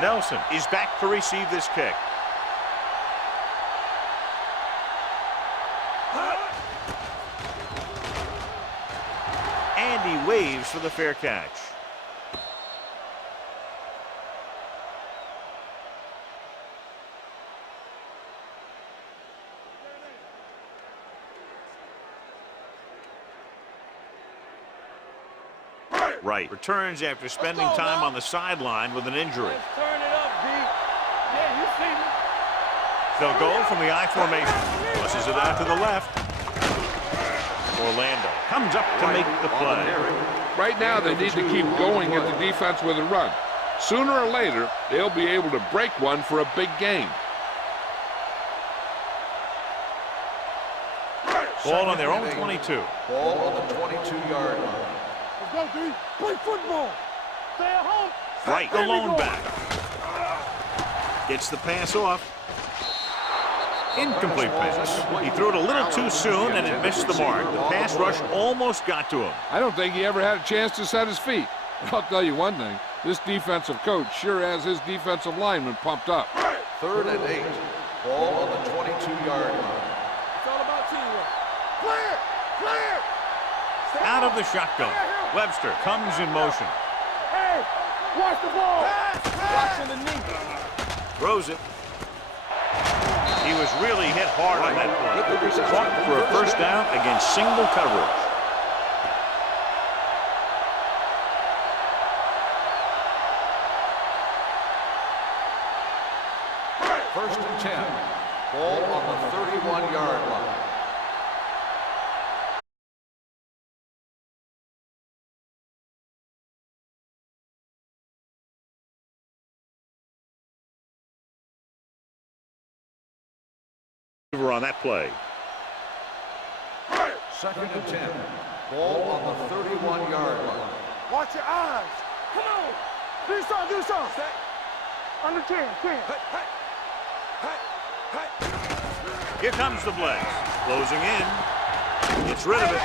Nelson is back to receive this kick. And he waves for the fair catch. Right. Returns after spending time on the sideline with an injury. Let's turn it up, D. Yeah, you see me. They'll go from the I formation. Pushes it out to the left. Orlando comes up to make the play. Right now, they need to keep going at the defense with a run. Sooner or later, they'll be able to break one for a big game. Ball on their own 22. Ball on the 22-yard line. Let's go, D. Play football. Stay at home. Right, the lone back. Gets the pass off. Incomplete pass. He threw it a little too soon, and it missed the mark. The pass rush almost got to him. I don't think he ever had a chance to set his feet. I'll tell you one thing, this defensive coach sure has his defensive lineman pumped up. 3rd and 8. Ball on the 22-yard line. It's all about teamwork. Clear! Clear! Out of the shotgun. Webster comes in motion. Hey! Watch the ball! Watch underneath. Throws it. He was really hit hard on that play. Caught for a first down against single coverage. First and 10. Ball on the 31-yard line. On that play. 2nd and 10. Ball on the 31-yard line. Watch your eyes. Come on. Do something, do something. Under 10, 10. Here comes the blitz. Closing in. Gets rid of it.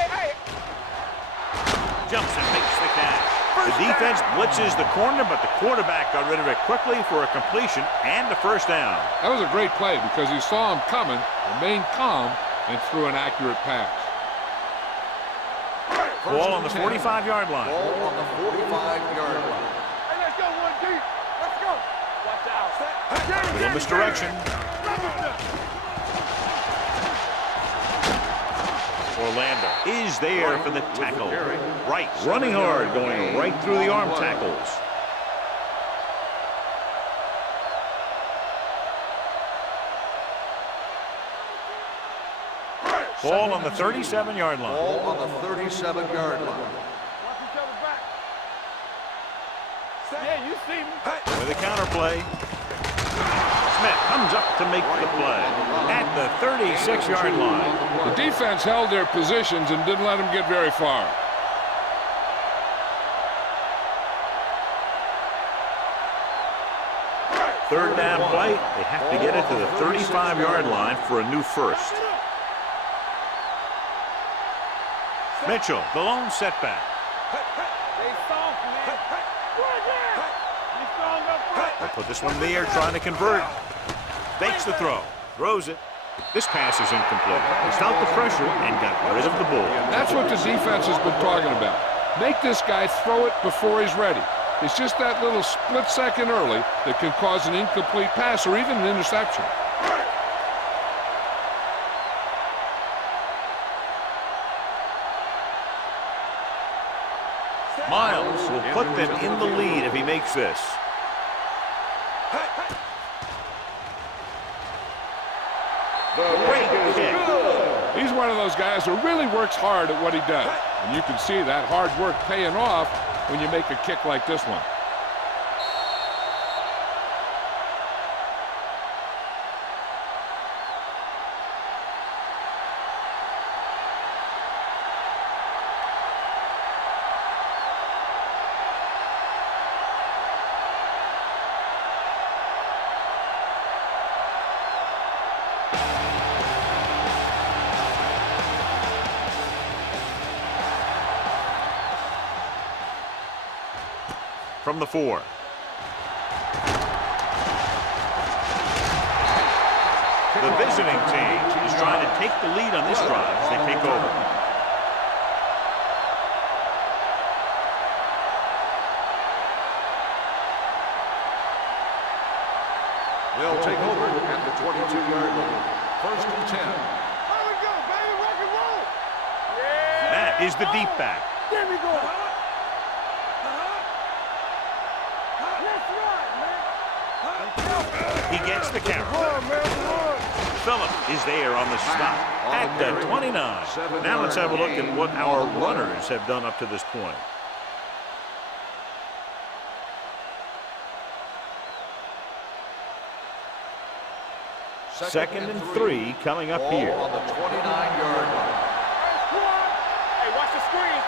Jumps and makes the catch. The defense blitzes the corner, but the quarterback got rid of it quickly for a completion and a first down. That was a great play because he saw him coming, remained calm, and threw an accurate pass. Ball on the 45-yard line. Ball on the 45-yard line. Hey, let's go, one deep. Let's go. Watch out. Little misdirection. Orlando is there for the tackle. Right, running hard, going right through the arm tackles. Ball on the 37-yard line. Ball on the 37-yard line. Watch each other's back. Yeah, you see me. With a counter play. Smith comes up to make the play at the 36-yard line. The defense held their positions and didn't let them get very far. Third down play. They have to get it to the 35-yard line for a new first. Mitchell, the lone setback. They soft, man. Be strong up front. They'll put this one in the air, trying to convert. Fakes the throw. Throws it. This pass is incomplete. He felt the pressure and got rid of the ball. That's what the defense has been talking about. Make this guy throw it before he's ready. It's just that little split second early that can cause an incomplete pass or even an interception. 4 Miles will put them in the lead if he makes this. Great kick. He's one of those guys who really works hard at what he does. And you can see that hard work paying off when you make a kick like this one. From the 4. The visiting team is trying to take the lead on this drive as they take over. They'll take over at the 22-yard line. First and 10. How we go, baby? Rock and roll. That is the deep back. There we go. He gets the carry. Run, man, run. Phillip is there on the stop at the 29. Now let's have a look at what our runners have done up to this point. Second and 3 coming up here. On the 29-yard line. Hey, watch the screen.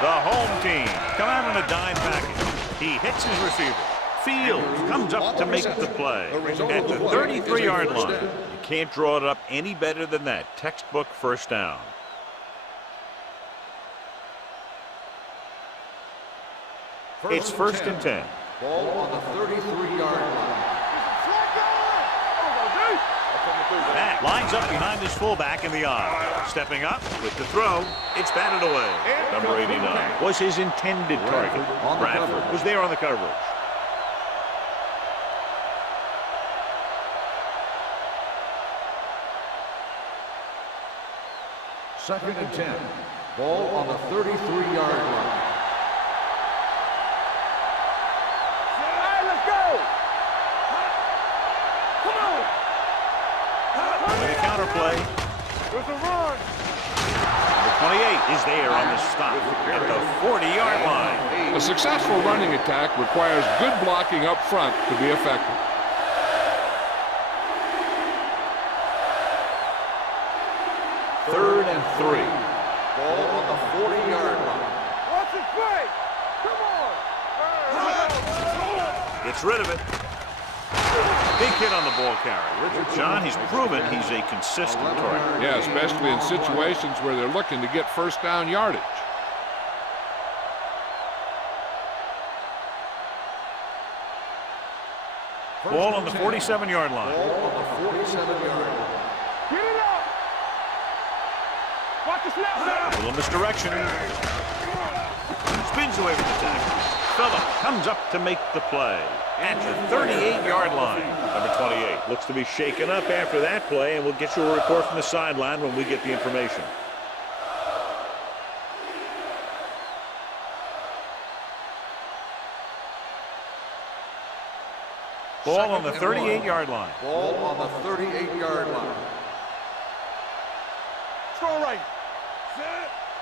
The home team come out on a dime package. He hits his receiver. Fields comes up to make the play at the 33-yard line. You can't draw it up any better than that. Textbook first down. It's first and 10. Ball on the 33-yard line. Matt lines up behind his fullback in the aisle. Stepping up with the throw. It's batted away. Number 89 was his intended target. Bradford was there on the coverage. Second and 10. Ball on the 33-yard line. All right, let's go. Come on. With a counter play. There's a run. The 28 is there on the stop at the 40-yard line. A successful running attack requires good blocking up front to be effective. Third and 3. Ball on the 40-yard line. Watch it play. Come on. Gets rid of it. Big hit on the ball carrier. John, he's proven he's a consistent target. Yeah, especially in situations where they're looking to get first down yardage. Ball on the 47-yard line. Ball on the 47-yard line. Get it up. Watch the snap. A little misdirection. Spins away from the tackle. Phillip comes up to make the play at the 38-yard line. Number 28 looks to be shaken up after that play, and we'll get you a report from the sideline when we get the information. Ball on the 38-yard line. Ball on the 38-yard line. Throw right.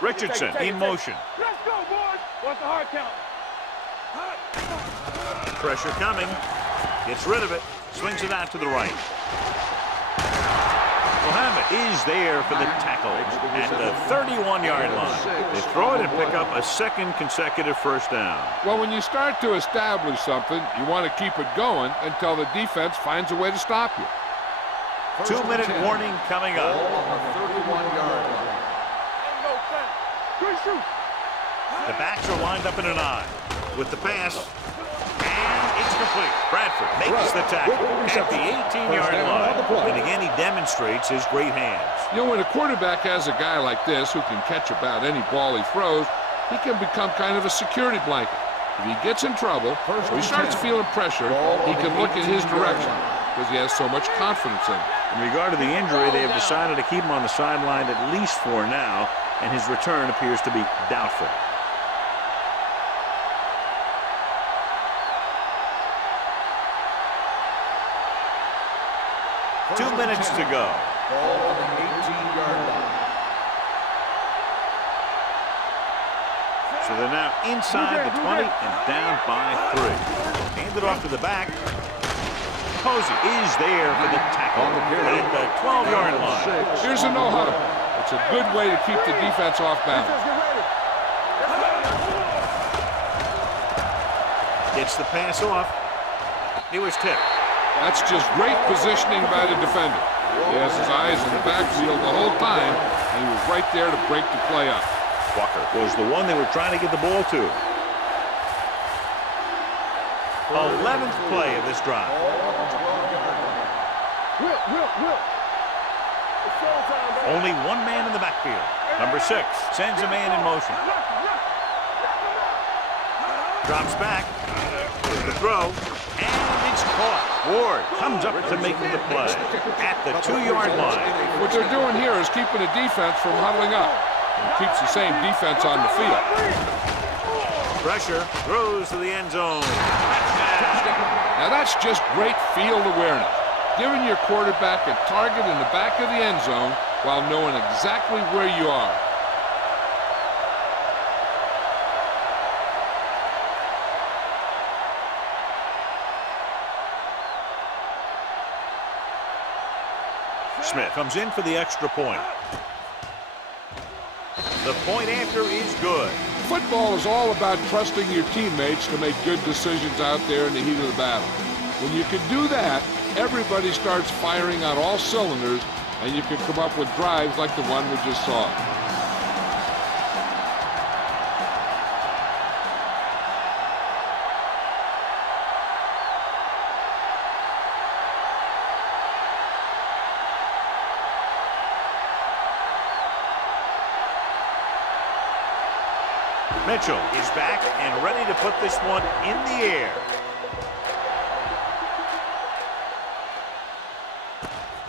Richardson in motion. Let's go, boys. What's the hard count? Pressure coming. Gets rid of it. Swings it out to the right. Mohammed is there for the tackle at the 31-yard line. They throw it and pick up a second consecutive first down. Well, when you start to establish something, you want to keep it going until the defense finds a way to stop you. 2-minute warning coming Ball up. on the 31-yard line. Ain't no thing. Good shoot. The backs are lined up in an I. With the pass. And it's complete. Bradford makes the tackle at the 18-yard line. And again, he demonstrates his great hands. You know, when a quarterback has a guy like this who can catch about any ball he throws, he can become kind of a security blanket. If he gets in trouble, or he starts feeling pressure, he can look in his direction because he has so much confidence in him. In regard to the injury, they have decided to keep him on the sideline at least for now, and his return appears to be doubtful. 2 minutes to go. Ball on the 18-yard line. So they're now inside the 20 and down by 3. Hand it off to the back. Posey is there for the tackle at the 12-yard line. Here's a no-huddle. It's a good way to keep the defense off balance. Gets the pass off. It was tipped. That's just great positioning by the defender. He has his eyes in the backfield the whole time, and he was right there to break the play up. Walker was the one they were trying to get the ball to. 11th play of this drive. Only one man in the backfield. Number 6 sends a man in motion. Drops back. The throw. And it's caught. Ward comes up to make the play at the 2-yard line. What they're doing here is keeping the defense from huddling up. And keeps the same defense on the field. Pressure. Throws to the end zone. Now that's just great field awareness. Giving your quarterback a target in the back of the end zone while knowing exactly where you are. Smith comes in for the extra point. The point after is good. Football is all about trusting your teammates to make good decisions out there in the heat of the battle. When you can do that, everybody starts firing on all cylinders, and you can come up with drives like the one we just saw. Mitchell is back and ready to put this one in the air.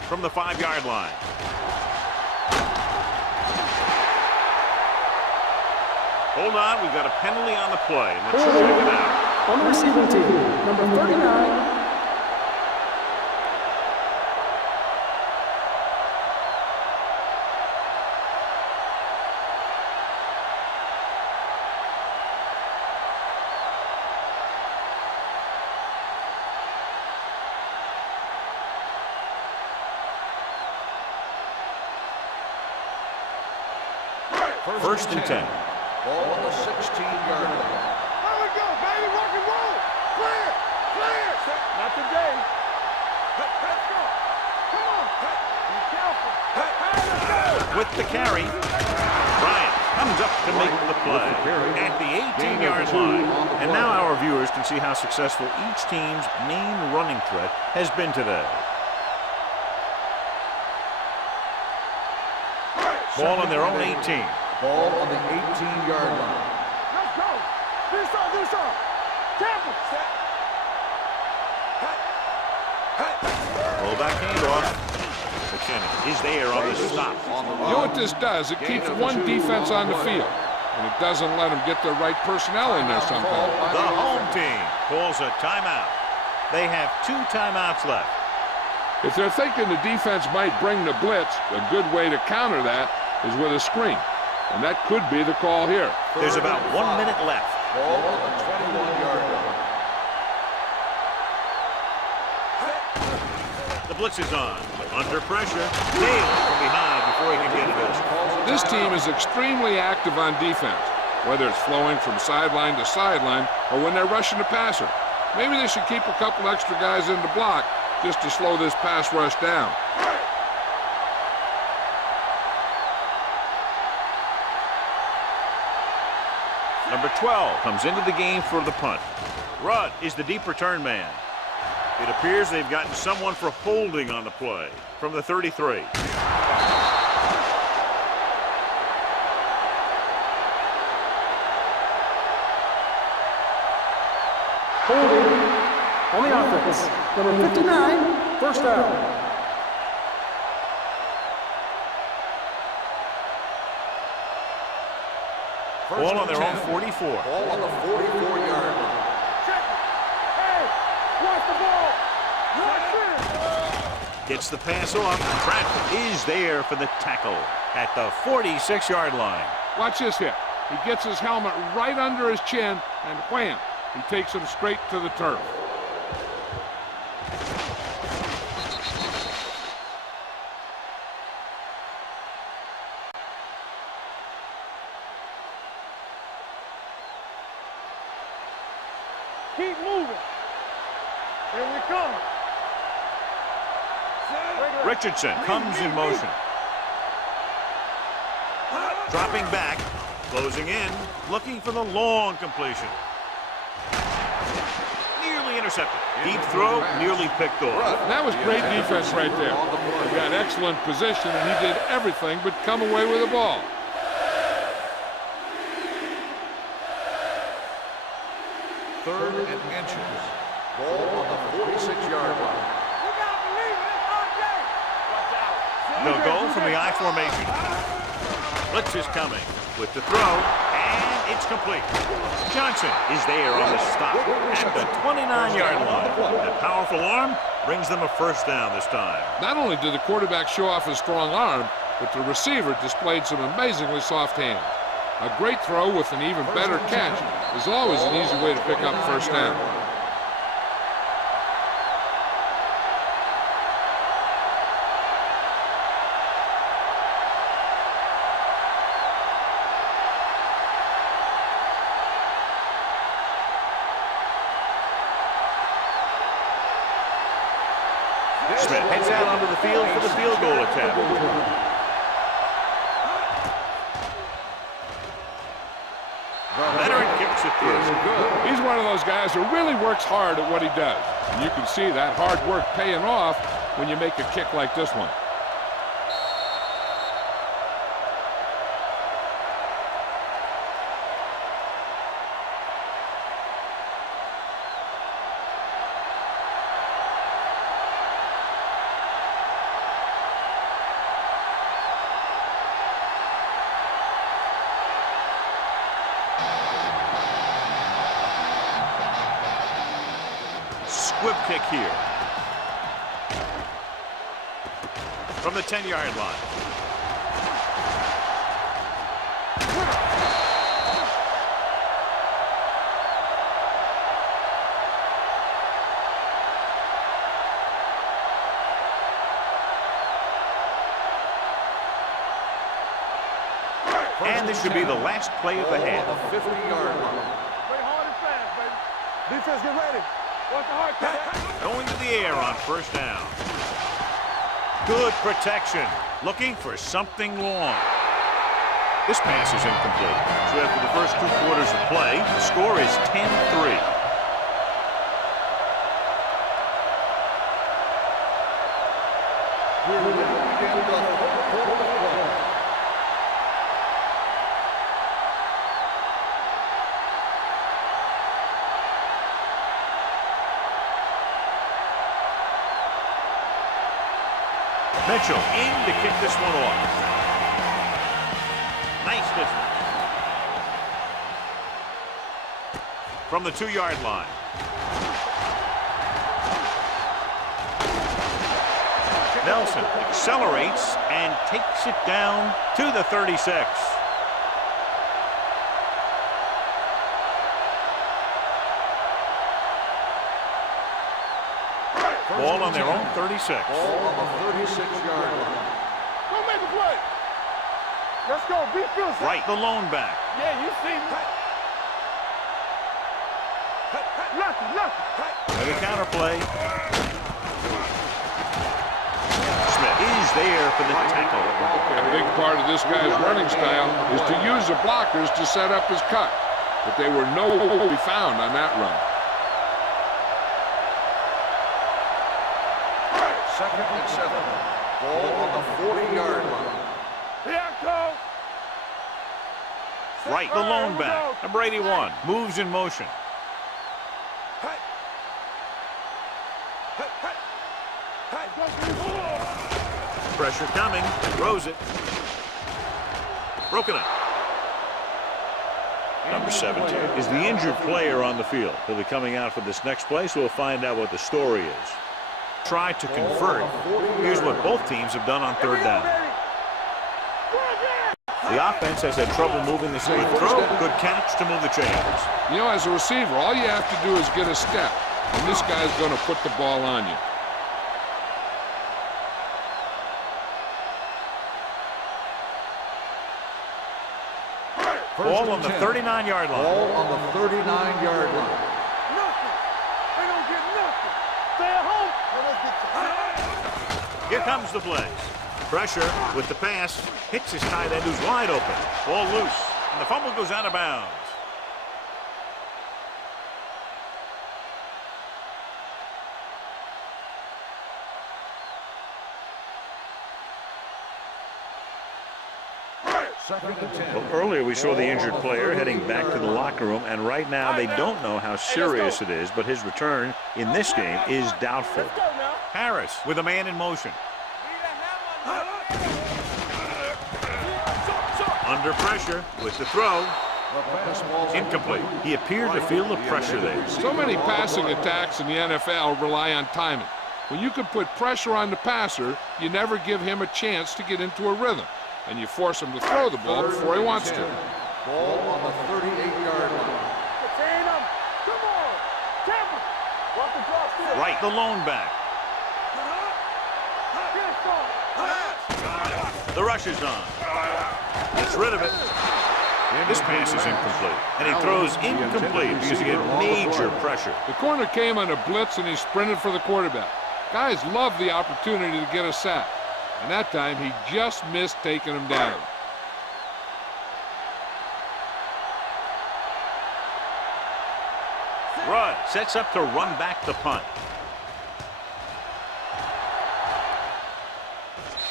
From the 5-yard line. Hold on, we've got a penalty on the play. Let's check it out. On the receiving team, number 39. First and 10. Ball on the 16-yard line. There we go, baby. Rock and roll. Clear. Clear. Not today. Let's go. Come on. Be careful. Let's go. With the carry, Bryant comes up to make the play at the 18-yard line. And now our viewers can see how successful each team's main running threat has been today. Ball on their own 18. Ball on the 18-yard line. Let's go. Do some. Careful. Roll back handoff. McKinnon is there on the stop. You know what this does? It keeps one defense on the field, and it doesn't let them get the right personnel in there sometimes. The home team calls a timeout. They have 2 timeouts left. If they're thinking the defense might bring the blitz, a good way to counter that is with a screen. And that could be the call here. There's about 1 minute left. Ball on the 21-yard line. The blitz is on. Under pressure. Nailed from behind before he can get it in. This team is extremely active on defense, whether it's flowing from sideline to sideline or when they're rushing the passer. Maybe they should keep a couple extra guys in the block just to slow this pass rush down. Number 12 comes into the game for the punt. Rudd is the deep return man. It appears they've gotten someone for holding on the play from the 33. Holding on the offense. Number 59, first down. Ball on their own 44. Ball on the 44-yard line. Check it. Hey, watch the ball. Watch it. Gets the pass off. Bradford is there for the tackle at the 46-yard line. Watch this hit. He gets his helmet right under his chin, and wham, he takes him straight to the turf. Keep moving. Here we come. Richardson comes in motion. Dropping back, closing in, looking for the long completion. Nearly intercepted. Deep throw, nearly picked off. That was great defense right there. He got excellent position, and he did everything but come away with the ball. Third and inches. Ball on the 46-yard line. You gotta believe it, it's RJ. Watch out. They'll go from the I formation. Blitz is coming with the throw, and it's complete. Johnson is there on the stop at the 29-yard line. That powerful arm brings them a first down this time. Not only did the quarterback show off his strong arm, but the receiver displayed some amazingly soft hands. A great throw with an even better catch is always an easy way to pick up first down. Smith heads out onto the field for the field goal attempt. Leonard kicks it through. He's one of those guys who really works hard at what he does. And you can see that hard work paying off when you make a kick like this one. Squib kick here. From the 10-yard line. And this should be the last play of the half. 50-yard line. Play hard and fast, baby. Defense, get ready. Watch the hard pass. Going to the air on first down. Good protection. Looking for something long. This pass is incomplete. So after the first 2 quarters of play, the score is 10-3. Mitchell in to kick this one off. Nice distance. From the 2-yard line. Nelson accelerates and takes it down to the 36. Ball on their own 36. Ball on the 36-yard line. Go make a play. Let's go. Be fierce. Right, the lone back. Yeah, you see me. Lucky. And the counter play. Smith is there for the tackle. A big part of this guy's running style is to use the blockers to set up his cut. But they were nowhere to be found on that run. Second and 7. Ball on the 40-yard line. Here I come. Right, the lone back. Number 81 moves in motion. Pressure coming. Throws it. Broken up. Number 17 is the injured player on the field. He'll be coming out for this next play, so we'll find out what the story is. try to convert. Here's what both teams have done on third down. The offense has had trouble moving this good throw. Good catch to move the chains. You know, as a receiver, all you have to do is get a step, and this guy's going to put the ball on you. Ball on the 39-yard line. Ball on the 39-yard line. Nothing. They don't get nothing. Stay at home. Let's get Here comes the blitz. Pressure with the pass. Hits his tight end who's wide open. Ball loose. And the fumble goes out of bounds. Second and 10. Well, earlier we saw the injured player heading back to the locker room, and right now they don't know how serious it is, but his return in this game is doubtful. Harris with a man in motion. Under pressure with the throw. Incomplete. He appeared to feel the pressure there. So many passing attacks in the NFL rely on timing. When you can put pressure on the passer, you never give him a chance to get into a rhythm, and you force him to throw the ball before he wants to. Ball on the 38-yard line. Contain them. Come on. Tampa. Watch the drop still. Right, the lone back. The rush is on. Gets rid of it. This pass is incomplete. And he throws incomplete because he had major pressure. The corner came on a blitz, and he sprinted for the quarterback. Guys love the opportunity to get a sack. And that time, he just missed taking him down. Rudd sets up to run back the punt.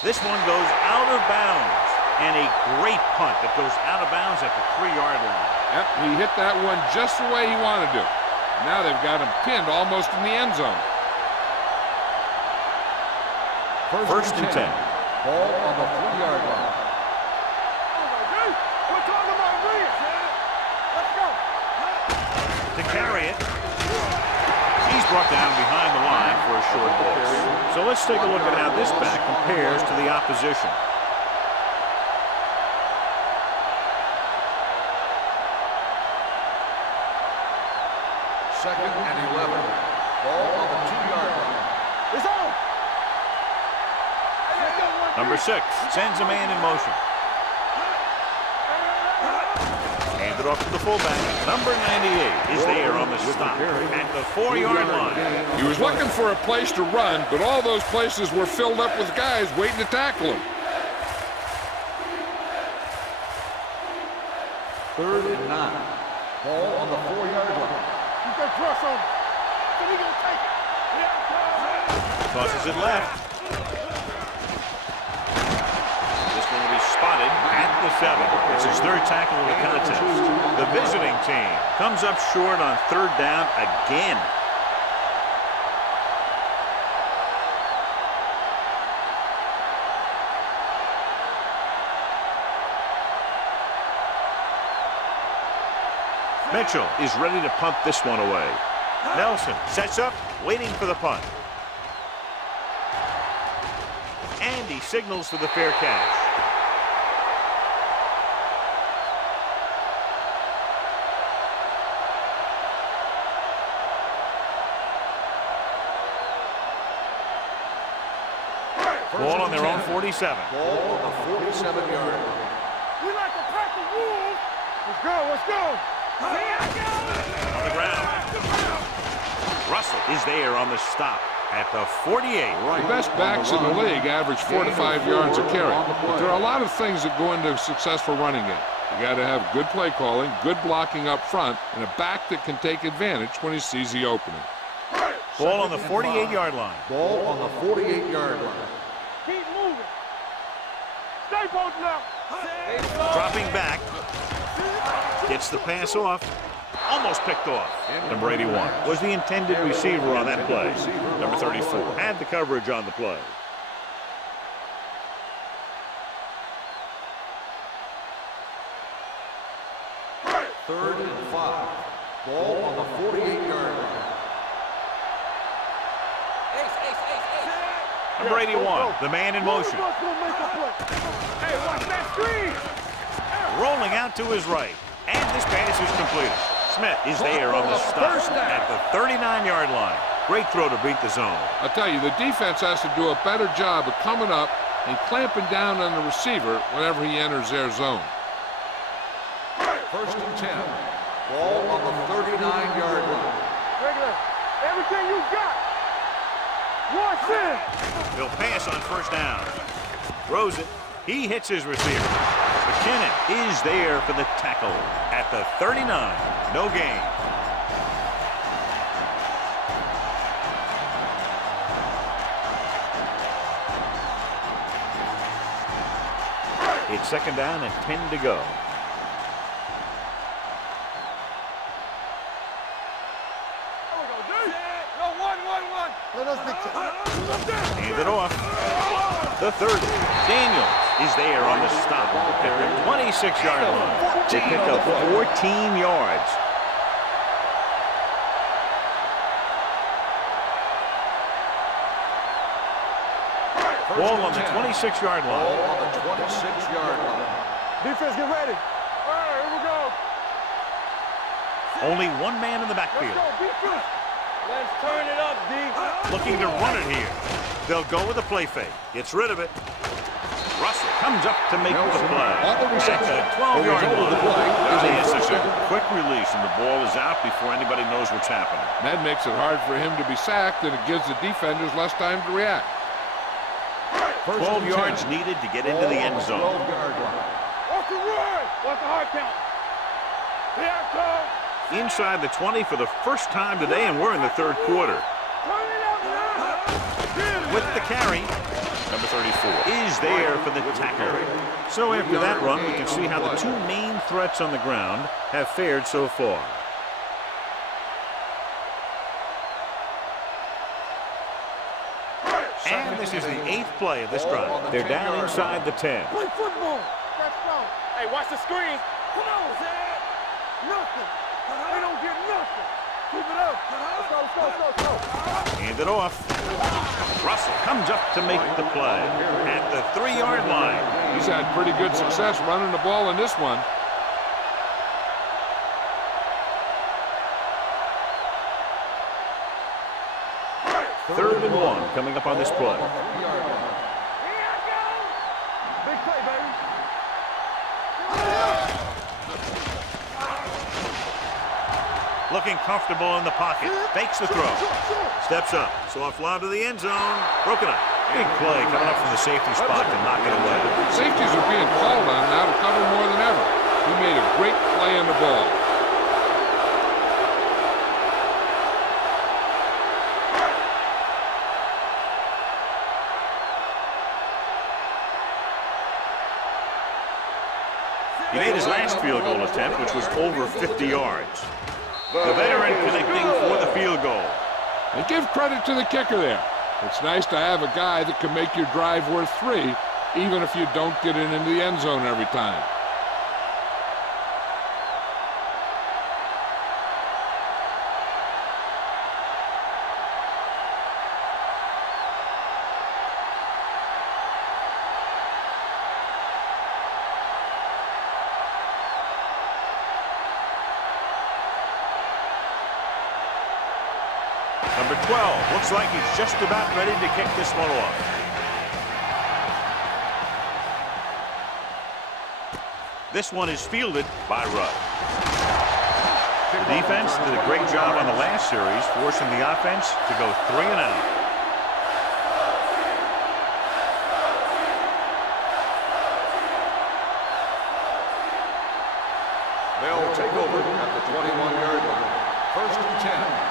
This one goes out of bounds. And a great punt that goes out of bounds at the 3-yard line. Yep, he hit that one just the way he wanted to. Now they've got him pinned almost in the end zone. First and 10. Ball on the 3-yard line. We're talking about Williams. Let's go. To carry it. He's brought down behind the line for a short loss. So let's take a look at how this back compares to the opposition. Second and 11. Ball on the 2-yard line. It's on. Number 6 sends a man in motion. Hand it off to the fullback. Number 98 is there on the stop at the 4-yard line. He was looking for a place to run, but all those places were filled up with guys waiting to tackle him. Third and 9. Ball on the 4-yard line. You can press on him. So we gonna take it. Tosses it left. This one will be spotted at the 7. It's his third tackle of the contest. The visiting team comes up short on third down again. Mitchell is ready to punt this one away. Nelson sets up, waiting for the punt. And he signals for the fair catch. Ball on their own 47. Ball on the 47-yard line. We like to crack the rules. Let's go. Let's go. On the ground. Russell is there on the stop at the 48. The best backs in the league average 4 to 5 yards a carry. But there are a lot of things that go into a successful running game. You got to have good play calling, good blocking up front, and a back that can take advantage when he sees the opening. Ball on the 48-yard line. Ball on the 48-yard line. Keep moving. Stay posted up. Dropping back. Gets the pass off. Almost picked off. Number 81 was the intended receiver on that play. Number 34 had the coverage on the play. Third and 5. Ball on the 48-yard line. Number 81, the man in motion. Hey, watch that screen. Rolling out to his right. And this pass is completed. Smith is there on the stop at the 39-yard line. Great throw to beat the zone. I'll tell you, the defense has to do a better job of coming up and clamping down on the receiver whenever he enters their zone. 1st and 10. Ball on the 39-yard line. Regular. Everything you got. Watch it. He'll pass on 1st down. Throws it. He hits his receiver. McKinnon is there for the tackle at the 39. No gain. It's 2nd down and 10 to go. Hand it off. The 30. Daniels is there on the stop at the 26-yard line. They pick up 14 yards. Ball on the 26-yard line. Ball on the 26-yard line. Defense, get ready. All right, here we go. Only one man in the backfield. Let's go, defense. Let's turn it up, D. Looking to run it here. They'll go with a play fake. Gets rid of it. Russell comes up to make the play. On the reception. At the 12-yard The line. play is a It's first a down. quick release, and the ball is out before anybody knows what's happening. That makes it hard for him to be sacked, and it gives the defenders less time to react. 12 yards needed to get into the end zone. 12-yard line. Watch the run. Watch the hard count. Here I come. Inside the 20 for the first time today, and we're in the 3rd quarter. Turn it up now. With the carry, number 34 is there for the tackle. So after that run, we can see how the two main threats on the ground have fared so far. And this is the 8th play of this drive. They're down inside the 10. Play football. Let's go. Hey, watch the screen. Come on, Zach. Nothing. They don't get nothing. Keep it up. Let's go. Hand it off. Russell comes up to make the play at the 3-yard line. He's had pretty good success running the ball in this one. Third and 1 coming up on this play. Here I go. Big play, baby. Looking comfortable in the pocket. Fakes the throw. Steps up. Soft lob to the end zone. Broken up. Big play coming up from the safety spot to knock it away. Safeties are being called on now to cover more than ever. He made a great play on the ball. He made his last field goal attempt, which was over 50 yards. The veteran connecting for the field goal. And give credit to the kicker there. It's nice to have a guy that can make your drive worth 3, even if you don't get it into the end zone every time. Number 12 looks like he's just about ready to kick this one off. This one is fielded by Rudd. The defense did a great job on the last series, forcing the offense to go 3 and out. They'll take over at the 21-yard line. 1st and 10.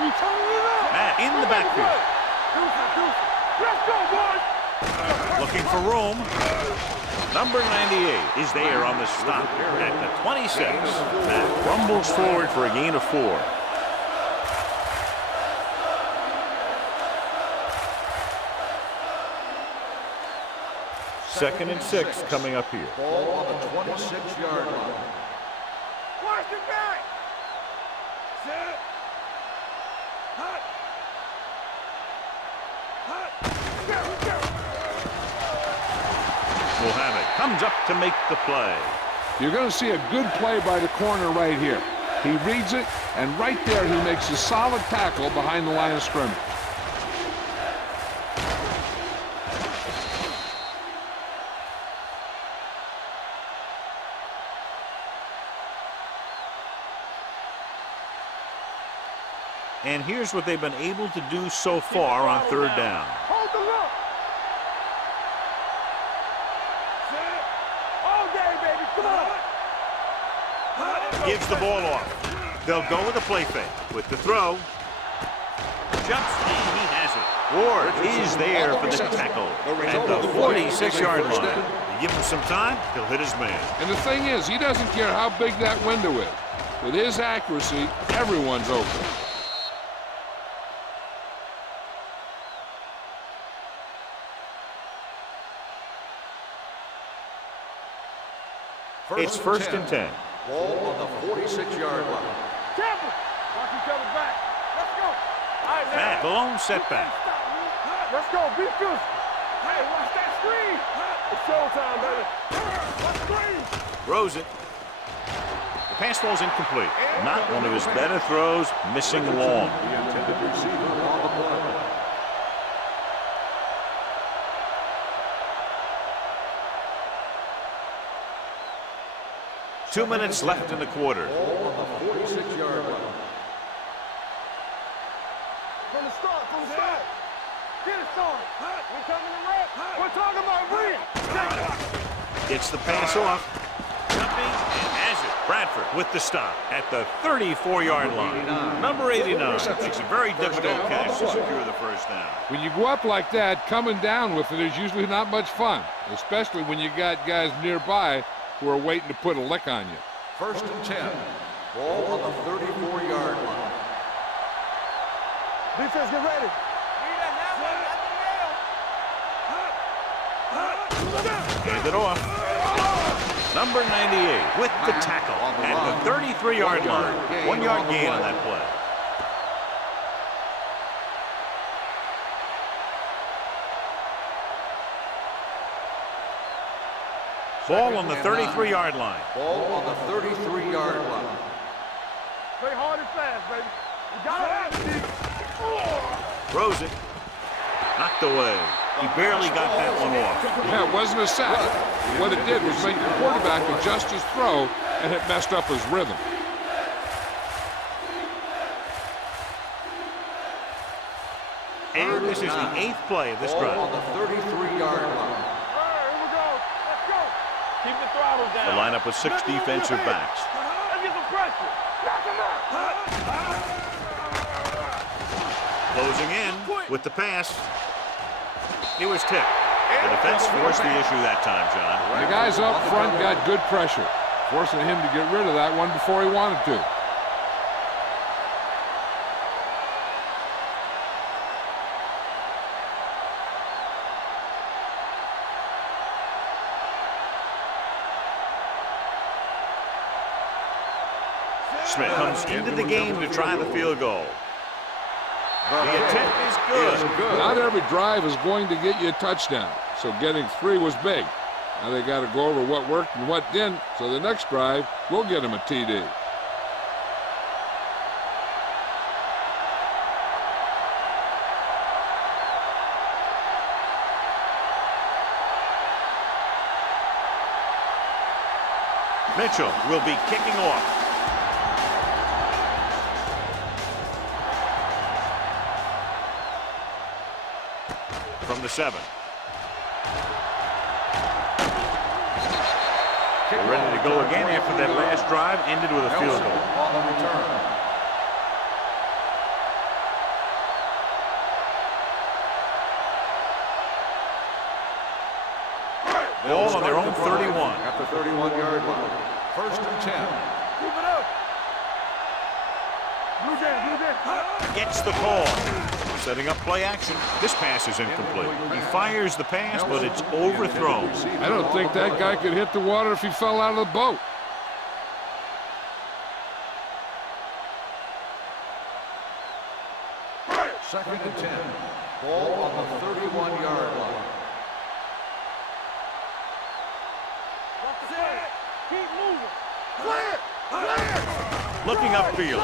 Matt in the backfield. Let's go, boys. Looking for room. Number 98 is there on the stop at the 26. Matt rumbles forward for a gain of 4. Second and 6 coming up here. Ball on the 26-yard line. Watch the back. Set. Hut. comes up to make the play. You're going to see a good play by the corner right here. He reads it, and right there he makes a solid tackle behind the line of scrimmage. And here's what they've been able to do so far on third down. Hold the look. All day, baby. Come on. Gives the ball off. They'll go with a play fake. With the throw. Jumps and he has it. Ward is there for the tackle at the 46-yard line. You give him some time, he'll hit his man. And the thing is, he doesn't care how big that window is. With his accuracy, everyone's open. It's first and 10. Ball on the 46-yard line. Careful. Watch each other back. Let's go. All right, man. Matt, blown setback. Let's go. Be fierce. Hey, watch that screen. It's showtime, baby. Watch the screen. Throws it. The pass falls incomplete. Not one of his better throws, missing long. The intended receiver on the play. Two minutes left in the quarter. Ball on the 46-yard line. From the start. Get it started. We're coming to red. We're talking about red. Gets the pass off. Jumping and has it. Bradford with the stop at the 34-yard line. Number 89 makes a very difficult catch to secure the first down. When you go up like that, coming down with it is usually not much fun, especially when you got guys nearby who are waiting to put a lick on you. First and 10. Ball on the 34-yard line. Defense, get ready. Hand it off. Number 98 with the tackle at the 33-yard line. 1 yard gain on that play. Ball on the 33-yard line. Ball on the 33-yard line. Play hard and fast, baby. You got it. Throws it. Knocked away. He barely got that one off. Yeah, it wasn't a sack. What it did was make the quarterback adjust his throw, and it messed up his rhythm. And this is the 8th play of this Ball drive. on the 33-yard line. Here we go. Let's go. Keep the throttle down. The lineup with 6 defensive backs. Let's get some pressure. Knock him out. Closing in with the pass. He was tipped. The defense forced the issue that time, John. The guys up front got good pressure, forcing him to get rid of that one before he wanted to. Smith comes into the game to try the field goal. The attempt is good. Not every drive is going to get you a touchdown, so getting 3 was big. Now they got to go over what worked and what didn't, so the next drive will get him a TD. Mitchell will be kicking off. From the 7. They're ready to go again after that last drive ended with a field goal. On the return. Ball on their own 31. At the 31-yard line. First and 10. Keep it up. Blue Jay. Gets the call. Setting up play action. This pass is incomplete. He fires the pass, but it's overthrown. I don't think that guy could hit the water if he fell out of the boat. Second and 10. Ball on the 31-yard line. Looking upfield.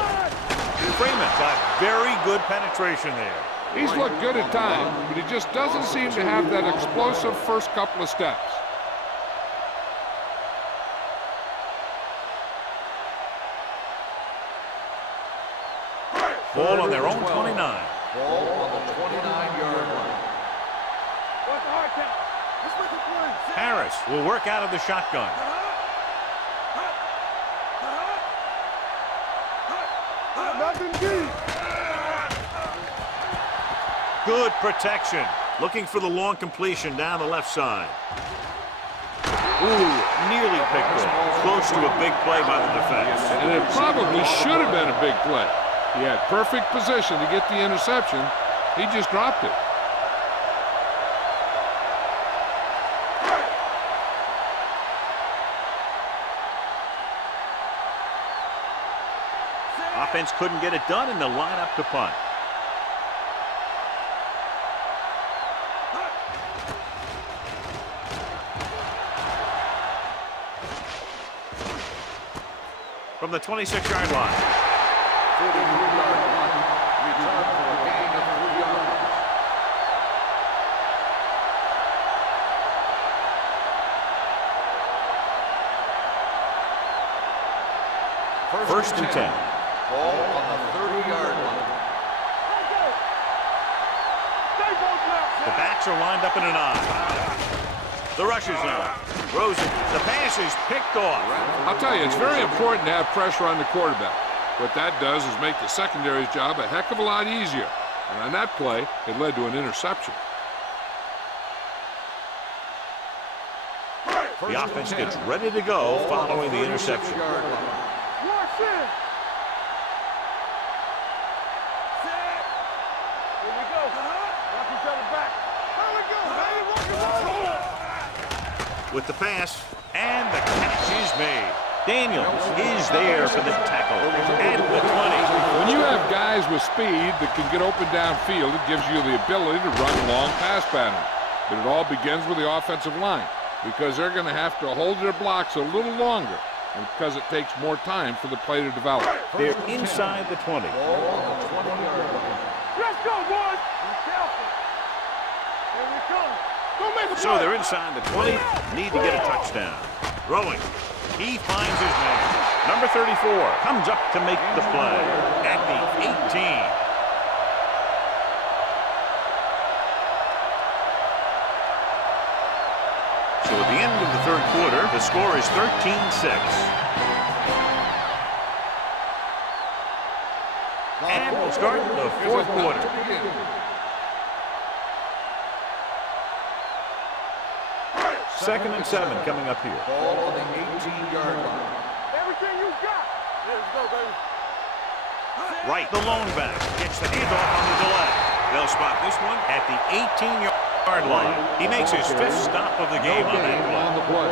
Freeman got very good penetration there. He's looked good at times, but he just doesn't seem to have that explosive first couple of steps. Ball on their own 29. Ball on the 29-yard line. What's the hard count? Let's make a play. Harris will work out of the shotgun. Nothing deep. Good protection. Looking for the long completion down the left side. Ooh, nearly picked off. Close to a big play by the defense. And it probably should have been a big play. He had perfect position to get the interception. He just dropped it. Offense couldn't get it done, and they'll line up to punt. From the 26-yard line. 43-yard line. Return for a gain of 3 yards. First and 10. Ball on the 30-yard line. The backs are lined up in an I. The rush is on. Rosen, the pass is picked off. I'll tell you, it's very important to have pressure on the quarterback. What that does is make the secondary's job a heck of a lot easier. And on that play, it led to an interception. The offense gets ready to go following the interception. Watch it. Set. Here we go. Watch each other back. Here we go, baby. Rock and roll. With the pass, and the catch is made. Daniels is there for the tackle at the 20. When you have guys with speed that can get open downfield, it gives you the ability to run long pass patterns. But it all begins with the offensive line, because they're going to have to hold their blocks a little longer, and because it takes more time for the play to develop. They're inside the 20. Let's go, boys. Be careful. Here we come. Don't make a play. So they're inside the 20, need to get a touchdown. Rowing, he finds his man. Number 34 comes up to make the play at the 18. So at the end of the third quarter, the score is 13-6. And we'll start the fourth quarter. Second and 7 coming up here. Ball on the 18-yard line. Everything you got. Let's go, baby. Right, the lone back gets the handoff on the delay. They'll spot this one at the 18-yard line. He makes his fifth stop of the game on that play. On the play.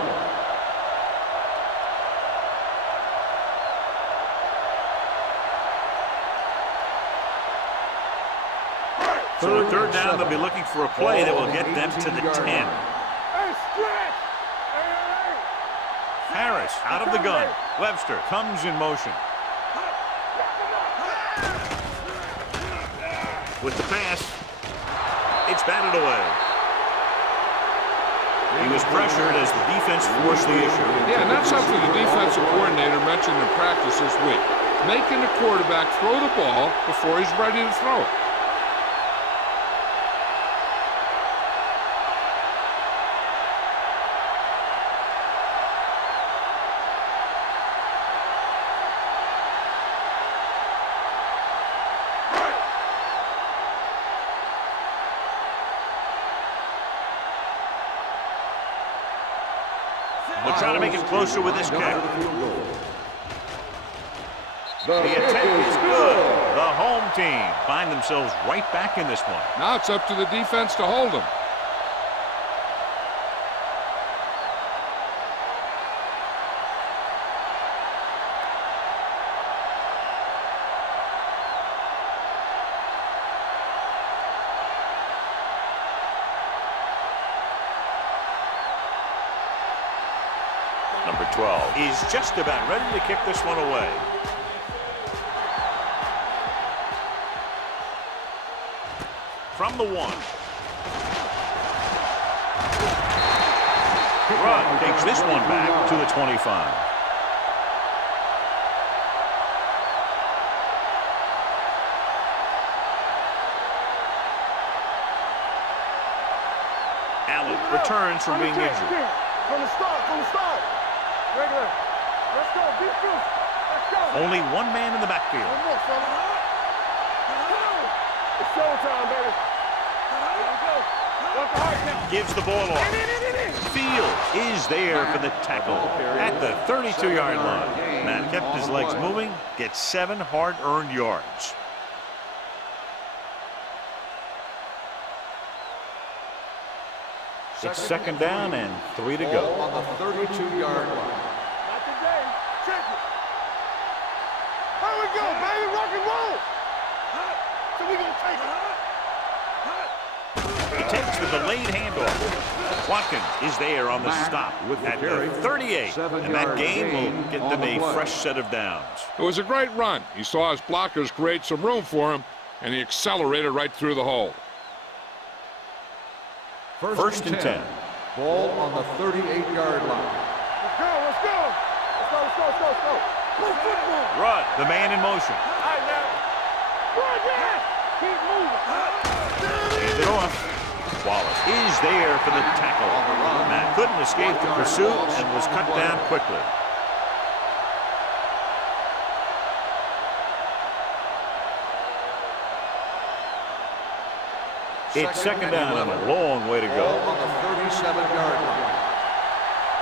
So third down, they'll be looking for a play that will get them to the 10. Hey, stretch. Hey. Harris out of the gun. Webster comes in motion. With the pass, it's batted away. He was pressured as the defense forced the issue. Yeah, and that's something the defensive coordinator mentioned in practice this week. Making the quarterback throw the ball before he's ready to throw it. They'll try to make it closer with this kick. The attempt is good. The home team find themselves right back in this one. Now it's up to the defense to hold them. Number 12 is just about ready to kick this one away. From the 1. Run takes this one back to the 25. Allen returns from being injured. From the start. Regular. Let's go, defense. Let's go. Only one man in the backfield. One more, fella. It's showtime, baby. Here we go. Work hard now. Gives the ball off. Field is there for the tackle at the 32-yard line. Man kept his legs moving, gets 7 hard-earned yards. It's second down and 3 to go. On the 32-yard line. Not today. Check it. Here we go, baby. Rock and roll. So we gonna take it. He takes the delayed handoff. Watkins is there on the stop at the 38. And that gain will get them a fresh set of downs. It was a great run. He saw his blockers create some room for him, and he accelerated right through the hole. First and 10. Ball on the 38-yard line. Let's go. Move football. Run. The man in motion. All right, now. Run, yeah. Keep moving. Hand it off. Wallace is there for the tackle. Matt couldn't escape the pursuit and was cut down quickly. It's second down and a long way to go. On the 37-yard line.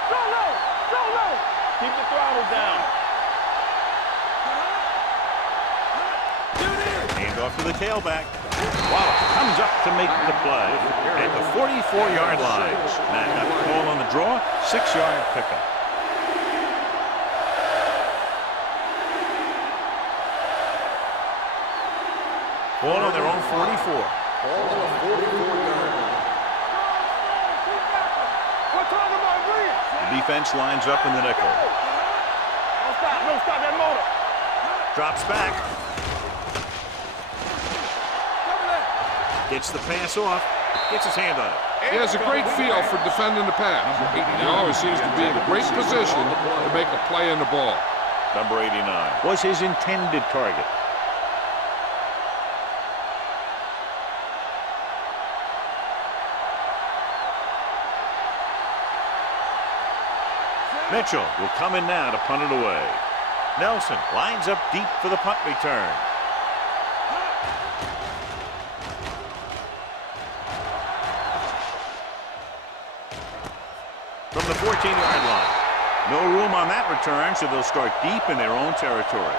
Go low. Keep the throttle down. Hand off to the tailback. Wallace comes up to make the play. At the 44-yard line. Matt got the ball on the draw. 6-yard pickup. Ball on their own 44. Ball on the 44-yard line. We're talking about Green. The defense lines up in the nickel. Don't stop that motor. Drops back. Gets the pass off. Gets his hand on it. He has a great feel for defending the pass. He always seems to be in a great position to make a play on the ball. Number 89 was his intended target. Mitchell will come in now to punt it away. Nelson lines up deep for the punt return. From the 14-yard line. No room on that return, so they'll start deep in their own territory.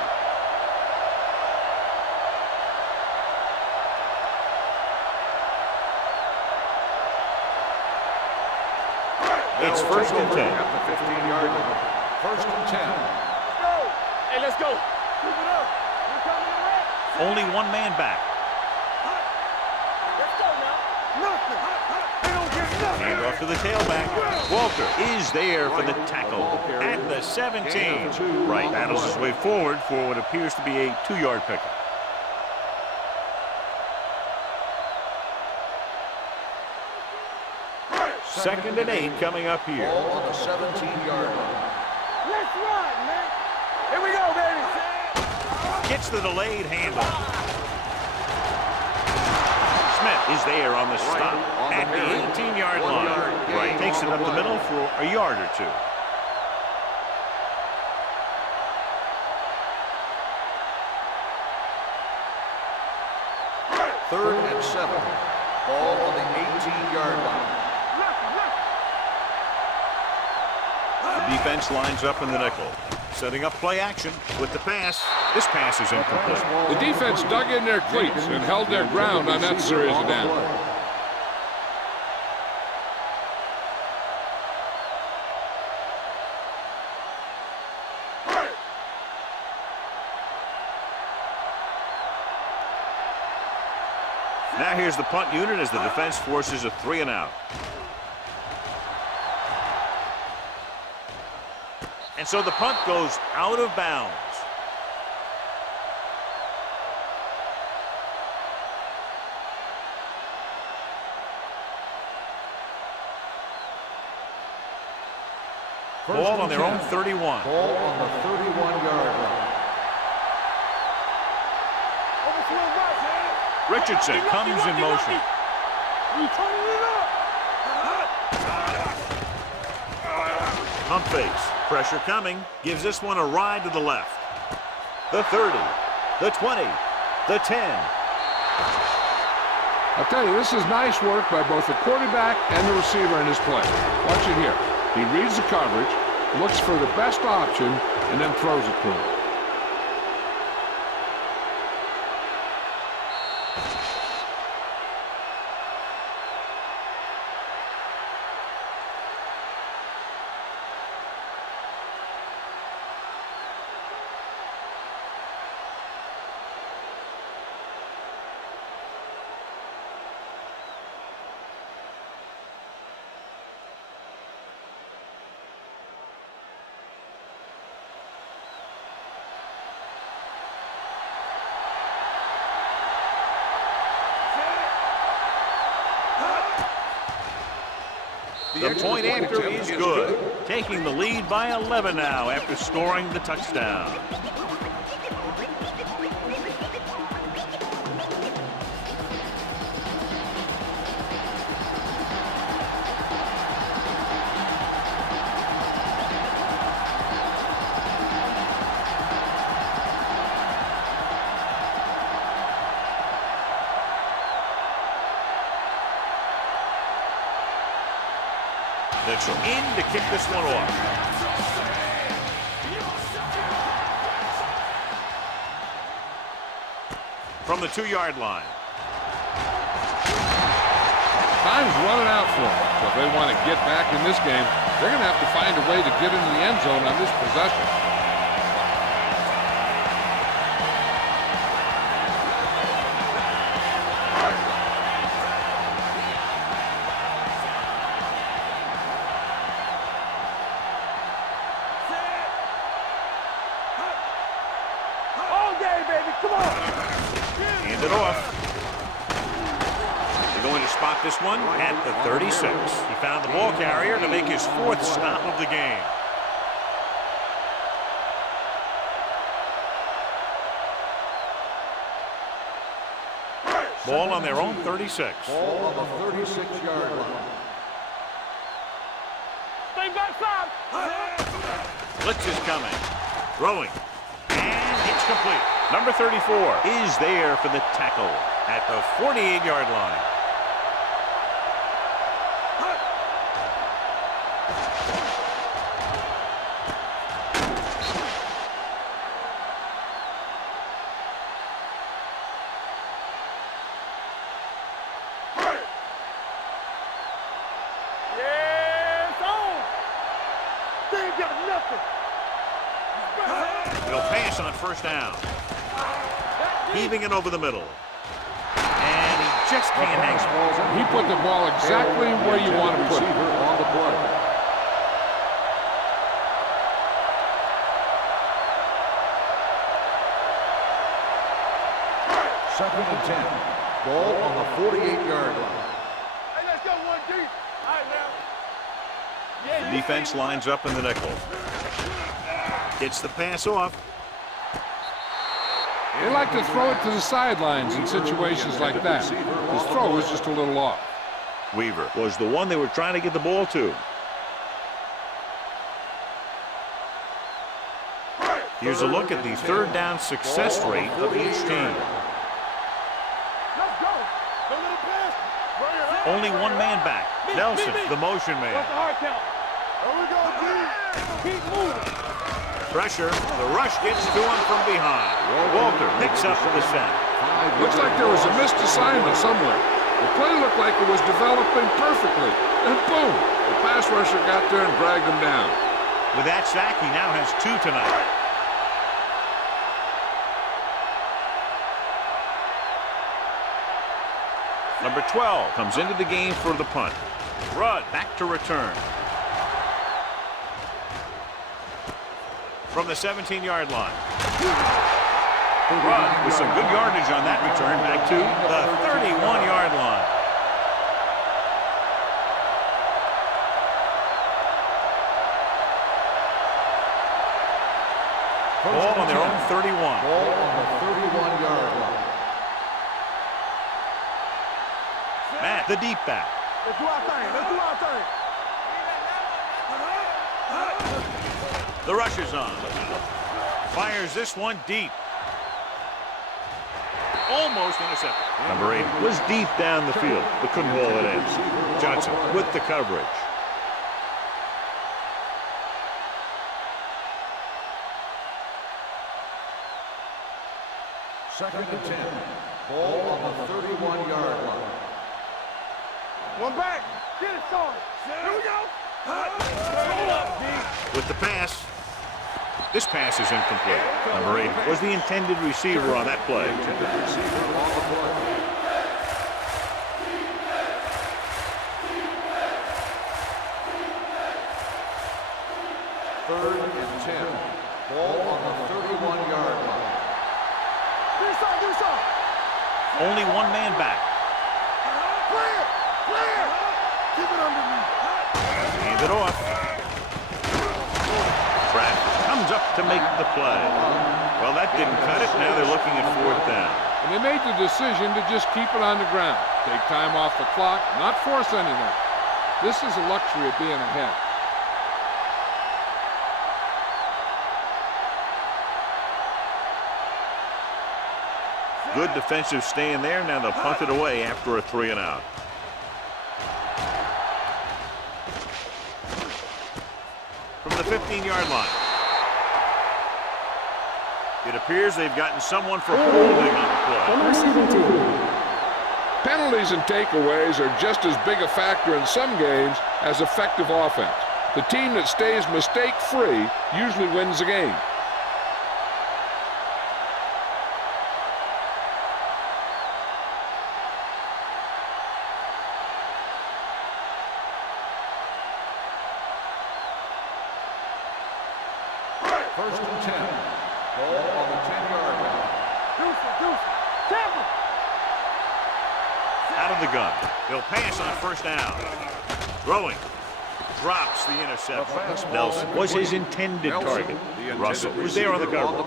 It's first and 10. At the 15-yard line. First and 10. Hey, let's go. Keep it up. We're coming in red. Only one man back. Let's go now. Nothing. They don't get nothing. Hand off to the tailback. Walter is there for the tackle at the 17. Right battles his way forward for what appears to be a 2-yard pickup. Second and 8 coming up here. Ball on the 17-yard line. Let's run, man. Here we go, baby. Gets the delayed handoff. Smith is there on the stop at the 18-yard line. Right, takes it up the middle for a yard or two. Third and 7. Ball on the 18-yard line. The defense lines up in the nickel. Setting up play action with the pass. This pass is incomplete. The defense dug in their cleats and held their ground on that series of downs. Now here's the punt unit as the defense forces a 3-and-out. And so the punt goes out of bounds. Ball on their own 31. Ball on the 31-yard line. Richardson comes in motion. Pump fakes. Pressure coming. Gives this one a ride to the left. The 30. The 20. The 10. I'll tell you, this is nice work by both the quarterback and the receiver in his play. Watch it here. He reads the coverage, looks for the best option, and then throws it to him. The point after is good. Taking the lead by 11 now after scoring the touchdown. Mitchell in to kick this one off. From the 2-yard line. Time's running out for them. So if they want to get back in this game, they're going to have to find a way to get into the end zone on this possession. Hand it off. They're going to spot this one at the 36. He found the ball carrier to make his 4th stop of the game. Ball on their own 36. Ball on the 36-yard line. Stay backside. Blitz is coming. Throwing. And it's complete. Number 34 is there for the tackle at the 48-yard line. They'll pass on first down. Heaving it over the middle. And he just can't hang it. He put the ball exactly where you want to put it. On the play. Second and 10. Ball on the 48-yard line. Hey, let's go one deep. All right, now. The defense lines up in the nickel. Gets the pass off. They like to throw it to the sidelines in situations like that. His throw was just a little off. Weaver was the one they were trying to get the ball to. Here's a look at the 3rd down success rate of each team. Let's go. A little pass. Only one man back. Nelson, the motion man. What's the hard count? Here we go, G. Keep moving. Pressure. The rush gets to him from behind. Walter picks up the sack. Looks like there was a missed assignment somewhere. The play looked like it was developing perfectly. And boom, the pass rusher got there and dragged him down. With that sack, he now has 2 tonight. Number 12 comes into the game for the punt. Rudd back to return. from the 17-yard line. Run with some good yardage on that return back to the 31-yard line. Ball on their own 31. Ball on the 31-yard line. Matt, the deep back. Let's do our thing. Let's do our thing. The rush is on. Fires this one deep. Almost intercepted. Number 8 was deep down the field, but couldn't haul it in. Johnson with the coverage. Second and 10. Ball on the 31-yard line. One back. Get it started. Here we go. With the pass. This pass is incomplete. Number 8 was the intended receiver on that play. Third and 10. Ball on the 31-yard line. Only one man back. Clear. Clear. Keep it underneath. Hand it off. Pratt comes up to make the play. Well, that didn't cut it. Now they're looking at 4th down. And they made the decision to just keep it on the ground. Take time off the clock, not force anything. This is a luxury of being ahead. Good defensive stand there. Now they'll punt it away after a 3-and-out. From the 15-yard line. It appears they've gotten someone for holding on the play. On the receiving team. Penalties and takeaways are just as big a factor in some games as effective offense. The team that stays mistake-free usually wins the game. First and 10. Ball on the 10-yard line. Out of the gun. They'll pass on 1st down. Throwing. Drops the interception. Nelson was his intended target. Russell was there on the cover.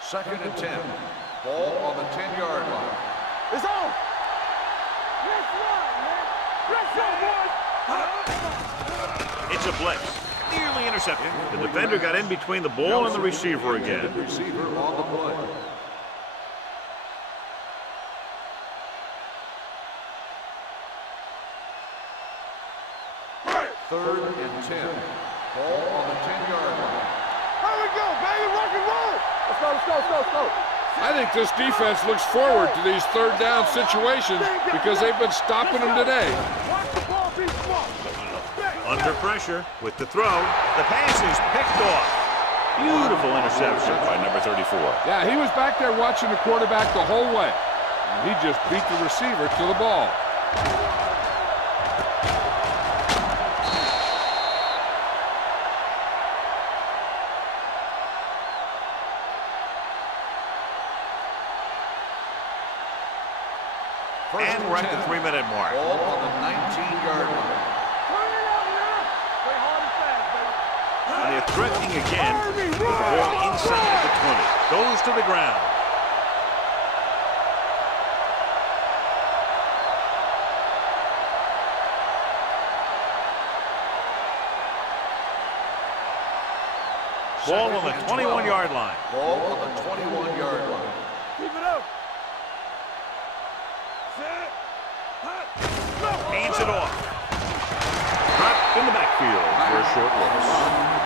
Second and 10. Ball on the 10-yard line. It's on. Let's run, man. Let's go, boys. It's a blitz. Nearly intercepted. The defender got in between the ball and the receiver again. Receiver on the play. Third and 10. Ball on the 10-yard line. Here we go, baby. Rock and roll. Let's go, let's go, let's go, let's go. I think this defense looks forward to these 3rd down situations because they've been stopping them today. Watch the ball be smart. Under pressure with the throw. The pass is picked off. Beautiful interception by number 34. Yeah, he was back there watching the quarterback the whole way. And he just beat the receiver to the ball. And we're at the 3-minute mark. Ball on the 19-yard line. Turn it up now. Play hard and fast, baby. And they're threatening again with the ball inside the 20. Goes to the ground. Ball on the 21-yard line. Ball on the 21-yard line. Keep it up. Hands it off. Dropped in the backfield for a short loss.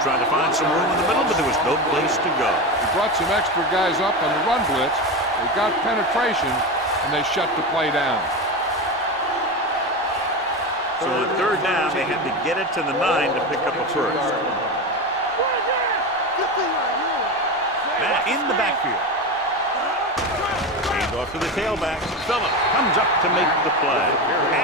Trying to find some room in the middle, but there was no place to go. He brought some extra guys up on the run blitz. They got penetration, and they shut the play down. So on 3rd down, they had to get it to the 9 to pick up a first. Matt in the backfield. Hand off Off to the tailback. Phillips comes up to make the play.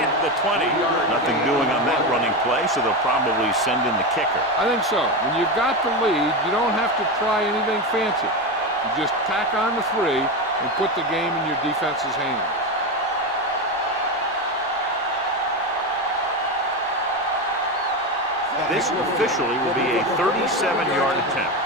At the 20. Nothing doing on that running play, so they'll probably send in the kicker. I think so. When you've got the lead, you don't have to try anything fancy. You just tack on the 3 and put the game in your defense's hands. This officially will be a 37-yard attempt.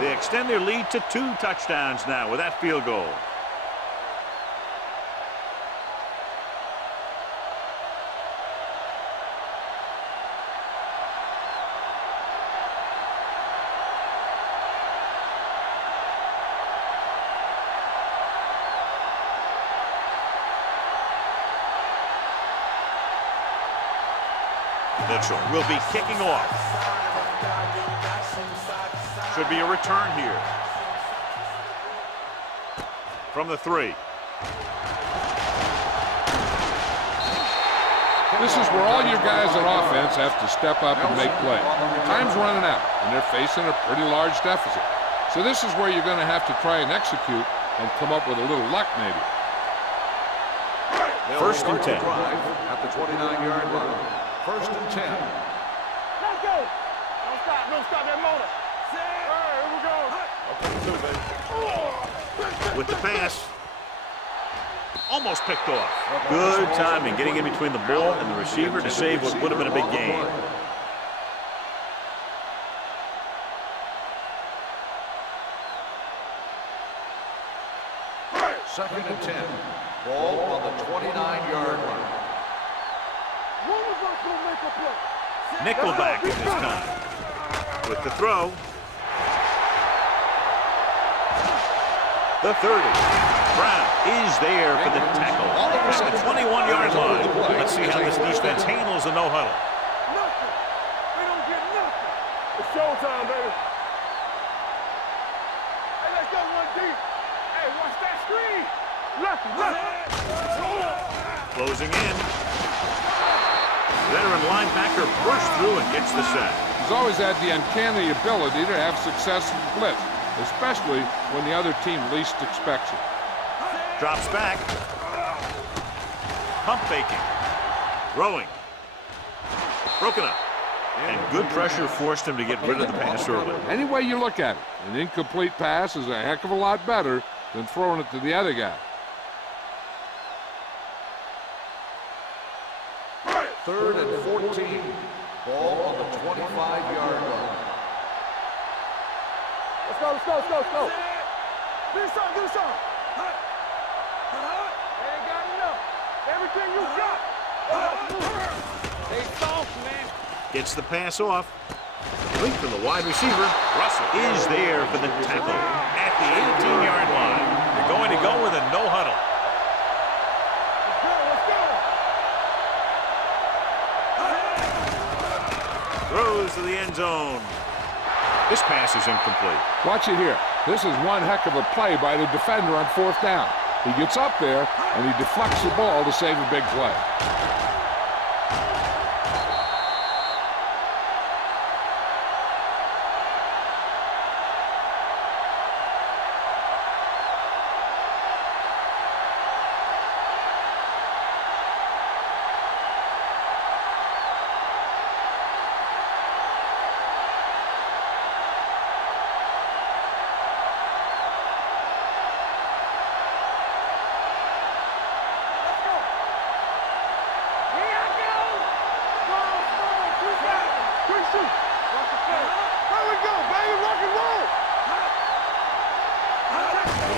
They extend their lead to 2 touchdowns now with that field goal. Mitchell will be kicking off. Should be a return here. From the 3. This is where all your guys on offense have to step up and make plays. Time's running out, and they're facing a pretty large deficit. So this is where you're going to have to try and execute and come up with a little luck, maybe. First and 10. At the 29-yard line. First and 10. Let's go. Don't stop that motor. With the pass. Almost picked off. Good timing, getting in between the ball and the receiver to save what would have been a big gain. Second and 10. Ball on the 29-yard line. One of us will make a play. Nickelback at this time. With the throw. The 30. Brown is there for the tackle. At the 21-yard line. Let's see how this defense handles the no-huddle. Nothing. They don't get nothing. It's showtime, baby. Hey, let's go one deep. Hey, watch that screen. Nothing. Closing in. Veteran linebacker bursts through and gets the sack. He's always had the uncanny ability to have success in blitz, especially when the other team least expects it. Drops back. Pump faking. Throwing. Broken up. And good pressure forced him to get rid of the pass early. Any way you look at it, an incomplete pass is a heck of a lot better than throwing it to the other guy. Third and 14. Ball on the 25-yard line. Let's go. Get us on. They ain't got enough. Everything you got. They soft, man. Gets the pass off. Complete from the wide receiver. Russell is there for the tackle at the 18-yard line. They're going to go with a no-huddle. Throws to the end zone. This pass is incomplete. Watch it here. This is one heck of a play by the defender on 4th down. He gets up there, and he deflects the ball to save a big play.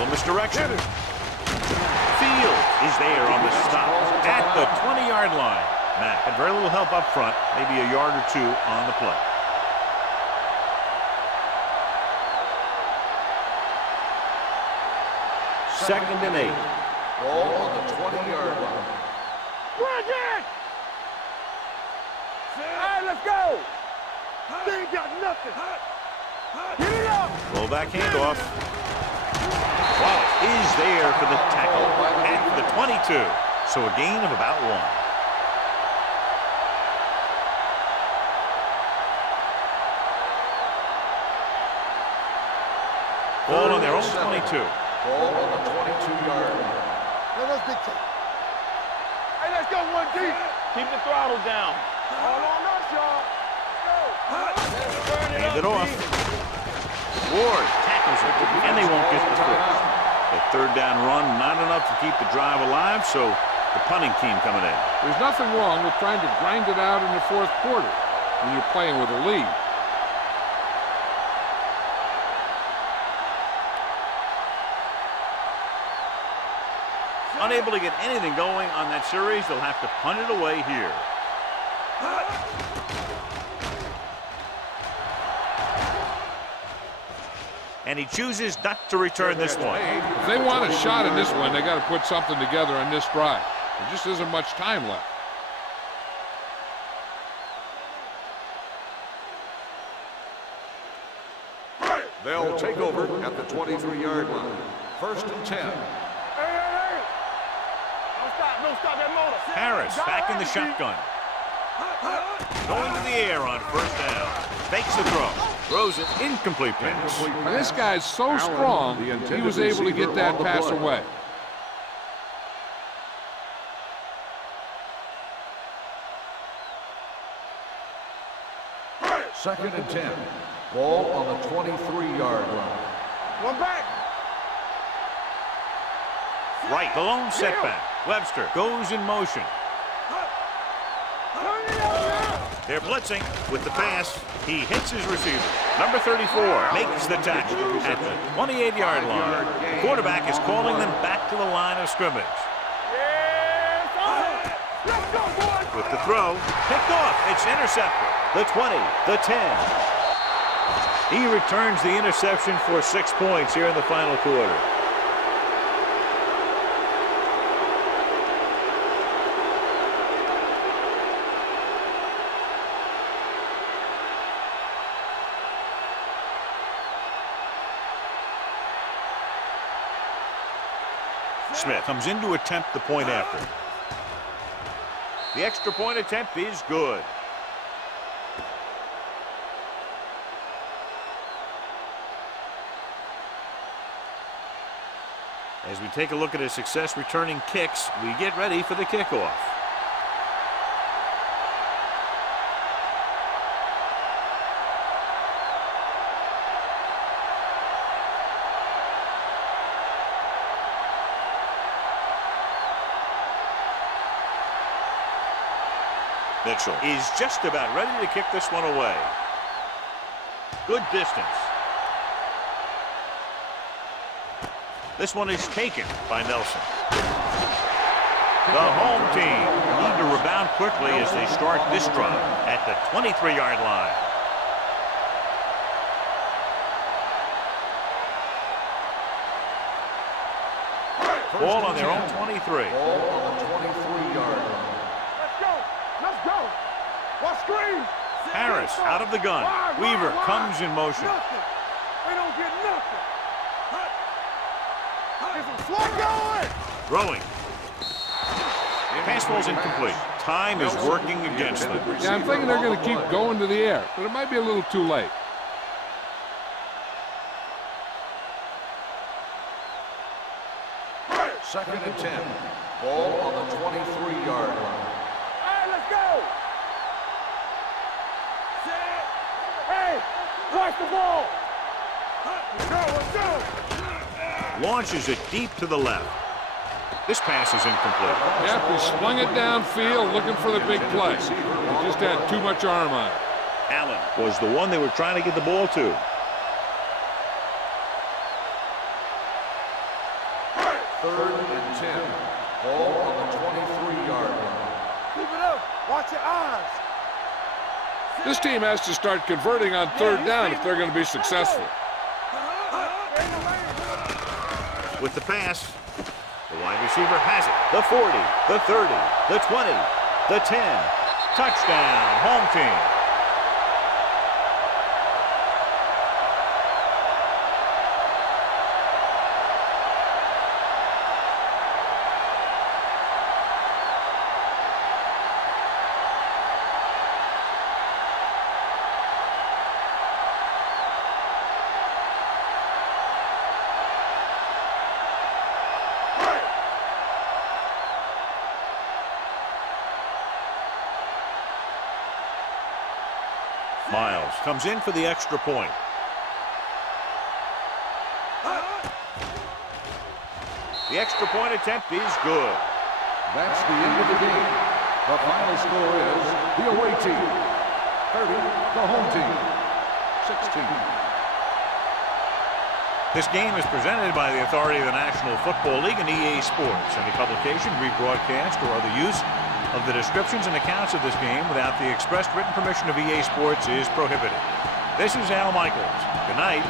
Misdirection. Field is there on the stop at the 20-yard line. Matt had very little help up front, maybe a yard or 2 on the play. 2nd and 8. Ball on the 20-yard line. Bring it! Hey, let's go! They ain't got nothing. Get it up! Rollback handoff. Wallace is there for the tackle at the 22. So a gain of about 1. Ball on their own 22. Ball on the 22-yard line. Let's dictate. Hey, let's go one deep. Keep the throttle down. All on us, y'all. Hand it off. Ward tackles it, and they won't get the first. The 3rd down run, not enough to keep the drive alive, so the punting team coming in. There's nothing wrong with trying to grind it out in the 4th quarter when you're playing with a lead. Unable to get anything going on that series, they'll have to punt it away here. And he chooses not to return this one. If they want a shot in this one, they got to put something together on this drive. There just isn't much time left. They'll take over at the 23-yard line. 1st and 10. Hey! Don't stop that motor. Harris back in the shotgun. Going to the air on 1st down. Fakes the throw. Throws it. Incomplete pass. This guy's so strong, he was able to get that pass away. Second and 10. Ball on the 23-yard line. One back. Right, the lone setback. Webster goes in motion. They're blitzing with the pass. He hits his receiver. Number 34 makes the tackle at the 28-yard line. The quarterback is calling them back to the line of scrimmage. With the throw, picked off. It's intercepted. The 20, the 10. He returns the interception for 6 points here in the final quarter. Smith comes in to attempt the point after. The extra point attempt is good. As we take a look at his success returning kicks, we get ready for the kickoff. Mitchell is just about ready to kick this one away. Good distance. This one is taken by Nelson. The home team need to rebound quickly as they start this drive at the 23-yard line. Ball on their own 23. Ball on the 23-yard line. Let's go. What screen? Harris out of the gun. Weaver comes in motion. Nothing. We don't get nothing. There's a flood going. Throwing. Pass ball's incomplete. Time is working against them. Yeah, I'm thinking they're going to keep going to the air, but it might be a little too late. Second and 10. Ball on the 23-yard line. Hey, let's go. Hey, watch the ball. Let's go. Launches it deep to the left. This pass is incomplete. Yep, he slung it downfield looking for the big play. He just had too much arm on it. Allen was the one they were trying to get the ball to. Third and 10. Ball on the 23-yard line. Keep it up. Watch your eyes. This team has to start converting on 3rd down if they're going to be successful. with the pass. The wide receiver has it. The 40, the 30, the 20, the 10. Touchdown, home team. Miles comes in for the extra point. The extra point attempt is good. That's the end of the game. The final score is the away team 30, the home team 16. This game is presented by the authority of the National Football League and EA Sports. Any publication, rebroadcast, or other use of the descriptions and accounts of this game without the expressed written permission of EA Sports is prohibited. This is Al Michaels. Good night.